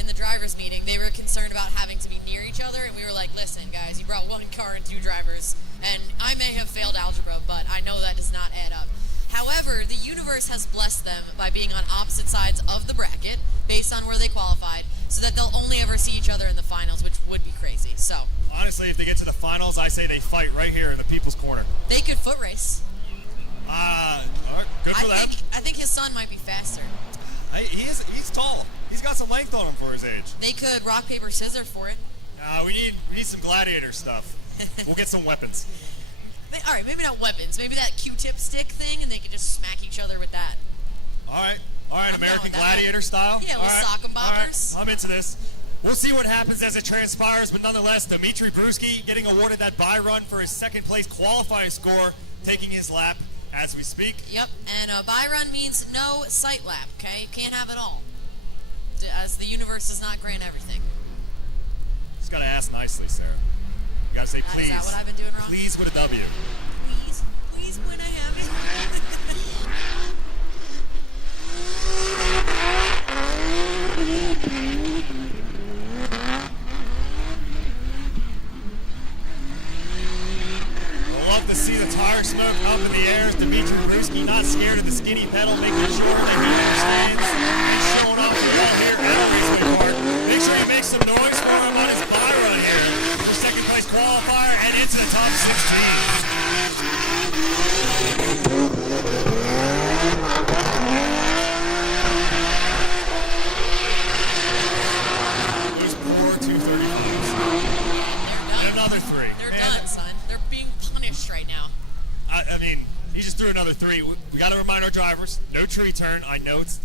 the drivers' meeting they were concerned about having to be near each other, and we were like, listen, guys, you brought one car and two drivers, and I may have failed algebra, but I know that does not add up. However, the universe has blessed them by being on opposite sides of the bracket based on where they qualified, so that they'll only ever see each other in the finals, which would be crazy. So honestly, if they get to the finals, I say they fight right here in the people's corner. they could foot race. All right, good for them. I think his son might be faster. Hey, he's tall. He's got some length on him for his age. They could rock, paper, scissors for it. We need some gladiator stuff. We'll get some weapons. All right, maybe not weapons. Maybe that Q-tip stick thing, and they could just smack each other with that. All right, American that. Gladiator style. Yeah, little sock 'em boppers. All right, I'm into this. We'll see what happens as it transpires, but nonetheless, Dimitri Brewski getting awarded that bye run for his second place qualifying score, taking his lap as we speak. Yep, and a bye run means no sight lap, okay? You can't have it all, as the universe does not grant everything. Just gotta ask nicely, Sarah. You gotta say please. Is that what I've been doing wrong? Please with a W. Please, when I have it. Love to see the tire smoke up in the air. Dimitri Brewski not scared of the skinny pedal, making sure that he understands and showing off the ball here at the Raceway Park. Make sure you make some noise for him on his bye run here for second place qualifier and into the top 16. Those poor 235s. And another three. They're done, son. They're being punished right now. I mean, he just threw another three. We got to remind our drivers, no tree turn. I know it's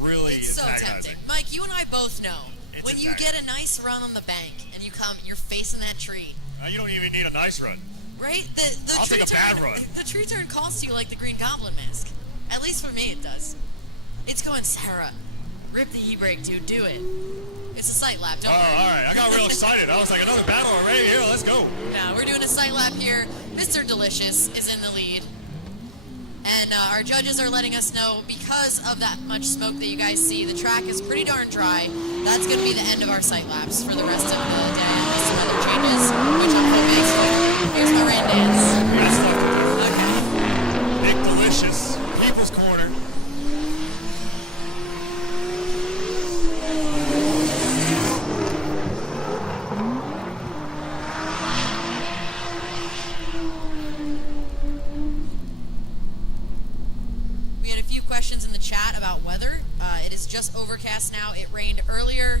really It's so antagonizing. tempting. Mike, you and I both know It's when you antagonizing. get a nice run on the bank and you're facing that tree, You don't even need a nice run. right? The I'll tree take a turn, bad run. The tree turn costs you like the Green Goblin mask. At least for me, it does. It's going, Sarah, rip the e-brake, dude. Do it. It's a sight lap. Don't worry. All right. I got real excited. I was like, another battle already? Here, let's go. No, we're doing a sight lap here. Mr. Delicious is in the lead. And our judges are letting us know, because of that much smoke that you guys see, the track is pretty darn dry. That's going to be the end of our sight laps for the rest of the day. Unless some weather changes, which I'm hoping for. Here's my rain dance. We got stuff to do. Okay. Big Delicious. People's Corner. We had a few questions in the chat about weather. It is just overcast now. It rained earlier.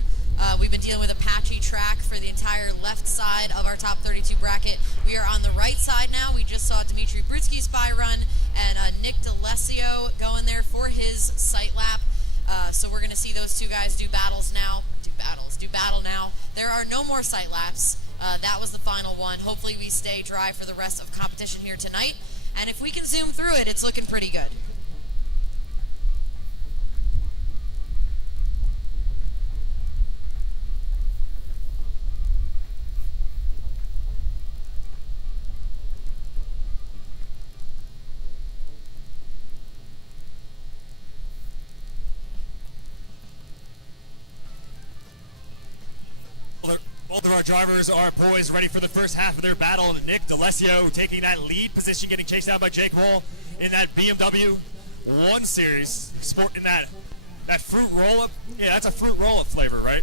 We've been dealing with a patchy track for the entire left side of our top 32 bracket. We are on the right side now. We just saw Dimitri Brewski's bye run and Nick D'Alessio going there for his sight lap. So we're going to see those two guys do battle now. There are no more sight laps. That was the final one. Hopefully we stay dry for the rest of competition here tonight. And if we can zoom through it, it's looking pretty good. Both of our drivers are poised, ready for the first half of their battle. Nick D'Alessio taking that lead position, getting chased out by Jake Roll in that BMW 1 Series, sporting that fruit roll-up. Yeah, that's a fruit roll-up flavor, right?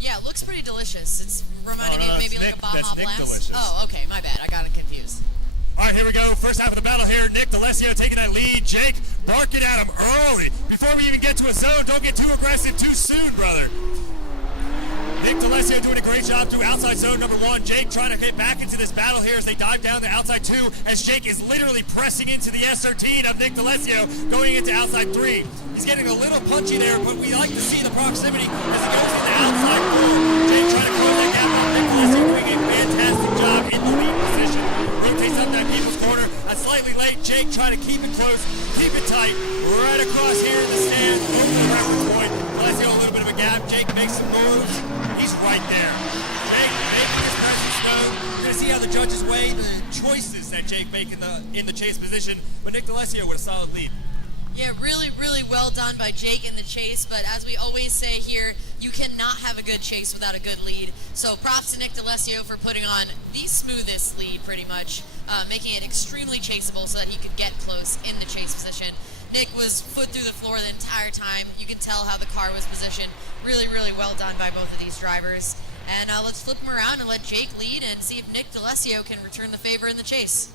Yeah, it looks pretty delicious. It's reminding me of that's maybe like Nick- a Baja that's Nick Blast. Delicious. Oh, okay, my bad. I got it confused. All right, here we go. First half of the battle here. Nick D'Alessio taking that lead. Jake barking at him early. Before we even get to a zone, don't get too aggressive too soon, brother. Nick D'Alessio doing a great job through outside zone number 1. Jake trying to get back into this battle here as they dive down to outside 2, as Jake is literally pressing into the S13 of Nick D'Alessio going into outside 3. He's getting a little punchy there, but we like to see the proximity as he goes into outside 4. Jake trying to close that gap up. Nick D'Alessio doing a fantastic job in the lead position. Jake makes some moves, he's right there. Jake making his presence known. We're going to see how the judges weigh the choices that Jake make in the chase position, but Nick D'Alessio with a solid lead. Yeah, really, really well done by Jake in the chase, but as we always say here, you cannot have a good chase without a good lead. So props to Nick D'Alessio for putting on the smoothest lead, pretty much, making it extremely chaseable so that he could get close in the chase position. Nick was foot through the floor the entire time. You can tell how the car was positioned. Really, really well done by both of these drivers. And let's flip them around and let Jake lead and see if Nick D'Alessio can return the favor in the chase.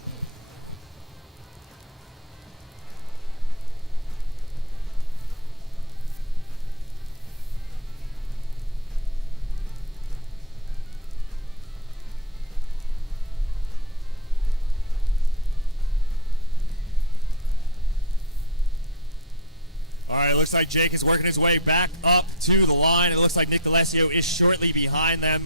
All right, it looks like Jake is working his way back up to the line. It looks like Nick D'Alessio is shortly behind them.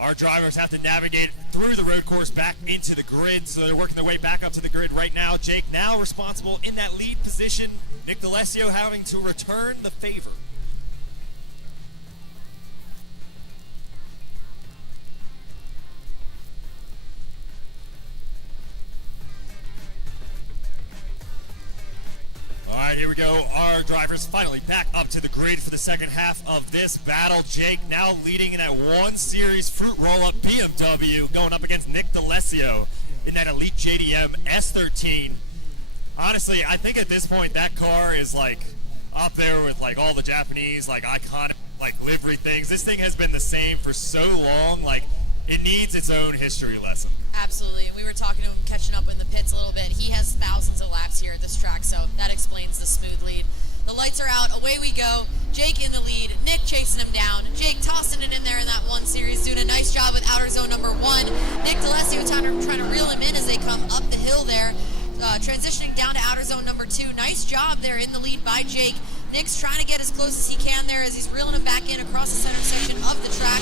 Our drivers have to navigate through the road course back into the grid, so they're working their way back up to the grid right now. Jake now responsible in that lead position. Nick D'Alessio having to return the favor. All right, here we go. Our drivers finally back up to the grid for the second half of this battle. Jake now leading in that 1 Series fruit roll-up BMW, going up against Nick D'Alessio in that Elite JDM S13. Honestly, I think at this point that car is like up there with like all the Japanese like iconic like livery things. This thing has been the same for so long. Like it needs its own history lesson. Absolutely. We were talking to him, catching up in the pits a little bit. He has thousands of laps here at this track, so that explains the smooth lead. The lights are out. Away we go. Jake in the lead. Nick chasing him down. Jake tossing it in there in that 1 Series, doing a nice job with outer zone number 1. Nick D'Alessio trying to reel him in as they come up the hill there. Transitioning down to outer zone number 2. Nice job there in the lead by Jake. Nick's trying to get as close as he can there as he's reeling him back in across the center section of the track.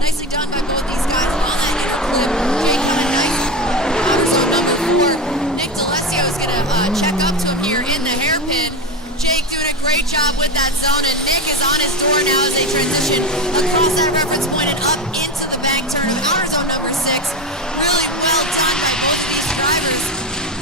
Nicely done by both these guys on that inner clip. Jake on a nice outer zone number 4. Nick D'Alessio is going to check up to him here in the hairpin. Jake doing a great job with that zone, and Nick is on his door now as they transition across that reference point and up into the bank turn of outer zone number 6. Really well done by both of these drivers.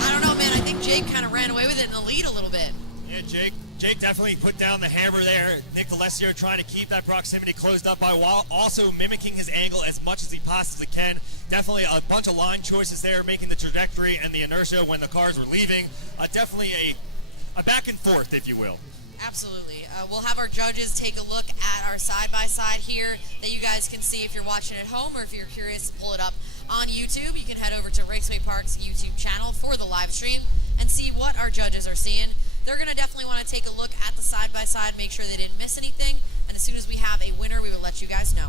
I don't know, man. I think Jake kind of ran away with it in the lead a little bit. Yeah, Jake definitely put down the hammer there. Nick D'Alessio trying to keep that proximity closed up by while also mimicking his angle as much as he possibly can. Definitely a bunch of line choices there, making the trajectory and the inertia when the cars were leaving. Definitely a back and forth, if you will. Absolutely. We'll have our judges take a look at our side-by-side here that you guys can see if you're watching at home, or if you're curious, pull it up on YouTube. You can head over to Raceway Park's YouTube channel for the live stream and see what our judges are seeing. They're going to definitely want to take a look at the side-by-side, make sure they didn't miss anything, and as soon as we have a winner, we will let you guys know.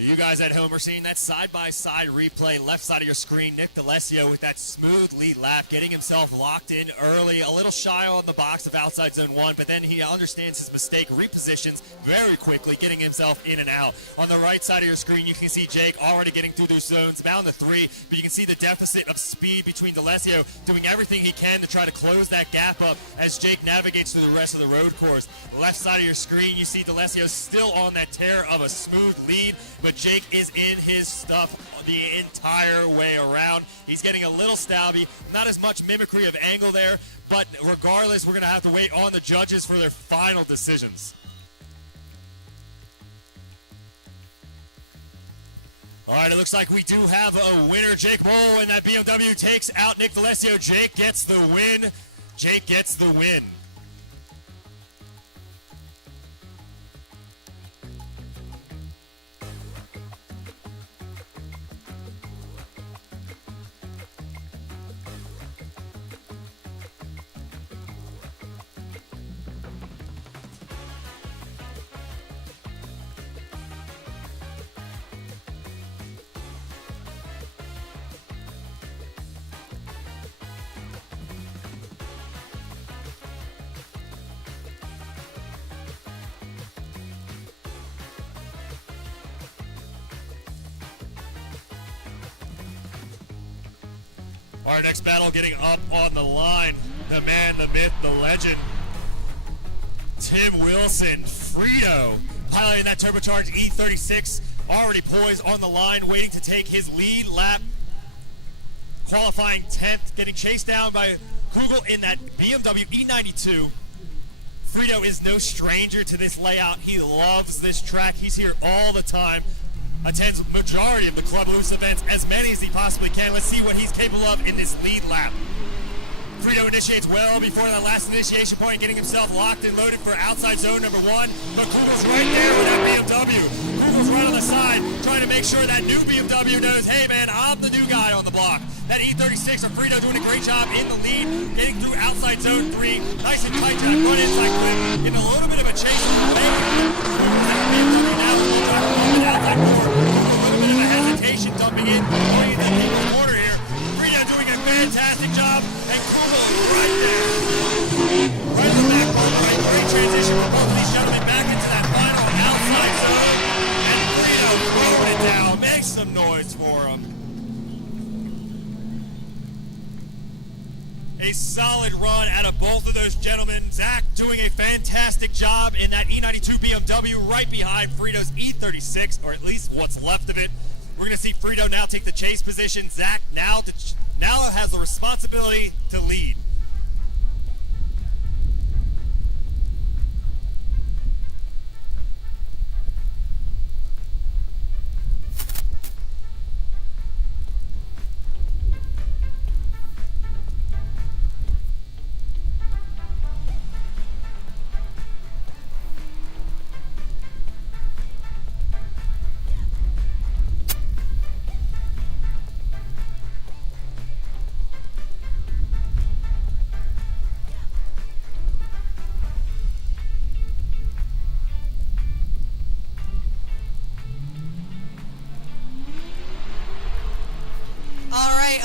You guys at home are seeing that side-by-side replay, left side of your screen. Nick D'Alessio with that smooth lead lap, getting himself locked in early, a little shy on the box of outside zone 1, but then he understands his mistake, repositions very quickly, getting himself in and out. On the right side of your screen, you can see Jake already getting through those zones, bound to 3, but you can see the deficit of speed between D'Alessio doing everything he can to try to close that gap up as Jake navigates through the rest of the road course. Left side of your screen, you see D'Alessio still on that tear of a smooth lead, but Jake is in his stuff the entire way around. He's getting a little stabby, not as much mimicry of angle there, but regardless, we're going to have to wait on the judges for their final decisions. All right, it looks like we do have a winner. Jake Roll and that BMW takes out Nick D'Alessio. Jake gets the win. Jake gets the win. Our next battle getting up on the line. The man, the myth, the legend. Tim Wilson, Frito, piloting that turbocharged E36, already poised on the line, waiting to take his lead lap. Qualifying 10th, getting chased down by Google in that BMW E92. Frito is no stranger to this layout. He loves this track. He's here all the time. Attends majority of the Club Loose events, as many as he possibly can. Let's see what he's capable of in this lead lap. Frito initiates well before that last initiation point, getting himself locked and loaded for outside zone number 1. But Kugel's right there with that BMW. Kugel's right on the side, trying to make sure that new BMW knows, hey man, I'm the new guy on the block. That E36 of Frito doing a great job in the lead, getting through outside zone 3. Nice and tight to that front inside clip, getting a little bit of a chase away. That BMW now is going to outside corner. A little bit of a hesitation dumping in, going into the corner here. Frito doing a fantastic job, and Kugel is right there. Right in the back, right, great transition for both of these gentlemen back into that final outside zone. And Frito throwing it down. Make some noise for him. A solid run out of both of those gentlemen. Zach doing a fantastic job in that E92 BMW right behind Frito's E36, or at least what's left of it. We're going to see Frito now take the chase position. Zach now has the responsibility to lead.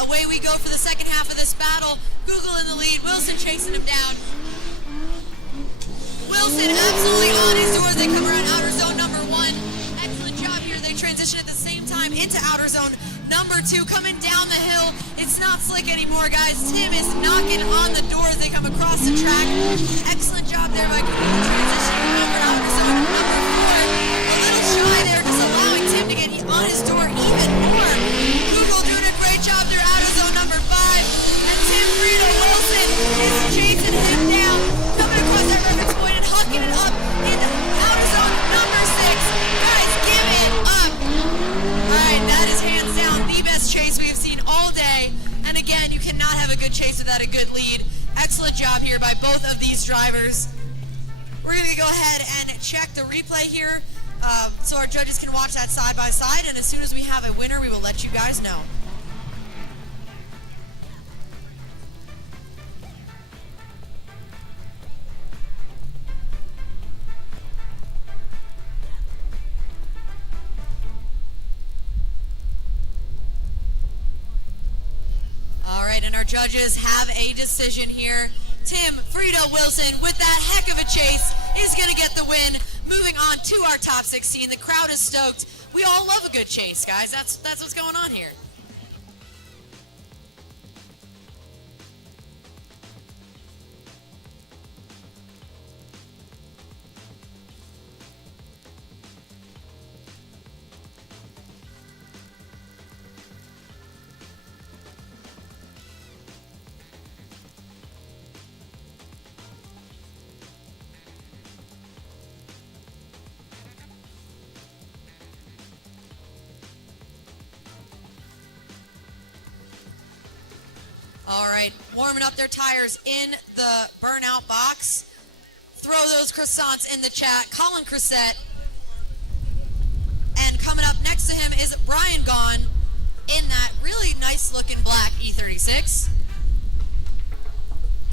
Away we go for the second half of this battle. Google in the lead, Wilson chasing him down. Wilson absolutely on his doors. They come around outer zone number 1. Excellent job here. They transition at the same time into outer zone number 2. Coming down the hill. It's not slick anymore, guys. Tim is knocking on the doors. They come across the track. Excellent job there by Google transitioning over to outer zone number 4. A little shy there, just allowing Tim to get on his door even more. Google doing a great job there, outer zone number 5. And Tim Frito Wilson is chasing him down, coming across that reference point and hucking it up into outer zone number 6. Guys, give it up. All right, that is hands down the best chase we have seen all day. And again, you cannot have a good chase without a good lead. Excellent job here by both of these drivers. We're going to go ahead and check the replay here so our judges can watch that side by side. And as soon as we have a winner, we will let you guys know. All right, and our judges have a decision here. Tim Frito Wilson, with that heck of a chase, is going to get the win. Moving on to our top 16. The crowd is stoked. We all love a good chase, guys. That's what's going on here. All right, warming up their tires in the burnout box. Throw those croissants in the chat. Colin Crissette. And coming up next to him is Brian Gaughan in that really nice looking black E36.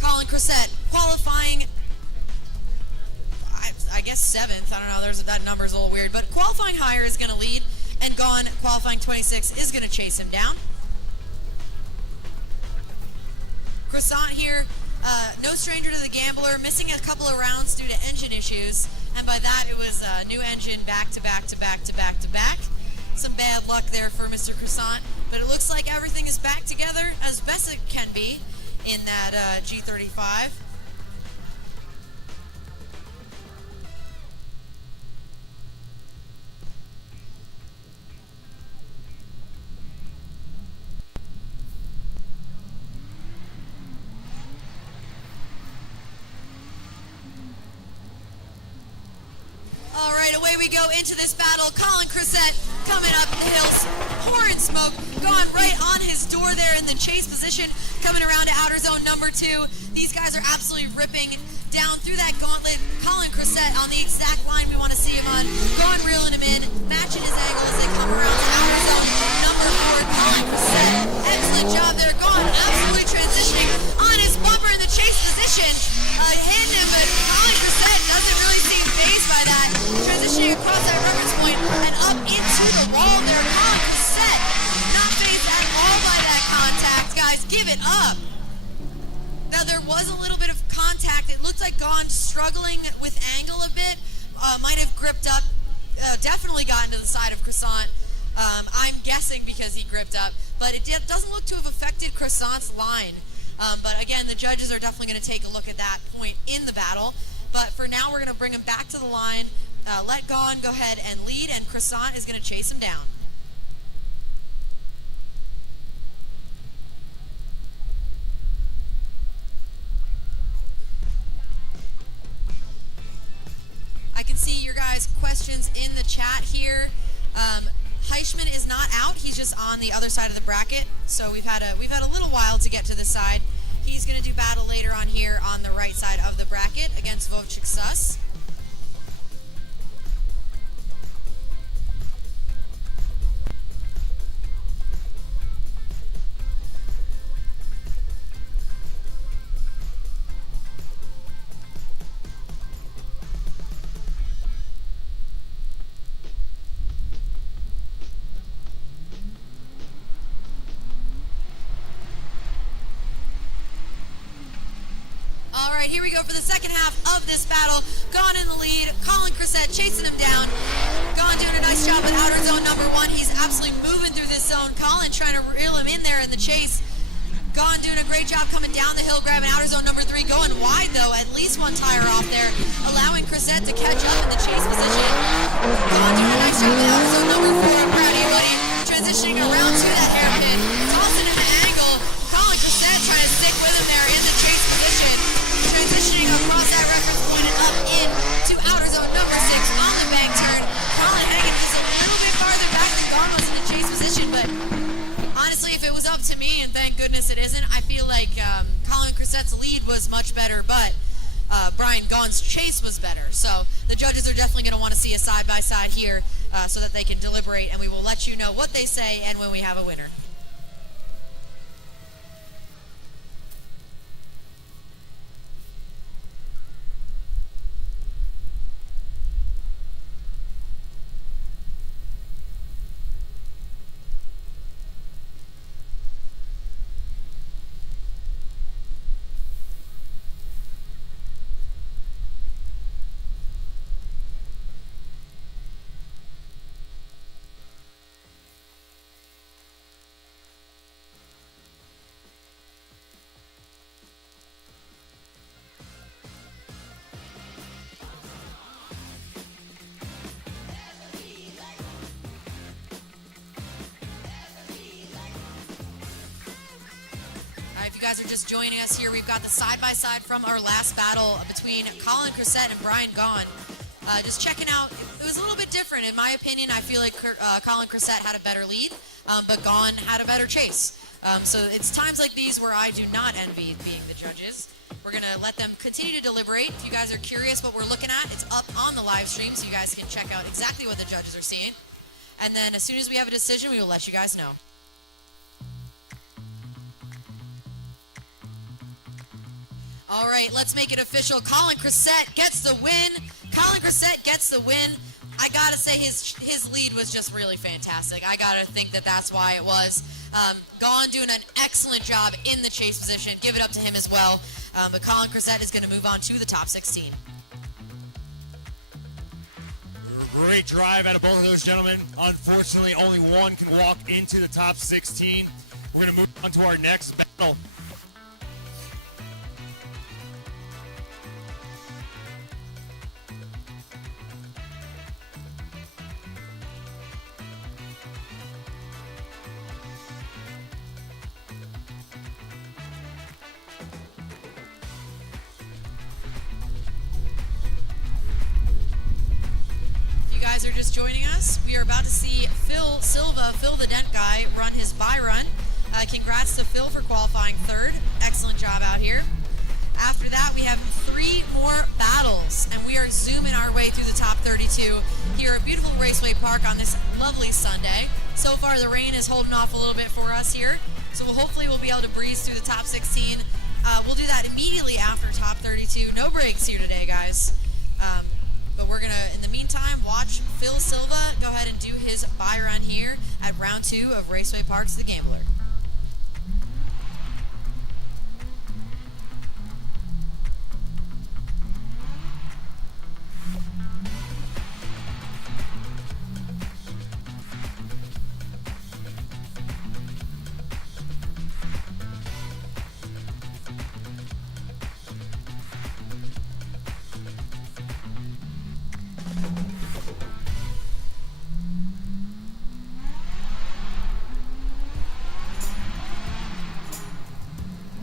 Colin Crissette qualifying, I guess 7th. I don't know, that number's a little weird. But qualifying higher is going to lead, and Gaughan qualifying 26 is going to chase him down. Croissant here, no stranger to the gambler, missing a couple of rounds due to engine issues, and by that it was new engine back to back to back to back to back. Some bad luck there for Mr. Croissant. But it looks like everything is back together as best it can be in that G35. All right, away we go into this battle. Colin Crissette coming up the hills, pouring smoke, going right on his door there in the chase position, coming around to outer zone number 2. These guys are absolutely ripping down through that gauntlet. Colin Crissette on the exact line we want to see him on, going reeling him in, matching his angle as they come around to outer zone number 4. Colin Crissette, excellent job there, going absolutely transitioning on his bumper in the chase position. Hitting him, but Colin Crissette doesn't really seem fazed by that. Transitioning across that reference point and up into the wall there. Colin Crissette not fazed at all by that contact. Guys, give it up. Now there was a little bit of contact. It looked like Gone struggling with angle a bit. Might have gripped up. Definitely gotten to the side of Croissant. I'm guessing because he gripped up. But it doesn't look to have affected Croissant's line. But again, the judges are definitely going to take a look at that point in the battle. But for now, we're going to bring him back to the line, let Gone go ahead and lead, and Croissant is going to chase him down. I can see your guys' questions in the chat here. Heischman is not out; he's just on the other side of the bracket. So we've had a little while to get to this side. He's going to do battle later on here on the right side of the bracket against Vovchik Sus. Here we go for the second half of this battle. Gone in the lead. Colin Crissette chasing him down. Gone doing a nice job with outer zone number 1. He's absolutely moving through this zone. Colin trying to reel him in there in the chase. Gone doing a great job coming down the hill, grabbing outer zone number 3. Going wide though, at least one tire off there, allowing Crissette to catch up in the chase position. Gone doing a nice job with outer zone number 4. Brownie Woody transitioning around to that hairpin, tossing him an angle. Colin Crissette trying to stick with him there in the chase position. Transitioning across that reference point and up into outer zone number 6 on the bank turn. Colin hanging just a little bit farther back than Gone was in the chase position, but honestly, if it was up to me, and thank goodness it isn't, I feel like Colin Crissette's lead was much better, but Brian Gaughan's chase was better. So the judges are definitely going to want to see a side-by-side here so that they can deliberate, and we will let you know what they say and when we have a winner. If you guys are just joining us here, we've got the side-by-side from our last battle between Colin Crissette and Brian Gaughan. Just checking out, it was a little bit different. In my opinion, I feel like Colin Crissette had a better lead, but Gaughan had a better chase. So it's times like these where I do not envy being the judges. We're going to let them continue to deliberate. If you guys are curious what we're looking at, it's up on the live stream, so you guys can check out exactly what the judges are seeing. And then as soon as we have a decision, we will let you guys know. All right, let's make it official. Colin Crissette gets the win. Colin Crissette gets the win. I gotta say his lead was just really fantastic. I gotta think that that's why it was. Gaughan doing an excellent job in the chase position. Give it up to him as well. But Colin Crissette is going to move on to the top 16. Great drive out of both of those gentlemen. Unfortunately, only one can walk into the top 16. We're going to move on to our next battle. Guys are just joining us. We are about to see Phil Silva, Phil the Dent guy, run his bye run. Congrats to Phil for qualifying third. Excellent job out here. After that, we have 3 more battles, and we are zooming our way through the top 32 here at beautiful Raceway Park on this lovely Sunday. So far, the rain is holding off a little bit for us here, so hopefully we'll be able to breeze through the top 16. We'll do that immediately after top 32. No breaks here today, guys. But we're going to, in the meantime, watch Phil Silva go ahead and do his bye run here at round 2 of Raceway Parks The Gambler.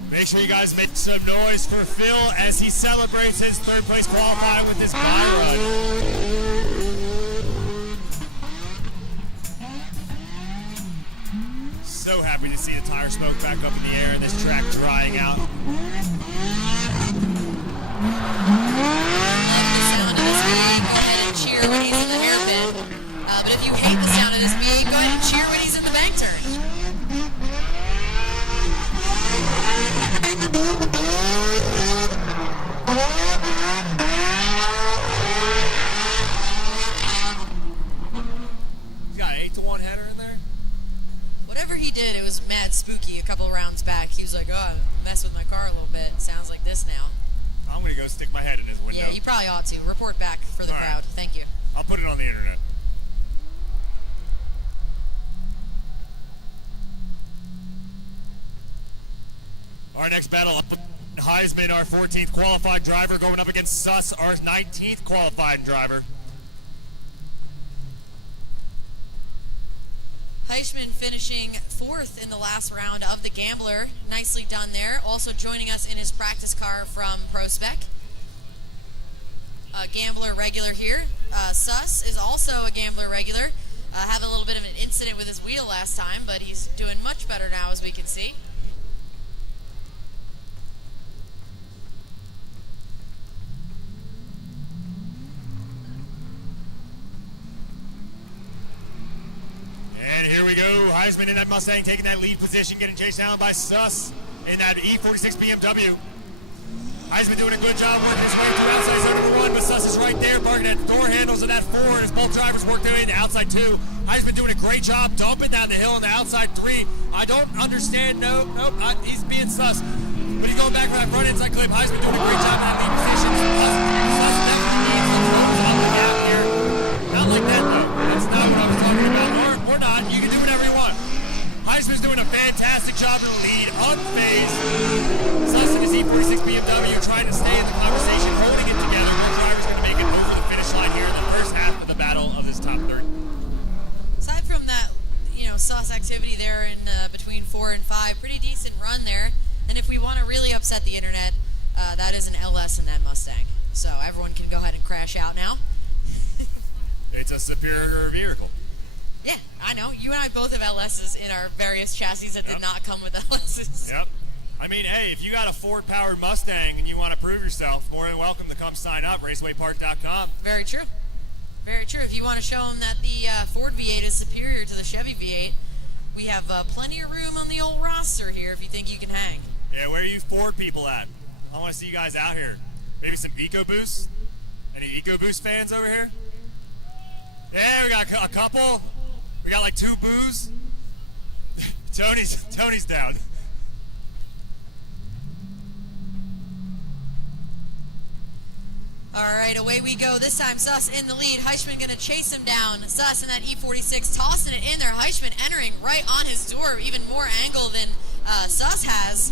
Make sure you guys make some noise for Phil as he celebrates his third place qualifying with his bye run. So happy to see the tire smoke back up in the air and this track drying out. Love the sound of this beat. Go ahead and cheer when he's in the hairpin. But if you hate the sound of this beat, go ahead and cheer when he's in the bank turn. He's got an 8-to-1 header in there. Whatever he did, it was mad spooky a couple rounds back. He was like, oh, mess with my car a little bit. Sounds like this now. I'm going to go stick my head in his window. Yeah, you probably ought to. Report back for the All crowd. right. Thank you. I'll put it on the internet. Our next battle, Heisman, our 14th qualified driver, going up against Suss, our 19th qualified driver. Heisman finishing 4th in the last round of the Gambler. Nicely done there. Also joining us in his practice car from ProSpec. Gambler regular here. Suss is also a Gambler regular. Had a little bit of an incident with his wheel last time, but he's doing much better now, as we can see. And here we go, Heisman in that Mustang taking that lead position, getting chased down by Suss in that E46 BMW. Heisman doing a good job working his way through outside zone number 1, but Suss is right there, barking at the door handles of that 4 as both drivers work their way into outside 2. Heisman doing a great job dumping down the hill in the outside 3. I don't understand, he's being Suss. But he's going back for that front inside clip. Heisman doing a great job in that lead position. Suss definitely needs to close up the gap here. Not like that, though. That's not what I was talking about. Or not, you can do whatever you want. Heisman's doing a fantastic job in the lead, unfazed. Suss in his E46 BMW trying to stay in the conversation, holding it together. One driver's going to make it over the finish line here in the first half of the battle of this top 30. Aside from that, Suss activity there in between 4 and 5, pretty decent run there. And if we want to really upset the internet, that is an LS in that Mustang. So everyone can go ahead and crash out now. It's a superior vehicle. Yeah, I know. You and I both have LSs in our various chassis that did not come with LSs. Yep. I mean, hey, if you got a Ford-powered Mustang and you want to prove yourself, more than welcome to come sign up, racewaypark.com. Very true. Very true. If you want to show them that the Ford V8 is superior to the Chevy V8, we have plenty of room on the old roster here if you think you can hang. Yeah, where are you Ford people at? I want to see you guys out here. Maybe some EcoBoost? Any EcoBoost fans over here? Yeah, we got a couple. We got like 2 boos. Tony's down. All right. right, away we go. This time, Suss in the lead. Heichman going to chase him down. Suss in that E46, tossing it in there. Heichman entering right on his door, even more angle than Suss has.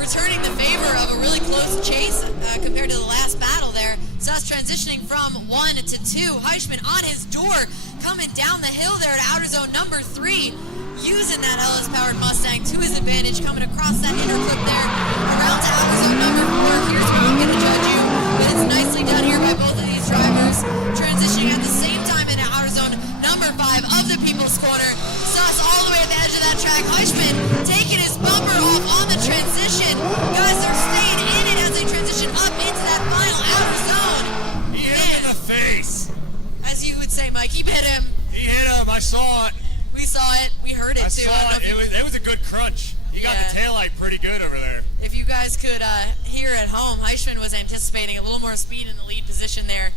Returning the favor of a really close chase compared to the last battle there. Suss transitioning from 1 to 2. Heichman on his door, coming down the hill there at outer zone number 3. Using that LS-powered Mustang to his advantage, coming across that inner clip there, around to outer zone number 4. Here's where I'm going to judge you, but it's nicely done here by both of these drivers. Transitioning at the same time into outer zone number 5 of the People's Corner. Suss all the way at the edge of that track. Heichman taking his bumper off on the transition. Guys, they're staying in it as they transition up into that final outer zone. He hit him in the face. As you would say, Mike, he hit him. He hit him. I saw it. We saw it. We heard it too. I saw it. It was a good crunch. He got the taillight pretty good over there. If you guys could hear at home, Heichman was anticipating a little more speed in the lead position there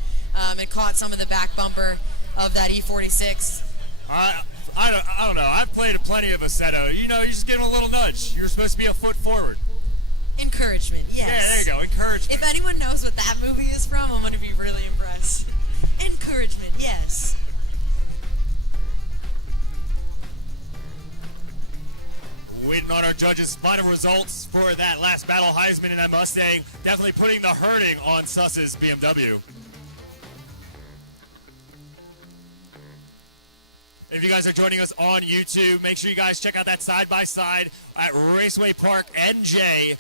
and caught some of the back bumper of that E46. I don't know. I've played plenty of Assetto. You know, you just give him a little nudge. You're supposed to be a foot forward. Encouragement, yes. Yeah, there you go. Encouragement. If anyone knows what that movie is from, I'm going to be really impressed. Encouragement, yes. Waiting on our judges' final results for that last battle. Heisman in that Mustang definitely putting the hurting on Suss's BMW. If you guys are joining us on YouTube, make sure you guys check out that side-by-side at Raceway Park NJ.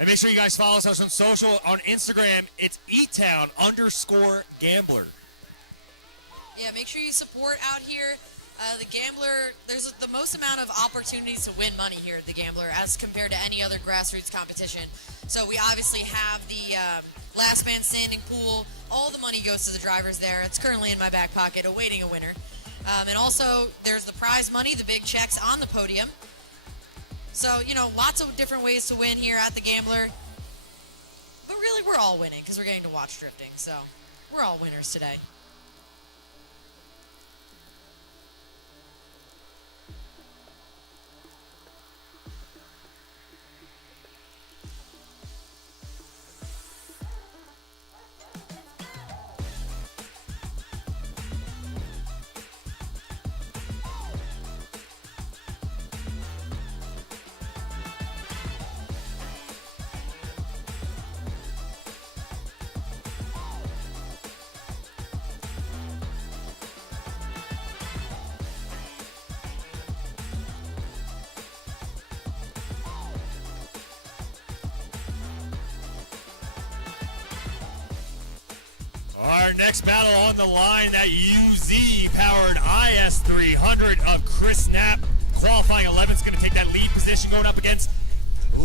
And make sure you guys follow us on social. On Instagram, it's etown_gambler. Yeah, make sure you support out here. The Gambler, there's the most amount of opportunities to win money here at the Gambler as compared to any other grassroots competition. So we obviously have the last man standing pool. All the money goes to the drivers there. It's currently in my back pocket awaiting a winner. And also there's the prize money, the big checks on the podium. So, you know, lots of different ways to win here at the Gambler. But really we're all winning because we're getting to watch drifting. So we're all winners today. Our next battle on the line, that UZ-powered IS300 of Chris Knapp. Qualifying 11th is going to take that lead position going up against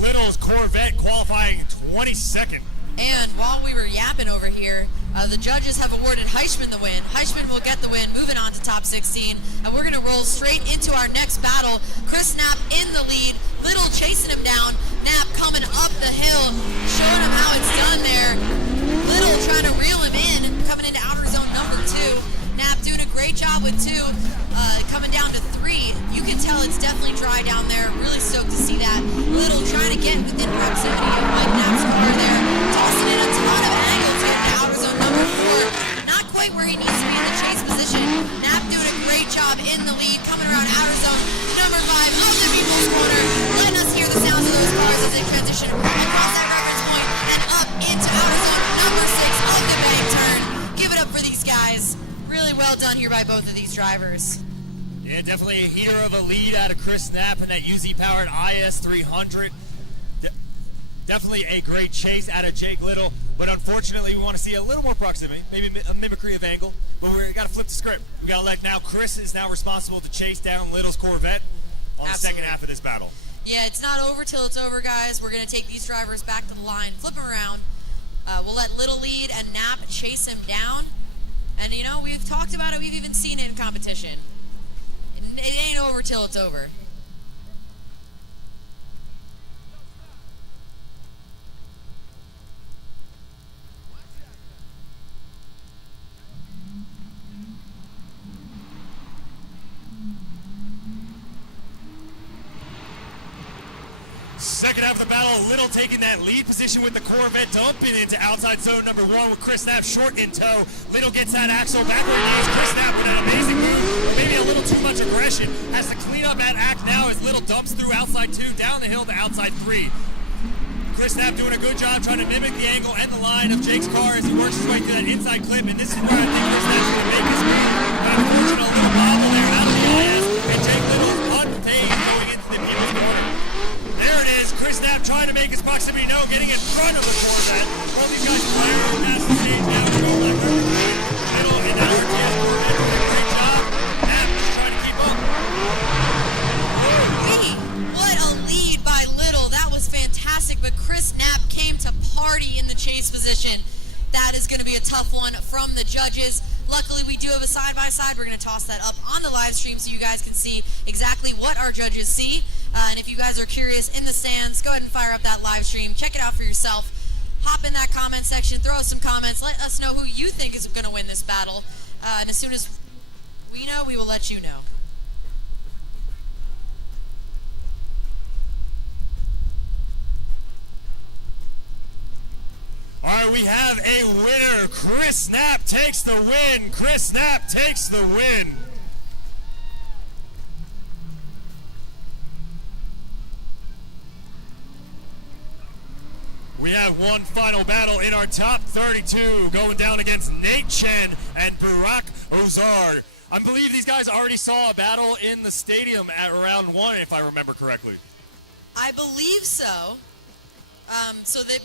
Little's Corvette, qualifying 22nd. And while we were yapping over here, the judges have awarded Heichman the win. Heichman will get the win, moving on to top 16. And we're going to roll straight into our next battle. Chris Knapp in the lead, Little chasing him down. Knapp coming up the hill, showing him how it's done there. Little trying to reel him in, coming into outer zone number 2. Knapp doing a great job with 2, coming down to 3. You can tell it's definitely dry down there. Really stoked to see that. Little trying to get within proximity of Mike Knapp's car there, tossing in a ton of angles here into outer zone number 4. Not quite where he needs to be in the chase position. Knapp doing a great job in the lead, coming around outer zone number 5 of the People's Corner, letting us hear the sounds of those cars as they transition across that reference point and up into outer zone number 6 of the bank turn. Give it up for these guys. Really well done here by both of these drivers. Yeah, definitely a heater of a lead out of Chris Knapp and that UZ-powered IS300. Definitely a great chase out of Jake Little, but unfortunately we want to see a little more proximity, maybe a mimicry of angle, but we got to flip the script. We got to let now Chris is now responsible to chase down Little's Corvette on the second half of this battle. Yeah, it's not over till it's over, guys. We're going to take these drivers back to the line, flip them around. We'll let Little lead and Knapp chase him down. And, you know, we've talked about it. We've even seen it in competition. It ain't over till it's over. Second half of the battle, Little taking that lead position with the Corvette, dumping into outside zone number 1 with Chris Knapp short in tow. Little gets that axle back where he needs. Chris Knapp with an amazing move, maybe a little too much aggression. Has to clean up that act now as Little dumps through outside 2, down the hill to outside 3. Chris Knapp doing a good job trying to mimic the angle and the line of Jake's car as he works his way through that inside clip, and this is where I think Chris Knapp's going to make his move. But unfortunately, a little bobble there out of the IS, and Jake Little is unfazed going into the people's corner. There it is, Chris Knapp trying to make his proximity known, getting in front of the Corvette. Both these guys firing past the stage now. We're going like Little in that RTS Corvette doing a great job. Knapp just trying to keep up. What a lead by Little. That was fantastic, but Chris Knapp came to party in the chase position. That is going to be a tough one from the judges. Luckily, we do have a side-by-side. We're going to toss that up on the live stream so you guys can see exactly what our judges see. And if you guys are curious in the stands, go ahead and fire up that live stream. Check it out for yourself. Hop in that comment section, throw us some comments. Let us know who you think is going to win this battle. And as soon as we know, we will let you know. All right, we have a winner. Chris Knapp takes the win. Chris Knapp takes the win. We have one final battle in our top 32 going down against Nate Chen and Barack Ozar. I believe these guys already saw a battle in the stadium at round 1, if I remember correctly. I believe so.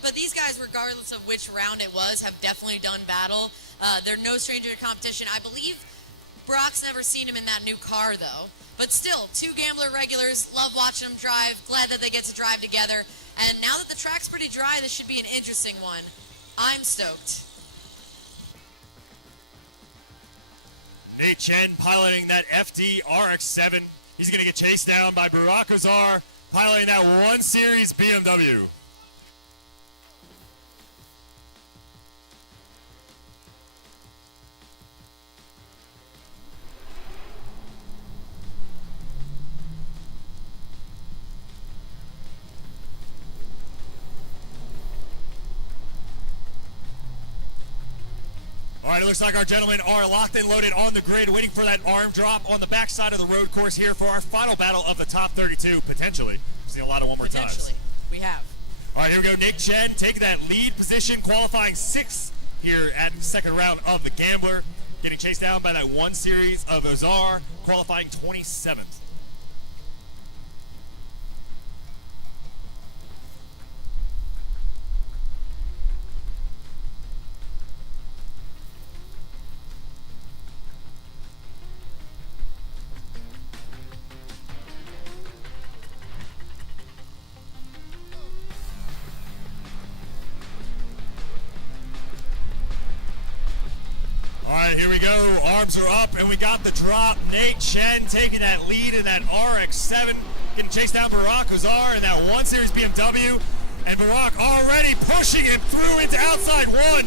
But these guys, regardless of which round it was, have definitely done battle. They're no stranger to competition. I believe Brock's never seen him in that new car, though. But still, 2 Gambler regulars, love watching them drive, glad that they get to drive together. And now that the track's pretty dry, this should be an interesting one. I'm stoked. Nate Chen piloting that FD RX-7. He's going to get chased down by Barack Ozar, piloting that 1 Series BMW. All right, it looks like our gentlemen are locked and loaded on the grid, waiting for that arm drop on the backside of the road course here for our final battle of the top 32, potentially. We've seen a lot of one more times. Potentially, we have. All right, here we go. Nick Chen taking that lead position, qualifying 6th here at the second round of the Gambler, getting chased down by that 1 Series of Ozar, qualifying 27th. Here we go, arms are up, and we got the drop. Nate Chen taking that lead in that RX-7, getting chased down Barack Ozar in that 1 Series BMW, and Barack already pushing him through into outside 1.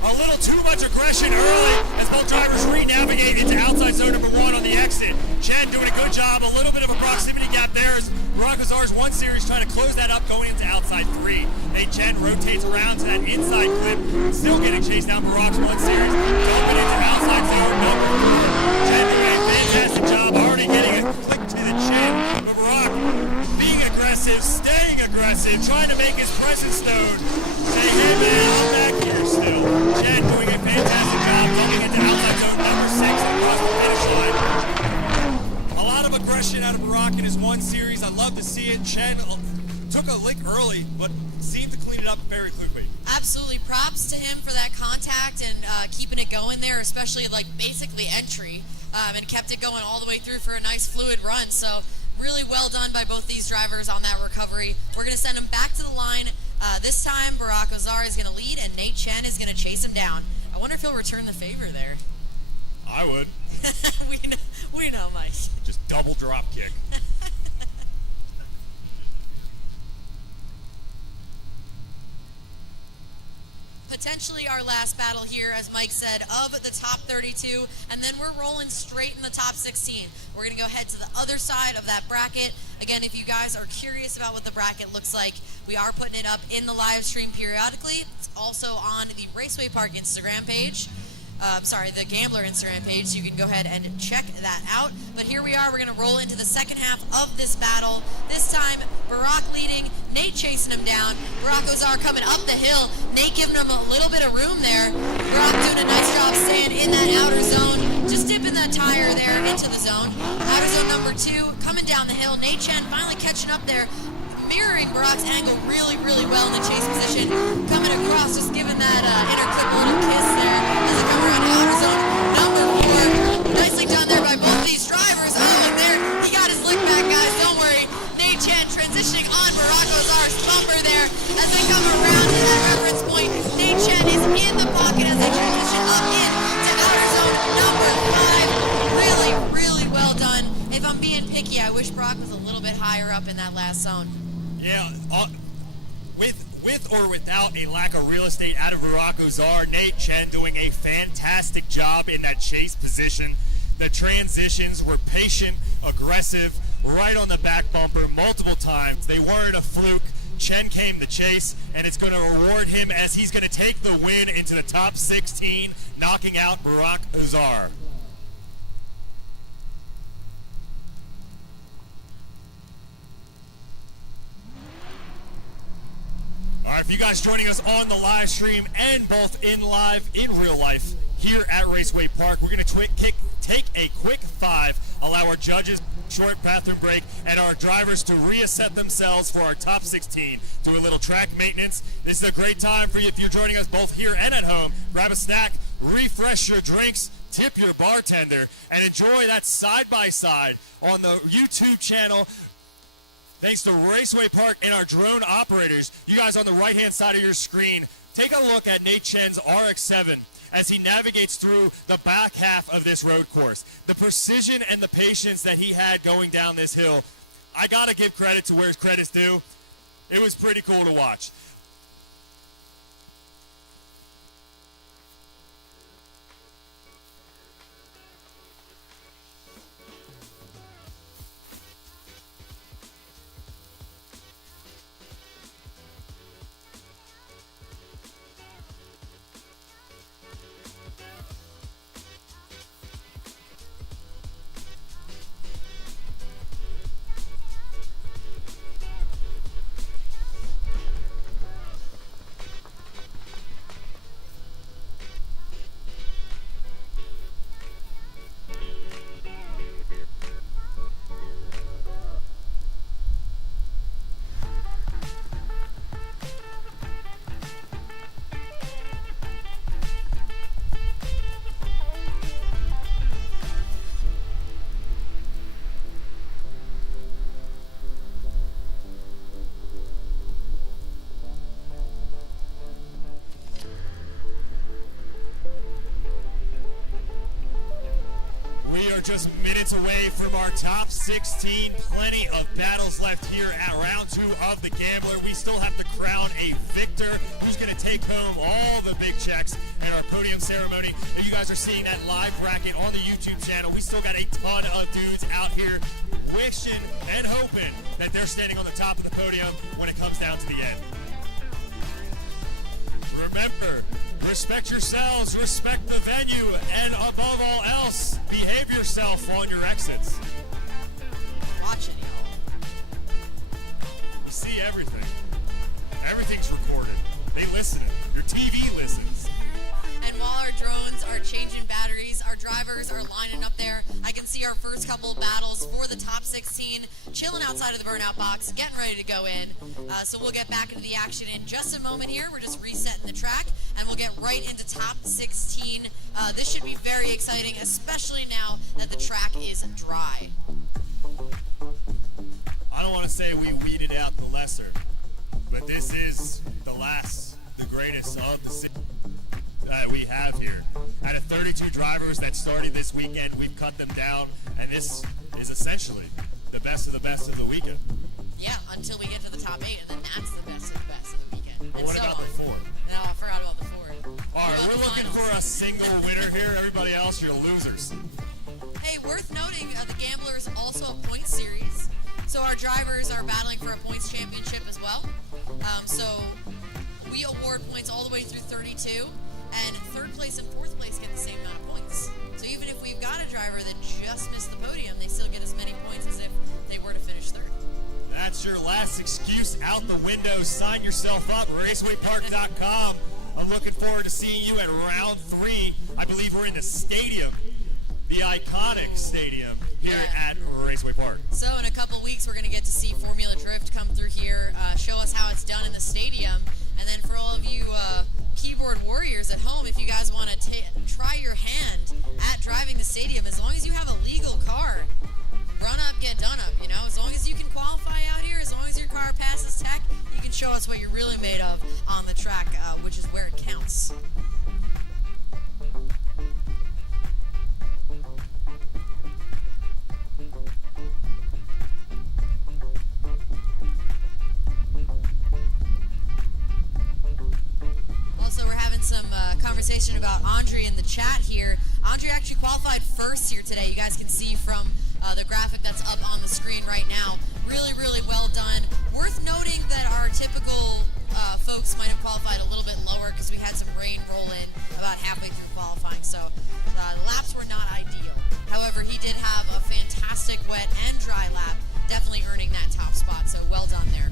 A little too much aggression early as both drivers re-navigate into outside zone number 1 on the exit. Chen doing a good job, a little bit of a proximity gap there as Barack Ozar's 1 Series trying to close that up going into outside 3. Nate Chen rotates around to that inside clip, still getting chased down Barack's 1 Series, dumping into outside zone number 4. Chen doing a fantastic job, already getting a click to the chin, but Barack being aggressive, staying aggressive, trying to make his presence known, saying, hey man, I'm back here still. Chen doing a fantastic job coming into outside zone number 6 across the finish line. A lot of aggression out of Barack in his 1 Series. I love to see it. Chen took a lick early, but seemed to clean it up very quickly. Absolutely. Props to him for that contact and keeping it going there, especially like basically entry, and kept it going all the way through for a nice fluid run. So really well done by both these drivers on that recovery. We're going to send him back to the line. This time, Barack Ozar is going to lead, and Nate Chen is going to chase him down. I wonder if he'll return the favor there. I would. we know, Mike. Just double drop kick. Potentially our last battle here, as Mike said, of the top 32, and then we're rolling straight in the top 16. We're going to go head to the other side of that bracket. Again, if you guys are curious about what the bracket looks like, we are putting it up in the live stream periodically. It's also on the Raceway Park Instagram page. The Gambler Instagram page, so you can go ahead and check that out. But here we are, we're going to roll into the second half of this battle. This time, Barack leading, Nate chasing him down. Barack Ozar coming up the hill, Nate giving him a little bit of room there. Barack doing a nice job staying in that outer zone, just dipping that tire there into the zone. Outer zone number 2, coming down the hill. Nate Chen finally catching up there, mirroring Barack's angle really, really well in the chase position. Coming across, just giving that inner clip a little kiss there as they come around outer zone number 4. Nicely done there by both of these drivers. Oh, and there, he got his lick back, guys. Don't worry. Nate Chen transitioning on Barack Ozar's bumper there as they come around to that reference point. Nate Chen is in the pocket as they transition up in to outer zone number 5. Really, really well done. If I'm being picky, I wish Barack was a little bit higher up in that last zone. Yeah, with or without a lack of real estate out of Barack Ozar, Nate Chen doing a fantastic job in that chase position. The transitions were patient, aggressive, right on the back bumper multiple times. They weren't a fluke. Chen came to chase, and it's going to reward him as he's going to take the win into the top 16, knocking out Barack Ozar. All right, for you guys joining us on the live stream and both in real life here at Raceway Park, we're going to take a quick 5, allow our judges short bathroom break, and our drivers to reset themselves for our top 16. Do a little track maintenance. This is a great time for you if you're joining us both here and at home. Grab a snack, refresh your drinks, tip your bartender, and enjoy that side-by-side on the YouTube channel. Thanks to Raceway Park and our drone operators. You guys on the right-hand side of your screen, take a look at Nate Chen's RX-7 as he navigates through the back half of this road course. The precision and the patience that he had going down this hill, I gotta give credit to where credit's due. It was pretty cool to watch. Just minutes away from our top 16. Plenty of battles left here at round 2 of the Gambler. We still have to crown a victor who's going to take home all the big checks at our podium ceremony. If you guys are seeing that live bracket on the YouTube channel, we still got a ton of dudes out here wishing and hoping that they're standing on the top of the podium when it comes down to the end. Remember, respect yourselves, respect the venue, and above all else, behave yourself on your exits. Watching y'all. You see everything. Everything's recorded. They listen. Your TV listens. And while our drones are changing batteries, our drivers are lining up there. I can see our first couple of battles for the top 16 chilling outside of the burnout box, getting ready to go in. So we'll get back into the action in just a moment here. We're just resetting the track, and we'll get right into top 16. This should be very exciting, especially now that the track is dry. I don't want to say we weeded out the lesser, but this is the greatest of the six that we have here. Out of 32 drivers that started this weekend, we've cut them down, and this is essentially the best of the weekend. Yeah, until we get to the top 8, and then that's the best of the weekend. But what about the 4? No, I forgot about the 4. All right, we're looking for a single winner here. Everybody else, you're losers. Hey, worth noting, the Gambler is also a point series. So our drivers are battling for a points championship as well. So we award points all the way through 32, and third place and fourth place get the same amount of points. So even if we've got a driver that just missed the podium, they still get as many points as if they were to finish third. That's your last excuse out the window. Sign yourself up, racewaypark.com. I'm looking forward to seeing you at round 3. I believe we're in the stadium, the iconic stadium here at Raceway Park. So in a couple weeks, we're going to get to see Formula Drift come through here, show us how it's done in the stadium. And then for all of you keyboard warriors at home, if you guys want to try your hand at driving the stadium, as long as you have a legal car, run up, get done up, you know? As long as you can qualify out here, as long as your car passes tech, you can show us what you're really made of on the track, which is where it counts. Also, we're having some conversation about Andre in the chat here. Andre actually qualified first here today. You guys can see from the graphic that's up on the screen right now. Really, really well done. Worth noting that our typical folks might have qualified a little bit lower because we had some rain roll in about halfway through qualifying, so the laps were not ideal. However, he did have a fantastic wet and dry lap, definitely earning that top spot, so well done there.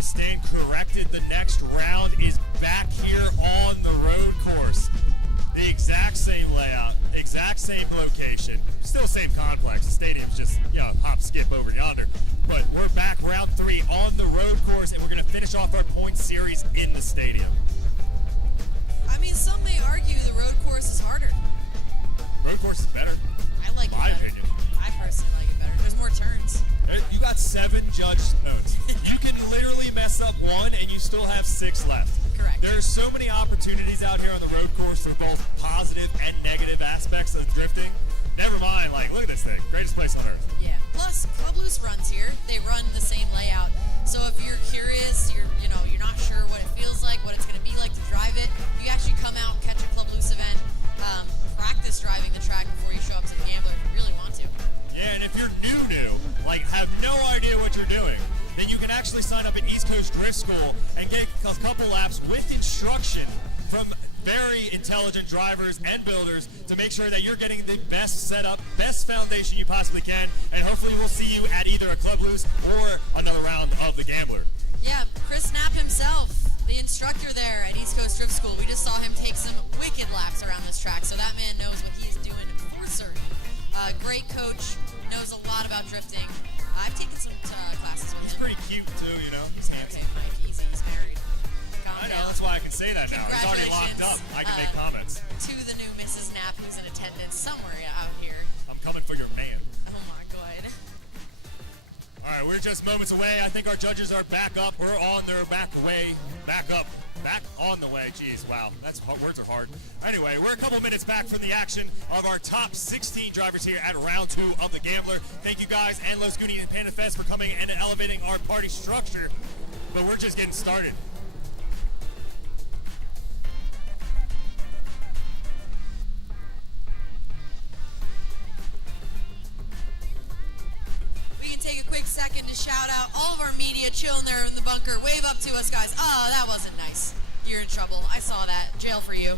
Stand corrected. The next round is back here on the road course. The exact same layout, exact same location, still same complex. The stadium's just, you know, hop, skip over yonder. But we're back round 3 on the road course, and we're going to finish off our points series in the stadium. I mean, some may argue the road course is harder. Road course is better. I like my it better. opinion. I personally like it better. There's more turns. You got 7 judge notes. You can literally mess up 1 and you still have 6 left. Correct. There's so many opportunities out here on the road course for both positive and negative aspects of drifting. Never mind, like, look at this thing. Greatest place on earth. Yeah. Plus, Club Loose runs here. They run the same layout. So if you're curious, you're not sure what it feels like, what it's going to be like to drive it, you can actually come out and catch a Club Loose event, practice driving the track before you show up to the Gambler if you really want to. Yeah, and if you're new, like have no idea what you're doing, then you can actually sign up at East Coast Drift School and get a couple laps with instruction from very intelligent drivers and builders to make sure that you're getting the best setup, best foundation you possibly can, and hopefully we'll see you at either a Club Loose or another round of the Gambler. Yeah, Chris Knapp himself, the instructor there at East Coast Drift School, we just saw him take some wicked laps around this track, so that man knows what he's doing for certain. Great coach, knows a lot about drifting. I've taken some classes with him. He's pretty cute too, you know. He's handsome. Okay, Mike, easy, he's married. I know, that's why I can say that now. It's already locked up. I can make comments. To the new Mrs. Knapp who's in attendance somewhere out here. I'm coming for your man. Oh my god. All right, we're just moments away. I think our judges are back up. We're on their back up. Back on the way. Jeez, wow. Words are hard. Anyway, we're a couple minutes back from the action of our top 16 drivers here at round 2 of the Gambler. Thank you guys and Los Goonies and Panda Fest for coming and elevating our party structure. But we're just getting started. Take a quick second to shout out all of our media chilling there in the bunker. Wave up to us, guys. Oh, that wasn't nice. You're in trouble. I saw that. Jail for you.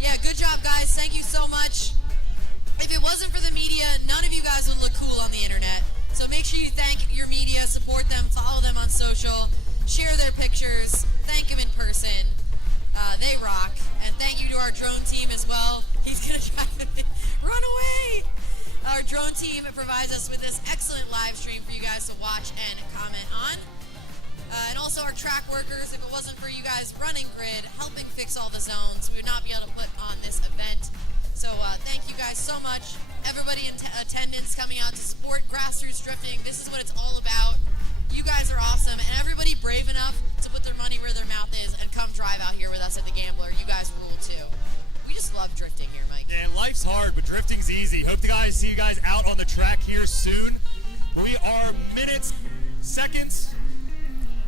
Yeah, good job, guys. Thank you so much. If it wasn't for the media, none of you guys would look cool on the internet. So make sure you thank your media, support them, follow them on social, share their pictures, thank them in person. They rock. And thank you to our drone team as well. He's going to try to run away. Our drone team provides us with this excellent live stream for you guys to watch and comment on. And also our track workers, if it wasn't for you guys running grid, helping fix all the zones, we would not be able to put on this event. So So thank you guys so much. Everybody in attendance coming out to support grassroots drifting. This is what it's all about. You guys are awesome, and everybody brave enough to put their money where their mouth is and come drive out here with us at the Gambler. You guys rule too. We just love drifting here, Mike. Yeah, life's hard, but drifting's easy. Hope to see you guys out on the track here soon. We are minutes, seconds.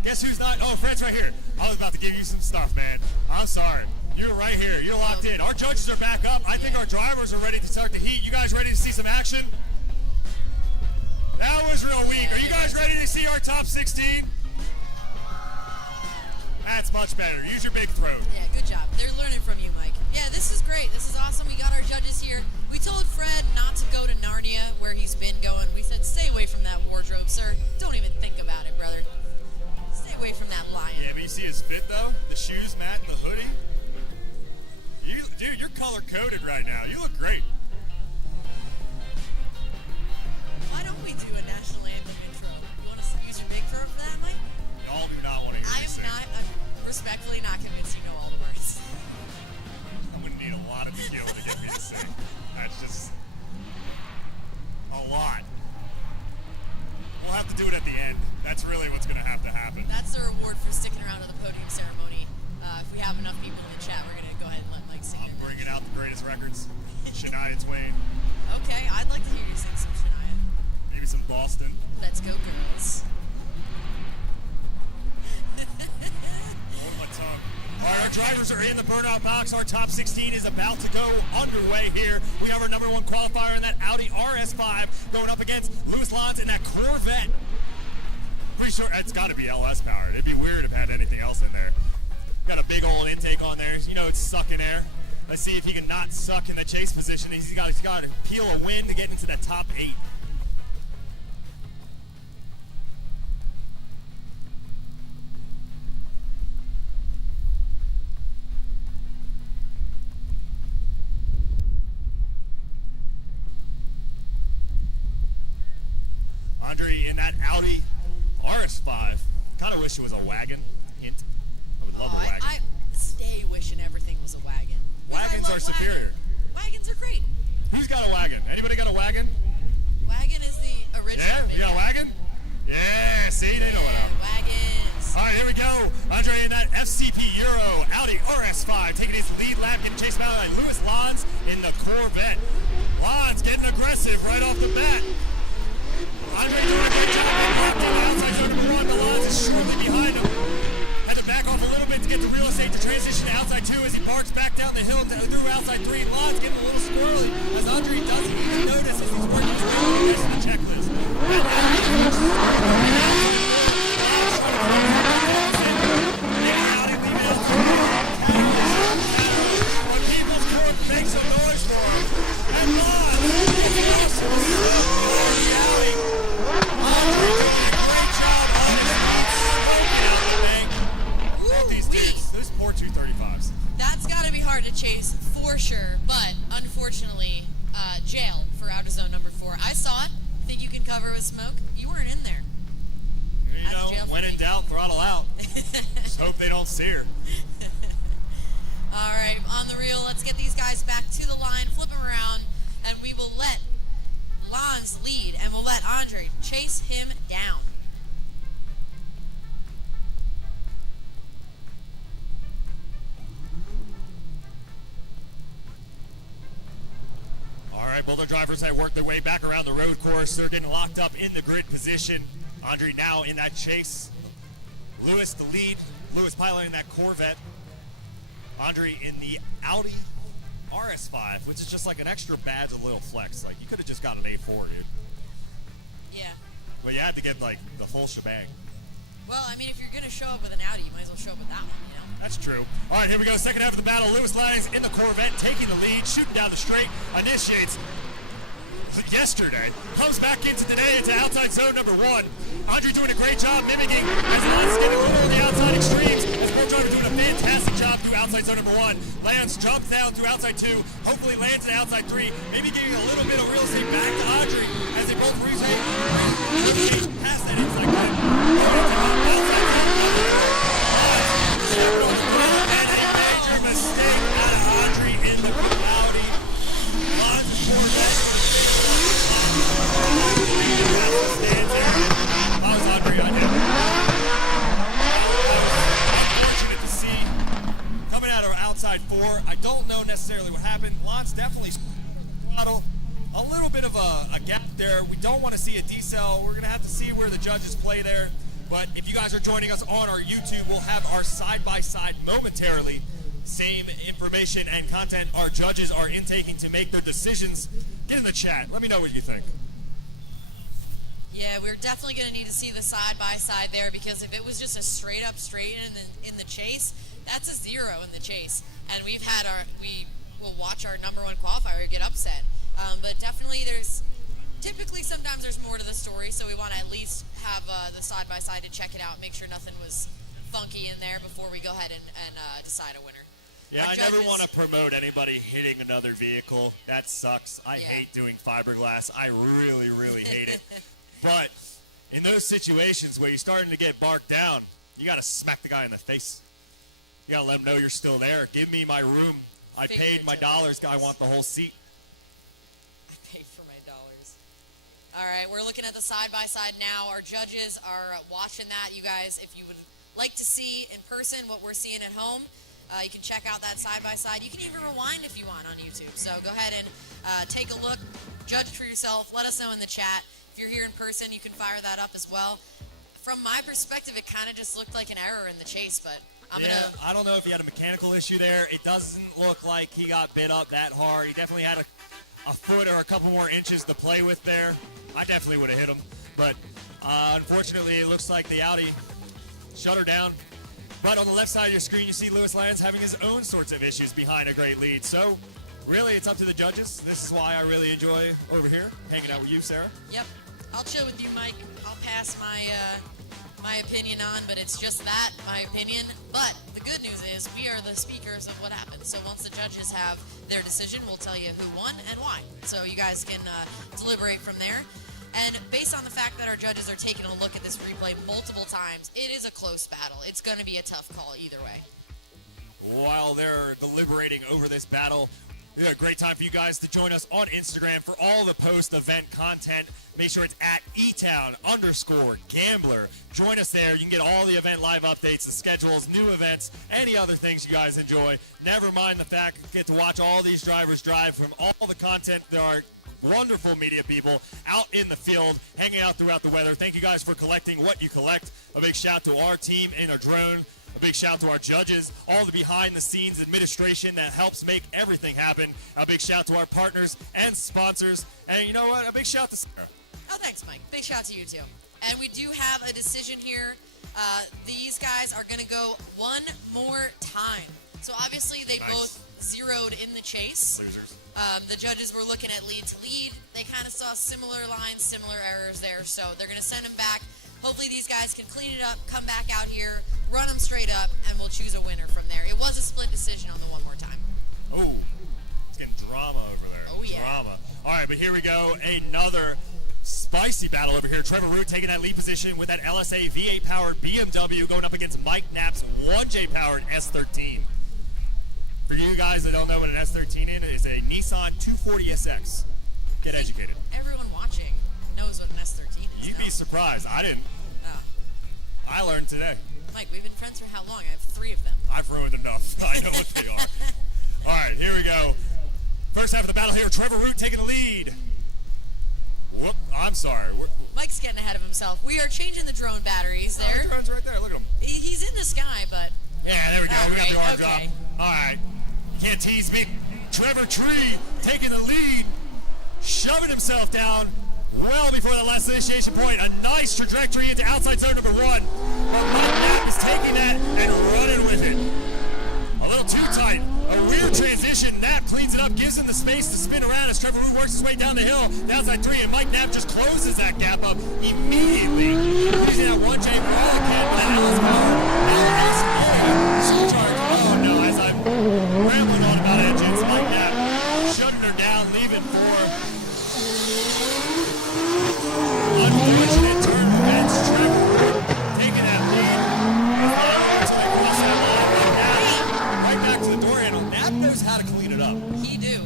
Guess who's not? Oh, Fred's right here. I was about to give you some stuff, man. I'm sorry. You're right here. You're locked in. Our judges are back up. I think our drivers are ready to start the heat. You guys ready to see some action? That was real weak. Are you guys ready to see our top 16? That's much better. Use your big throat. Yeah, good job. They're learning from you, Mike. Yeah, this is great. This is awesome. We got our judges here. We told Fred not to go to Narnia, where he's been going. We said, stay away from that wardrobe, sir. Don't even think about it, brother. Stay away from that lion. Yeah, but you see his fit, though? The shoes, Matt, and the hoodie? Dude, you're color-coded right now. You look great. Why don't we do a national anthem intro? You want to use your big throat for that, Mike? Y'all do not want to hear me sing. I'm respectfully not convinced you know all the words. I'm going to need a lot of tequila to get me to sing. That's just a lot. We'll have to do it at the end. That's really what's going to happen. That's the reward for sticking around to the podium ceremony. If we have enough people in the chat, we're going to go ahead and let Mike sing. I'm bringing out the greatest records. Shania Twain. Okay, I'd like to hear you sing some Shania. Maybe some Boston. Let's go, girls. Hold my tongue. All right, our drivers are in the burnout box. Our top 16 is about to go underway here. We have our number one qualifier in that Audi RS5 going up against Louis Lons in that Corvette. Pretty sure it's got to be LS powered. It'd be weird if it had anything else in there. Got a big old intake on there. You know it's sucking air. Let's see if he can not suck in the chase position. He's got to peel a win to get into that top 8. Andre in that Audi RS5. Kind of wish it was a wagon. Hint. I would love a wagon. I stay wishing everything was a wagon. Wagons are superior. Wagons are great. Who's got a wagon? Anybody got a wagon? Wagon is the original. Yeah? You got a wagon? Yeah, see? They know what I'm. Wagons. All right, here we go. Andre in that FCP Euro Audi RS5 taking his lead lap, getting chased by Louis Lons in the Corvette. Lons getting aggressive right off the bat. Andre doing a great job of blocking the outside zone number 1. The Lons is shortly behind him. Had to back off a little bit to get the real estate to transition to outside 2 as he barks back down the hill through outside 3. Lons getting a little squirrely as Andre doesn't even notice as he's working his way through the checklist. When people's court makes some noise for him, and Lons those poor 235s. That's got to be hard to chase for sure, but unfortunately, jail for AutoZone number 4. I saw it. Think you can cover with smoke? You weren't in there. You know, when in doubt, throttle out. Just hope they don't steer. All right, on the reel, let's get these guys back to the line, flip them around, and we will let Lons lead, and we'll let Andre chase him down. All right, both our drivers have worked their way back around the road course. They're getting locked up in the grid position. Andre now in that chase. Louis the lead. Louis piloting that Corvette. Andre in the Audi RS5, which is just like an extra badge, a little flex. Like, you could have just got an A4, dude. Yeah. But you had to get, like, the full shebang. Well, I mean, if you're going to show up with an Audi, you might as well show up with that one, you know? That's true. All right, here we go. Second half of the battle. Louis Langs in the Corvette, taking the lead, shooting down the straight, initiates yesterday, comes back into today into outside zone number 1. Andre doing a great job mimicking as Lance getting a little on the outside extremes. As Pro Driver doing a fantastic job through outside zone number 1. Lance jumps down through outside 2. Hopefully lands in outside 3. Maybe giving a little bit of real estate back to Andre as they both rotate past that inside grid. And a major mistake out of Andre in the Audi. spots. Definitely throttle. A little bit of a gap there. We don't want to see a decel. We're going to have to see where the judges play there. But if you guys are joining us on our YouTube, we'll have our side-by-side momentarily. Same information and content our judges are intaking to make their decisions. Get in the chat. Let me know what you think. Yeah, we're definitely going to need to see the side-by-side there, because if it was just a straight-up straight in the chase, that's a 0 in the chase. And we will watch our #1 qualifier get upset. But definitely typically sometimes there's more to the story, so we want to at least have the side-by-side to check it out, make sure nothing was funky in there before we go ahead and decide a winner. Yeah, I never want to promote anybody hitting another vehicle. That sucks. I hate doing fiberglass. I really, really hate it. But in those situations where you're starting to get barked down, you got to smack the guy in the face. You got to let him know you're still there. Give me my room. I paid my dollars. I want the whole seat. I paid for my dollars. All right, we're looking at the side-by-side now. Our judges are watching that. You guys, if you would like to see in person what we're seeing at home, you can check out that side-by-side. You can even rewind if you want on YouTube. So go ahead and take a look, judge it for yourself. Let us know in the chat. If you're here in person, you can fire that up as well. From my perspective, it kind of just looked like an error in the chase, but I don't know if he had a mechanical issue there. It doesn't look like he got bit up that hard. He definitely had a foot or a couple more inches to play with there. I definitely would have hit him. But unfortunately, it looks like the Audi shut her down. But on the left side of your screen, you see Lewis Lyons having his own sorts of issues behind a great lead. So really, it's up to the judges. This is why I really enjoy over here, hanging out with you, Sarah. Yep. I'll chill with you, Mike. I'll pass my opinion on, but it's just that, my opinion. But the good news is we are the speakers of what happened. So once the judges have their decision, we'll tell you who won and why. So you guys can deliberate from there. And based on the fact that our judges are taking a look at this replay multiple times, it is a close battle. It's going to be a tough call either way. While they're deliberating over this battle, a great time for you guys to join us on Instagram for all the post-event content. Make sure it's at @etown_gambler. Join us there. You can get all the event live updates, the schedules, new events, any other things you guys enjoy. Never mind the fact you get to watch all these drivers drive from all the content. There are wonderful media people out in the field, hanging out throughout the weather. Thank you guys for collecting what you collect. A big shout to our team in a drone. A big shout to our judges, all the behind-the-scenes administration that helps make everything happen. A big shout to our partners and sponsors. And you know what? A big shout to Sarah. Oh, thanks, Mike. Big shout to you, too. And we do have a decision here. These guys are going to go one more time. So obviously they both zeroed in the chase. Losers. The judges were looking at lead to lead. They kind of saw similar lines, similar errors there. So they're going to send them back. Hopefully these guys can clean it up, come back out here, run them straight up, and we'll choose a winner from there. It was a split decision on the one more time. Oh, it's getting drama over there. Oh, yeah. Drama. All right, but here we go. Another spicy battle over here. Trevor Root taking that lead position with that LSA V8-powered BMW going up against Mike Knapp's 1J-powered S13. For you guys that don't know what an S13 is, a Nissan 240SX. Get educated. Everyone watching knows what an S13 is. You'd be surprised. I didn't. Oh. I learned today. Mike, we've been friends for how long? I have 3 of them. I've ruined enough. I know what they are. All right, here we go. First half of the battle here, Trevor Root taking the lead. Whoop, I'm sorry. Mike's getting ahead of himself. We are changing the drone batteries there. The drone's right there. Look at him. He's in the sky, but... Yeah, there we go. We got the arm drop. Okay. All right. Can't tease me. Trevor Tree taking the lead, shoving himself down well before the last initiation point. A nice trajectory into outside zone number 1. But Mike Knapp is taking that and running with it. A little too tight. A weird transition. Knapp cleans it up, gives him the space to spin around as Trevor Root works his way down the hill. Downside 3, and Mike Knapp just closes that gap up immediately. Using that 1J ball again with that Alice power. Supercharge. Oh no, as I'm rambling on about engines, Mike Knapp shutting her down, leaving for unfortunate turn prevents Trevor Root taking that lead. Until they cross that line. Right back to the door handle. Knapp knows how to clean it up. He do.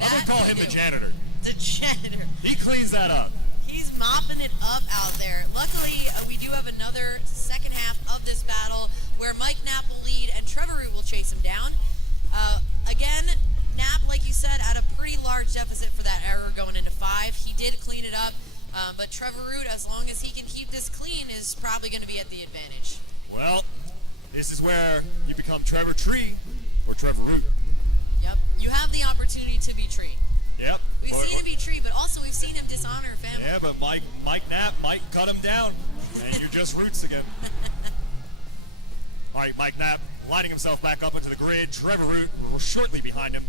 I'm going to call him the janitor. The janitor. He cleans that up. He's mopping it up out there. Luckily, we do have another second half of this battle where Mike Knapp will lead and Trevor Root will chase him down. Again, Knapp, like you said, out Trevor Root, as long as he can keep this clean, is probably going to be at the advantage. Well, this is where you become Trevor Tree or Trevor Root. Yep. You have the opportunity to be Tree. Yep. We've seen him be Tree, but also we've seen him dishonor family. Yeah, but Mike Knapp might cut him down, and you're just Roots again. All right, Mike Knapp lining himself back up into the grid. Trevor Root shortly behind him.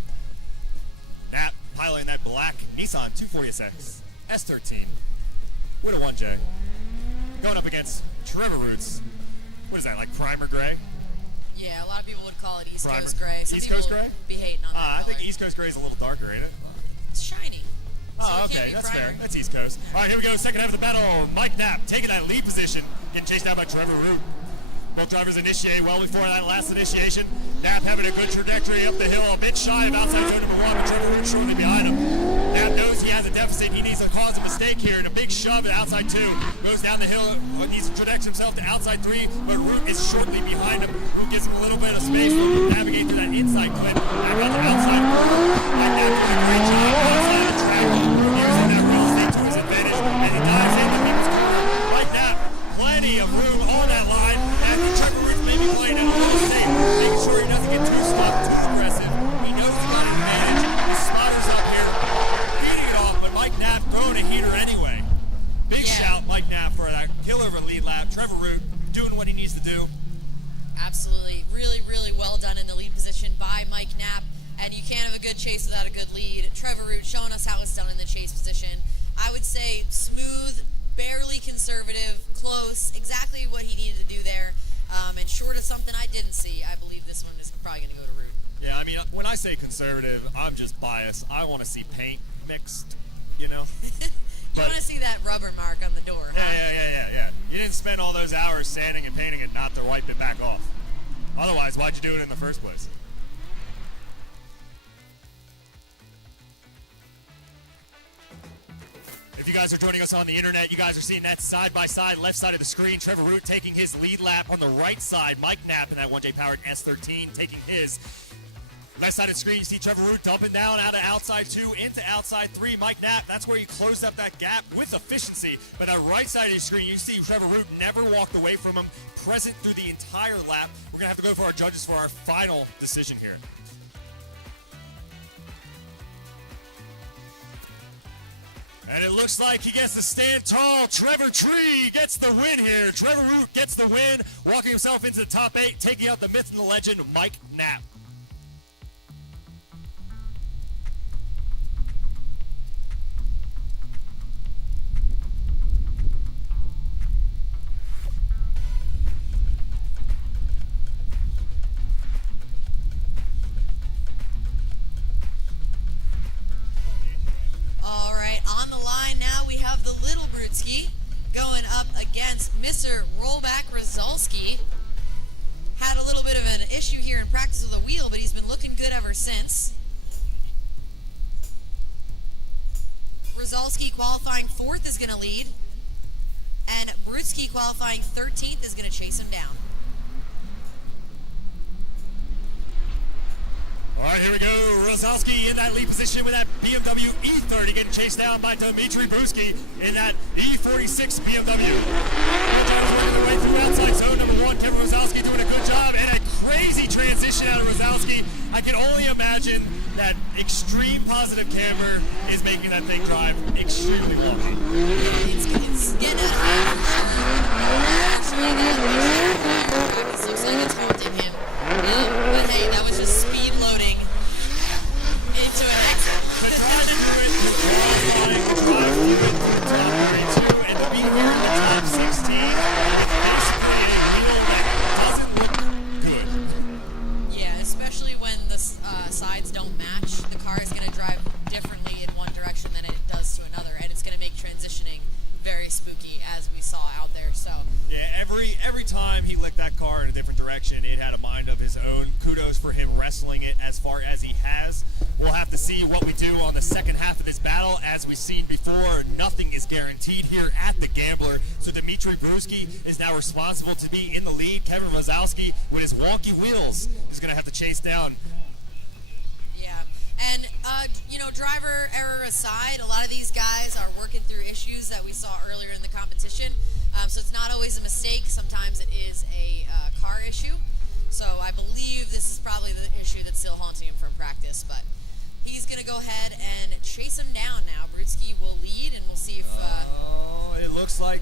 Knapp piloting that black Nissan 240SX S13 with a 1J. Going up against Trevor Roots. What is that, like primer gray? Yeah, a lot of people would call it East Primer. Coast Gray. Some East people Coast Gray? be hating on that I think color. East Coast Gray is a little darker, ain't it? It's shiny. Oh, So it can't okay, be that's primer. fair. That's East Coast. All right, here we go. Second half of the battle. Mike Knapp taking that lead position, getting chased down by Trevor Root. Both drivers initiate well before that last initiation. Knapp having a good trajectory up the hill, a bit shy of outside zone number 1, but Trevor Root shortly behind him. Knapp knows he has a deficit. He needs to cause a mistake here, and a big shove at outside 2. Goes down the hill, he trajects himself to outside 3, but Root is shortly behind him. Root gives him a little bit of space to navigate through that inside clip. Back on the outside. Mike Knapp doing a great job outside the track, using that real estate to his advantage, and he dives into people's corner. Mike Knapp, plenty of room on that line. Trevor Root maybe playing it a little safe, making sure he doesn't get too stuck, too aggressive. He knows he's got an advantage. The spotter's up here, beating it off, but Mike Knapp throwing a heater anyway. Big shout, Mike Knapp, for that kill over lead lap. Trevor Root doing what he needs to do. Absolutely. Really, really well done in the lead position by Mike Knapp. And you can't have a good chase without a good lead. Trevor Root showing us how it's done in the chase position. I would say smooth, barely conservative, close, exactly what he needed to do there. And short of something I didn't see, I believe this one is probably going to go to Root. Yeah, I mean, when I say conservative, I'm just biased. I want to see paint mixed, you know? You want to see that rubber mark on the door, huh? Yeah. You didn't spend all those hours sanding and painting it not to wipe it back off. Otherwise, why'd you do it in the first place? If you guys are joining us on the internet, you guys are seeing that side-by-side, left side of the screen. Trevor Root taking his lead lap on the right side. Mike Knapp in that 1J powered S13 taking his. Left side of the screen, you see Trevor Root dumping down out of outside 2 into outside 3. Mike Knapp, that's where he closed up that gap with efficiency. But that right side of the screen, you see Trevor Root never walked away from him, present through the entire lap. We're going to have to go for our judges for our final decision here. And it looks like he gets to stand tall. Trevor Tree gets the win here. Trevor Root gets the win, walking himself into the top 8, taking out the myth and the legend, Mike Knapp. All right, on the line now we have the little Brutski going up against Mr. Rollback Rozalski. Had a little bit of an issue here in practice with the wheel, but he's been looking good ever since. Rozalski qualifying 4th is going to lead, and Brutski qualifying 13th is going to chase him down. All right, here we go. Rozalski in that lead position with that BMW E30 getting chased down by Dmitry Bruski in that E46 BMW. Working their way through outside zone number 1. Kevin Rozalski doing a good job and a crazy transition out of Rozalski. I can only imagine that extreme positive camber is making that thing drive extremely wonky. It's getting out of hand for sure. Actually, that practice looks like it's haunting him. But hey, that was just speed loading into an exit. And to be here in the top 16 is basically a wheel that doesn't look good. Yeah, especially when the sides don't match. The car is going to drive differently in one direction than it does to another, and it's going to make transitioning very spooky, as we saw out there. So yeah, every time he licked that car in a different direction, it had a mind of his own. Kudos for him wrestling it as far as he has. We'll have to see what we do on the second half of this battle. As we've seen before, nothing is guaranteed here at the Gambler. So Dmitry Bruski is now responsible to be in the lead. Kevin Rozalski with his wonky wheels is going to have to chase down. yeah, And, driver error aside, a lot of these guys are working through issues that we saw earlier in the competition. So it's not always a mistake. Sometimes it is a car issue. So I believe this is probably the issue that's still haunting him from practice. But he's going to go ahead and chase him down now. Brudski will lead, and we'll see if... it looks like...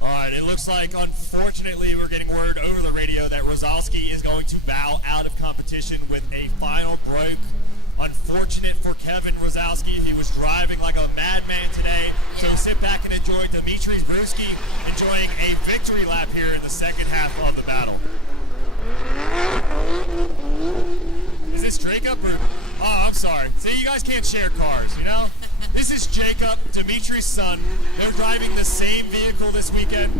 All right, it looks like, unfortunately, we're getting word over the radio that Rosalski is going to bow out of competition with a final break. Unfortunate for Kevin Rosalski. He was driving like a madman today. So sit back and enjoy Dimitris Brudski enjoying a victory lap here in the second half of the battle. Is this Jacob? Oh, I'm sorry. See, you guys can't share cars, you know? This is Jacob, Dimitri's son. They're driving the same vehicle this weekend.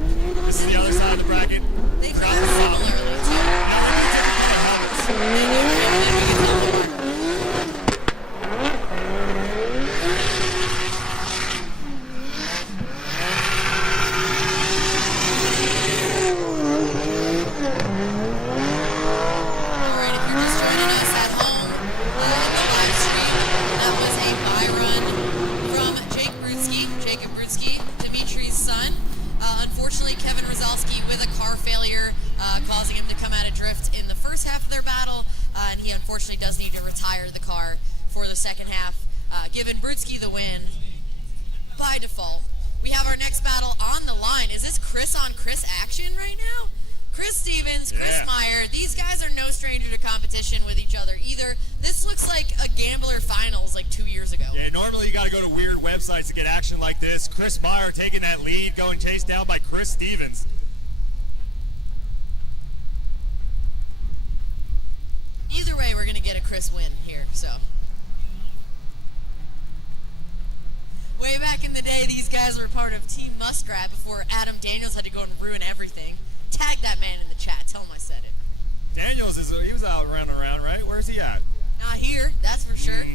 This is the other side of the bracket. They drive similarly, too. Kevin Rosalski with a car failure, causing him to come out of drift in the first half of their battle, and he unfortunately does need to retire the car for the second half, giving Brudski the win by default. We have our next battle on the line. Is this Chris on Chris action right now? Chris Stevens, Chris Meyer, these guys are no stranger to competition with each other either. This looks like a Gambler Finals like 2 years ago. Yeah, normally you got to go to weird websites to get action like this. Chris Meyer taking that lead, going chased down by Chris Stevens. Either way, we're going to get a Chris win here, so. Way back in the day, these guys were part of Team Muskrat before Adam Daniels had to go and ruin everything. Tag that man in the chat. Tell him I said it. Daniels, he was out running around, right? Where's he at? Not here, that's for sure.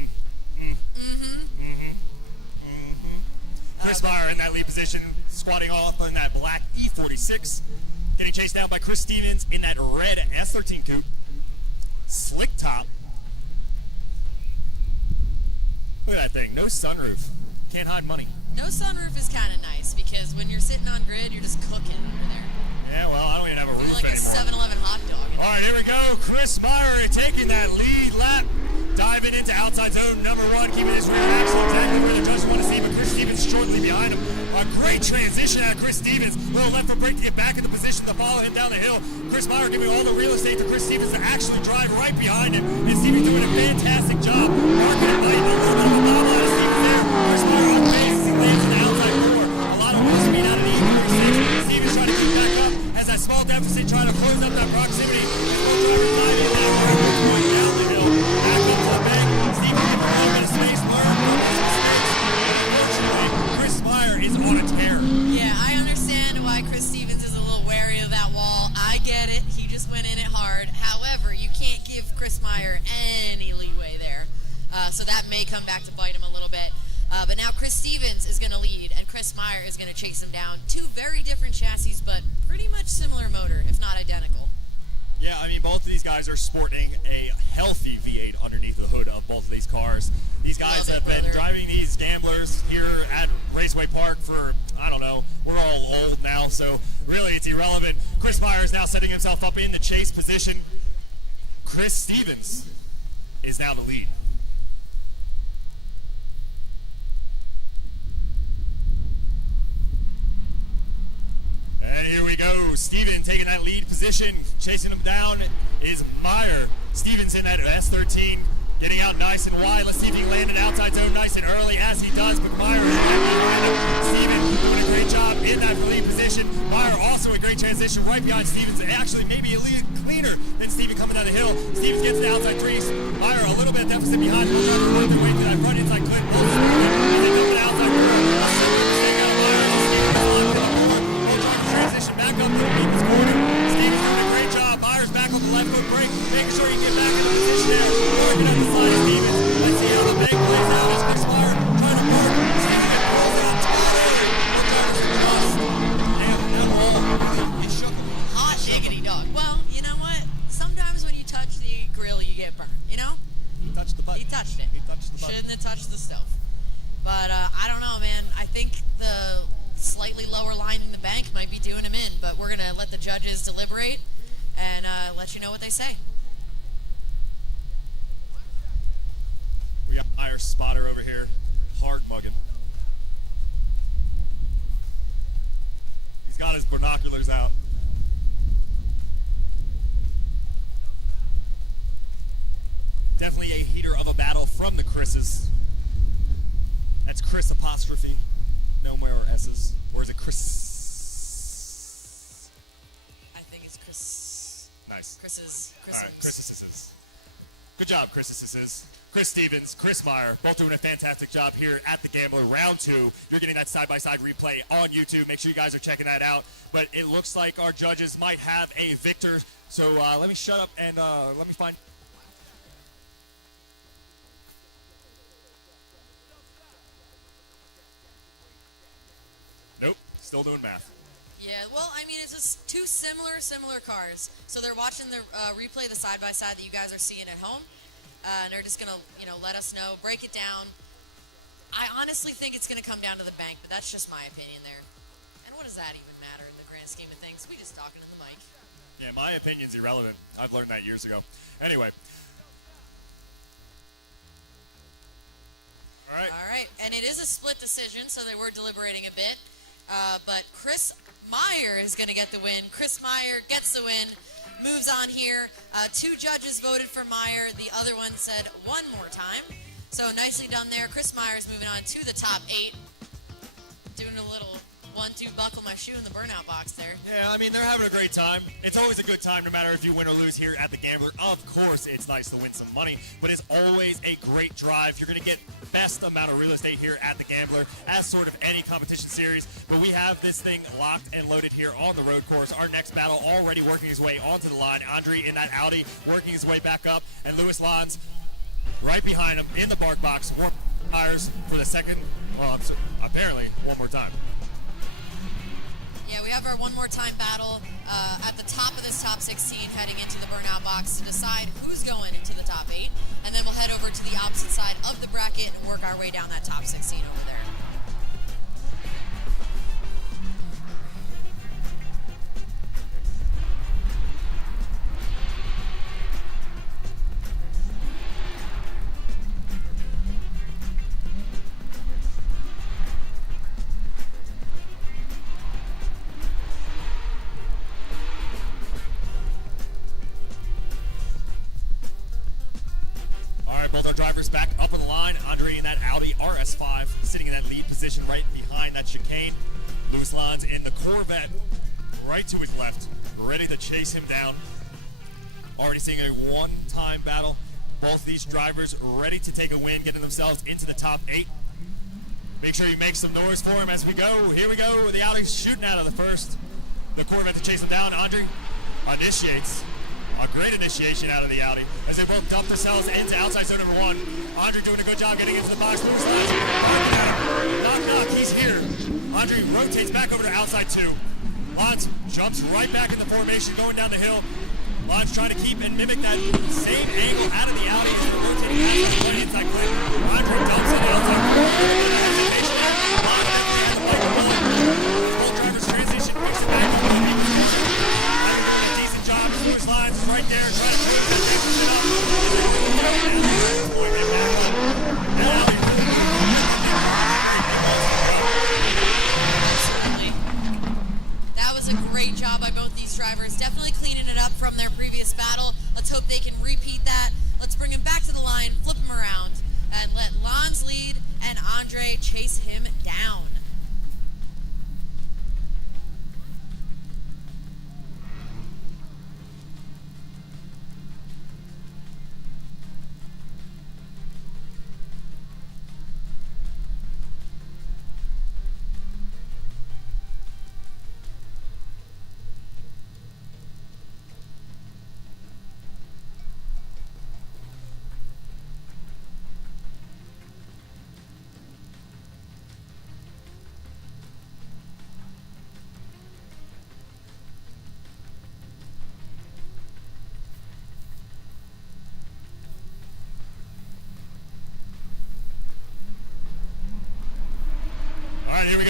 Chris Meyer in that lead position, squatting off in that black E46. Getting chased down by Chris Stevens in that red S13 coupe. Slick top. Look at that thing. No sunroof. Can't hide money. No sunroof is kind of nice because when you're sitting on grid, you're just cooking over there. Yeah, well, I don't even have a roof like anymore. Like a 7-Eleven hot dog. All right, here we go. Chris Meyer taking that lead lap. Diving into outside zone number 1. Keeping his rear axle exactly where the judges want to see, but Chris Stevens shortly behind him. A great transition out of Chris Stevens. Little left foot brake to get back into position to follow him down the hill. Chris Meyer giving all the real estate to Chris Stevens to actually drive right behind him. And Stevens doing a fantastic job. Marking it light, a little bit of a bobble out of Stevens there. Chris Meyer on pace as he lands in the outside door. A lot of more speed out of the E46. Stevens trying to keep back up. Has that small deficit trying to close up that proximity. One driver diving in that going down the hill. Back up to the bank. Stevens giving a little bit of space. Learn from his mistakes. Unfortunately, Chris Meyer is on a tear. Yeah, I understand why Chris Stevens is a little wary of that wall. I get it. He just went in it hard. However, you can't give Chris Meyer any leeway there. So that may come back to bite him a little bit. But now Chris Stevens is going to lead, and Chris Meyer is going to chase him down. Two very different chassis, but pretty much similar motor, if not identical. Yeah, I mean, both of these guys are sporting a healthy V8 underneath the hood of both of these cars. These guys have been driving these Gamblers here at Raceway Park for, I don't know, we're all old now, so really it's irrelevant. Chris Meyer is now setting himself up in the chase position. Chris Stevens is now the lead. And here we go. Steven taking that lead position. Chasing him down is Meyer. Stevens in that S13. Getting out nice and wide. Let's see if he can land an outside zone nice and early as he does. But Meyer is right behind him. Steven doing a great job in that lead position. Meyer also a great transition right behind Stevens. Actually, maybe a little cleaner than Steven coming down the hill. Stevens gets the outside three. Meyer a little bit of deficit behind him. Trying to find their way to that front inside clip. They come an outside transition back up to the people's corner. Stevens doing a great job. Meyer's back on the left foot brake, making sure he can get back into position there. Working on the side of Stevens. Let's see how the bank plays out as Chris Meyer trying to work. Stevens gets pulls it up to the right. Hot diggity dog. Well, we're going to let the judges deliberate and let you know what they say. We got our spotter over here, hard mugging. He's got his binoculars out. Definitely a heater of a battle from the Chris's. That's Chris apostrophe. No more S's. Or is it Chris? I think it's Chris. Nice. Chris's. All right, Chris's. Good job, Chris's. Chris Stevens, Chris Meyer, both doing a fantastic job here at the Gambler. Round 2, you're getting that side-by-side replay on YouTube. Make sure you guys are checking that out. But it looks like our judges might have a victor. So let me shut up and let me find... Nope, still doing math. Yeah, well, I mean, it's just two similar cars. So they're watching the replay, the side-by-side that you guys are seeing at home. And they're just going to, let us know, break it down. I honestly think it's going to come down to the bank, but that's just my opinion there. And what does that even matter in the grand scheme of things? We just talking to the mic. Yeah, my opinion's irrelevant. I've learned that years ago. Anyway. All right. And it is a split decision, so they were deliberating a bit. But Chris Meyer is going to get the win. Chris Meyer gets the win, moves on here. 2 judges voted for Meyer. The other one said one more time. So nicely done there. Chris Meyer's moving on to the top 8. Doing a little 1-2 buckle my shoe in the burnout box there. Yeah, I mean, they're having a great time. It's always a good time no matter if you win or lose here at the Gambler. Of course, it's nice to win some money, but it's always a great drive. You're going to get best amount of real estate here at the Gambler as sort of any competition series. But we have this thing locked and loaded here on the road course. Our next battle already working his way onto the line. Andre in that Audi working his way back up, and Lewis Lons right behind him in the bark box. Warm tires for the second, well, apparently one more time. Yeah, we have our one more time battle at the top of this top 16 heading into the burnout box to decide who's going into the top 8. And then we'll head over to the opposite side of the bracket and work our way down that top 16 over there. Both our drivers back up on the line. Andre in that Audi RS5, sitting in that lead position right behind that chicane. Lewis Lons in the Corvette, right to his left, ready to chase him down. Already seeing a one-time battle. Both these drivers ready to take a win, getting themselves into the top 8. Make sure you make some noise for him as we go. Here we go. The Audi's shooting out of the first. The Corvette to chase him down. Andre initiates. A great initiation out of the Audi as they both dump themselves into outside zone number 1. Andre doing a good job getting into the box. Knock, he's here. Andre rotates back over to outside 2. Lons jumps right back in the formation going down the hill. Lons trying to keep and mimic that same angle out of the Audi. He's rotating back to the inside clip. Andre dumps it outside. Both drivers transition, push it back to the decent job. Lewis Lons right there, trying to push it up. Absolutely. That was a great job by both these drivers. Definitely cleaning it up from their previous battle. Let's hope they can repeat that. Let's bring him back to the line, flip him around, and let Lons lead and Andre chase him down.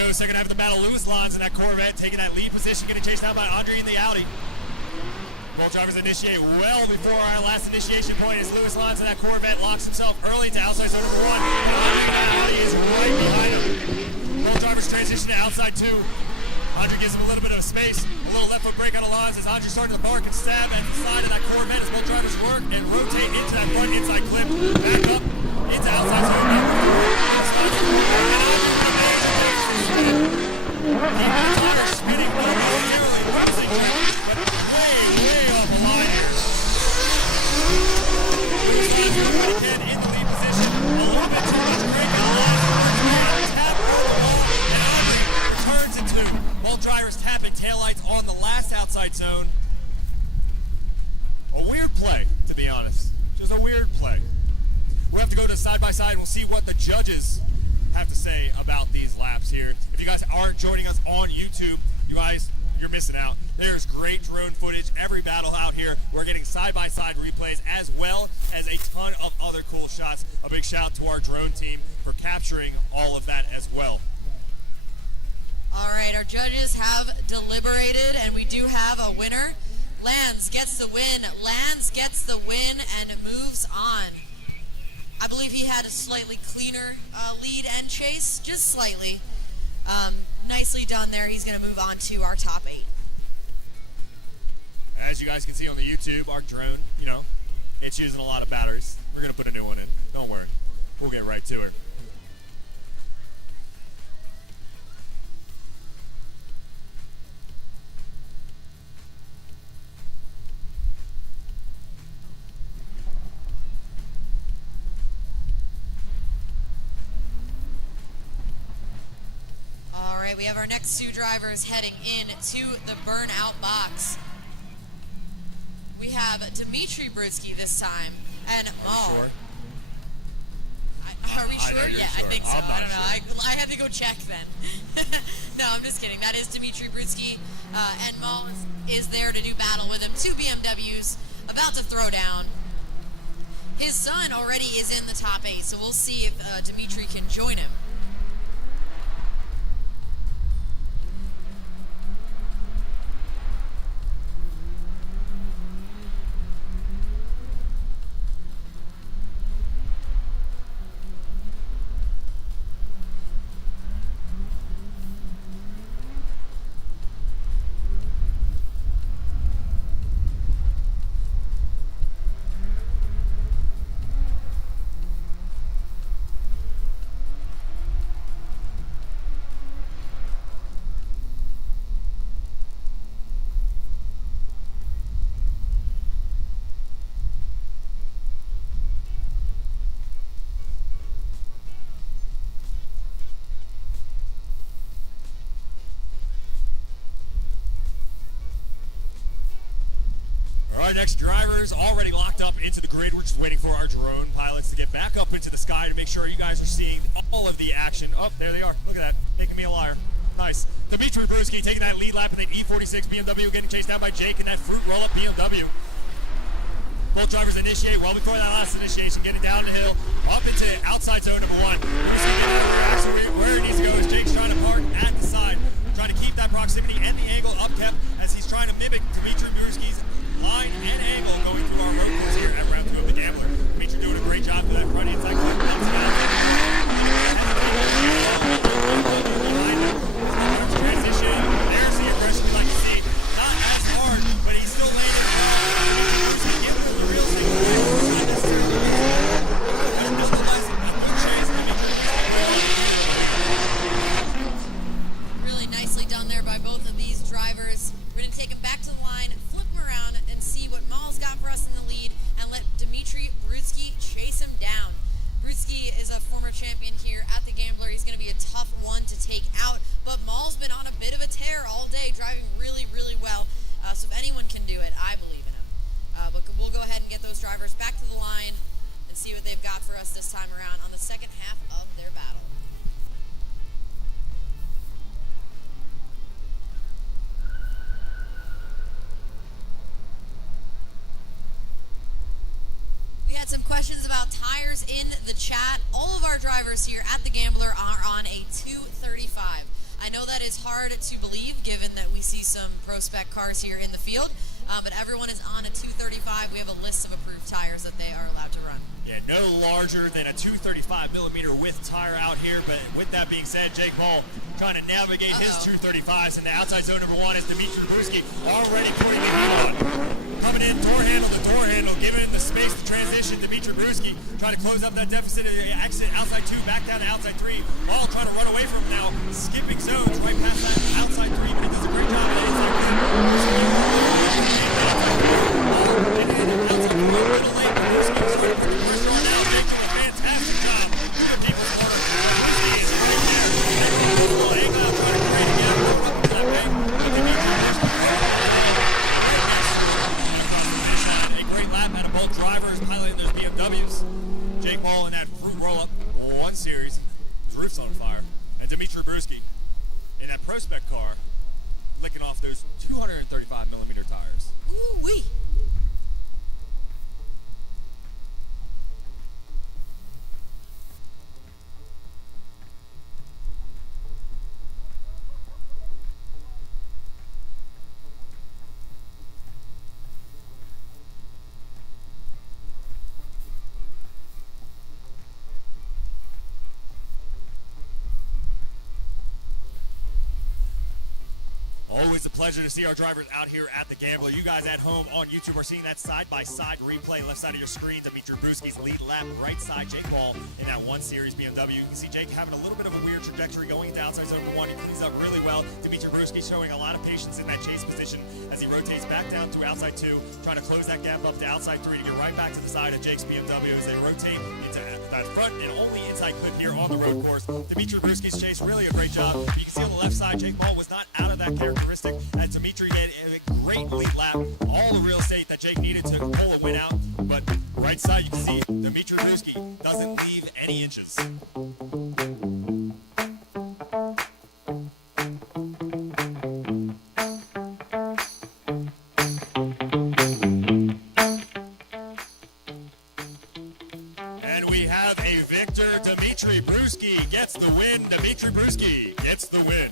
go. Second half of the battle, Lewis Lons in that Corvette taking that lead position, getting chased down by Andre in the Audi. Both drivers initiate well before our last initiation point as Lewis Lons in that Corvette locks himself early to outside zone number 1. Andre in that Audi is right behind him. Both drivers transition to outside 2. Andre gives him a little bit of space, a little left foot brake on the Lons as Andre starting to bark and stab at the side of that Corvette as both drivers work and rotate into that front inside clip, back up into outside zone number 3. Keeping the tires spinning almost nearly losing track, but way off the line here. Lewis Lons going again in the lead position, a little bit too much brake on the Lons, tap on the wall, and Andre returns into both drivers tapping taillights on the last outside zone. A weird play, to be honest. Just a weird play. We'll have to go to side by side and we'll see what the judges have to say about these laps here. If you guys aren't joining us on YouTube, you're missing out. There's great drone footage, every battle out here. We're getting side-by-side replays as well as a ton of other cool shots. A big shout out to our drone team for capturing all of that as well. All right, our judges have deliberated, and we do have a winner. Lance gets the win. Lance gets the win and moves on. I believe he had a slightly cleaner lead and chase, just slightly. Nicely done there. He's going to move on to our top 8. As you guys can see on the YouTube, our drone, it's using a lot of batteries. We're going to put a new one in. Don't worry. We'll get right to her. We have our next 2 drivers heading in to the burnout box. We have Dimitri Brutsky this time and Mal. Sure. Are we sure? Yeah, sure. I think so. I don't know. Sure. I had to go check then. No, I'm just kidding. That is Dimitri Brutsky, and Mal is there to do battle with him. 2 BMWs about to throw down. His son already is in the top 8, so we'll see if Dimitri can join him. Our next drivers already locked up into the grid. We're just waiting for our drone pilots to get back up into the sky to make sure you guys are seeing all of the action. Oh, there they are. Look at that. Making me a liar. Nice. Dimitri Brutsky taking that lead lap in the E46 BMW, getting chased down by Jake in that fruit roll-up BMW. Both drivers initiate well before that last initiation, getting down the hill, up into outside zone number 1. Where it needs to go is Jake's trying to park at the side, trying to keep that proximity and the angle upkept as he's trying to mimic Dimitri Brutsky's line and angle going through our road course here at round 2 of the Gambler. Dimitri doing a great job for that front inside clip. Transition. There's the aggression we like to see. Not as hard, but he's still landing. He's going to get through the real thing. Not necessarily. Nonetheless, a good chase. Really nicely done there by both of these drivers. We're going to take him back to the line, flip him around, and see what Mal's got for us in the lead, and let Dimitri Brutsky chase him down. Brutsky is a former champion here at the Gambler. He's going to be a tough one to take out, but Mal's been on a bit of a tear all day, driving really, really well. So if anyone can do it, I believe in him. But we'll go ahead and get those drivers back to the line and see what they've got for us this time around on the second half of their battle. We had some questions about tires in the chat. All of our drivers here at the Gambler are on a 235. I know that is hard to believe given that we see some pro spec cars here in the field, but everyone is on a 235. We have a list of approved tires that they are allowed to run. Yeah, no larger than a 235 millimeter width tire out here, but with that being said, Jake Paul trying to navigate his 235s in the outside zone number 1 is Dmitry Bruski already putting the heat on. Coming in, door handle to door handle, giving him the space to transition. Dmitry Bruski trying to close up that deficit, exit outside 2, back down to outside 3. Paul trying to run away from him now, skipping zones right past that outside 3, but he does a great job at inside 3. Drivers piloting those BMWs. Jake Paul in that fruit roll-up, 1 series, his roof's on fire, and Dmitry Bruski in that Pro Spec car, licking off those 235 millimeter tires. Ooh-wee. Always a pleasure to see our drivers out here at the Gambler. You guys at home on YouTube are seeing that side-by-side replay. Left side of your screen, Dmitry Bruski's lead lap. Right side, Jake Paul in that 1 series BMW. You can see Jake having a little bit of a weird trajectory going into outside zone number 1. He cleans up really well. Dmitry Bruski showing a lot of patience in that chase position as he rotates back down to outside 2, trying to close that gap up to outside 3 to get right back to the side of Jake's BMW as they rotate into that front and only inside clip here on the road course. Dmitry Bruski's chase, really a great job. You can see on the left side, Jake Paul was not out of that characteristic as Dmitry had a great lead lap. All the real estate that Jake needed to pull a win out. But right side, you can see Dmitry Bruski doesn't leave any inches. Dmitry Bruski gets the win. Dmitry Bruski gets the win.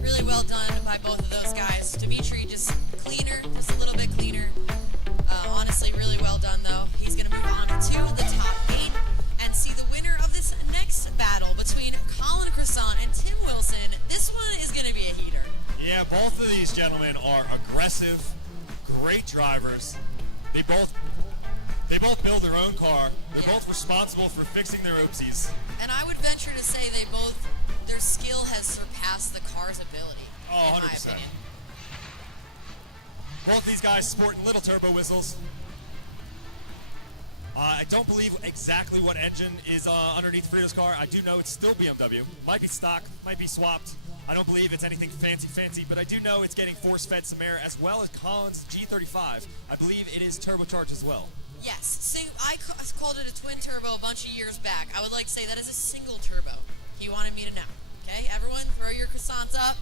Really well done by both of those guys. Dmitry just cleaner, just a little bit cleaner. Honestly, really well done though. He's going to move on to the top 8 and see the winner of this next battle between Colin Croissant and Tim Wilson. This one is going to be a heater. Yeah, both of these gentlemen are aggressive, great drivers. They both build their own car. They're both responsible for fixing their oopsies. And I would venture to say their skill has surpassed the car's ability. Oh, in 100%. my opinion. Both these guys sporting little turbo whistles. I don't believe exactly what engine is underneath Frito's car. I do know it's still BMW. Might be stock, might be swapped. I don't believe it's anything fancy, but I do know it's getting force-fed some air as well as Colin's G35. I believe it is turbocharged as well. Yes, I called it a twin turbo a bunch of years back. I would like to say that is a single turbo. He wanted me to know. Okay, everyone, throw your croissants up.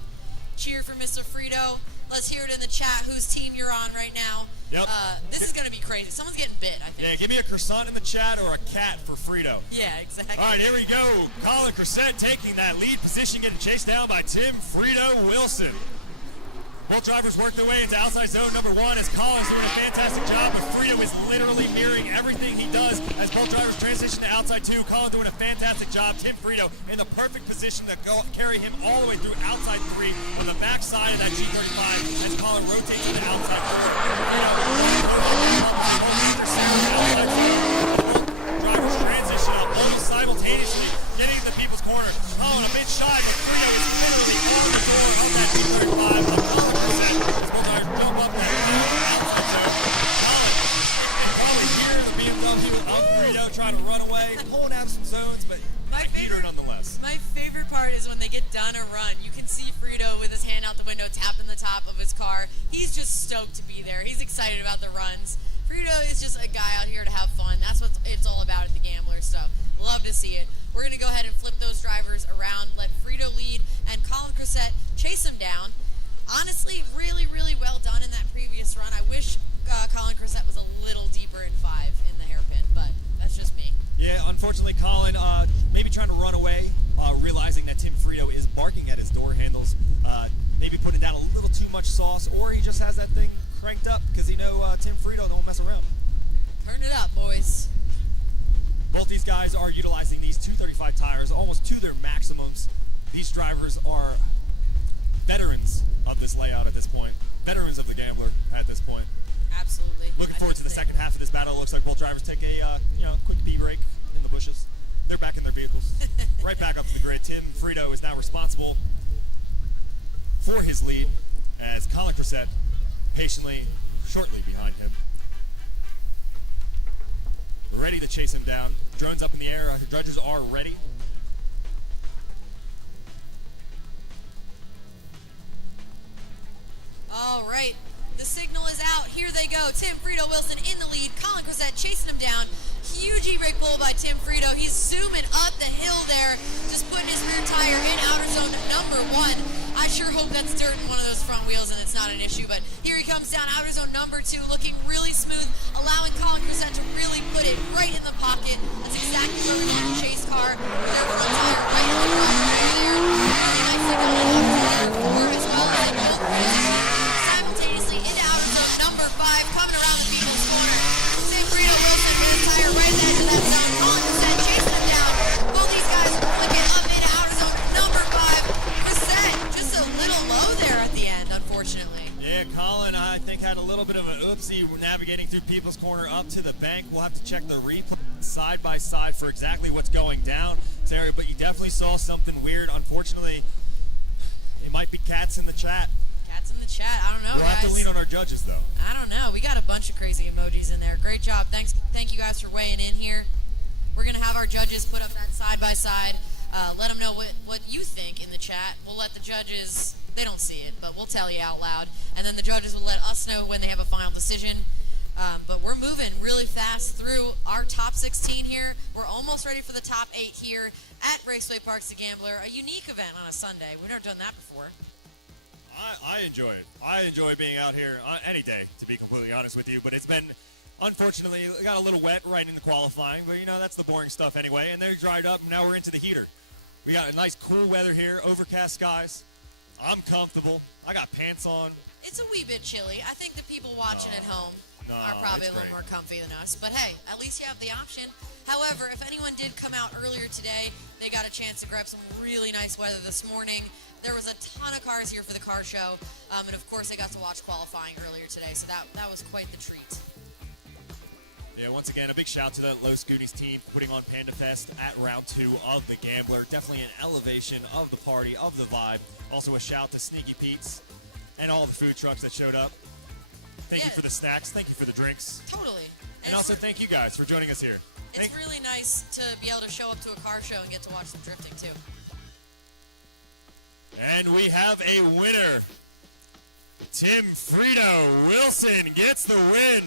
Cheer for Mr. Frito. Let's hear it in the chat whose team you're on right now. Yep. This is going to be crazy. Someone's getting bit, I think. Yeah, give me a croissant in the chat or a cat for Frito. Yeah, exactly. All right, here we go. Colin Croissant taking that lead position, getting chased down by Tim Frito Wilson. Both drivers work their way into outside zone number 1 as Colin's doing a fantastic job, but Frito is literally mirroring everything he does as both drivers transition to outside 2. Colin doing a fantastic job. Tim Frito in the perfect position to carry him all the way through outside 3 on the back side of that G35 as Colin rotates to the outside 4. Drivers transition almost simultaneously, getting in the people's corner. Colin a mid-shot, and Frito is literally on the door of that G35. Jump up there, outside zone. Colin here, the BMW of Frito trying to run away, pulling out some zones, but a heater nonetheless. My favorite part is when they get done a run. You can see Frito with his hand out the window, tapping the top of his car. He's just stoked to be there. He's excited about the runs. Frito is just a guy out here to have fun. That's what it's all about at the Gambler, so love to see it. We're going to go ahead and flip those drivers around, let Frito lead, and Colin Croissant chase him down. Honestly, really, really well done in that previous run. I wish Colin Croissant was a little deeper in 5 in the hairpin, but that's just me. Yeah, unfortunately, Colin maybe trying to run away, realizing that Tim Frito is barking at his door handles, maybe putting down a little too much sauce, or he just has that thing cranked up because Tim Frito don't mess around. Turn it up, boys. Both these guys are utilizing these 235 tires almost to their maximums. These drivers are veterans of this layout at this point, veterans of the Gambler at this point. Absolutely. Looking forward to the second half of this battle. It looks like both drivers take a quick pee break in the bushes. They're back in their vehicles, right back up to the grid. Tim Frito is now responsible for his lead as Colin Cressett patiently, shortly behind him. Ready to chase him down. Drones up in the air. The judges are ready. All right, the signal is out. Here they go. Tim Frito Wilson in the lead. Colin Cressett chasing him down. Huge e-brake pull by Tim Frito. He's zooming up the hill there, just putting his rear tire in outer zone number 1. I sure hope that's dirt in one of those front wheels and it's not an issue, but here he comes down outer zone number 2, looking really smooth, allowing Colin Cressett to really put it right in the pocket. That's exactly where we want a chase car. Their front tire right in the driveway there. Really nicely going up to their 4 as well as they both position simultaneously into outer zone number 5, coming around the people's corner. Tim Frito Wilson with his tire right at the edge of that zone. Colin Cressett chasing him down. Both these guys flicking up into outer zone number 5. Cressett just a little low there at the end, unfortunately. Yeah, Colin, I think, had a little bit of an oopsie navigating through People's Corner up to the bank. We'll have to check the replay side by side for exactly what's going down, Terry, but you definitely saw something weird. Unfortunately, it might be cats in the chat. Cats in the chat, I don't know, We'll have to lean on our judges, though. I don't know. We got a bunch of crazy emojis in there. Great job. Thank you guys for weighing in here. We're going to have our judges put up that side by side. Let them know what you think in the chat. We'll let the judges, they don't see it, but we'll tell you out loud. And then the judges will let us know when they have a final decision. But we're moving really fast through our top 16 here. We're almost ready for the top 8 here at Raceway Parks the Gambler. A unique event on a Sunday. We've never done that before. I enjoy it. I enjoy being out here any day, to be completely honest with you. But it's been, unfortunately, it got a little wet right in the qualifying. But, that's the boring stuff anyway. And they're dried up, and now we're into the heater. We got a nice cool weather here, overcast skies. I'm comfortable. I got pants on. It's a wee bit chilly. I think the people watching at home are probably a little more comfy than us. But, hey, at least you have the option. However, if anyone did come out earlier today, they got a chance to grab some really nice weather this morning. There was a ton of cars here for the car show, and of course they got to watch qualifying earlier today, so that was quite the treat. Yeah, once again, a big shout to the Los Goonies team for putting on Panda Fest at round 2 of the Gambler. Definitely an elevation of the party, of the vibe. Also a shout to Sneaky Pete's and all the food trucks that showed up. Thank you for the snacks. Thank you for the drinks. Totally. And also thank you guys for joining us here. It's really nice to be able to show up to a car show and get to watch some drifting too. And we have a winner. Tim Frito Wilson gets the win.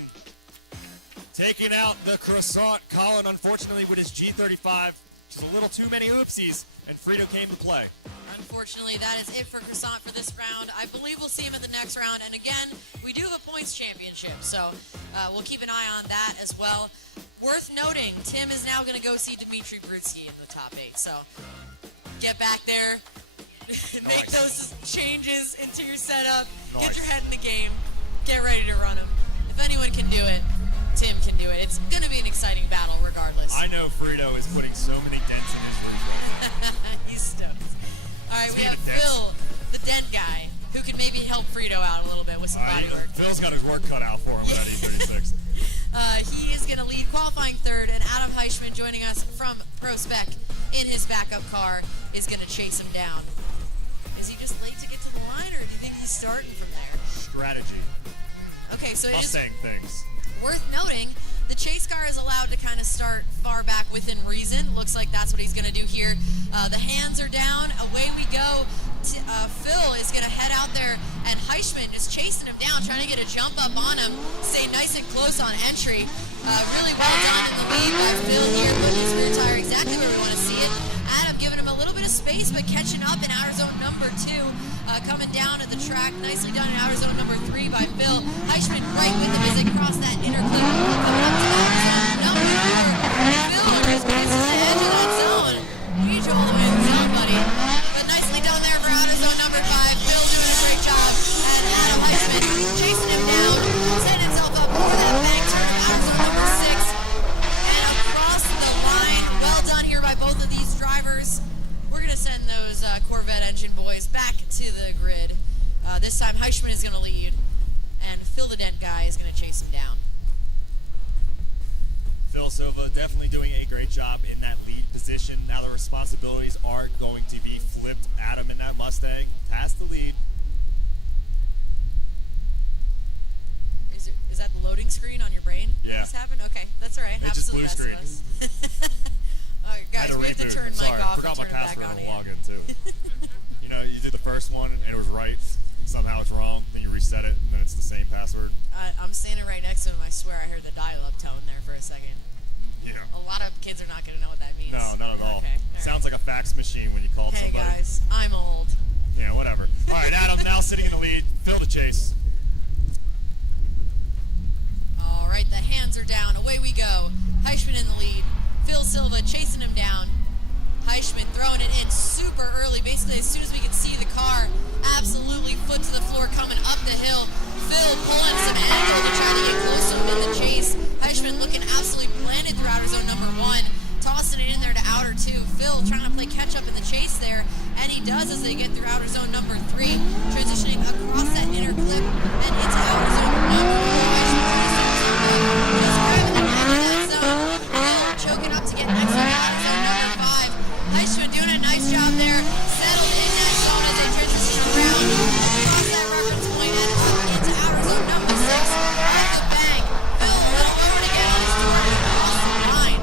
Taking out the croissant. Colin, unfortunately, with his G35, just a little too many oopsies, and Frito came to play. Unfortunately, that is it for Croissant for this round. I believe we'll see him in the next round. And again, we do have a points championship, so we'll keep an eye on that as well. Worth noting, Tim is now going to go see Dimitri Brutsky in the top 8. So get back there, make those changes into your setup, get your head in the game, get ready to run him. If anyone can do it, Tim can do it. It's going to be an exciting battle regardless. I know Frito is putting so many dents in his roof. He's stoked. All right, we have Phil, the dent guy, who can maybe help Frito out a little bit with some body work. Phil's got his work cut out for him with that E36. He is going to lead qualifying 3rd, and Adam Heischman joining us from Pro Spec in his backup car is going to chase him down. Is he just late to get to the line, or do you think he's starting from there? Strategy. Okay, so it is Mustang things. worth noting, the chase car is allowed to kind of start far back within reason. Looks like that's what he's going to do here. The hands are down. Away we go. Phil is going to head out there, and Heischman just chasing him down, trying to get a jump up on him. Stay nice and close on entry. Really well done in the lead by Phil here, putting his rear tire exactly where we want to see it. Adam giving him a little bit of space, but catching up in outer zone number 2. Coming down at the track, nicely done in outer zone number 3 by Phil. Heischman right with him as they cross that inner clip. Coming up to outer zone number 4. Phil just misses the edge of that zone. We need you all the way in the zone, buddy. This time Heischman is going to lead, and Phil the Dent guy is going to chase him down. Phil Silva definitely doing a great job in that lead position. Now the responsibilities are going to be flipped at him in that Mustang. Has the lead. Is that the loading screen on your brain? Yeah. What's happened? Okay, that's all right. It Happens just to the blue best of screen. us. All right, guys, we have to turn Sorry, Mike off forgot and my turn it back password on to again. log in too. You know, you did the first one and it was right. Somehow it's wrong. Then you reset it and then it's the same password. I'm standing right next to him. I swear I heard the dial-up tone there for a second. Yeah. A lot of kids are not going to know what that means. No, not at all. Okay, Sounds like a fax machine when you called Hey somebody. guys, I'm old. Yeah, whatever. All right, Adam now sitting in the lead. Phil the chase. All right, the hands are down. Away we go. Heischman in the lead. Phil Silva chasing him down. Heischman throwing it in super early. Basically, as soon as we can see the car, absolutely foot to the floor coming up the hill. Phil pulling some angle to try to get close to him in the chase. Heischman looking absolutely planted through outer zone number 1. Tossing it in there to outer 2. Phil trying to play catch up in the chase there. And he does as they get through outer zone number 3. Transitioning across that inner clip and into outer zone number 4. Just grabbing the back of that zone. Phil choking up to get next to outer zone number 5. Heischman doing a nice job there. Settled in that zone as they transition around. Across that reference point and up into outer zone number 6. Off the bank. Phil a little over to get on his door and across the line.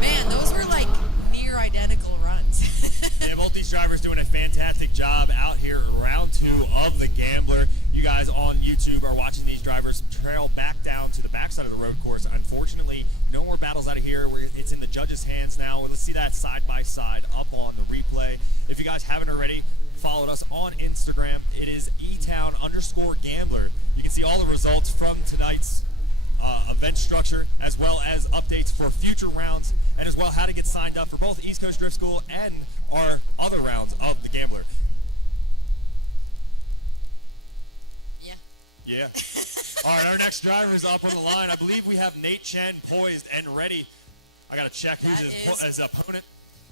Man, those were like near identical runs. Yeah, both these drivers doing a fantastic job out here in round 2 of the Gambler. You guys on YouTube are watching these drivers trail back down to the backside of the road course. Unfortunately, no more battles out of here. It's in the judges' hands now. Let's see that side by side up on the replay. If you guys haven't already followed us on Instagram, it is etown_gambler. You can see all the results from tonight's event structure, as well as updates for future rounds, and as well how to get signed up for both East Coast Drift School and our other rounds of the Gambler. Yeah. All right, our next driver is up on the line. I believe we have Nate Chen poised and ready. I got to check who's his opponent.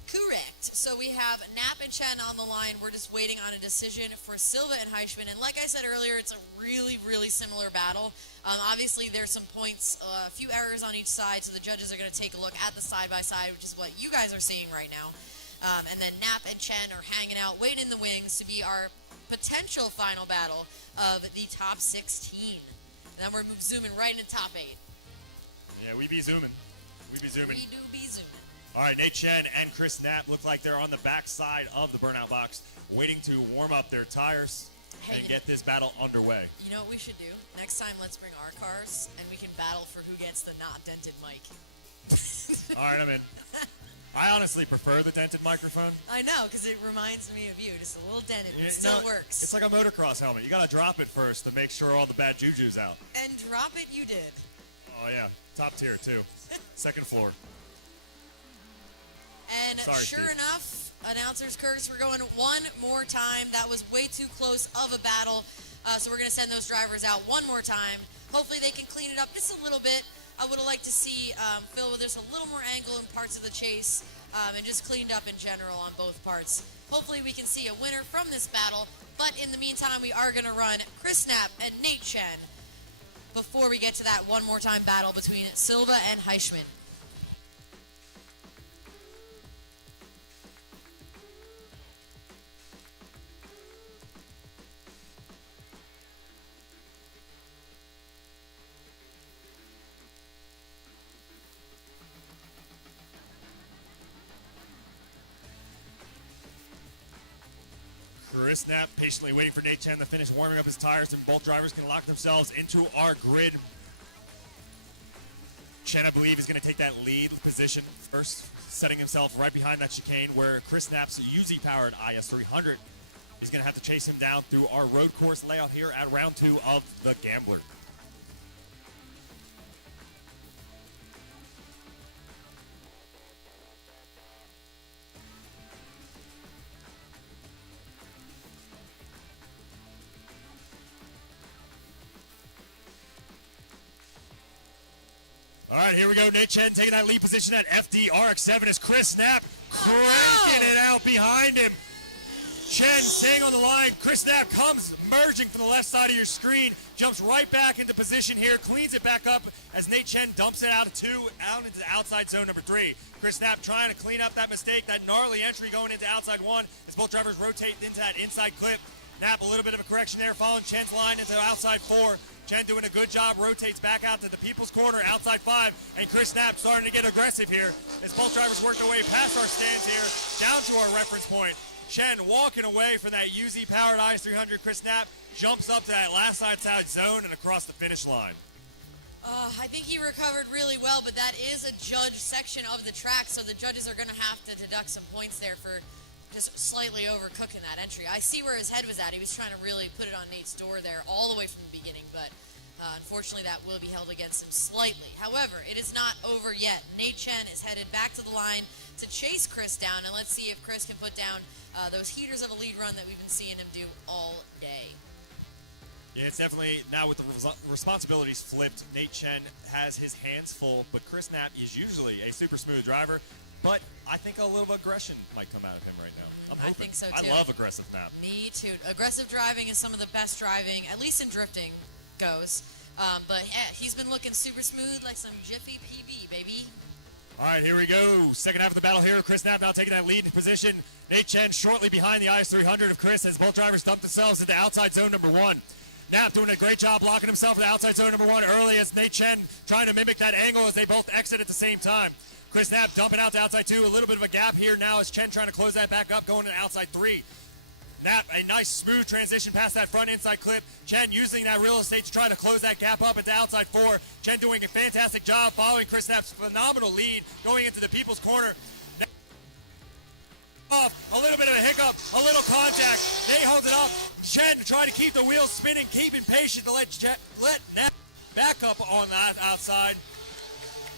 Correct. So we have Knapp and Chen on the line. We're just waiting on a decision for Silva and Heischman. And like I said earlier, it's a really, really similar battle. Obviously, there's some points, a few errors on each side, so the judges are going to take a look at the side-by-side, which is what you guys are seeing right now. And then Knapp and Chen are hanging out, waiting in the wings to be our potential final battle of the top 16. And then we're zooming right into top 8. Yeah, we be zooming. We be zooming. We do be zooming. All right, Nate Chen and Chris Knapp look like they're on the back side of the burnout box, waiting to warm up their tires and get this battle underway. You know what we should do? Next time, let's bring our cars, and we can battle for who gets the not dented mic. All right, I'm in. I honestly prefer the dented microphone. I know, because it reminds me of you. Just a little dented, but it still works. It's like a motocross helmet. You got to drop it first to make sure all the bad juju's out. And drop it you did. Oh, yeah. Top tier, too. Second floor. And Sorry, sure Steve. enough, announcers Curtis, we're going one more time. That was way too close of a battle. So we're going to send those drivers out one more time. Hopefully they can clean it up just a little bit. I would have liked to see Phil with just a little more angle in parts of the chase and just cleaned up in general on both parts. Hopefully we can see a winner from this battle. But in the meantime, we are going to run Chris Knapp and Nate Chen before we get to that one more time battle between Silva and Heischman. Chris Knapp patiently waiting for Nate Chen to finish warming up his tires, and both drivers can lock themselves into our grid. Chen, I believe, is going to take that lead position first, setting himself right behind that chicane where Chris Knapp's UZ-powered IS300 is going to have to chase him down through our road course layout here at round 2 of the Gambler. All right, here we go. Nate Chen taking that lead position at FD RX-7 as Chris Knapp cranking it out behind him. Chen staying on the line. Chris Knapp comes merging from the left side of your screen, jumps right back into position here, cleans it back up as Nate Chen dumps it out of 2, out into the outside zone number 3. Chris Knapp trying to clean up that mistake, that gnarly entry going into outside 1 as both drivers rotate into that inside clip. Knapp a little bit of a correction there, following Chen's line into outside 4. Chen doing a good job, rotates back out to the people's corner, outside 5, and Chris Knapp starting to get aggressive here as both drivers work their way past our stands here, down to our reference point. Chen walking away from that UZ-powered IS300. Chris Knapp jumps up to that last outside zone and across the finish line. I think he recovered really well, but that is a judge section of the track, so the judges are going to have to deduct some points there for just slightly overcooking that entry. I see where his head was at. He was trying to really put it on Nate's door there all the way from the beginning, but unfortunately that will be held against him slightly. However, it is not over yet. Nate Chen is headed back to the line to chase Chris down, and let's see if Chris can put down those heaters of a lead run that we've been seeing him do all day. Yeah, it's definitely, now with the responsibilities flipped, Nate Chen has his hands full, but Chris Knapp is usually a super smooth driver, but I think a little aggression might come out of him right now. I think so too. I love aggressive Knapp. Me too. Aggressive driving is some of the best driving, at least in drifting, goes. But yeah, he's been looking super smooth like some Jiffy PB, baby. All right, here we go. Second half of the battle here. Chris Knapp now taking that lead position. Nate Chen shortly behind the IS300 of Chris as both drivers dump themselves into outside zone number 1. Knapp doing a great job locking himself in the outside zone number 1 early as Nate Chen trying to mimic that angle as they both exit at the same time. Chris Knapp dumping out to outside 2. A little bit of a gap here now as Chen trying to close that back up, going to outside 3. Knapp, a nice smooth transition past that front inside clip. Chen using that real estate to try to close that gap up at the outside 4. Chen doing a fantastic job following Chris Knapp's phenomenal lead going into the people's corner. A little bit of a hiccup, a little contact. They hold it up. Chen trying to keep the wheels spinning, keeping patient to let Knapp back up on that outside.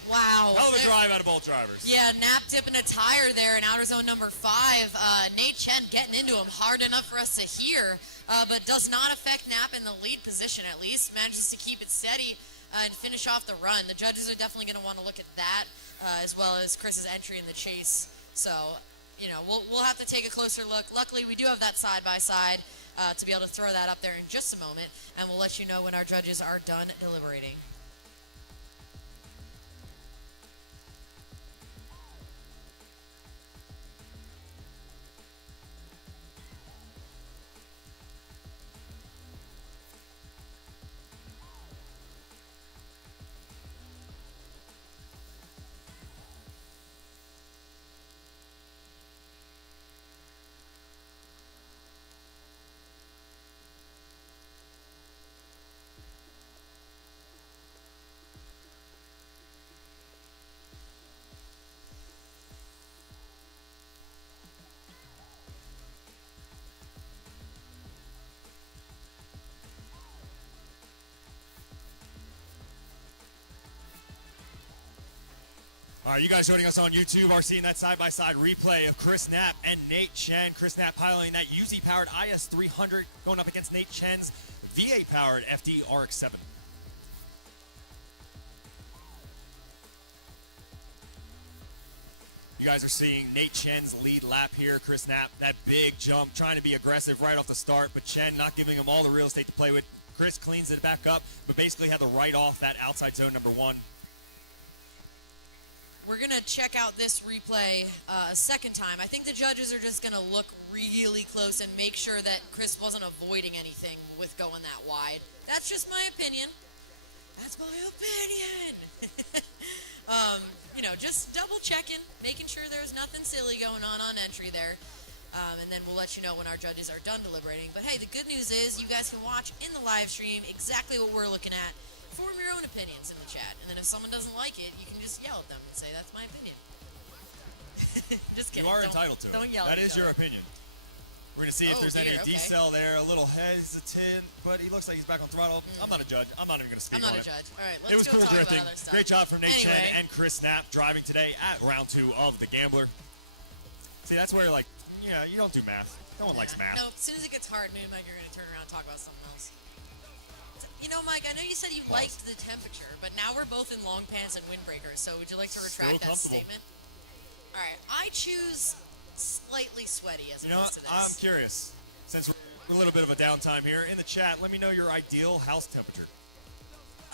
Wow. Hell of a drive out of both drivers. Yeah, Knapp dipping a tire there in outer zone number 5. Nate Chen getting into him hard enough for us to hear, but does not affect Knapp in the lead position at least. Manages to keep it steady and finish off the run. The judges are definitely going to want to look at that as well as Chris's entry in the chase. So, you know, we'll have to take a closer look. Luckily, we do have that side-by-side to be able to throw that up there in just a moment, and we'll let you know when our judges are done deliberating. All right, you guys joining us on YouTube are seeing that side-by-side replay of Chris Knapp and Nate Chen. Chris Knapp piloting that UZ-powered IS300 going up against Nate Chen's VA-powered FD RX-7. You guys are seeing Nate Chen's lead lap here. Chris Knapp, that big jump, trying to be aggressive right off the start, but Chen not giving him all the real estate to play with. Chris cleans it back up, but basically had to write off that outside zone number 1. We're going to check out this replay a second time. I think the judges are just going to look really close and make sure that Chris wasn't avoiding anything with going that wide. That's just my opinion. That's my opinion. You know, just double checking, making sure there's nothing silly going on entry there. And then we'll let you know when our judges are done deliberating. But hey, the good news is you guys can watch in the live stream exactly what we're looking at. Form your own opinions in the chat, and then if someone doesn't like it, you can just yell at them and say, that's my opinion. Just kidding. You are entitled to it. Don't yell That at is them. your opinion. We're going to see if there's any decel there, a little hesitant, but he looks like he's back on throttle. I'm not a judge. I'm not even going to speak on it. I'm not a judge. All right, It was let's go cool talk drifting. about other stuff. Great job from Nate Chen Anyway. and Chris Knapp driving today at round 2 of the Gambler. See, that's where, like, yeah, you don't do math. No one likes math. No, as soon as it gets hard, me and Mike are going to turn around and talk about something else. You know, Mike, I know you said you liked the temperature, but now we're both in long pants and windbreakers, so would you like to retract that statement? All right, I choose slightly sweaty as You know opposed what? to I'm this. curious. Since we're a little bit of a downtime here, in the chat, let me know your ideal house temperature.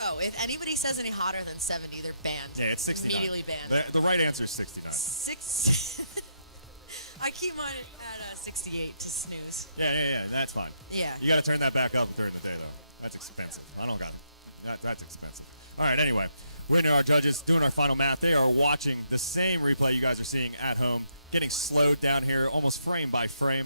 Oh, if anybody says any hotter than 70, they're banned. Yeah, it's 69. Immediately banned. The right answer is 69. I keep mine at 68 to snooze. Yeah, that's fine. Yeah. You got to turn that back up during the day, though. That's expensive. I don't got it. That's expensive. All right, anyway. We're into our judges doing our final math. They are watching the same replay you guys are seeing at home, getting slowed down here almost frame by frame.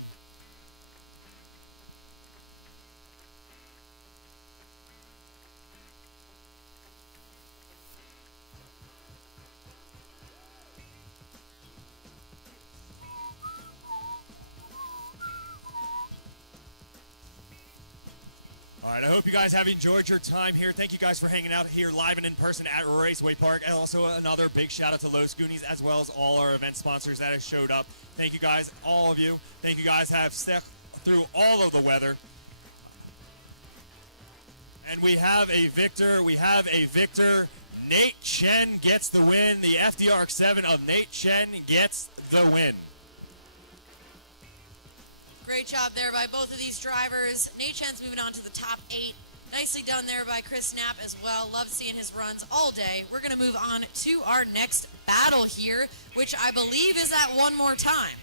All right, I hope you guys have enjoyed your time here. Thank you guys for hanging out here live and in person at Raceway Park. And also another big shout out to Los Goonies as well as all our event sponsors that have showed up. Thank you guys, all of you. Thank you guys have stuck through all of the weather. And we have a victor. Nate Chen gets the win. The FDRX7 of Nate Chen gets the win. Great job there by both of these drivers. Nate Chen's moving on to the top 8. Nicely done there by Chris Knapp as well. Love seeing his runs all day. We're going to move on to our next battle here, which I believe is at one more time.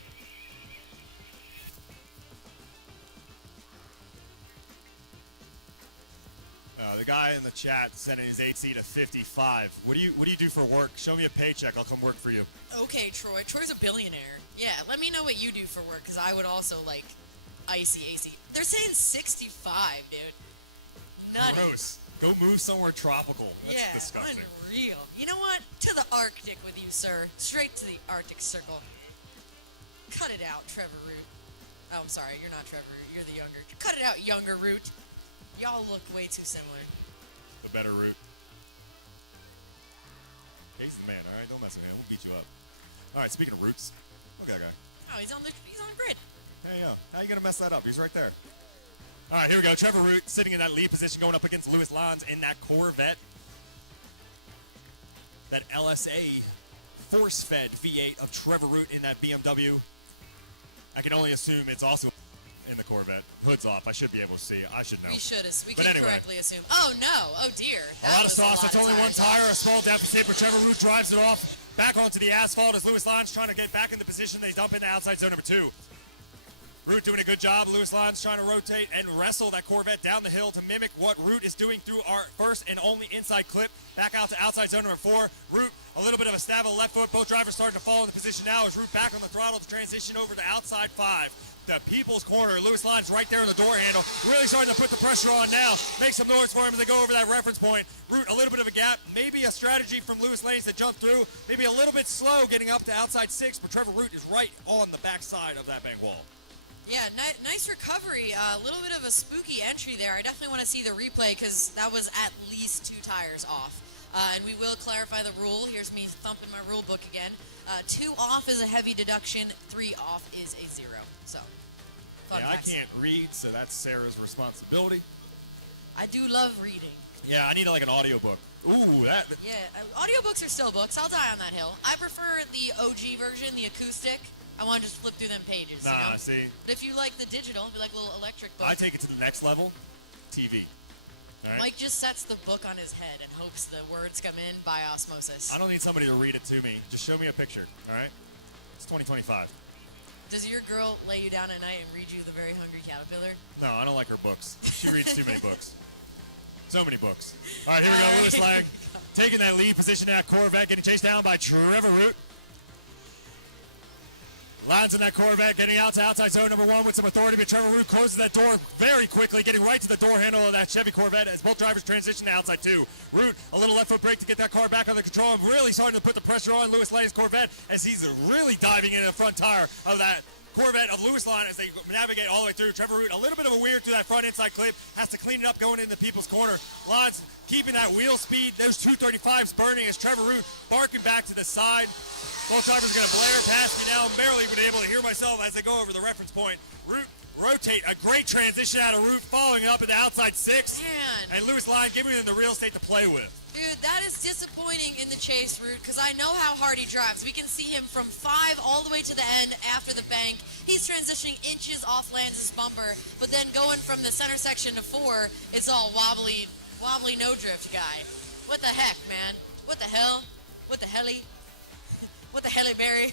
The guy in the chat sending his 8C to 55. What do you do for work? Show me a paycheck. I'll come work for you. Okay, Troy. Troy's a billionaire. Yeah, let me know what you do for work, because I would also like icy AC. They're saying 65, dude. Nutty. Gross. Go move somewhere tropical. That's Yeah, disgusting. unreal. You know what? To the Arctic with you, sir. Straight to the Arctic Circle. Cut it out, Trevor Root. Oh, I'm sorry. You're not Trevor Root. You're the younger. Cut it out, younger Root. Y'all look way too similar. The better route. He's the man, all right? Don't mess with him. We'll beat you up. All right, speaking of routes, look at that guy. Oh, he's on the grid. Hey, how you going to mess that up? He's right there. All right, here we go. Trevor Root sitting in that lead position going up against Louis Lons in that Corvette. That LSA force-fed V8 of Trevor Root in that BMW. I can only assume it's also in the Corvette. Hood's off. I should be able to see. I should know. We But can anyway. correctly assume. Oh, no. Oh, dear. A lot of sauce. That's only one tire. A small deficit, but Trevor Root drives it off back onto the asphalt as Louis Lons trying to get back into position. They dump into outside zone number 2. Root doing a good job. Louis Lons trying to rotate and wrestle that Corvette down the hill to mimic what Root is doing through our first and only inside clip. Back out to outside zone number 4. Root, a little bit of a stab of the left foot. Both drivers starting to fall into position now as Root back on the throttle to transition over to outside 5. The People's Corner. Louis Lons right there in the door handle. Really starting to put the pressure on now. Make some noise for him as they go over that reference point. Root, a little bit of a gap. Maybe a strategy from Louis Lanes to jump through. Maybe a little bit slow getting up to outside 6, but Trevor Root is right on the backside of that bank wall. Yeah, nice recovery. A little bit of a spooky entry there. I definitely want to see the replay because that was at least 2 tires off. And we will clarify the rule. Here's me thumping my rule book again. 2 off is a heavy deduction. 3 off is a 0. So, Yeah, I can't read, so that's Sarah's responsibility. I do love reading. Yeah, I need like an audiobook. Ooh, that. Yeah, audiobooks are still books. I'll die on that hill. I prefer the OG version, the acoustic. I want to just flip through them pages. Nah, you know? see. But if you like the digital, it'd be like a little electric book. I take it to the next level. TV. All right? Mike just sets the book on his head and hopes the words come in by osmosis. I don't need somebody to read it to me. Just show me a picture, all right? It's 2025. Does your girl lay you down at night and read you The Very Hungry Caterpillar? No, I don't like her books. She reads too many books. So many books. All right, here we go. Louis Lang taking that lead position at Corvette, getting chased down by Trevor Root. Lines in that Corvette, getting out to outside zone number 1 with some authority, but Trevor Root closes that door very quickly, getting right to the door handle of that Chevy Corvette as both drivers transition to outside 2. Root, a little left foot brake to get that car back under control, and really starting to put the pressure on Louis Lane's Corvette as he's really diving into the front tire of that Corvette of Louis Lane as they navigate all the way through. Trevor Root, a little bit of a weird through that front inside clip, has to clean it up going into People's Corner. Lines keeping that wheel speed, those 235s burning as Trevor Root barking back to the side. Both drivers are going to blare past me now. I'm barely been able to hear myself as they go over the reference point. Root rotate, a great transition out of Root, following up into outside 6. Man. And Louis Lane giving them the real estate to play with. Dude, that is disappointing in the chase route because I know how hard he drives. We can see him from 5 all the way to the end after the bank. He's transitioning inches off Lance's bumper, but then going from the center section to 4, it's all wobbly no drift guy. What the heck, man? What the hell? What the helly? What the helly berry?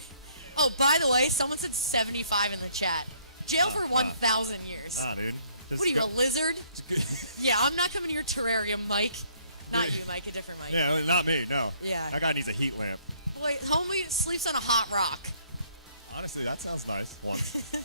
Oh, by the way, someone said 75 in the chat. Jail for 1,000 years. Nah, dude. What are you, a lizard? Yeah, I'm not coming to your terrarium, Mike. Not you, Mike, a different Mike. Yeah, not me, no. Yeah. That guy needs a heat lamp. Boy, homie sleeps on a hot rock. Honestly, that sounds nice. Once.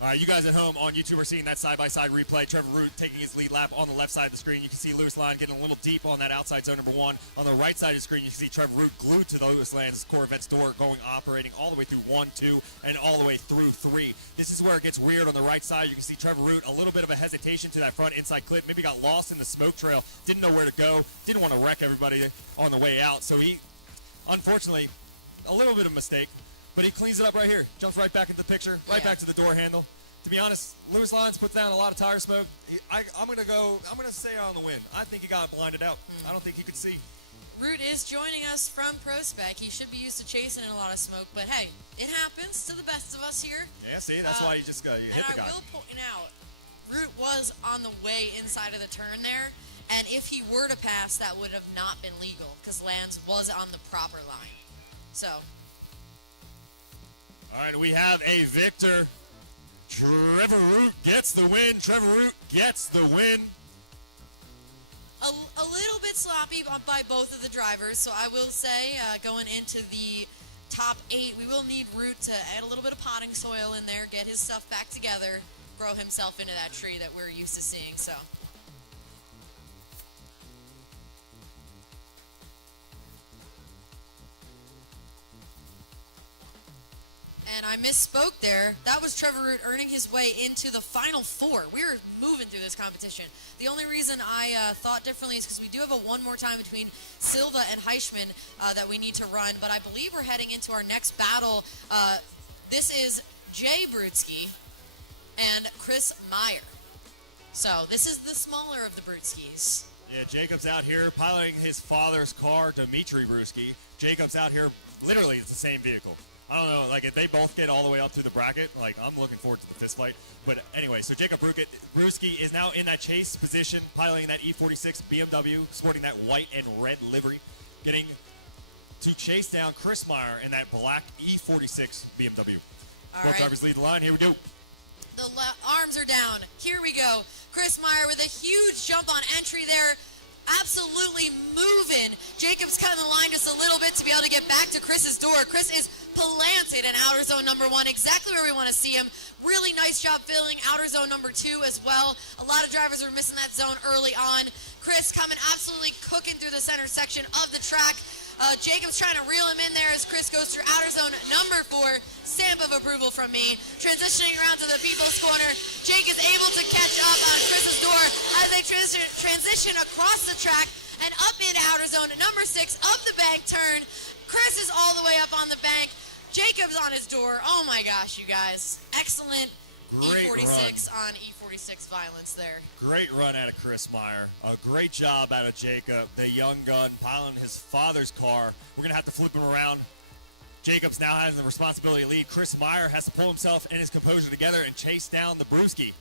All right, you guys at home on YouTube are seeing that side-by-side replay. Trevor Root taking his lead lap on the left side of the screen. You can see Lewis Line getting a little deep on that outside zone number 1. On the right side of the screen, you can see Trevor Root glued to the Lewis Line's core events door, operating all the way through 1, 2, and all the way through 3. This is where it gets weird on the right side. You can see Trevor Root, a little bit of a hesitation to that front inside clip. Maybe got lost in the smoke trail, didn't know where to go, didn't want to wreck everybody on the way out. So he, unfortunately, a little bit of a mistake, but he cleans it up right here. Jumps right back into the picture, right back to the door handle. To be honest, Lewis Lines puts down a lot of tire smoke. I'm going to say on the win. I think he got blinded out. I don't think he could see. Root is joining us from ProSpec. He should be used to chasing in a lot of smoke, but hey, it happens to the best of us here. Yeah, see, that's why you just hit the guy. And I will point out, Root was on the way inside of the turn there, and if he were to pass, that would have not been legal because Lance was on the proper line. So. All right, we have a victor. Trevor Root gets the win. Trevor Root gets the win. A little bit sloppy by both of the drivers, so I will say going into the top 8, we will need Root to add a little bit of potting soil in there, get his stuff back together, grow himself into that tree that we're used to seeing. So. And I misspoke there. That was Trevor Root earning his way into the final 4. We're moving through this competition. The only reason I thought differently is because we do have a one more time between Silva and Heischman that we need to run. But I believe we're heading into our next battle. This is Jay Brudski and Chris Meyer. So this is the smaller of the Brudskis. Yeah, Jacob's out here piloting his father's car, Dimitri Brudski. Jacob's out here, literally, it's the same vehicle. I don't know, like if they both get all the way up through the bracket, like I'm looking forward to the fist fight. But anyway, so Jacob Brudski is now in that chase position, piloting that E46 BMW, sporting that white and red livery, getting to chase down Chris Meyer in that black E46 BMW. Both drivers lead the line. Here we go. The arms are down. Here we go. Chris Meyer with a huge jump on entry there. Absolutely moving. Jacob's cutting the line just a little bit to be able to get back to Chris's door. Chris is planted in outer zone number 1, exactly where we want to see him. Really nice job filling outer zone number 2 as well. A lot of drivers are missing that zone early on. Chris coming absolutely cooking through the center section of the track. Jacob's trying to reel him in there as Chris goes through outer zone number 4. Stamp of approval from me. Transitioning around to the people's corner. Jake is able to catch up on Chris's door as they transition across the track and up into outer zone number 6 of the bank turn. Chris is all the way up on the bank. Jacob's on his door. Oh my gosh, you guys. Excellent. Great E46 run. on E46 violence there. Great run out of Chris Meyer. A great job out of Jacob, the young gun, piloting his father's car. We're going to have to flip him around. Jacobs now has the responsibility to lead. Chris Meyer has to pull himself and his composure together and chase down the Brewski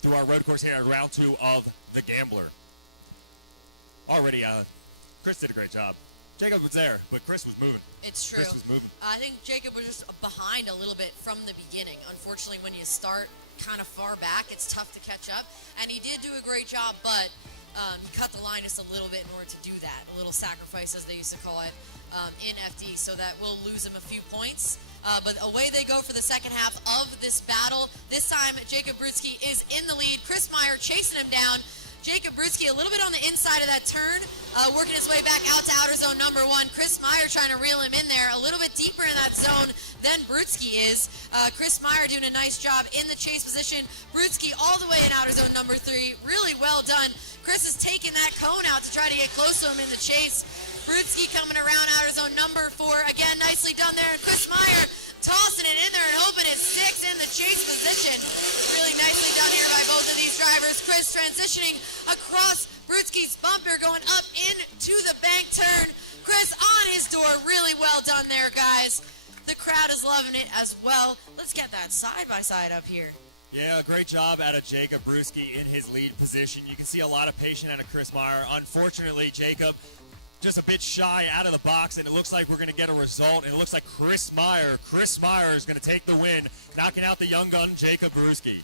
through our road course here at round 2 of the Gambler. Already, Chris did a great job. Jacob was there, but Chris was moving. It's true. Chris was moving. I think Jacob was just behind a little bit from the beginning. Unfortunately, when you start kind of far back, it's tough to catch up. And he did do a great job, but he cut the line just a little bit in order to do that. A little sacrifice, as they used to call it, in FD, so that will lose him a few points. But away they go for the second half of this battle. This time, Jacob Brudski is in the lead. Chris Meyer chasing him down. Jacob Brudski a little bit on the inside of that turn, working his way back out to outer zone number 1. Chris Meyer trying to reel him in there a little bit deeper in that zone than Brudski is. Chris Meyer doing a nice job in the chase position. Brudski all the way in outer zone number 3. Really well done. Chris is taking that cone out to try to get close to him in the chase. Brudski coming around outer zone number 4. Again, nicely done there. And Chris Meyer tossing it in there and hoping it sticks in the chase position. Really nicely done here by both of these drivers. Chris transitioning across Brudski's bumper, going up into the bank turn. Chris on his door, really well done there, guys. The crowd is loving it as well. Let's get that side-by-side up here. Yeah, great job out of Jacob Brudski in his lead position. You can see a lot of patience out of Chris Meyer. Unfortunately, Jacob just a bit shy out of the box, and it looks like we're going to get a result. And it looks like Chris Meyer is going to take the win, knocking out the young gun, Jacob Brudski.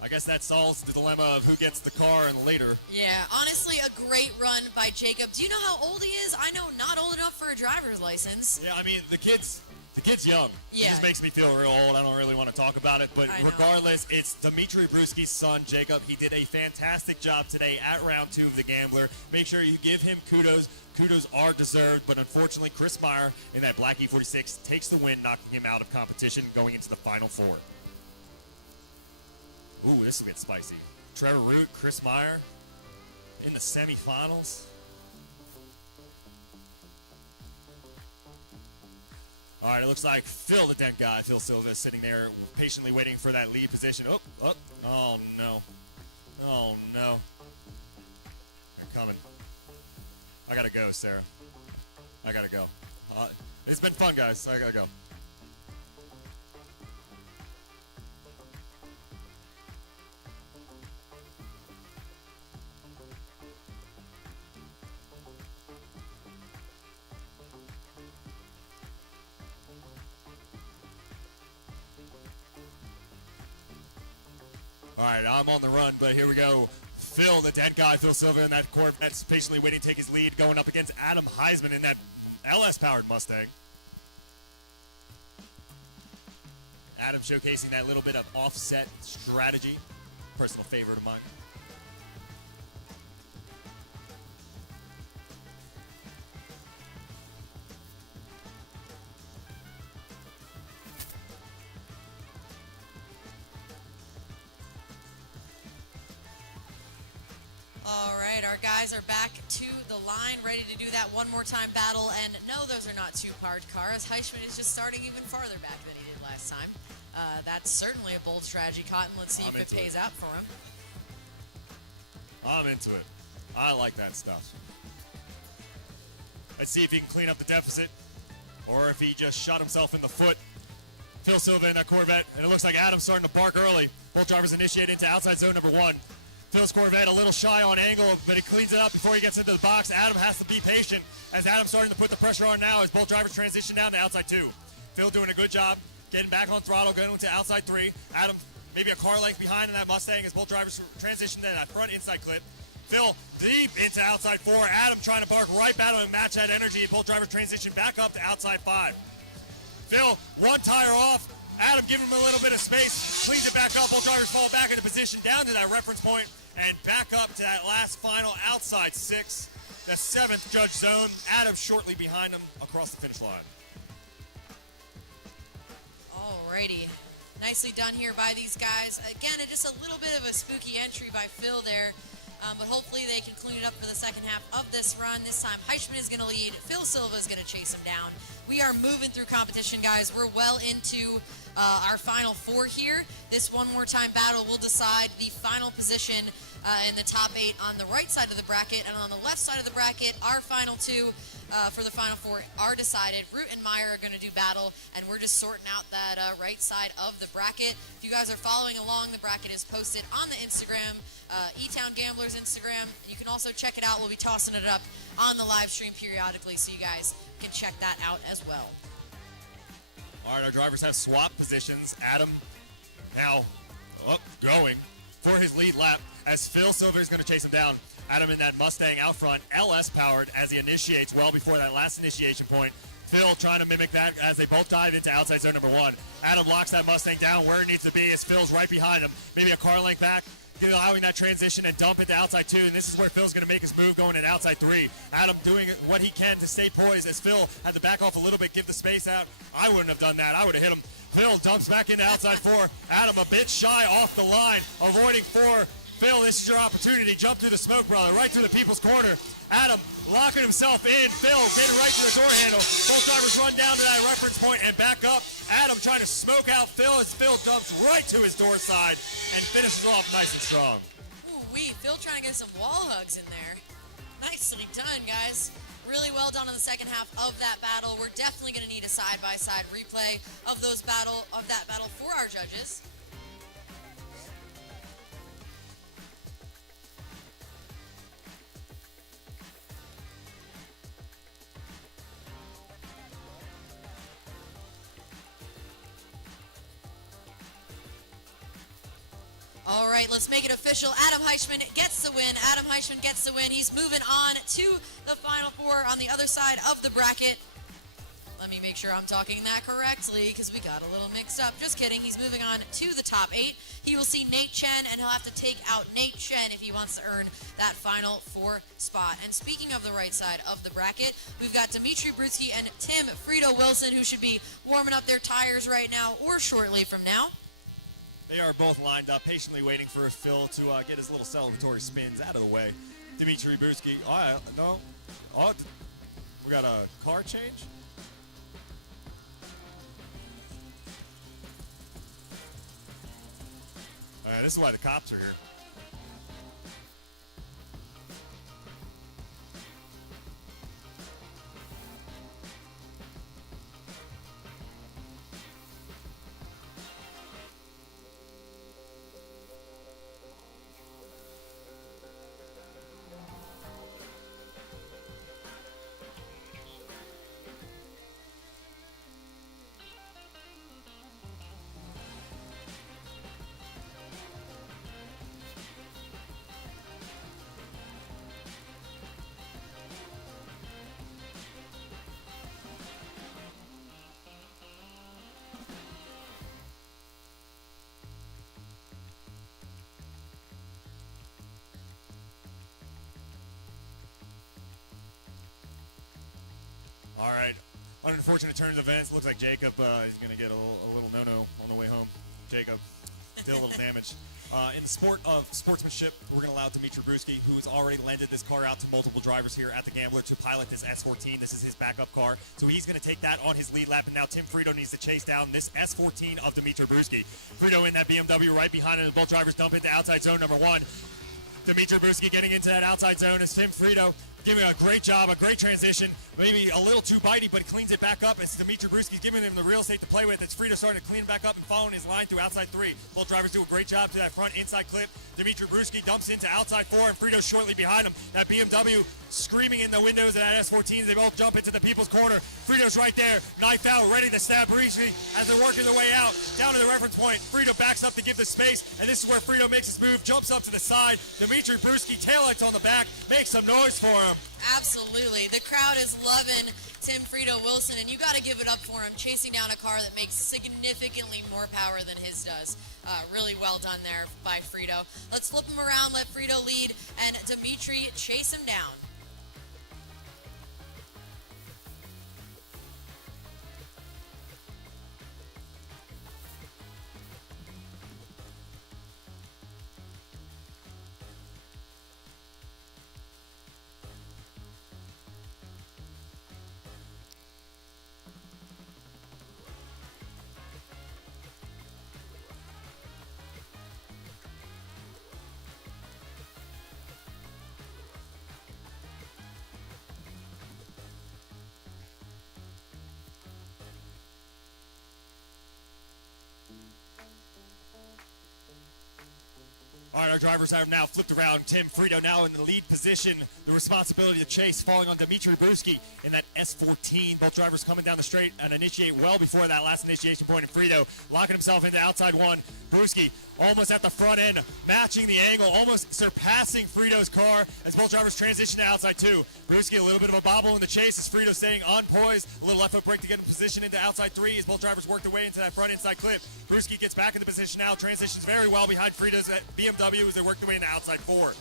I guess that solves the dilemma of who gets the car and the leader. Yeah, honestly, a great run by Jacob. Do you know how old he is? I know, not old enough for a driver's license. Yeah, I mean, the kid's young. Yeah. It just makes me feel real old. I don't really want to talk about it. But regardless, it's Dimitri Brudski's son, Jacob. He did a fantastic job today at round 2 of the Gambler. Make sure you give him kudos. Kudos are deserved, but unfortunately, Chris Meyer in that black E46 takes the win, knocking him out of competition going into the Final 4. Ooh, this will get spicy. Trevor Root, Chris Meyer in the semifinals. All right, it looks like Phil, the dent guy, Phil Silva, is sitting there patiently waiting for that lead position. Oh no. Oh, no. They're coming. I gotta go, Sarah. I gotta go. It's been fun, guys. I gotta go. All right, I'm on the run, but here we go. Phil, the dent guy, Phil Silva in that Corvette's patiently waiting to take his lead, going up against Adam Heisman in that LS-powered Mustang. Adam showcasing that little bit of offset strategy, personal favorite of mine. All right, our guys are back to the line, ready to do that one more time battle. And no, those are not two parked cars. Heisman is just starting even farther back than he did last time. That's certainly a bold strategy, Cotton. Let's see if it pays out for him. I'm into it. I like that stuff. Let's see if he can clean up the deficit or if he just shot himself in the foot. Phil Silva in that Corvette, and it looks like Adam's starting to bark early. Both drivers initiate into outside zone number 1. Phil's Corvette a little shy on angle, but he cleans it up before he gets into the box. Adam has to be patient as Adam's starting to put the pressure on now as both drivers transition down to outside 2. Phil doing a good job getting back on throttle, going into outside 3. Adam maybe a car length behind in that Mustang as both drivers transition to that front inside clip. Phil deep into outside 4. Adam trying to bark right back and match that energy. Both drivers transition back up to outside 5. Phil, one tire off. Adam giving him a little bit of space, cleans it back up. Both drivers fall back into position down to that reference point and back up to that last final outside 6. The 7th judge zone. Adam shortly behind him across the finish line. Alrighty. Nicely done here by these guys. Again, just a little bit of a spooky entry by Phil there. But hopefully they can clean it up for the second half of this run. This time, Heisman is going to lead. Phil Silva is going to chase him down. We are moving through competition, guys. We're well into our final 4 here. This one more time battle will decide the final position in the top 8 on the right side of the bracket. And on the left side of the bracket, our final 2 for the final 4 are decided. Root and Meyer are going to do battle, and we're just sorting out that right side of the bracket. If you guys are following along, the bracket is posted on the Instagram, E-Town Gamblers Instagram. You can also check it out. We'll be tossing it up on the live stream periodically, so you guys can check that out as well. All right, our drivers have swapped positions. Adam now going for his lead lap as Phil Silva is going to chase him down. Adam in that Mustang out front, LS powered as he initiates well before that last initiation point. Phil trying to mimic that as they both dive into outside zone number 1. Adam locks that Mustang down where it needs to be as Phil's right behind him. Maybe a car length back, allowing that transition and dump into outside 2. And this is where Phil's going to make his move going in outside 3. Adam doing what he can to stay poised as Phil had to back off a little bit, give the space out. I wouldn't have done that. I would have hit him. Phil dumps back into outside 4. Adam a bit shy off the line, avoiding 4. Phil, this is your opportunity. Jump through the smoke, brother, right through the people's corner. Adam locking himself in. Phil getting right to the door handle. Both drivers run down to that reference point and back up. Adam trying to smoke out Phil as Phil dumps right to his door side and finishes off nice and strong. Ooh-wee, Phil trying to get some wall hugs in there. Nicely done, guys. Really well done on the second half of that battle. We're definitely going to need a side-by-side replay of that battle for our judges. All right, let's make it official. Adam Heichman gets the win. Adam Heichman gets the win. He's moving on to the Final Four on the other side of the bracket. Let me make sure I'm talking that correctly because we got a little mixed up. Just kidding. He's moving on to the top 8. He will see Nate Chen, and he'll have to take out Nate Chen if he wants to earn that Final Four spot. And speaking of the right side of the bracket, we've got Dimitri Brutsky and Tim Frito-Wilson, who should be warming up their tires right now or shortly from now. They are both lined up, patiently waiting for Phil to get his little celebratory spins out of the way. Dimitri Brutsky, we got a car change? All right, this is why the cops are here. All right, unfortunate turn of events. Looks like Jacob is going to get a little no-no on the way home. Jacob, still a little damage. In the sport of sportsmanship, we're going to allow Dimitri Brutsky, who has already lended this car out to multiple drivers here at the Gambler, to pilot this S14. This is his backup car, so he's going to take that on his lead lap, and now Tim Frito needs to chase down this S14 of Dimitri Brutsky. Frito in that BMW right behind him, and both drivers dump into outside zone number 1. Dimitri Brutsky getting into that outside zone as Tim Frito giving a great job, a great transition, maybe a little too bitey, but he cleans it back up as Dimitri Brutsky's giving him the real estate to play with. As Frito starting to clean it back up and following his line through outside 3. Both drivers do a great job to that front inside clip. Dimitri Brutsky dumps into outside 4, and Frito shortly behind him. That BMW screaming in the windows of that S14 as they both jump into the people's corner. Frito's right there, knife out, ready to stab Brutsky as they're working their way out. Down to the reference point, Frito backs up to give the space, and this is where Frito makes his move, jumps up to the side. Dimitri Brutsky taillights on the back, makes some noise for him. Absolutely. The crowd is loving Tim Frito-Wilson, and you got to give it up for him, chasing down a car that makes significantly more power than his does. Really well done there by Frito. Let's flip him around, let Frito lead, and Dimitri chase him down. All right, our drivers have now flipped around. Tim Frito now in the lead position. The responsibility to chase falling on Dimitri Brutsky in that S14. Both drivers coming down the straight and initiate well before that last initiation point. And Frito locking himself into outside 1. Brutsky almost at the front end, matching the angle, almost surpassing Frito's car as both drivers transition to outside 2. Brutsky a little bit of a bobble in the chase as Frito staying on poise. A little left foot brake to get in position into outside 3 as both drivers work their way into that front inside clip. Brutsky gets back into position now, transitions very well behind Frito's BMW as they work their way into outside 4.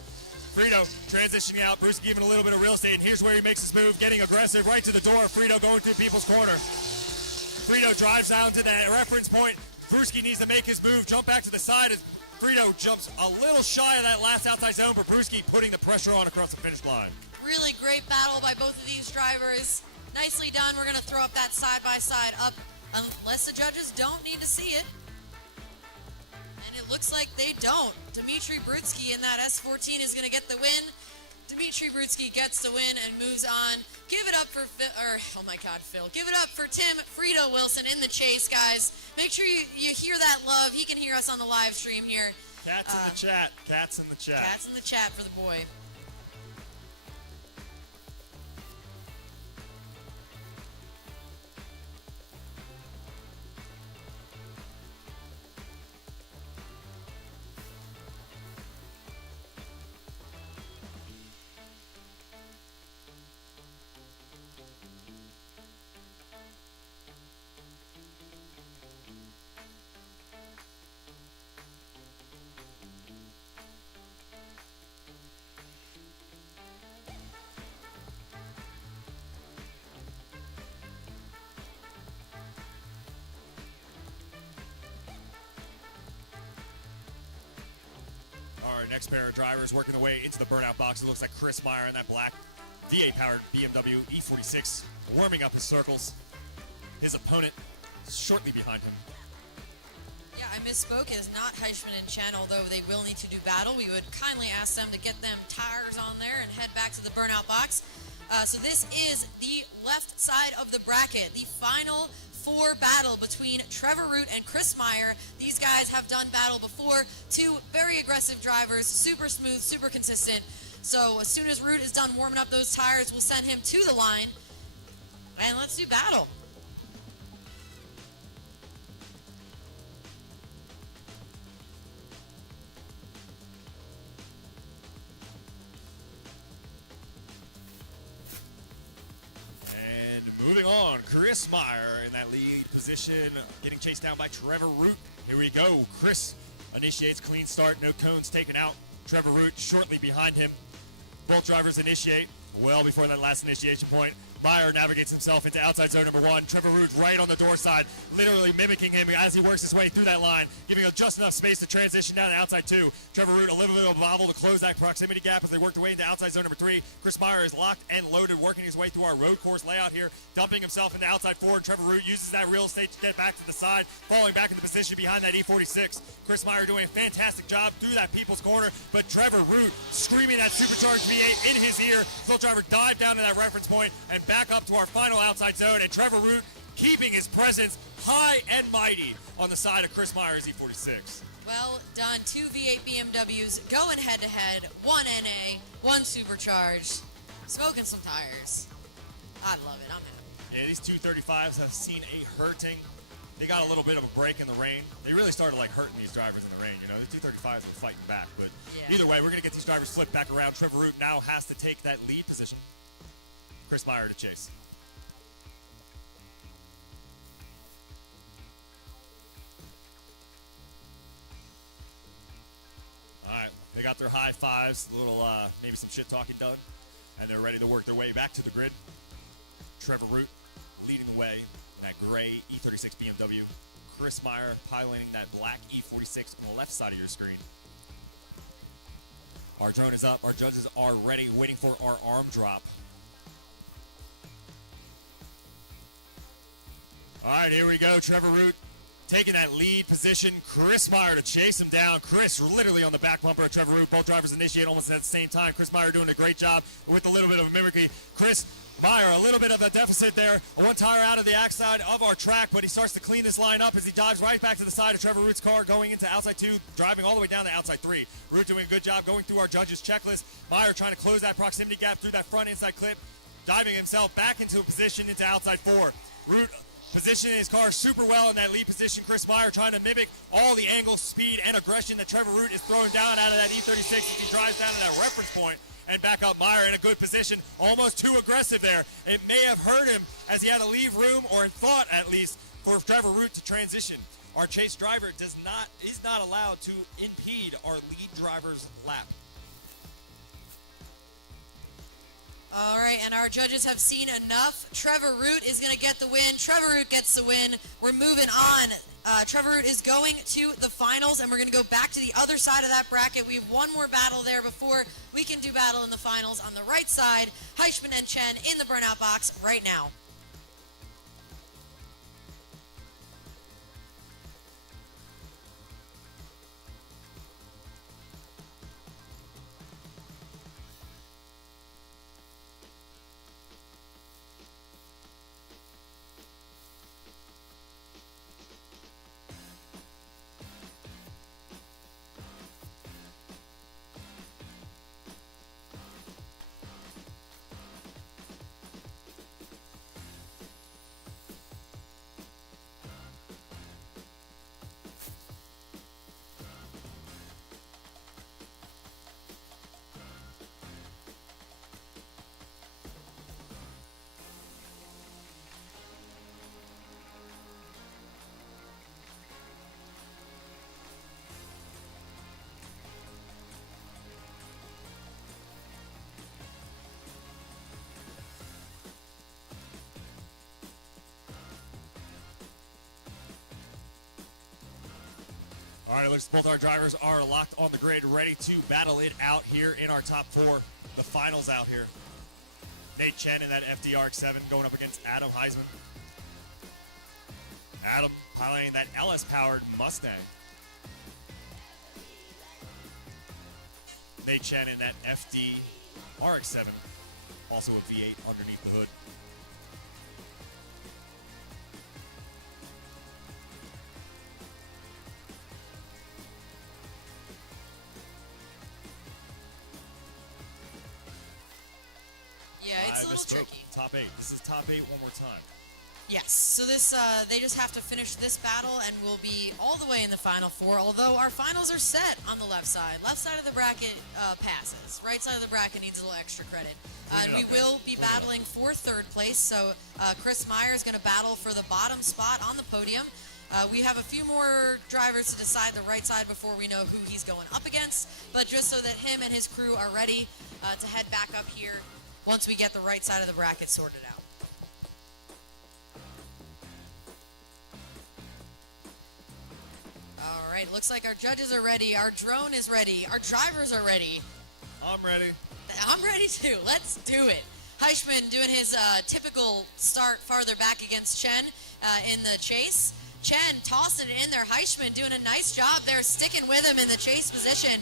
Frito transitioning out, Brutsky giving a little bit of real estate, and here's where he makes his move, getting aggressive right to the door. Frito going through people's corner. Frito drives down to that reference point. Brutsky needs to make his move, jump back to the side as Frito jumps a little shy of that last outside zone, but Brewski putting the pressure on across the finish line. Really great battle by both of these drivers. Nicely done. We're going to throw up that side-by-side up, unless the judges don't need to see it. And it looks like they don't. Dmitry Brutsky in that S14 is going to get the win. Dmitry Brutsky gets the win and moves on. Give it up for Phil. Give it up for Tim Frito Wilson in the chase, guys. Make sure you hear that love. He can hear us on the live stream here. Cats in the chat. Cats in the chat. Cats in the chat for the boy. All right, next pair of drivers working their way into the burnout box. It looks like Chris Meyer in that black V8-powered BMW E46 warming up his circles. His opponent shortly behind him. Yeah, I misspoke. It is not Heichman and Chen, although they will need to do battle. We would kindly ask them to get them tires on there and head back to the burnout box. So this is the left side of the bracket, the final four battle between Trevor Root and Chris Meyer. These guys have done battle before. Two very aggressive drivers, super smooth, super consistent. So as soon as Root is done warming up those tires, we'll send him to the line. And let's do battle. Moving on, Chris Meyer in that lead position, getting chased down by Trevor Root. Here we go. Chris initiates clean start, no cones taken out. Trevor Root shortly behind him. Both drivers initiate well before that last initiation point. Meyer navigates himself into outside zone number one. Trevor Root right on the door side, literally mimicking him as he works his way through that line, giving him just enough space to transition down to outside two. Trevor Root a little bit of a bobble to close that proximity gap as they work their way into outside zone number three. Chris Meyer is locked and loaded, working his way through our road course layout here, dumping himself into outside four. Trevor Root uses that real estate to get back to the side, falling back in the position behind that E46. Chris Meyer doing a fantastic job through that people's corner, but Trevor Root screaming that supercharged V8 in his ear. Still driver dive down to that reference point and back up to our final outside zone, and Trevor Root keeping his presence high and mighty on the side of Chris Meyer's E46. Well done. Two V8 BMWs going head-to-head. One NA, one supercharged. Smoking some tires. I love it. I'm happy. Yeah, these 235s have seen a hurting. They got a little bit of a break in the rain. They really started like hurting these drivers in the rain, you know. The 235s were fighting back, but either way, we're going to get these drivers flipped back around. Trevor Root now has to take that lead position. Chris Meyer to chase. All right, they got their high fives, a little maybe some shit talking done, and they're ready to work their way back to the grid. Trevor Root leading the way in that gray E36 BMW. Chris Meyer piloting that black E46 on the left side of your screen. Our drone is up. Our judges are ready, waiting for our arm drop. All right, here we go. Trevor Root taking that lead position. Chris Meyer to chase him down. Chris literally on the back bumper of Trevor Root. Both drivers initiate almost at the same time. Chris Meyer doing a great job with a little bit of a mimicry. Chris Meyer, a little bit of a deficit there. One tire out of the outside of our track, but he starts to clean this line up as he dives right back to the side of Trevor Root's car, going into outside two, driving all the way down to outside three. Root doing a good job going through our judges' checklist. Meyer trying to close that proximity gap through that front inside clip, diving himself back into a position into outside four. Root positioning his car super well in that lead position. Chris Meyer trying to mimic all the angle, speed, and aggression that Trevor Root is throwing down out of that E36 as he drives down to that reference point and back up. Meyer in a good position, almost too aggressive there. It may have hurt him as he had to leave room, or thought at least, for Trevor Root to transition. Our chase driver is not allowed to impede our lead driver's lap. All right, and our judges have seen enough. Trevor Root is going to get the win. Trevor Root gets the win. We're moving on. Trevor Root is going to the finals, and we're going to go back to the other side of that bracket. We have one more battle there before we can do battle in the finals. On the right side, Heichman and Chen in the burnout box right now. All right, looks both our drivers are locked on the grid, ready to battle it out here in our top four. The finals out here. Nate Chen in that FDRX7 going up against Adam Heisman. Adam piloting that LS-powered Mustang. Nate Chen in that FDRX7, also a V8 underneath the hood. Yeah, it's a little tricky. Top 8. This is top 8 one more time. Yes, so this they just have to finish this battle and we'll be all the way in the final four, although our finals are set on the left side. Left side of the bracket passes. Right side of the bracket needs a little extra credit. And we will be battling for third place, so Chris Meyer is going to battle for the bottom spot on the podium. We have a few more drivers to decide the right side before we know who he's going up against, but just so that him and his crew are ready to head back up here once we get the right side of the bracket sorted out. All right, looks like our judges are ready, our drone is ready, our drivers are ready. I'm ready. I'm ready too. Let's do it. Heichman doing his typical start farther back against Chen in the chase. Chen tossing it in there. Heichman doing a nice job there, sticking with him in the chase position.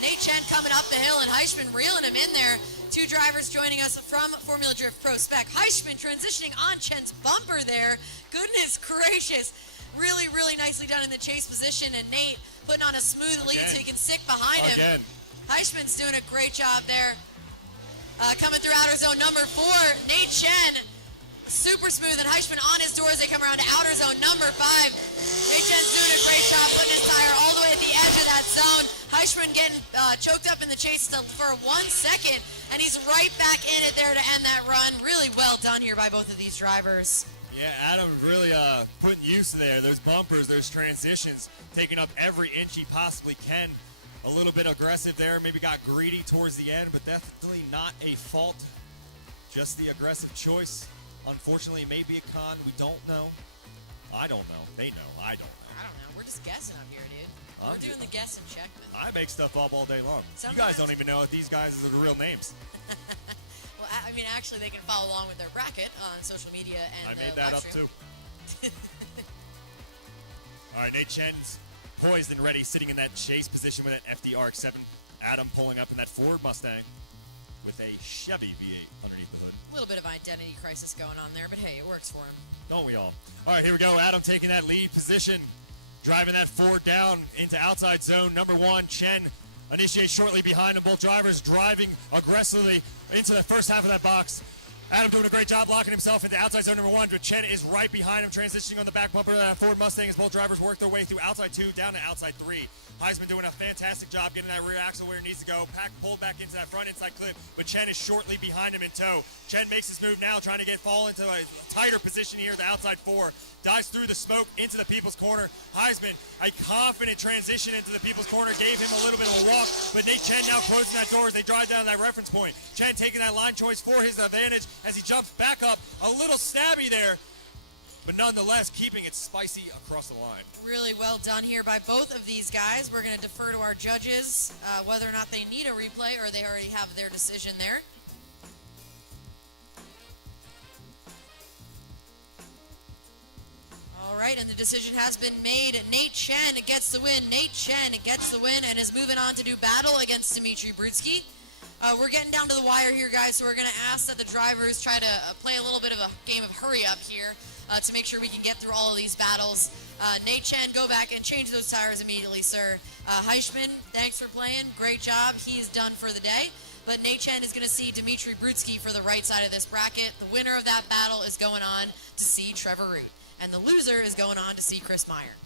Nate Chen coming up the hill and Heichman reeling him in there. Two drivers joining us from Formula Drift Pro Spec. Heichman transitioning on Chen's bumper there. Goodness gracious. Really, really nicely done in the chase position, and Nate putting on a smooth lead so he can stick behind him. Heichman's doing a great job there. Coming through outer zone number 4, Nate Chen, super smooth, and Heichman on his door as they come around to outer zone number 5. Nate Chen's doing a great job putting his tire all the way at the edge of that zone. Heichman getting choked up in the chase for 1 second, and he's right back in it there to end that run. Really well done here by both of these drivers. Yeah, Adam really putting use there. There's bumpers, there's transitions, taking up every inch he possibly can. A little bit aggressive there, maybe got greedy towards the end, but definitely not a fault. Just the aggressive choice. Unfortunately, it may be a con. We don't know. I don't know. They know. I don't know. I don't know. We're just guessing up here, dude. We're doing the guess and check. I make stuff up all day long. Sometimes. You guys don't even know if these guys are the real names. Well, I mean, actually, they can follow along with their bracket on social media and I made that up too. All right, Nate Chen's poised and ready, sitting in that chase position with an FDRX7. Adam pulling up in that Ford Mustang with a Chevy V8 underneath the hood. A little bit of identity crisis going on there, but hey, it works for him. Don't we all? All right, here we go. Adam taking that lead position, driving that Ford down into outside zone number 1. Chen initiates shortly behind him. Both drivers driving aggressively into the first half of that box. Adam doing a great job locking himself into outside zone number 1, but Chen is right behind him, transitioning on the back bumper of that Ford Mustang as both drivers work their way through outside 2 down to outside 3. Heisman doing a fantastic job getting that rear axle where it needs to go. Pack pulled back into that front inside clip, but Chen is shortly behind him in tow. Chen makes his move now, trying to fall into a tighter position here at the outside 4. Dives through the smoke into the people's corner. Heisman, a confident transition into the people's corner, gave him a little bit of a walk, but Nate Chen now closing that door as they drive down that reference point. Chen taking that line choice for his advantage as he jumps back up. A little stabby there, but nonetheless keeping it spicy across the line. Really well done here by both of these guys. We're going to defer to our judges whether or not they need a replay or they already have their decision there. All right, and the decision has been made. Nate Chen gets the win. Nate Chen gets the win and is moving on to do battle against Dmitry Brutsky. We're getting down to the wire here, guys, so we're going to ask that the drivers try to play a little bit of a game of hurry up here to make sure we can get through all of these battles. Nate Chen, go back and change those tires immediately, sir. Heisman, thanks for playing. Great job. He's done for the day. But Nate Chen is going to see Dmitry Brutsky for the right side of this bracket. The winner of that battle is going on to see Trevor Root. And the loser is going on to see Chris Meyer.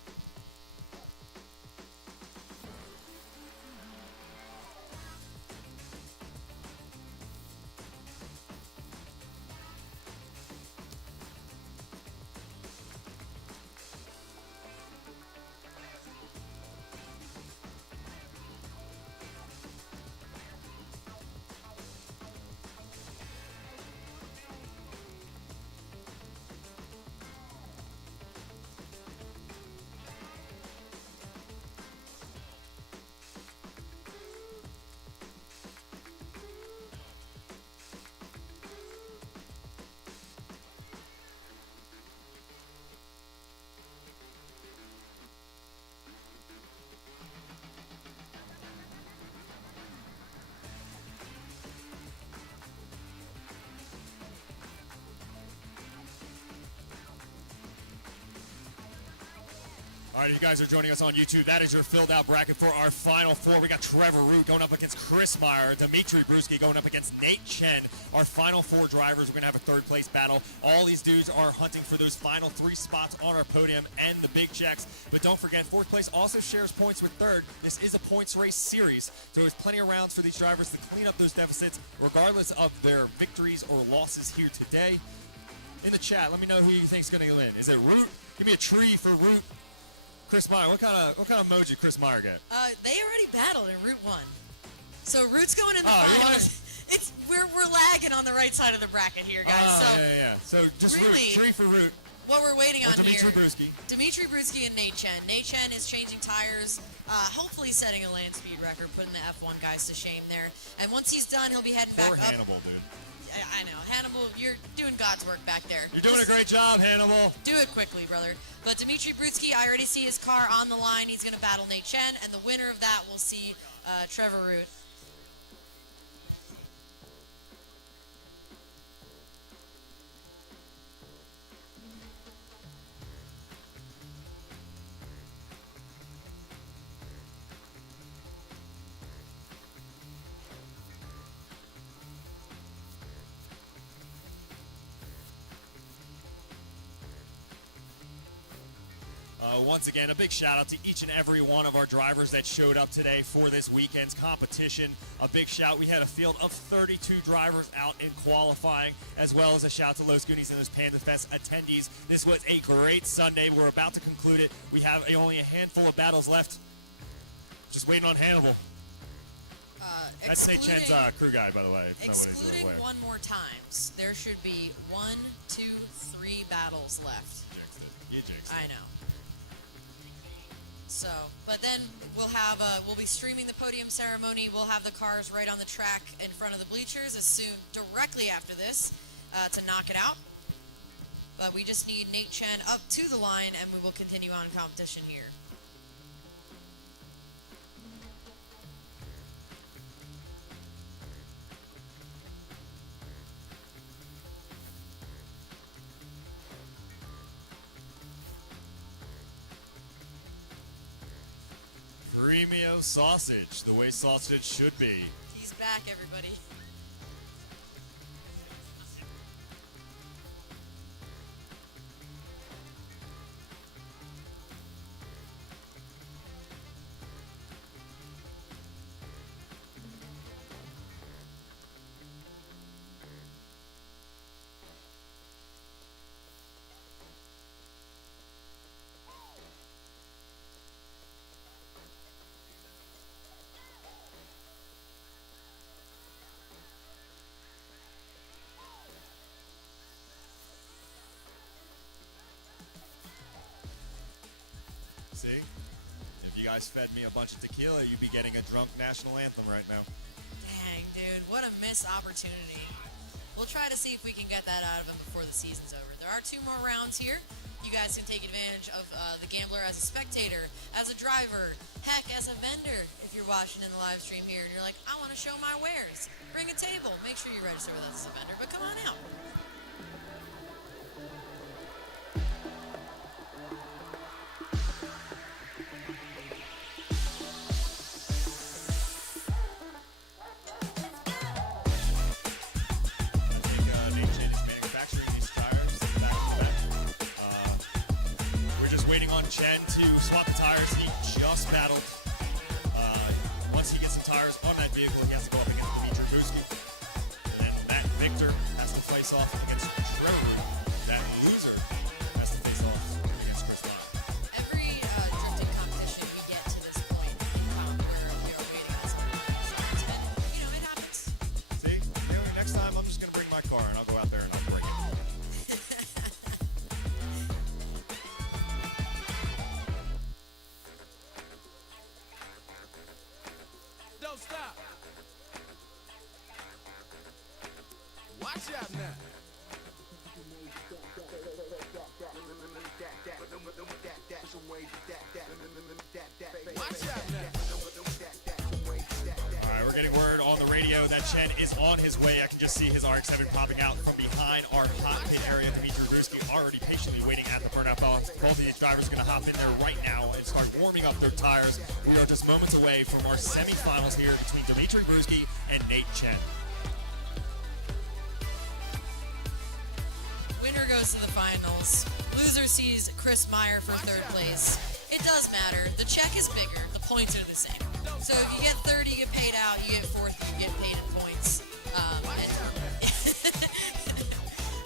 All right, you guys are joining us on YouTube. That is your filled out bracket for our final 4. We got Trevor Root going up against Chris Meyer, Dmitry Brutsky going up against Nate Chen. Our final 4 drivers, we're going to have a third place battle. All these dudes are hunting for those final 3 spots on our podium and the big checks. But don't forget, 4th place also shares points with 3rd. This is a points race series, so there's plenty of rounds for these drivers to clean up those deficits, regardless of their victories or losses here today. In the chat, let me know who you think is going to win. Is it Root? Give me a tree for Root. Chris Meyer, what kind of emoji Chris Meyer get? They already battled in Route 1. So Route's going in the Oh, finals. We're lagging on the right side of the bracket here, guys. Yeah. So just really, Root, tree for Root. What we're waiting on Dmitry here. Brutsky. Dmitry Brutsky and Nate Chen. Nate Chen is changing tires, hopefully setting a land speed record, putting the F1 guys to shame there. And once he's done, he'll be heading back up. Hannibal, dude. I know. Hannibal, you're doing God's work back there. You're doing a great job, Hannibal. Do it quickly, brother. But Dmitry Brutsky, I already see his car on the line. He's going to battle Nate Chen, and the winner of that will see Trevor Root. Once again, a big shout out to each and every one of our drivers that showed up today for this weekend's competition. A big shout. We had a field of 32 drivers out in qualifying, as well as a shout to Los Goonies and those Panda Fest attendees. This was a great Sunday. We're about to conclude it. We have only a handful of battles left. Just waiting on Hannibal. That's Nate Chen's crew guy, by the way. Excluding one more times, there should be 1, 2, 3 battles left. You jinxed it. I know. So, but then we'll be streaming the podium ceremony. We'll have the cars right on the track in front of the bleachers directly after this, to knock it out. But we just need Nate Chen up to the line, and we will continue on competition here. Premio sausage, the way sausage should be. He's back, everybody. See? If you guys fed me a bunch of tequila, you'd be getting a drunk national anthem right now. Dang, dude, what a missed opportunity. We'll try to see if we can get that out of him before the season's over. There are 2 more rounds here. You guys can take advantage of the gambler as a spectator, as a driver, heck, as a vendor. If you're watching in the live stream here and you're like, I want to show my wares, bring a table. Make sure you register with us as a vendor, but come on out. Chen to swap the tires. He just battled. Once he gets some tires on that vehicle, he has to go up against Dimitri Buski. And then Matt Victor has to face off against Trevor. That loser has to face off against Chris Lott. Every drifting competition we get to this point in comp where we are waiting on something, it happens. See, next time I'm just going to bring my car and I'll go out there and I'll bring it. Don't stop. Watch out now. Watch out now. All right, we're getting word on the radio that Chen is on his way. I can just see his RX-7 popping out from behind our hot pit area. Dimitri Ruski already patiently waiting at the burnout box. Both of these drivers are going to hop in there right now and start warming up their tires. We are just moments away from our semifinals here between Dimitri Ruski and Nate Chen. Winner goes to the finals. Loser sees Chris Meyer for 3rd place. It does matter. The check is bigger. The points are the same. So if you get 3rd, you get paid out. You get 4th, you get paid in points.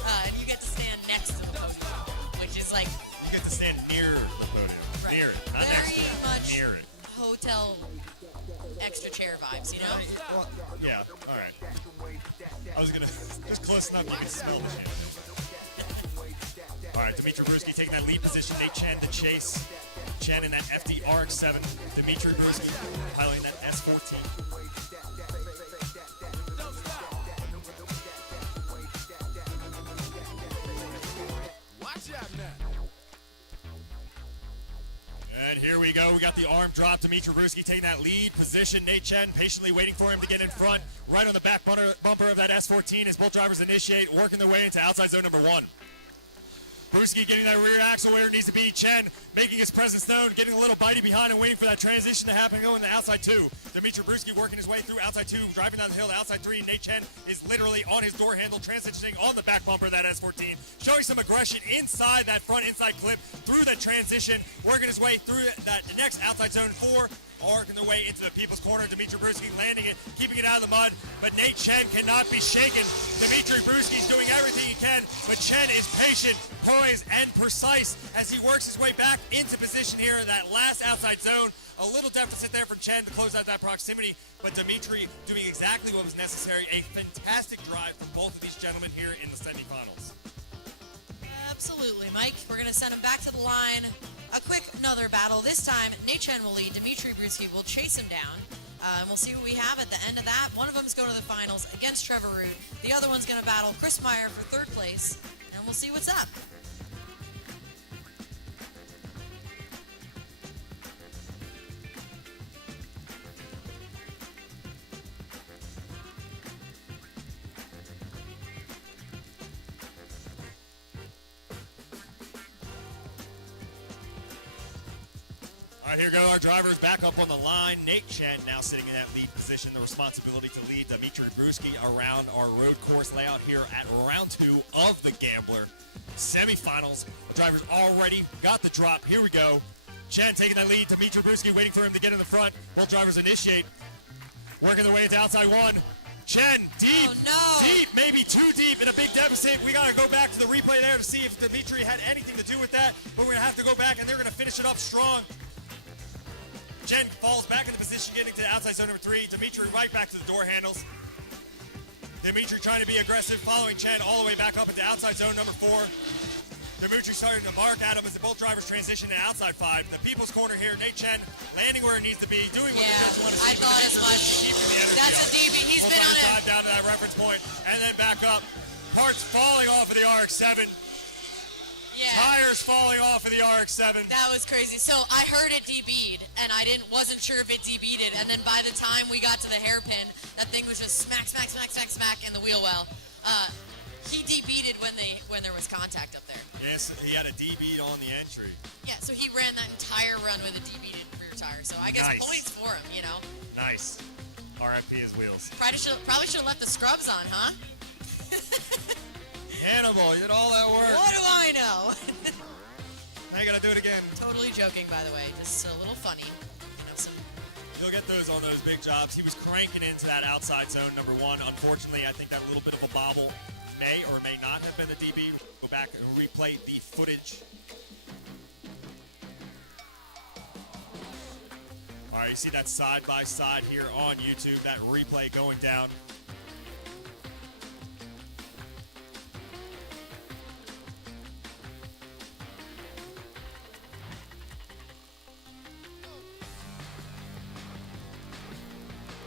And you get to stand next to the podium, which is like... You get to stand near the podium. Right. Near it. Not Very next to it. much Near it. hotel extra chair vibes, you know? Well, yeah, all right. I was going to... Just close enough you can smell the shit. All right, Dimitri Ruski taking that lead position. Nate Chen the chase. Chen in that FD RX-7. Dimitri Ruski piloting that S14. Watch out now. And here we go. We got the arm drop. Dimitri Ruski taking that lead position. Nate Chen patiently waiting for him to get in front. Right on the back bumper of that S14 as both drivers initiate, working their way into outside zone number 1. Ruski getting that rear axle where it needs to be. Chen making his presence known, getting a little bitey behind and waiting for that transition to happen, going to outside 2. Dimitri Ruski working his way through outside 2, driving down the hill to outside 3. Nate Chen is literally on his door handle, transitioning on the back bumper of that S14, showing some aggression inside that front inside clip through that transition, working his way through that next outside zone 4. Working their way into the people's corner. Dimitri Bruski landing it, keeping it out of the mud, but Nate Chen cannot be shaken. Dimitri Bruski's doing everything he can, but Chen is patient, poised, and precise as he works his way back into position here in that last outside zone. A little deficit there for Chen to close out that proximity, but Dimitri doing exactly what was necessary. A fantastic drive for both of these gentlemen here in the semifinals. Absolutely, Mike. We're going to send him back to the line. A quick another battle. This time, Nate Chen will lead. Dimitri Bruski will chase him down. And we'll see what we have at the end of that. One of them's going to the finals against Trevor Root. The other one's going to battle Chris Meyer for 3rd place. And we'll see what's up. All right, here go our drivers back up on the line. Nate Chen now sitting in that lead position, the responsibility to lead Dimitri Bruski around our road course layout here at round 2 of the Gambler semifinals. The drivers already got the drop. Here we go. Chen taking that lead. Dimitri Bruski waiting for him to get in the front. Both drivers initiate. Working their way into outside 1. Chen, deep, deep, maybe too deep in a big deficit. We got to go back to the replay there to see if Dimitri had anything to do with that. But we're going to have to go back, and they're going to finish it up strong. Chen falls back into position, getting to the outside zone number 3. Dimitri right back to the door handles. Dimitri trying to be aggressive, following Chen all the way back up into outside zone number 4. Dimitri starting to mark Adam as the both drivers transition to outside 5. The people's corner here, Nate Chen landing where it needs to be, doing what the judges want to see. I thought as much. Keeping the energy That's a up. DB. He's been on it. Down to that reference point, and then back up. Parts falling off of the RX-7. Yeah. Tires falling off of the RX-7. That was crazy. So I heard it DB'd, and I wasn't sure if it DB'd it. And then by the time we got to the hairpin, that thing was just smack, smack, smack, smack, smack in the wheel well. He DB'd it when there was contact up there. Yes, he had a DB on the entry. Yeah, so he ran that entire run with a DB'd rear tire. So I guess Nice. points for him, you know. Nice. RFP his wheels. Probably should have left the scrubs on, huh? Hannibal, you did all that work. What do I know? Now you gotta do it again. Totally joking, by the way. Just a little funny. You know, some He'll get those on those big jobs. He was cranking into that outside zone, number 1. Unfortunately, I think that little bit of a bobble may or may not have been the DB. Go back and replay the footage. All right, you see that side-by-side here on YouTube, that replay going down.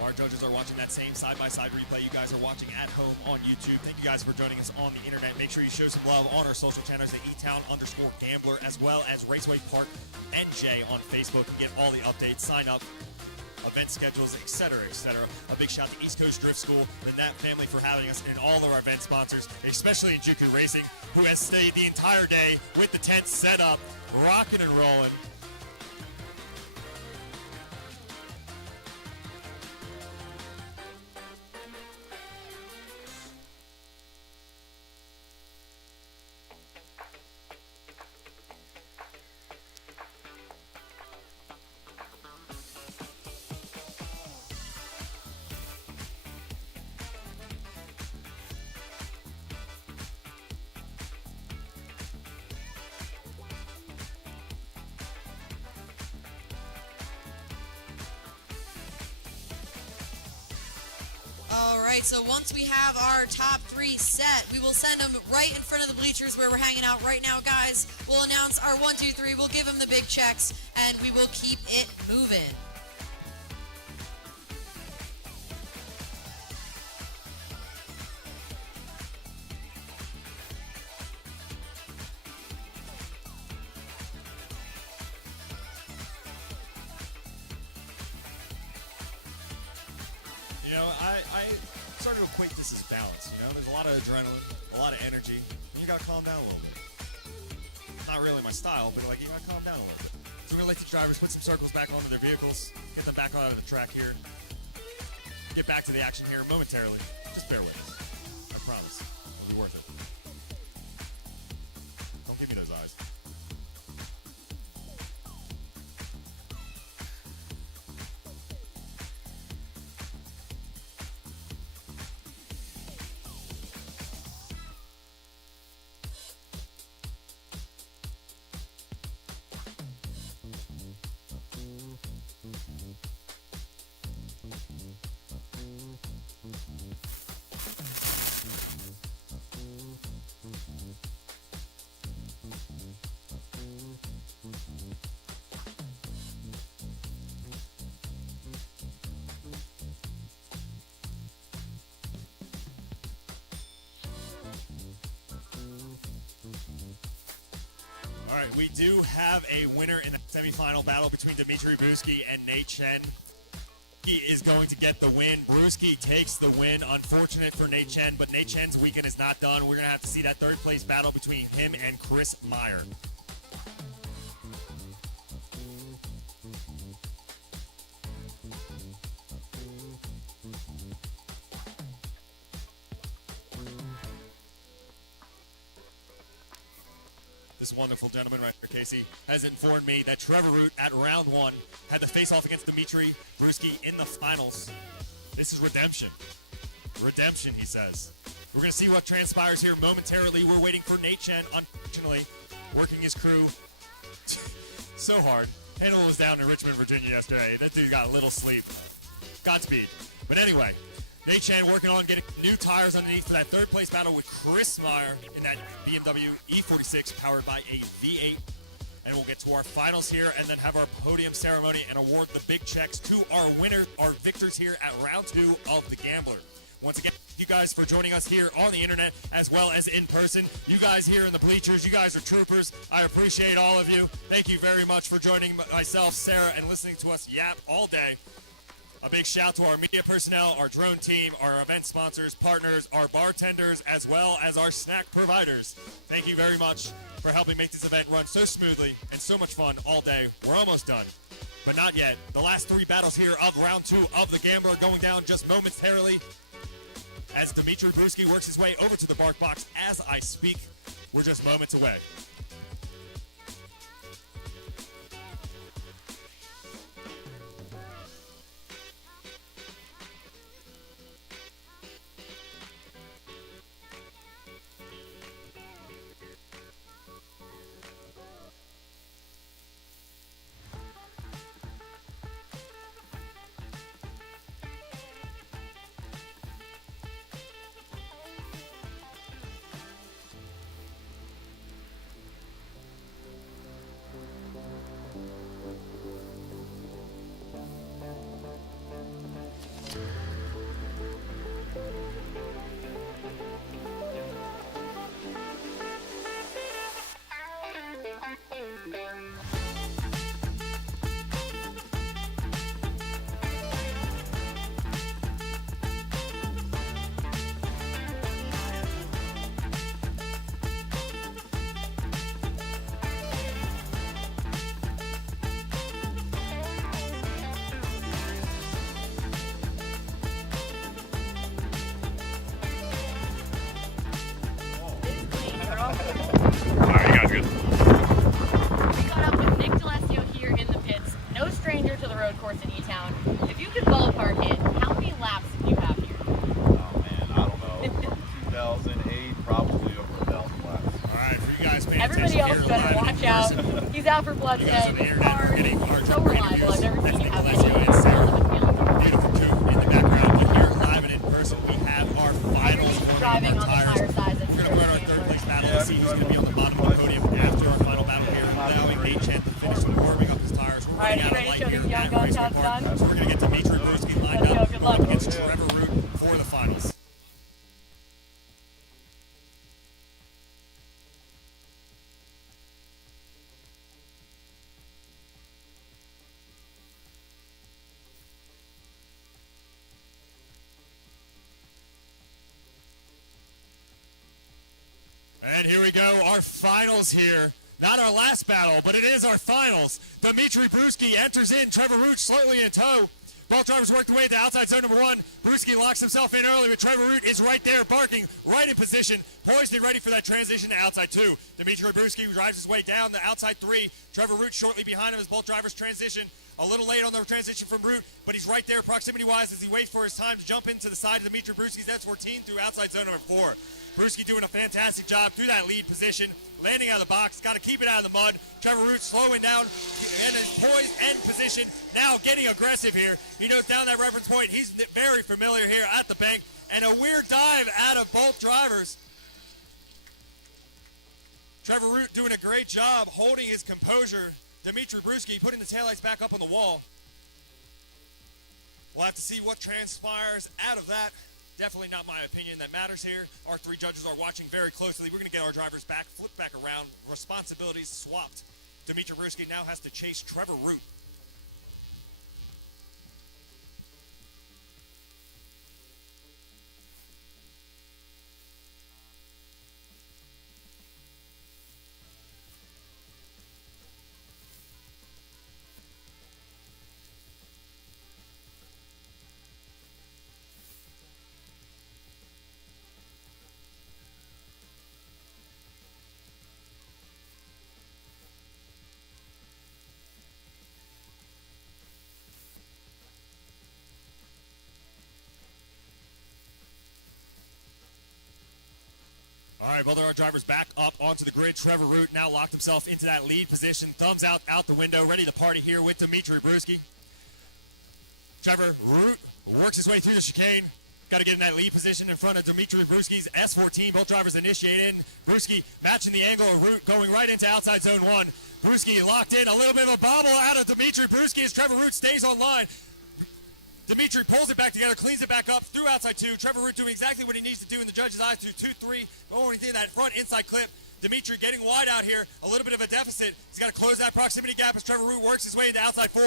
Our judges are watching that same side-by-side replay you guys are watching at home on YouTube. Thank you guys for joining us on the internet. Make sure you show some love on our social channels at etown_gambler, as well as Raceway Park NJ on Facebook. Get all the updates, sign up, event schedules, etc., etc. A big shout to East Coast Drift School and that family for having us, and all of our event sponsors, especially Juku Racing, who has stayed the entire day with the tent set up, rocking and rolling. Alright, so once we have our top 3 set, we will send them right in front of the bleachers where we're hanging out right now, guys. We'll announce our 1, 2, 3, we'll give them the big checks, and we will keep it moving. You know, I started to equate this as balance. You know, there's a lot of adrenaline, a lot of energy. You gotta calm down a little bit. Not really my style, but like you gotta calm down a little bit. So we're gonna let the drivers put some circles back onto their vehicles, get them back onto the track here, get back to the action here momentarily. Just bear with us. I promise. It'll be worth it. Don't give me those eyes. All right, we do have a winner in the semifinal battle between Dimitri Bruschi and Nate Chen. He is going to get the win. Bruschi takes the win. Unfortunate for Nate Chen, but Nate Chen's weekend is not done. We're going to have to see that third place battle between him and Chris Meyer. This wonderful gentleman right here, Casey, has informed me that Trevor Root at round 1 had the face-off against Dimitri Bruschi in the finals. This is redemption. Redemption, he says. We're going to see what transpires here momentarily. We're waiting for Nate Chen, unfortunately, working his crew so hard. Hannibal was down in Richmond, Virginia yesterday. That dude got a little sleep. Godspeed. But anyway, H-Chan working on getting new tires underneath for that third place battle with Chris Meyer in that BMW E46 powered by a V8. And we'll get to our finals here and then have our podium ceremony and award the big checks to our winners, our victors here at round 2 of the Gambler. Once again, thank you guys for joining us here on the internet as well as in person. You guys here in the bleachers, you guys are troopers. I appreciate all of you. Thank you very much for joining myself, Sarah, and listening to us yap all day. A big shout to our media personnel, our drone team, our event sponsors, partners, our bartenders, as well as our snack providers. Thank you very much for helping make this event run so smoothly and so much fun all day. We're almost done, but not yet. The last 3 battles here of round 2 of the Gambler going down just momentarily as Dimitri Bruski works his way over to the bark box as I speak. We're just moments away. He's out for blood today. This car is so reliable. I've never seen it have any beautiful coupe in the background. But here live and in person, we have our finals. Driving on the tire size. We're going to run our third place battle. This is going to be on the bottom of the podium after our final battle here, allowing H-Chan to finish warming up his tires. We're running out of light here at Raceway Park. So we're going to get Dimitri Bruski lined up. Good luck against Trevor Root for the finals. And here we go, our finals here. Not our last battle, but it is our finals. Dimitri Bruski enters in, Trevor Root slowly in tow. Both drivers work their way to outside zone number 1. Bruski locks himself in early, but Trevor Root is right there, barking, right in position, poised and ready for that transition to outside 2. Dimitri Bruski drives his way down the outside 3. Trevor Root shortly behind him as both drivers transition. A little late on the transition from Root, but he's right there proximity-wise as he waits for his time to jump into the side of Dimitri Bruski's S14 through outside zone number 4. Bruski doing a fantastic job through that lead position, landing out of the box, got to keep it out of the mud. Trevor Root slowing down and is poised and position, now getting aggressive here. He knows down that reference point, he's very familiar here at the bank, and a weird dive out of both drivers. Trevor Root doing a great job holding his composure. Dimitri Bruski putting the taillights back up on the wall. We'll have to see what transpires out of that. Definitely not my opinion that matters here. Our 3 judges are watching very closely. We're going to get our drivers back, flip back around, responsibilities swapped. Dimitri Bruski now has to chase Trevor Root. All right, both of our drivers back up onto the grid. Trevor Root now locked himself into that lead position. Thumbs out the window, ready to party here with Dimitri Bruski. Trevor Root works his way through the chicane, Got to get in that lead position in front of Dimitri Brewski's S14. Both drivers initiating. Brewski matching the angle of Root, going right into outside zone 1. Brewski locked in. A little bit of a bobble out of Dimitri Brewski as Trevor Root stays on line. Dimitri pulls it back together, cleans it back up through outside 2. Trevor Root doing exactly what he needs to do in the judge's eyes through 2-3. Oh, he did that front inside clip. Dimitri getting wide out here. A little bit of a deficit. He's got to close that proximity gap as Trevor Root works his way into outside 4.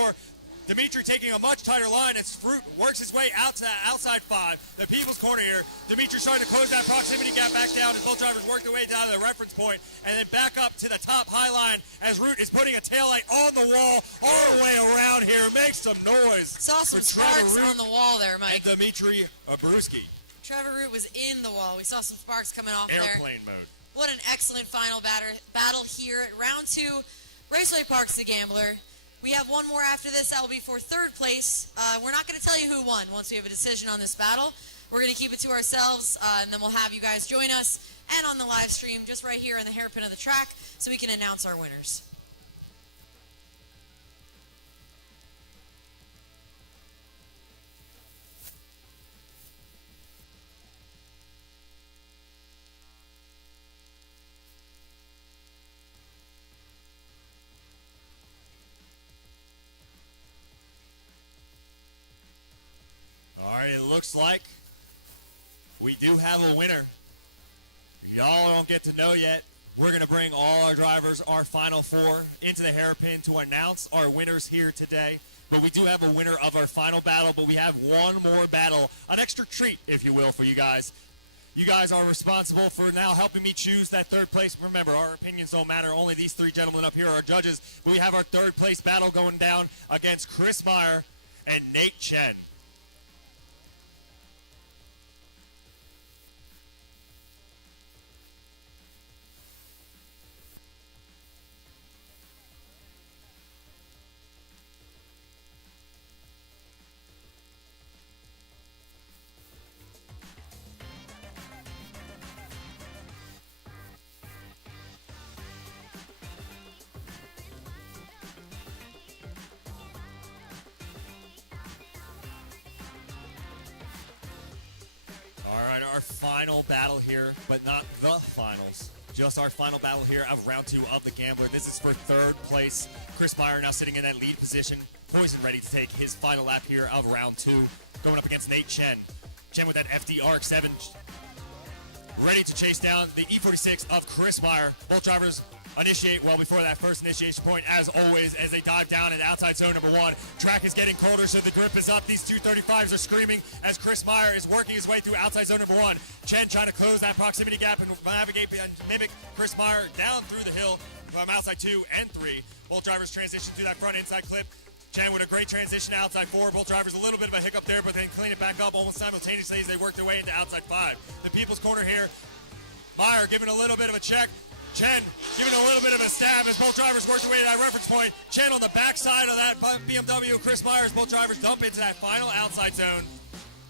Dimitri taking a much tighter line as Root works his way out to outside 5. The people's corner here. Dimitri starting to close that proximity gap back down as both drivers work their way down to the reference point and then back up to the top high line as Root is putting a taillight on the wall all the way around here. Make some noise. Saw some sparks on the wall there, Mike. And Dimitri Brewski. Trevor Root was in the wall. We saw some sparks coming off there. Airplane mode. What an excellent final battle here at round 2. Raceway Parks the Gambler. We have one more after this. That will be for 3rd place. We're not going to tell you who won once we have a decision on this battle. We're going to keep it to ourselves, and then we'll have you guys join us and on the live stream just right here in the hairpin of the track so we can announce our winners. All right, it looks like we do have a winner. Y'all don't get to know yet. We're going to bring all our drivers, our final 4, into the hairpin to announce our winners here today. But we do have a winner of our final battle, but we have one more battle, an extra treat, if you will, for you guys. You guys are responsible for now helping me choose that 3rd place. Remember, our opinions don't matter. Only these 3 gentlemen up here are judges. But we have our 3rd place battle going down against Chris Meyer and Nate Chen. Our final battle here, but not the finals. Just our final battle here of round 2 of the Gambler. This is for 3rd place. Chris Meyer now sitting in that lead position, poised and ready to take his final lap here of round 2, going up against Nate Chen. Chen with that FD RX-7, ready to chase down the E46 of Chris Meyer. Both drivers initiate well before that first initiation point, as always, as they dive down into outside zone number 1. Track is getting colder, so the grip is up. These 235s are screaming as Chris Meyer is working his way through outside zone number 1. Chen trying to close that proximity gap and navigate and mimic Chris Meyer down through the hill from outside 2 and 3. Both drivers transition through that front inside clip. Chen with a great transition outside 4. Both drivers a little bit of a hiccup there, but then clean it back up almost simultaneously as they work their way into outside 5. The people's corner here, Meyer giving a little bit of a check. Chen giving a little bit of a stab as both drivers work their way to that reference point. Chen on the backside of that BMW. Chris Meyer as both drivers dump into that final outside zone.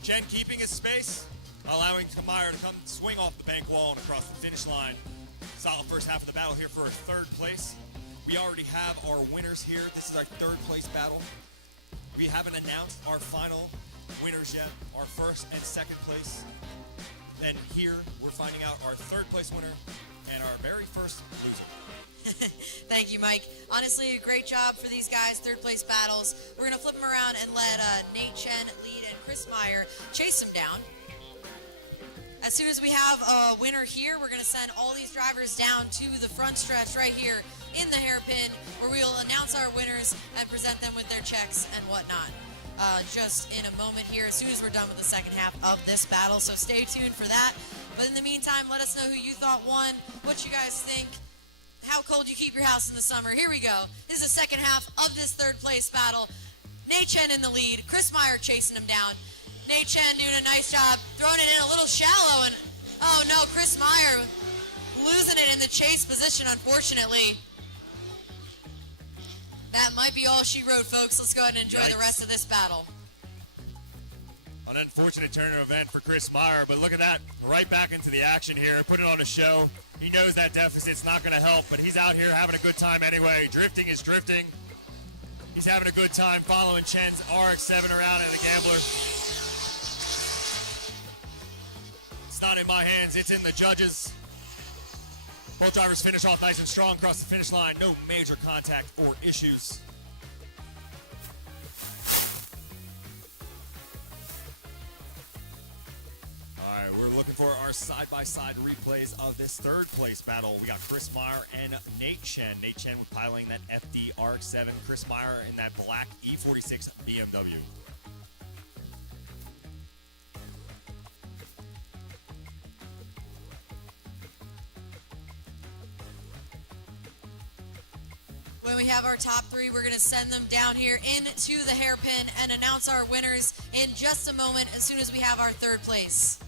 Chen keeping his space, allowing Meyer to come swing off the bank wall and across the finish line. Solid first half of the battle here for a 3rd place. We already have our winners here. This is our 3rd place battle. We haven't announced our final winners yet, our 1st and 2nd place. Then here we're finding out our 3rd place winner and our very first loser. Thank you, Mike. Honestly, a great job for these guys, 3rd place battles. We're going to flip them around and let Nate Chen lead and Chris Meyer chase them down. As soon as we have a winner here, we're going to send all these drivers down to the front stretch right here in the hairpin, where we'll announce our winners and present them with their checks and whatnot. Just in a moment here, as soon as we're done with the 2nd half of this battle, so stay tuned for that. But in the meantime, let us know who you thought won, what you guys think, how cold you keep your house in the summer. Here we go. This is the 2nd half of this 3rd place battle. Nate Chen in the lead, Chris Meyer chasing him down. Nate Chen doing a nice job, throwing it in a little shallow, and oh no, Chris Meyer losing it in the chase position, unfortunately. That might be all she wrote, folks. Let's go ahead and enjoy the rest of this battle. An unfortunate turn of event for Chris Meyer, but look at that, right back into the action here, put it on a show. He knows that deficit's not going to help, but he's out here having a good time anyway. Drifting is drifting. He's having a good time following Chen's RX-7 around in the Gambler. not in my hands, it's in the judges. Both drivers finish off nice and strong across the finish line. No major contact or issues. All right, we're looking for our side-by-side replays of this third place battle. We got Chris Meyer and Nate Chen. Nate Chen was piloting that FD RX-7. Chris Meyer in that black E46 BMW. When we have our top three, we're going to send them down here into the hairpin and announce our winners in just a moment as soon as we have our third place.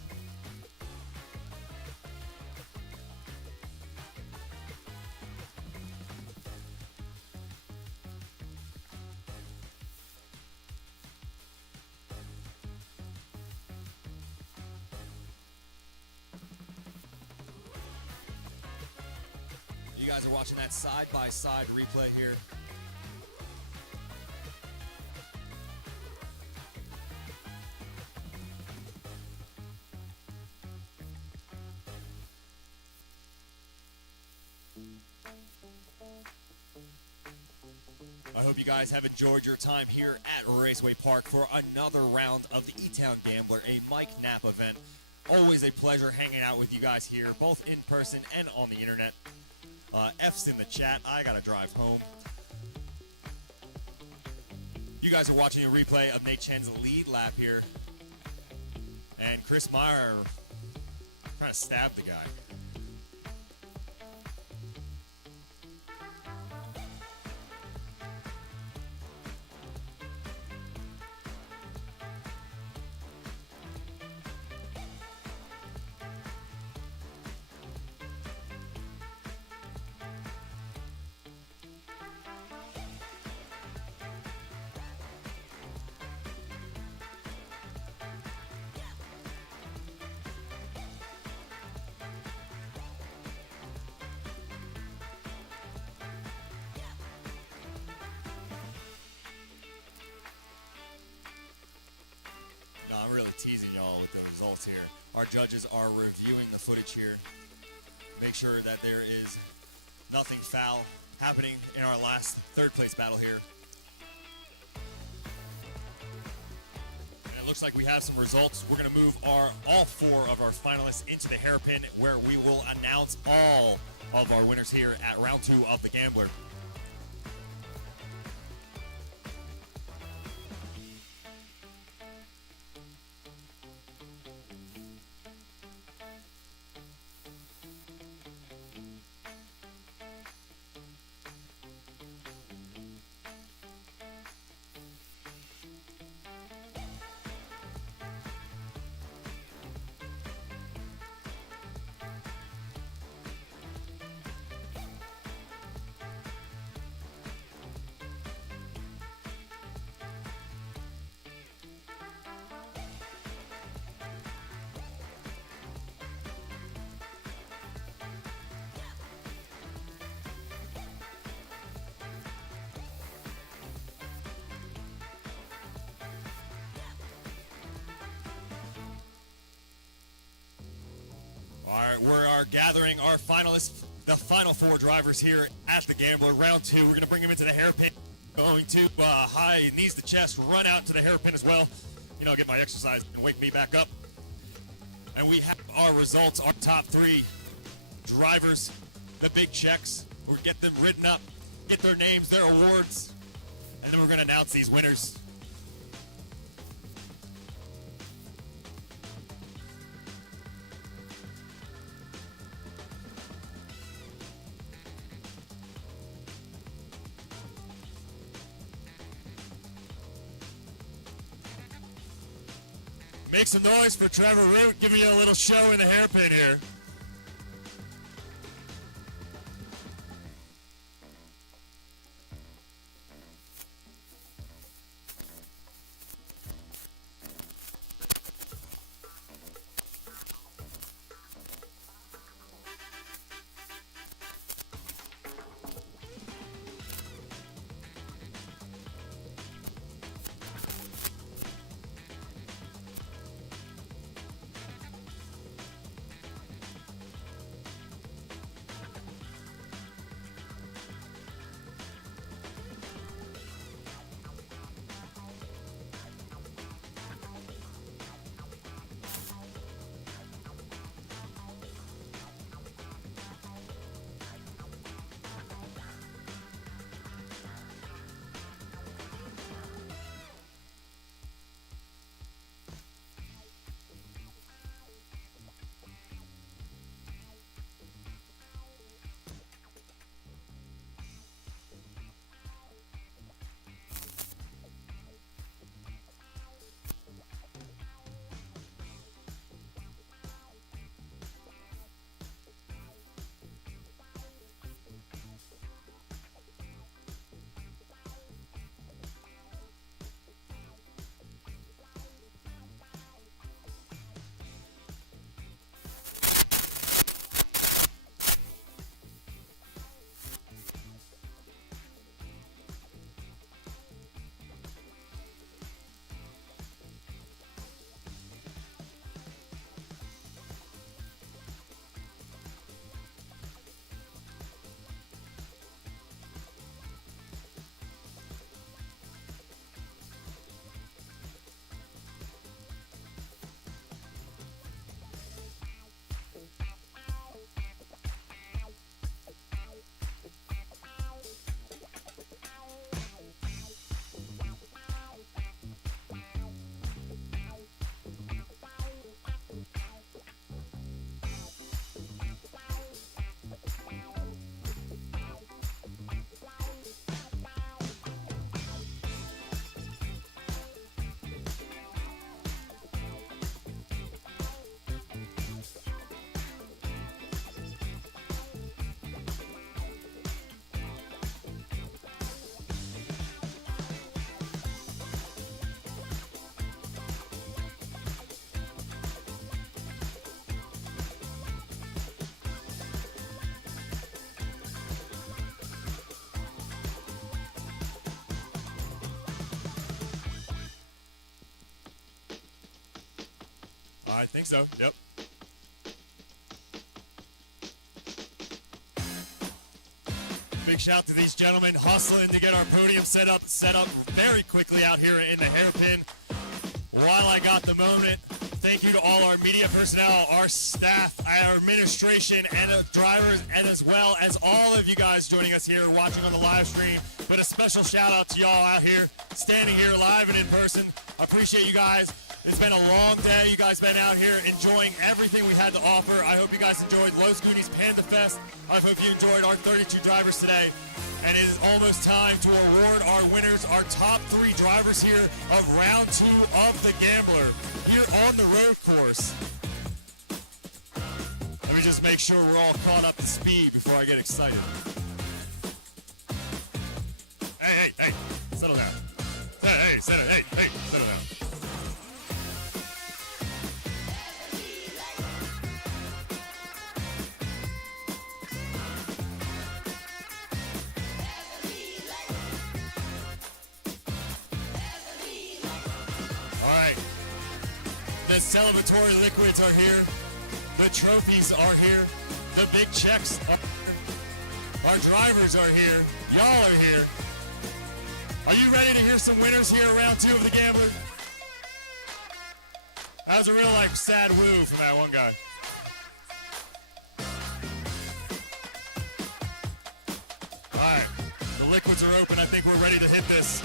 You guys are watching that side-by-side replay here. I hope you guys have enjoyed your time here at Raceway Park for another round of the E-Town Gambler, a Mike Knapp event. Always a pleasure hanging out with you guys here, both in person and on the internet. F's in the chat. I gotta drive home. You guys are watching a replay of Nate Chen's lead lap here. And Chris Meyer trying to stab the guy. I'm really teasing y'all with the results here. Our judges are reviewing the footage here. Make sure that there is nothing foul happening in our last third place battle here. And it looks like we have some results. We're gonna move all four of our finalists into the hairpin where we will announce all of our winners here at round 2 of the Gambler. All right, we are gathering our finalists, the final 4 drivers here at the Gambler. Round 2, we're going to bring them into the hairpin. Going to high knees to chest, run out to the hairpin as well. You know, get my exercise and wake me back up. And we have our results, our top 3 drivers, the big checks. We'll get them written up, get their names, their awards, and then we're going to announce these winners. Make some noise for Trevor Root, giving you a little show in the hairpin here. I think so, yep. Big shout to these gentlemen hustling to get our podium set up very quickly out here in the hairpin. While I got the moment, thank you to all our media personnel, our staff, our administration, and drivers, and as well as all of you guys joining us here, watching on the live stream. But a special shout out to y'all out here, standing here live and in person. I appreciate you guys. It's been a long day. You guys been out here enjoying everything we had to offer. I hope you guys enjoyed Los Goonies Panda Fest. I hope you enjoyed our 32 drivers today. And it is almost time to award our winners, our top 3 drivers here of round 2 of the Gambler here on the road course. Let me just make sure we're all caught up to speed before I get excited. Hey, settle down. Hey, settle down. The celebratory liquids are here. The trophies are here. The big checks are here. Our drivers are here. Y'all are here. Are you ready to hear some winners here round 2 of the Gambler? That was a real sad woo from that one guy. Alright, the liquids are open. I think we're ready to hit this.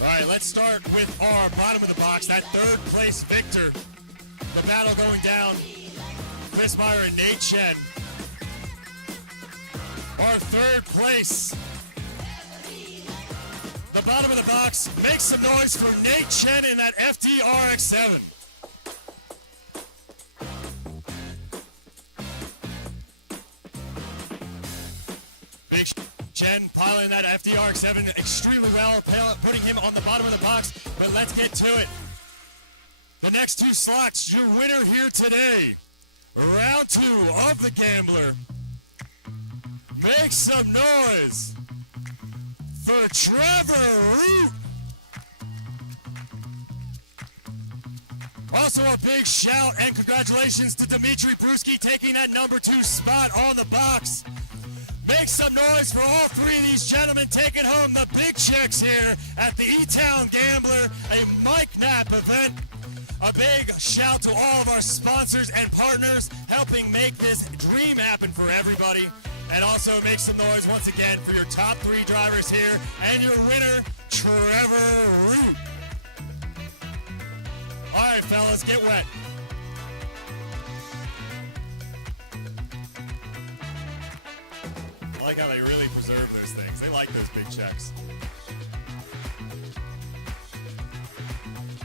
All right, let's start with our bottom of the box, that 3rd place victor. The battle going down, Chris Meyer and Nate Chen. Our 3rd place. The bottom of the box, make some noise for Nate Chen in that FD-RX-7. Big Chen piloting that FD-RX-7 extremely well, putting him on the bottom of the box, but let's get to it. The next 2 slots, your winner here today, round 2 of the Gambler. Make some noise for Trevor Root. Also a big shout and congratulations to Dimitri Bruschi taking that number 2 spot on the box. Make some noise for all 3 of these gentlemen taking home the big checks here at the E-Town Gambler, a Mike Knapp event. A big shout to all of our sponsors and partners helping make this dream happen for everybody. And also make some noise once again for your top 3 drivers here and your winner, Trevor Root. All right, fellas, get wet. I like how they really preserve those things. They like those big checks.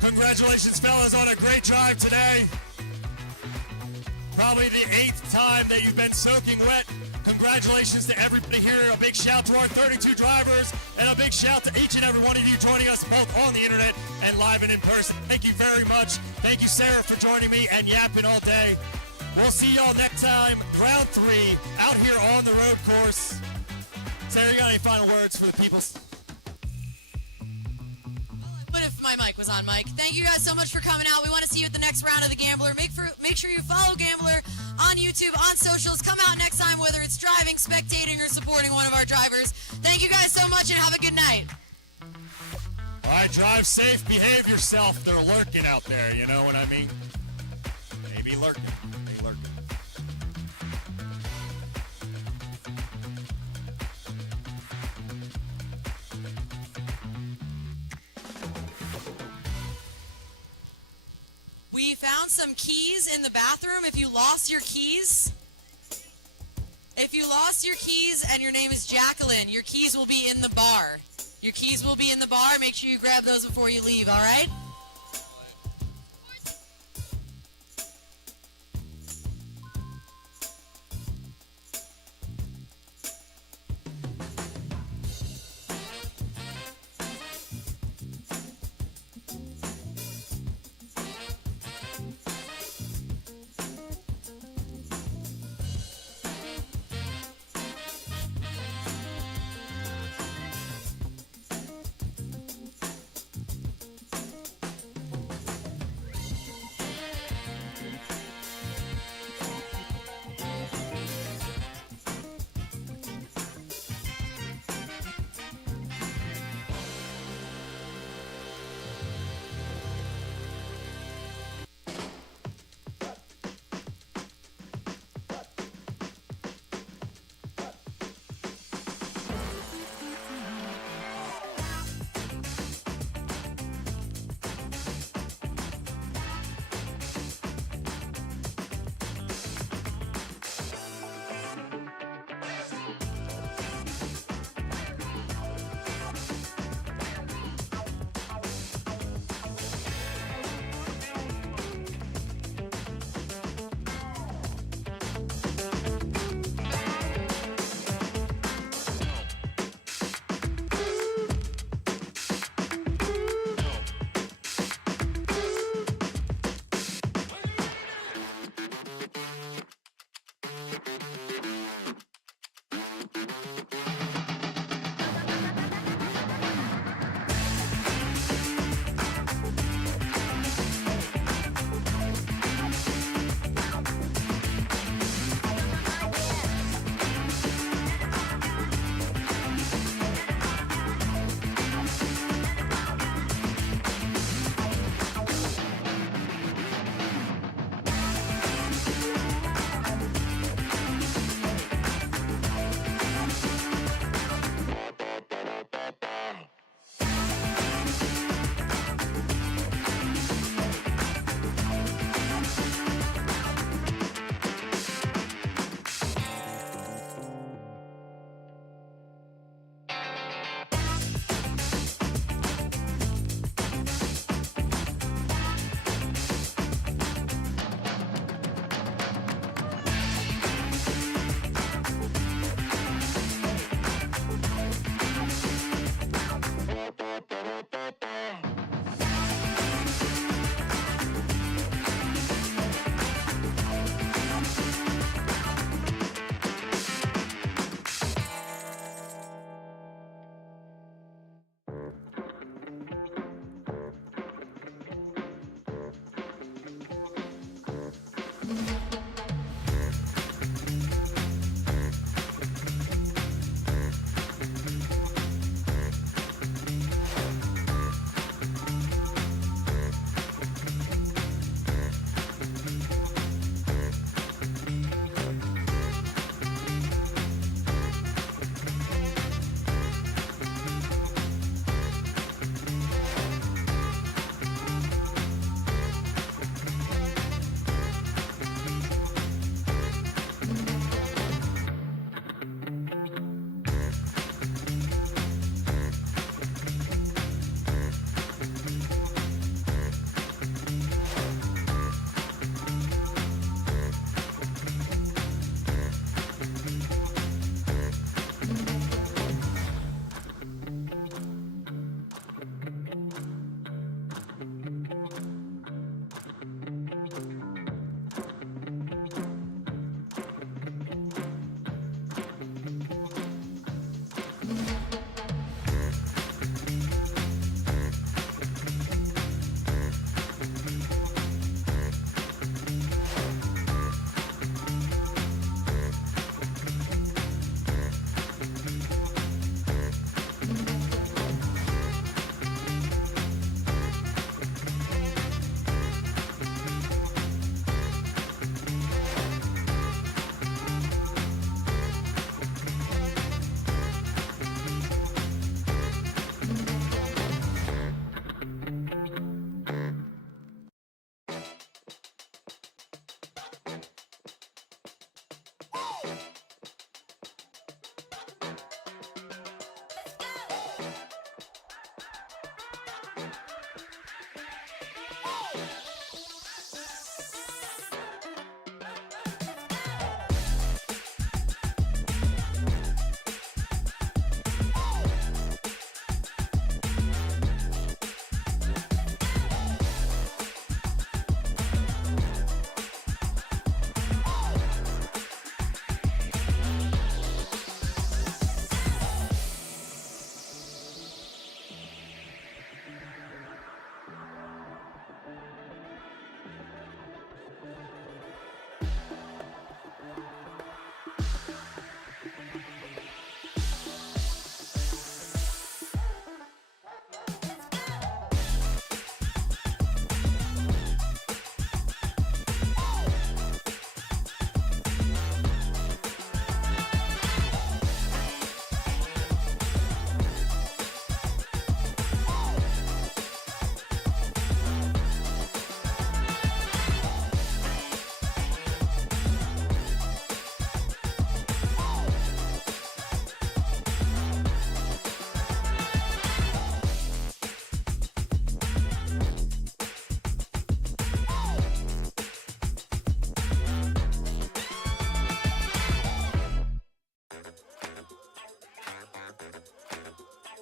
Congratulations, fellas, on a great drive today. Probably the 8th time that you've been soaking wet. Congratulations to everybody here. A big shout to our 32 drivers, and a big shout to each and every one of you joining us both on the internet and live and in person. Thank you very much. Thank you, Sarah, for joining me and yapping all day. We'll see y'all next time, round 3, out here on the road course. Sarah, you got any final words for the people? What if my mic was on, Mike? Thank you guys so much for coming out. We want to see you at the next round of the Gambler. Make sure you follow Gambler on YouTube, on socials. Come out next time, whether it's driving, spectating, or supporting one of our drivers. Thank you guys so much, and have a good night. All right, drive safe, behave yourself. They're lurking out there, you know what I mean? Maybe lurking. We found some keys in the bathroom. If you lost your keys, and your name is Jacqueline, your keys will be in the bar. Your keys will be in the bar. Make sure you grab those before you leave, all right?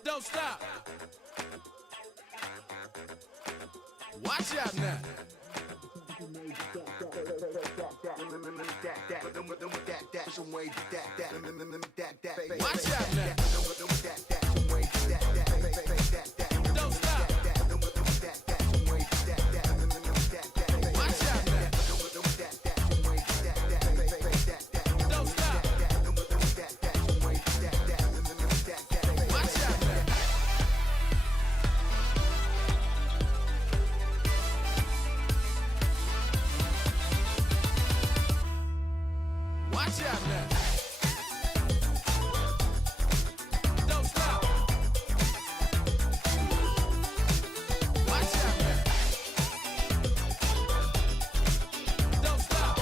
Don't stop. Watch out now. Watch out now. Don't stop. Watch out now. Don't stop. Watch out now. Watch out now. Don't stop. Watch out now. Don't stop.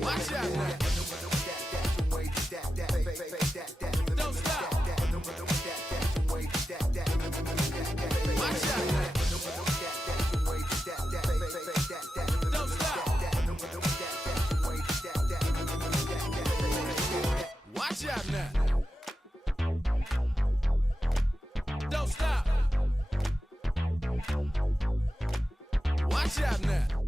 Watch out now. Don't stop. Watch out now. Don't stop. Watch out now. out now.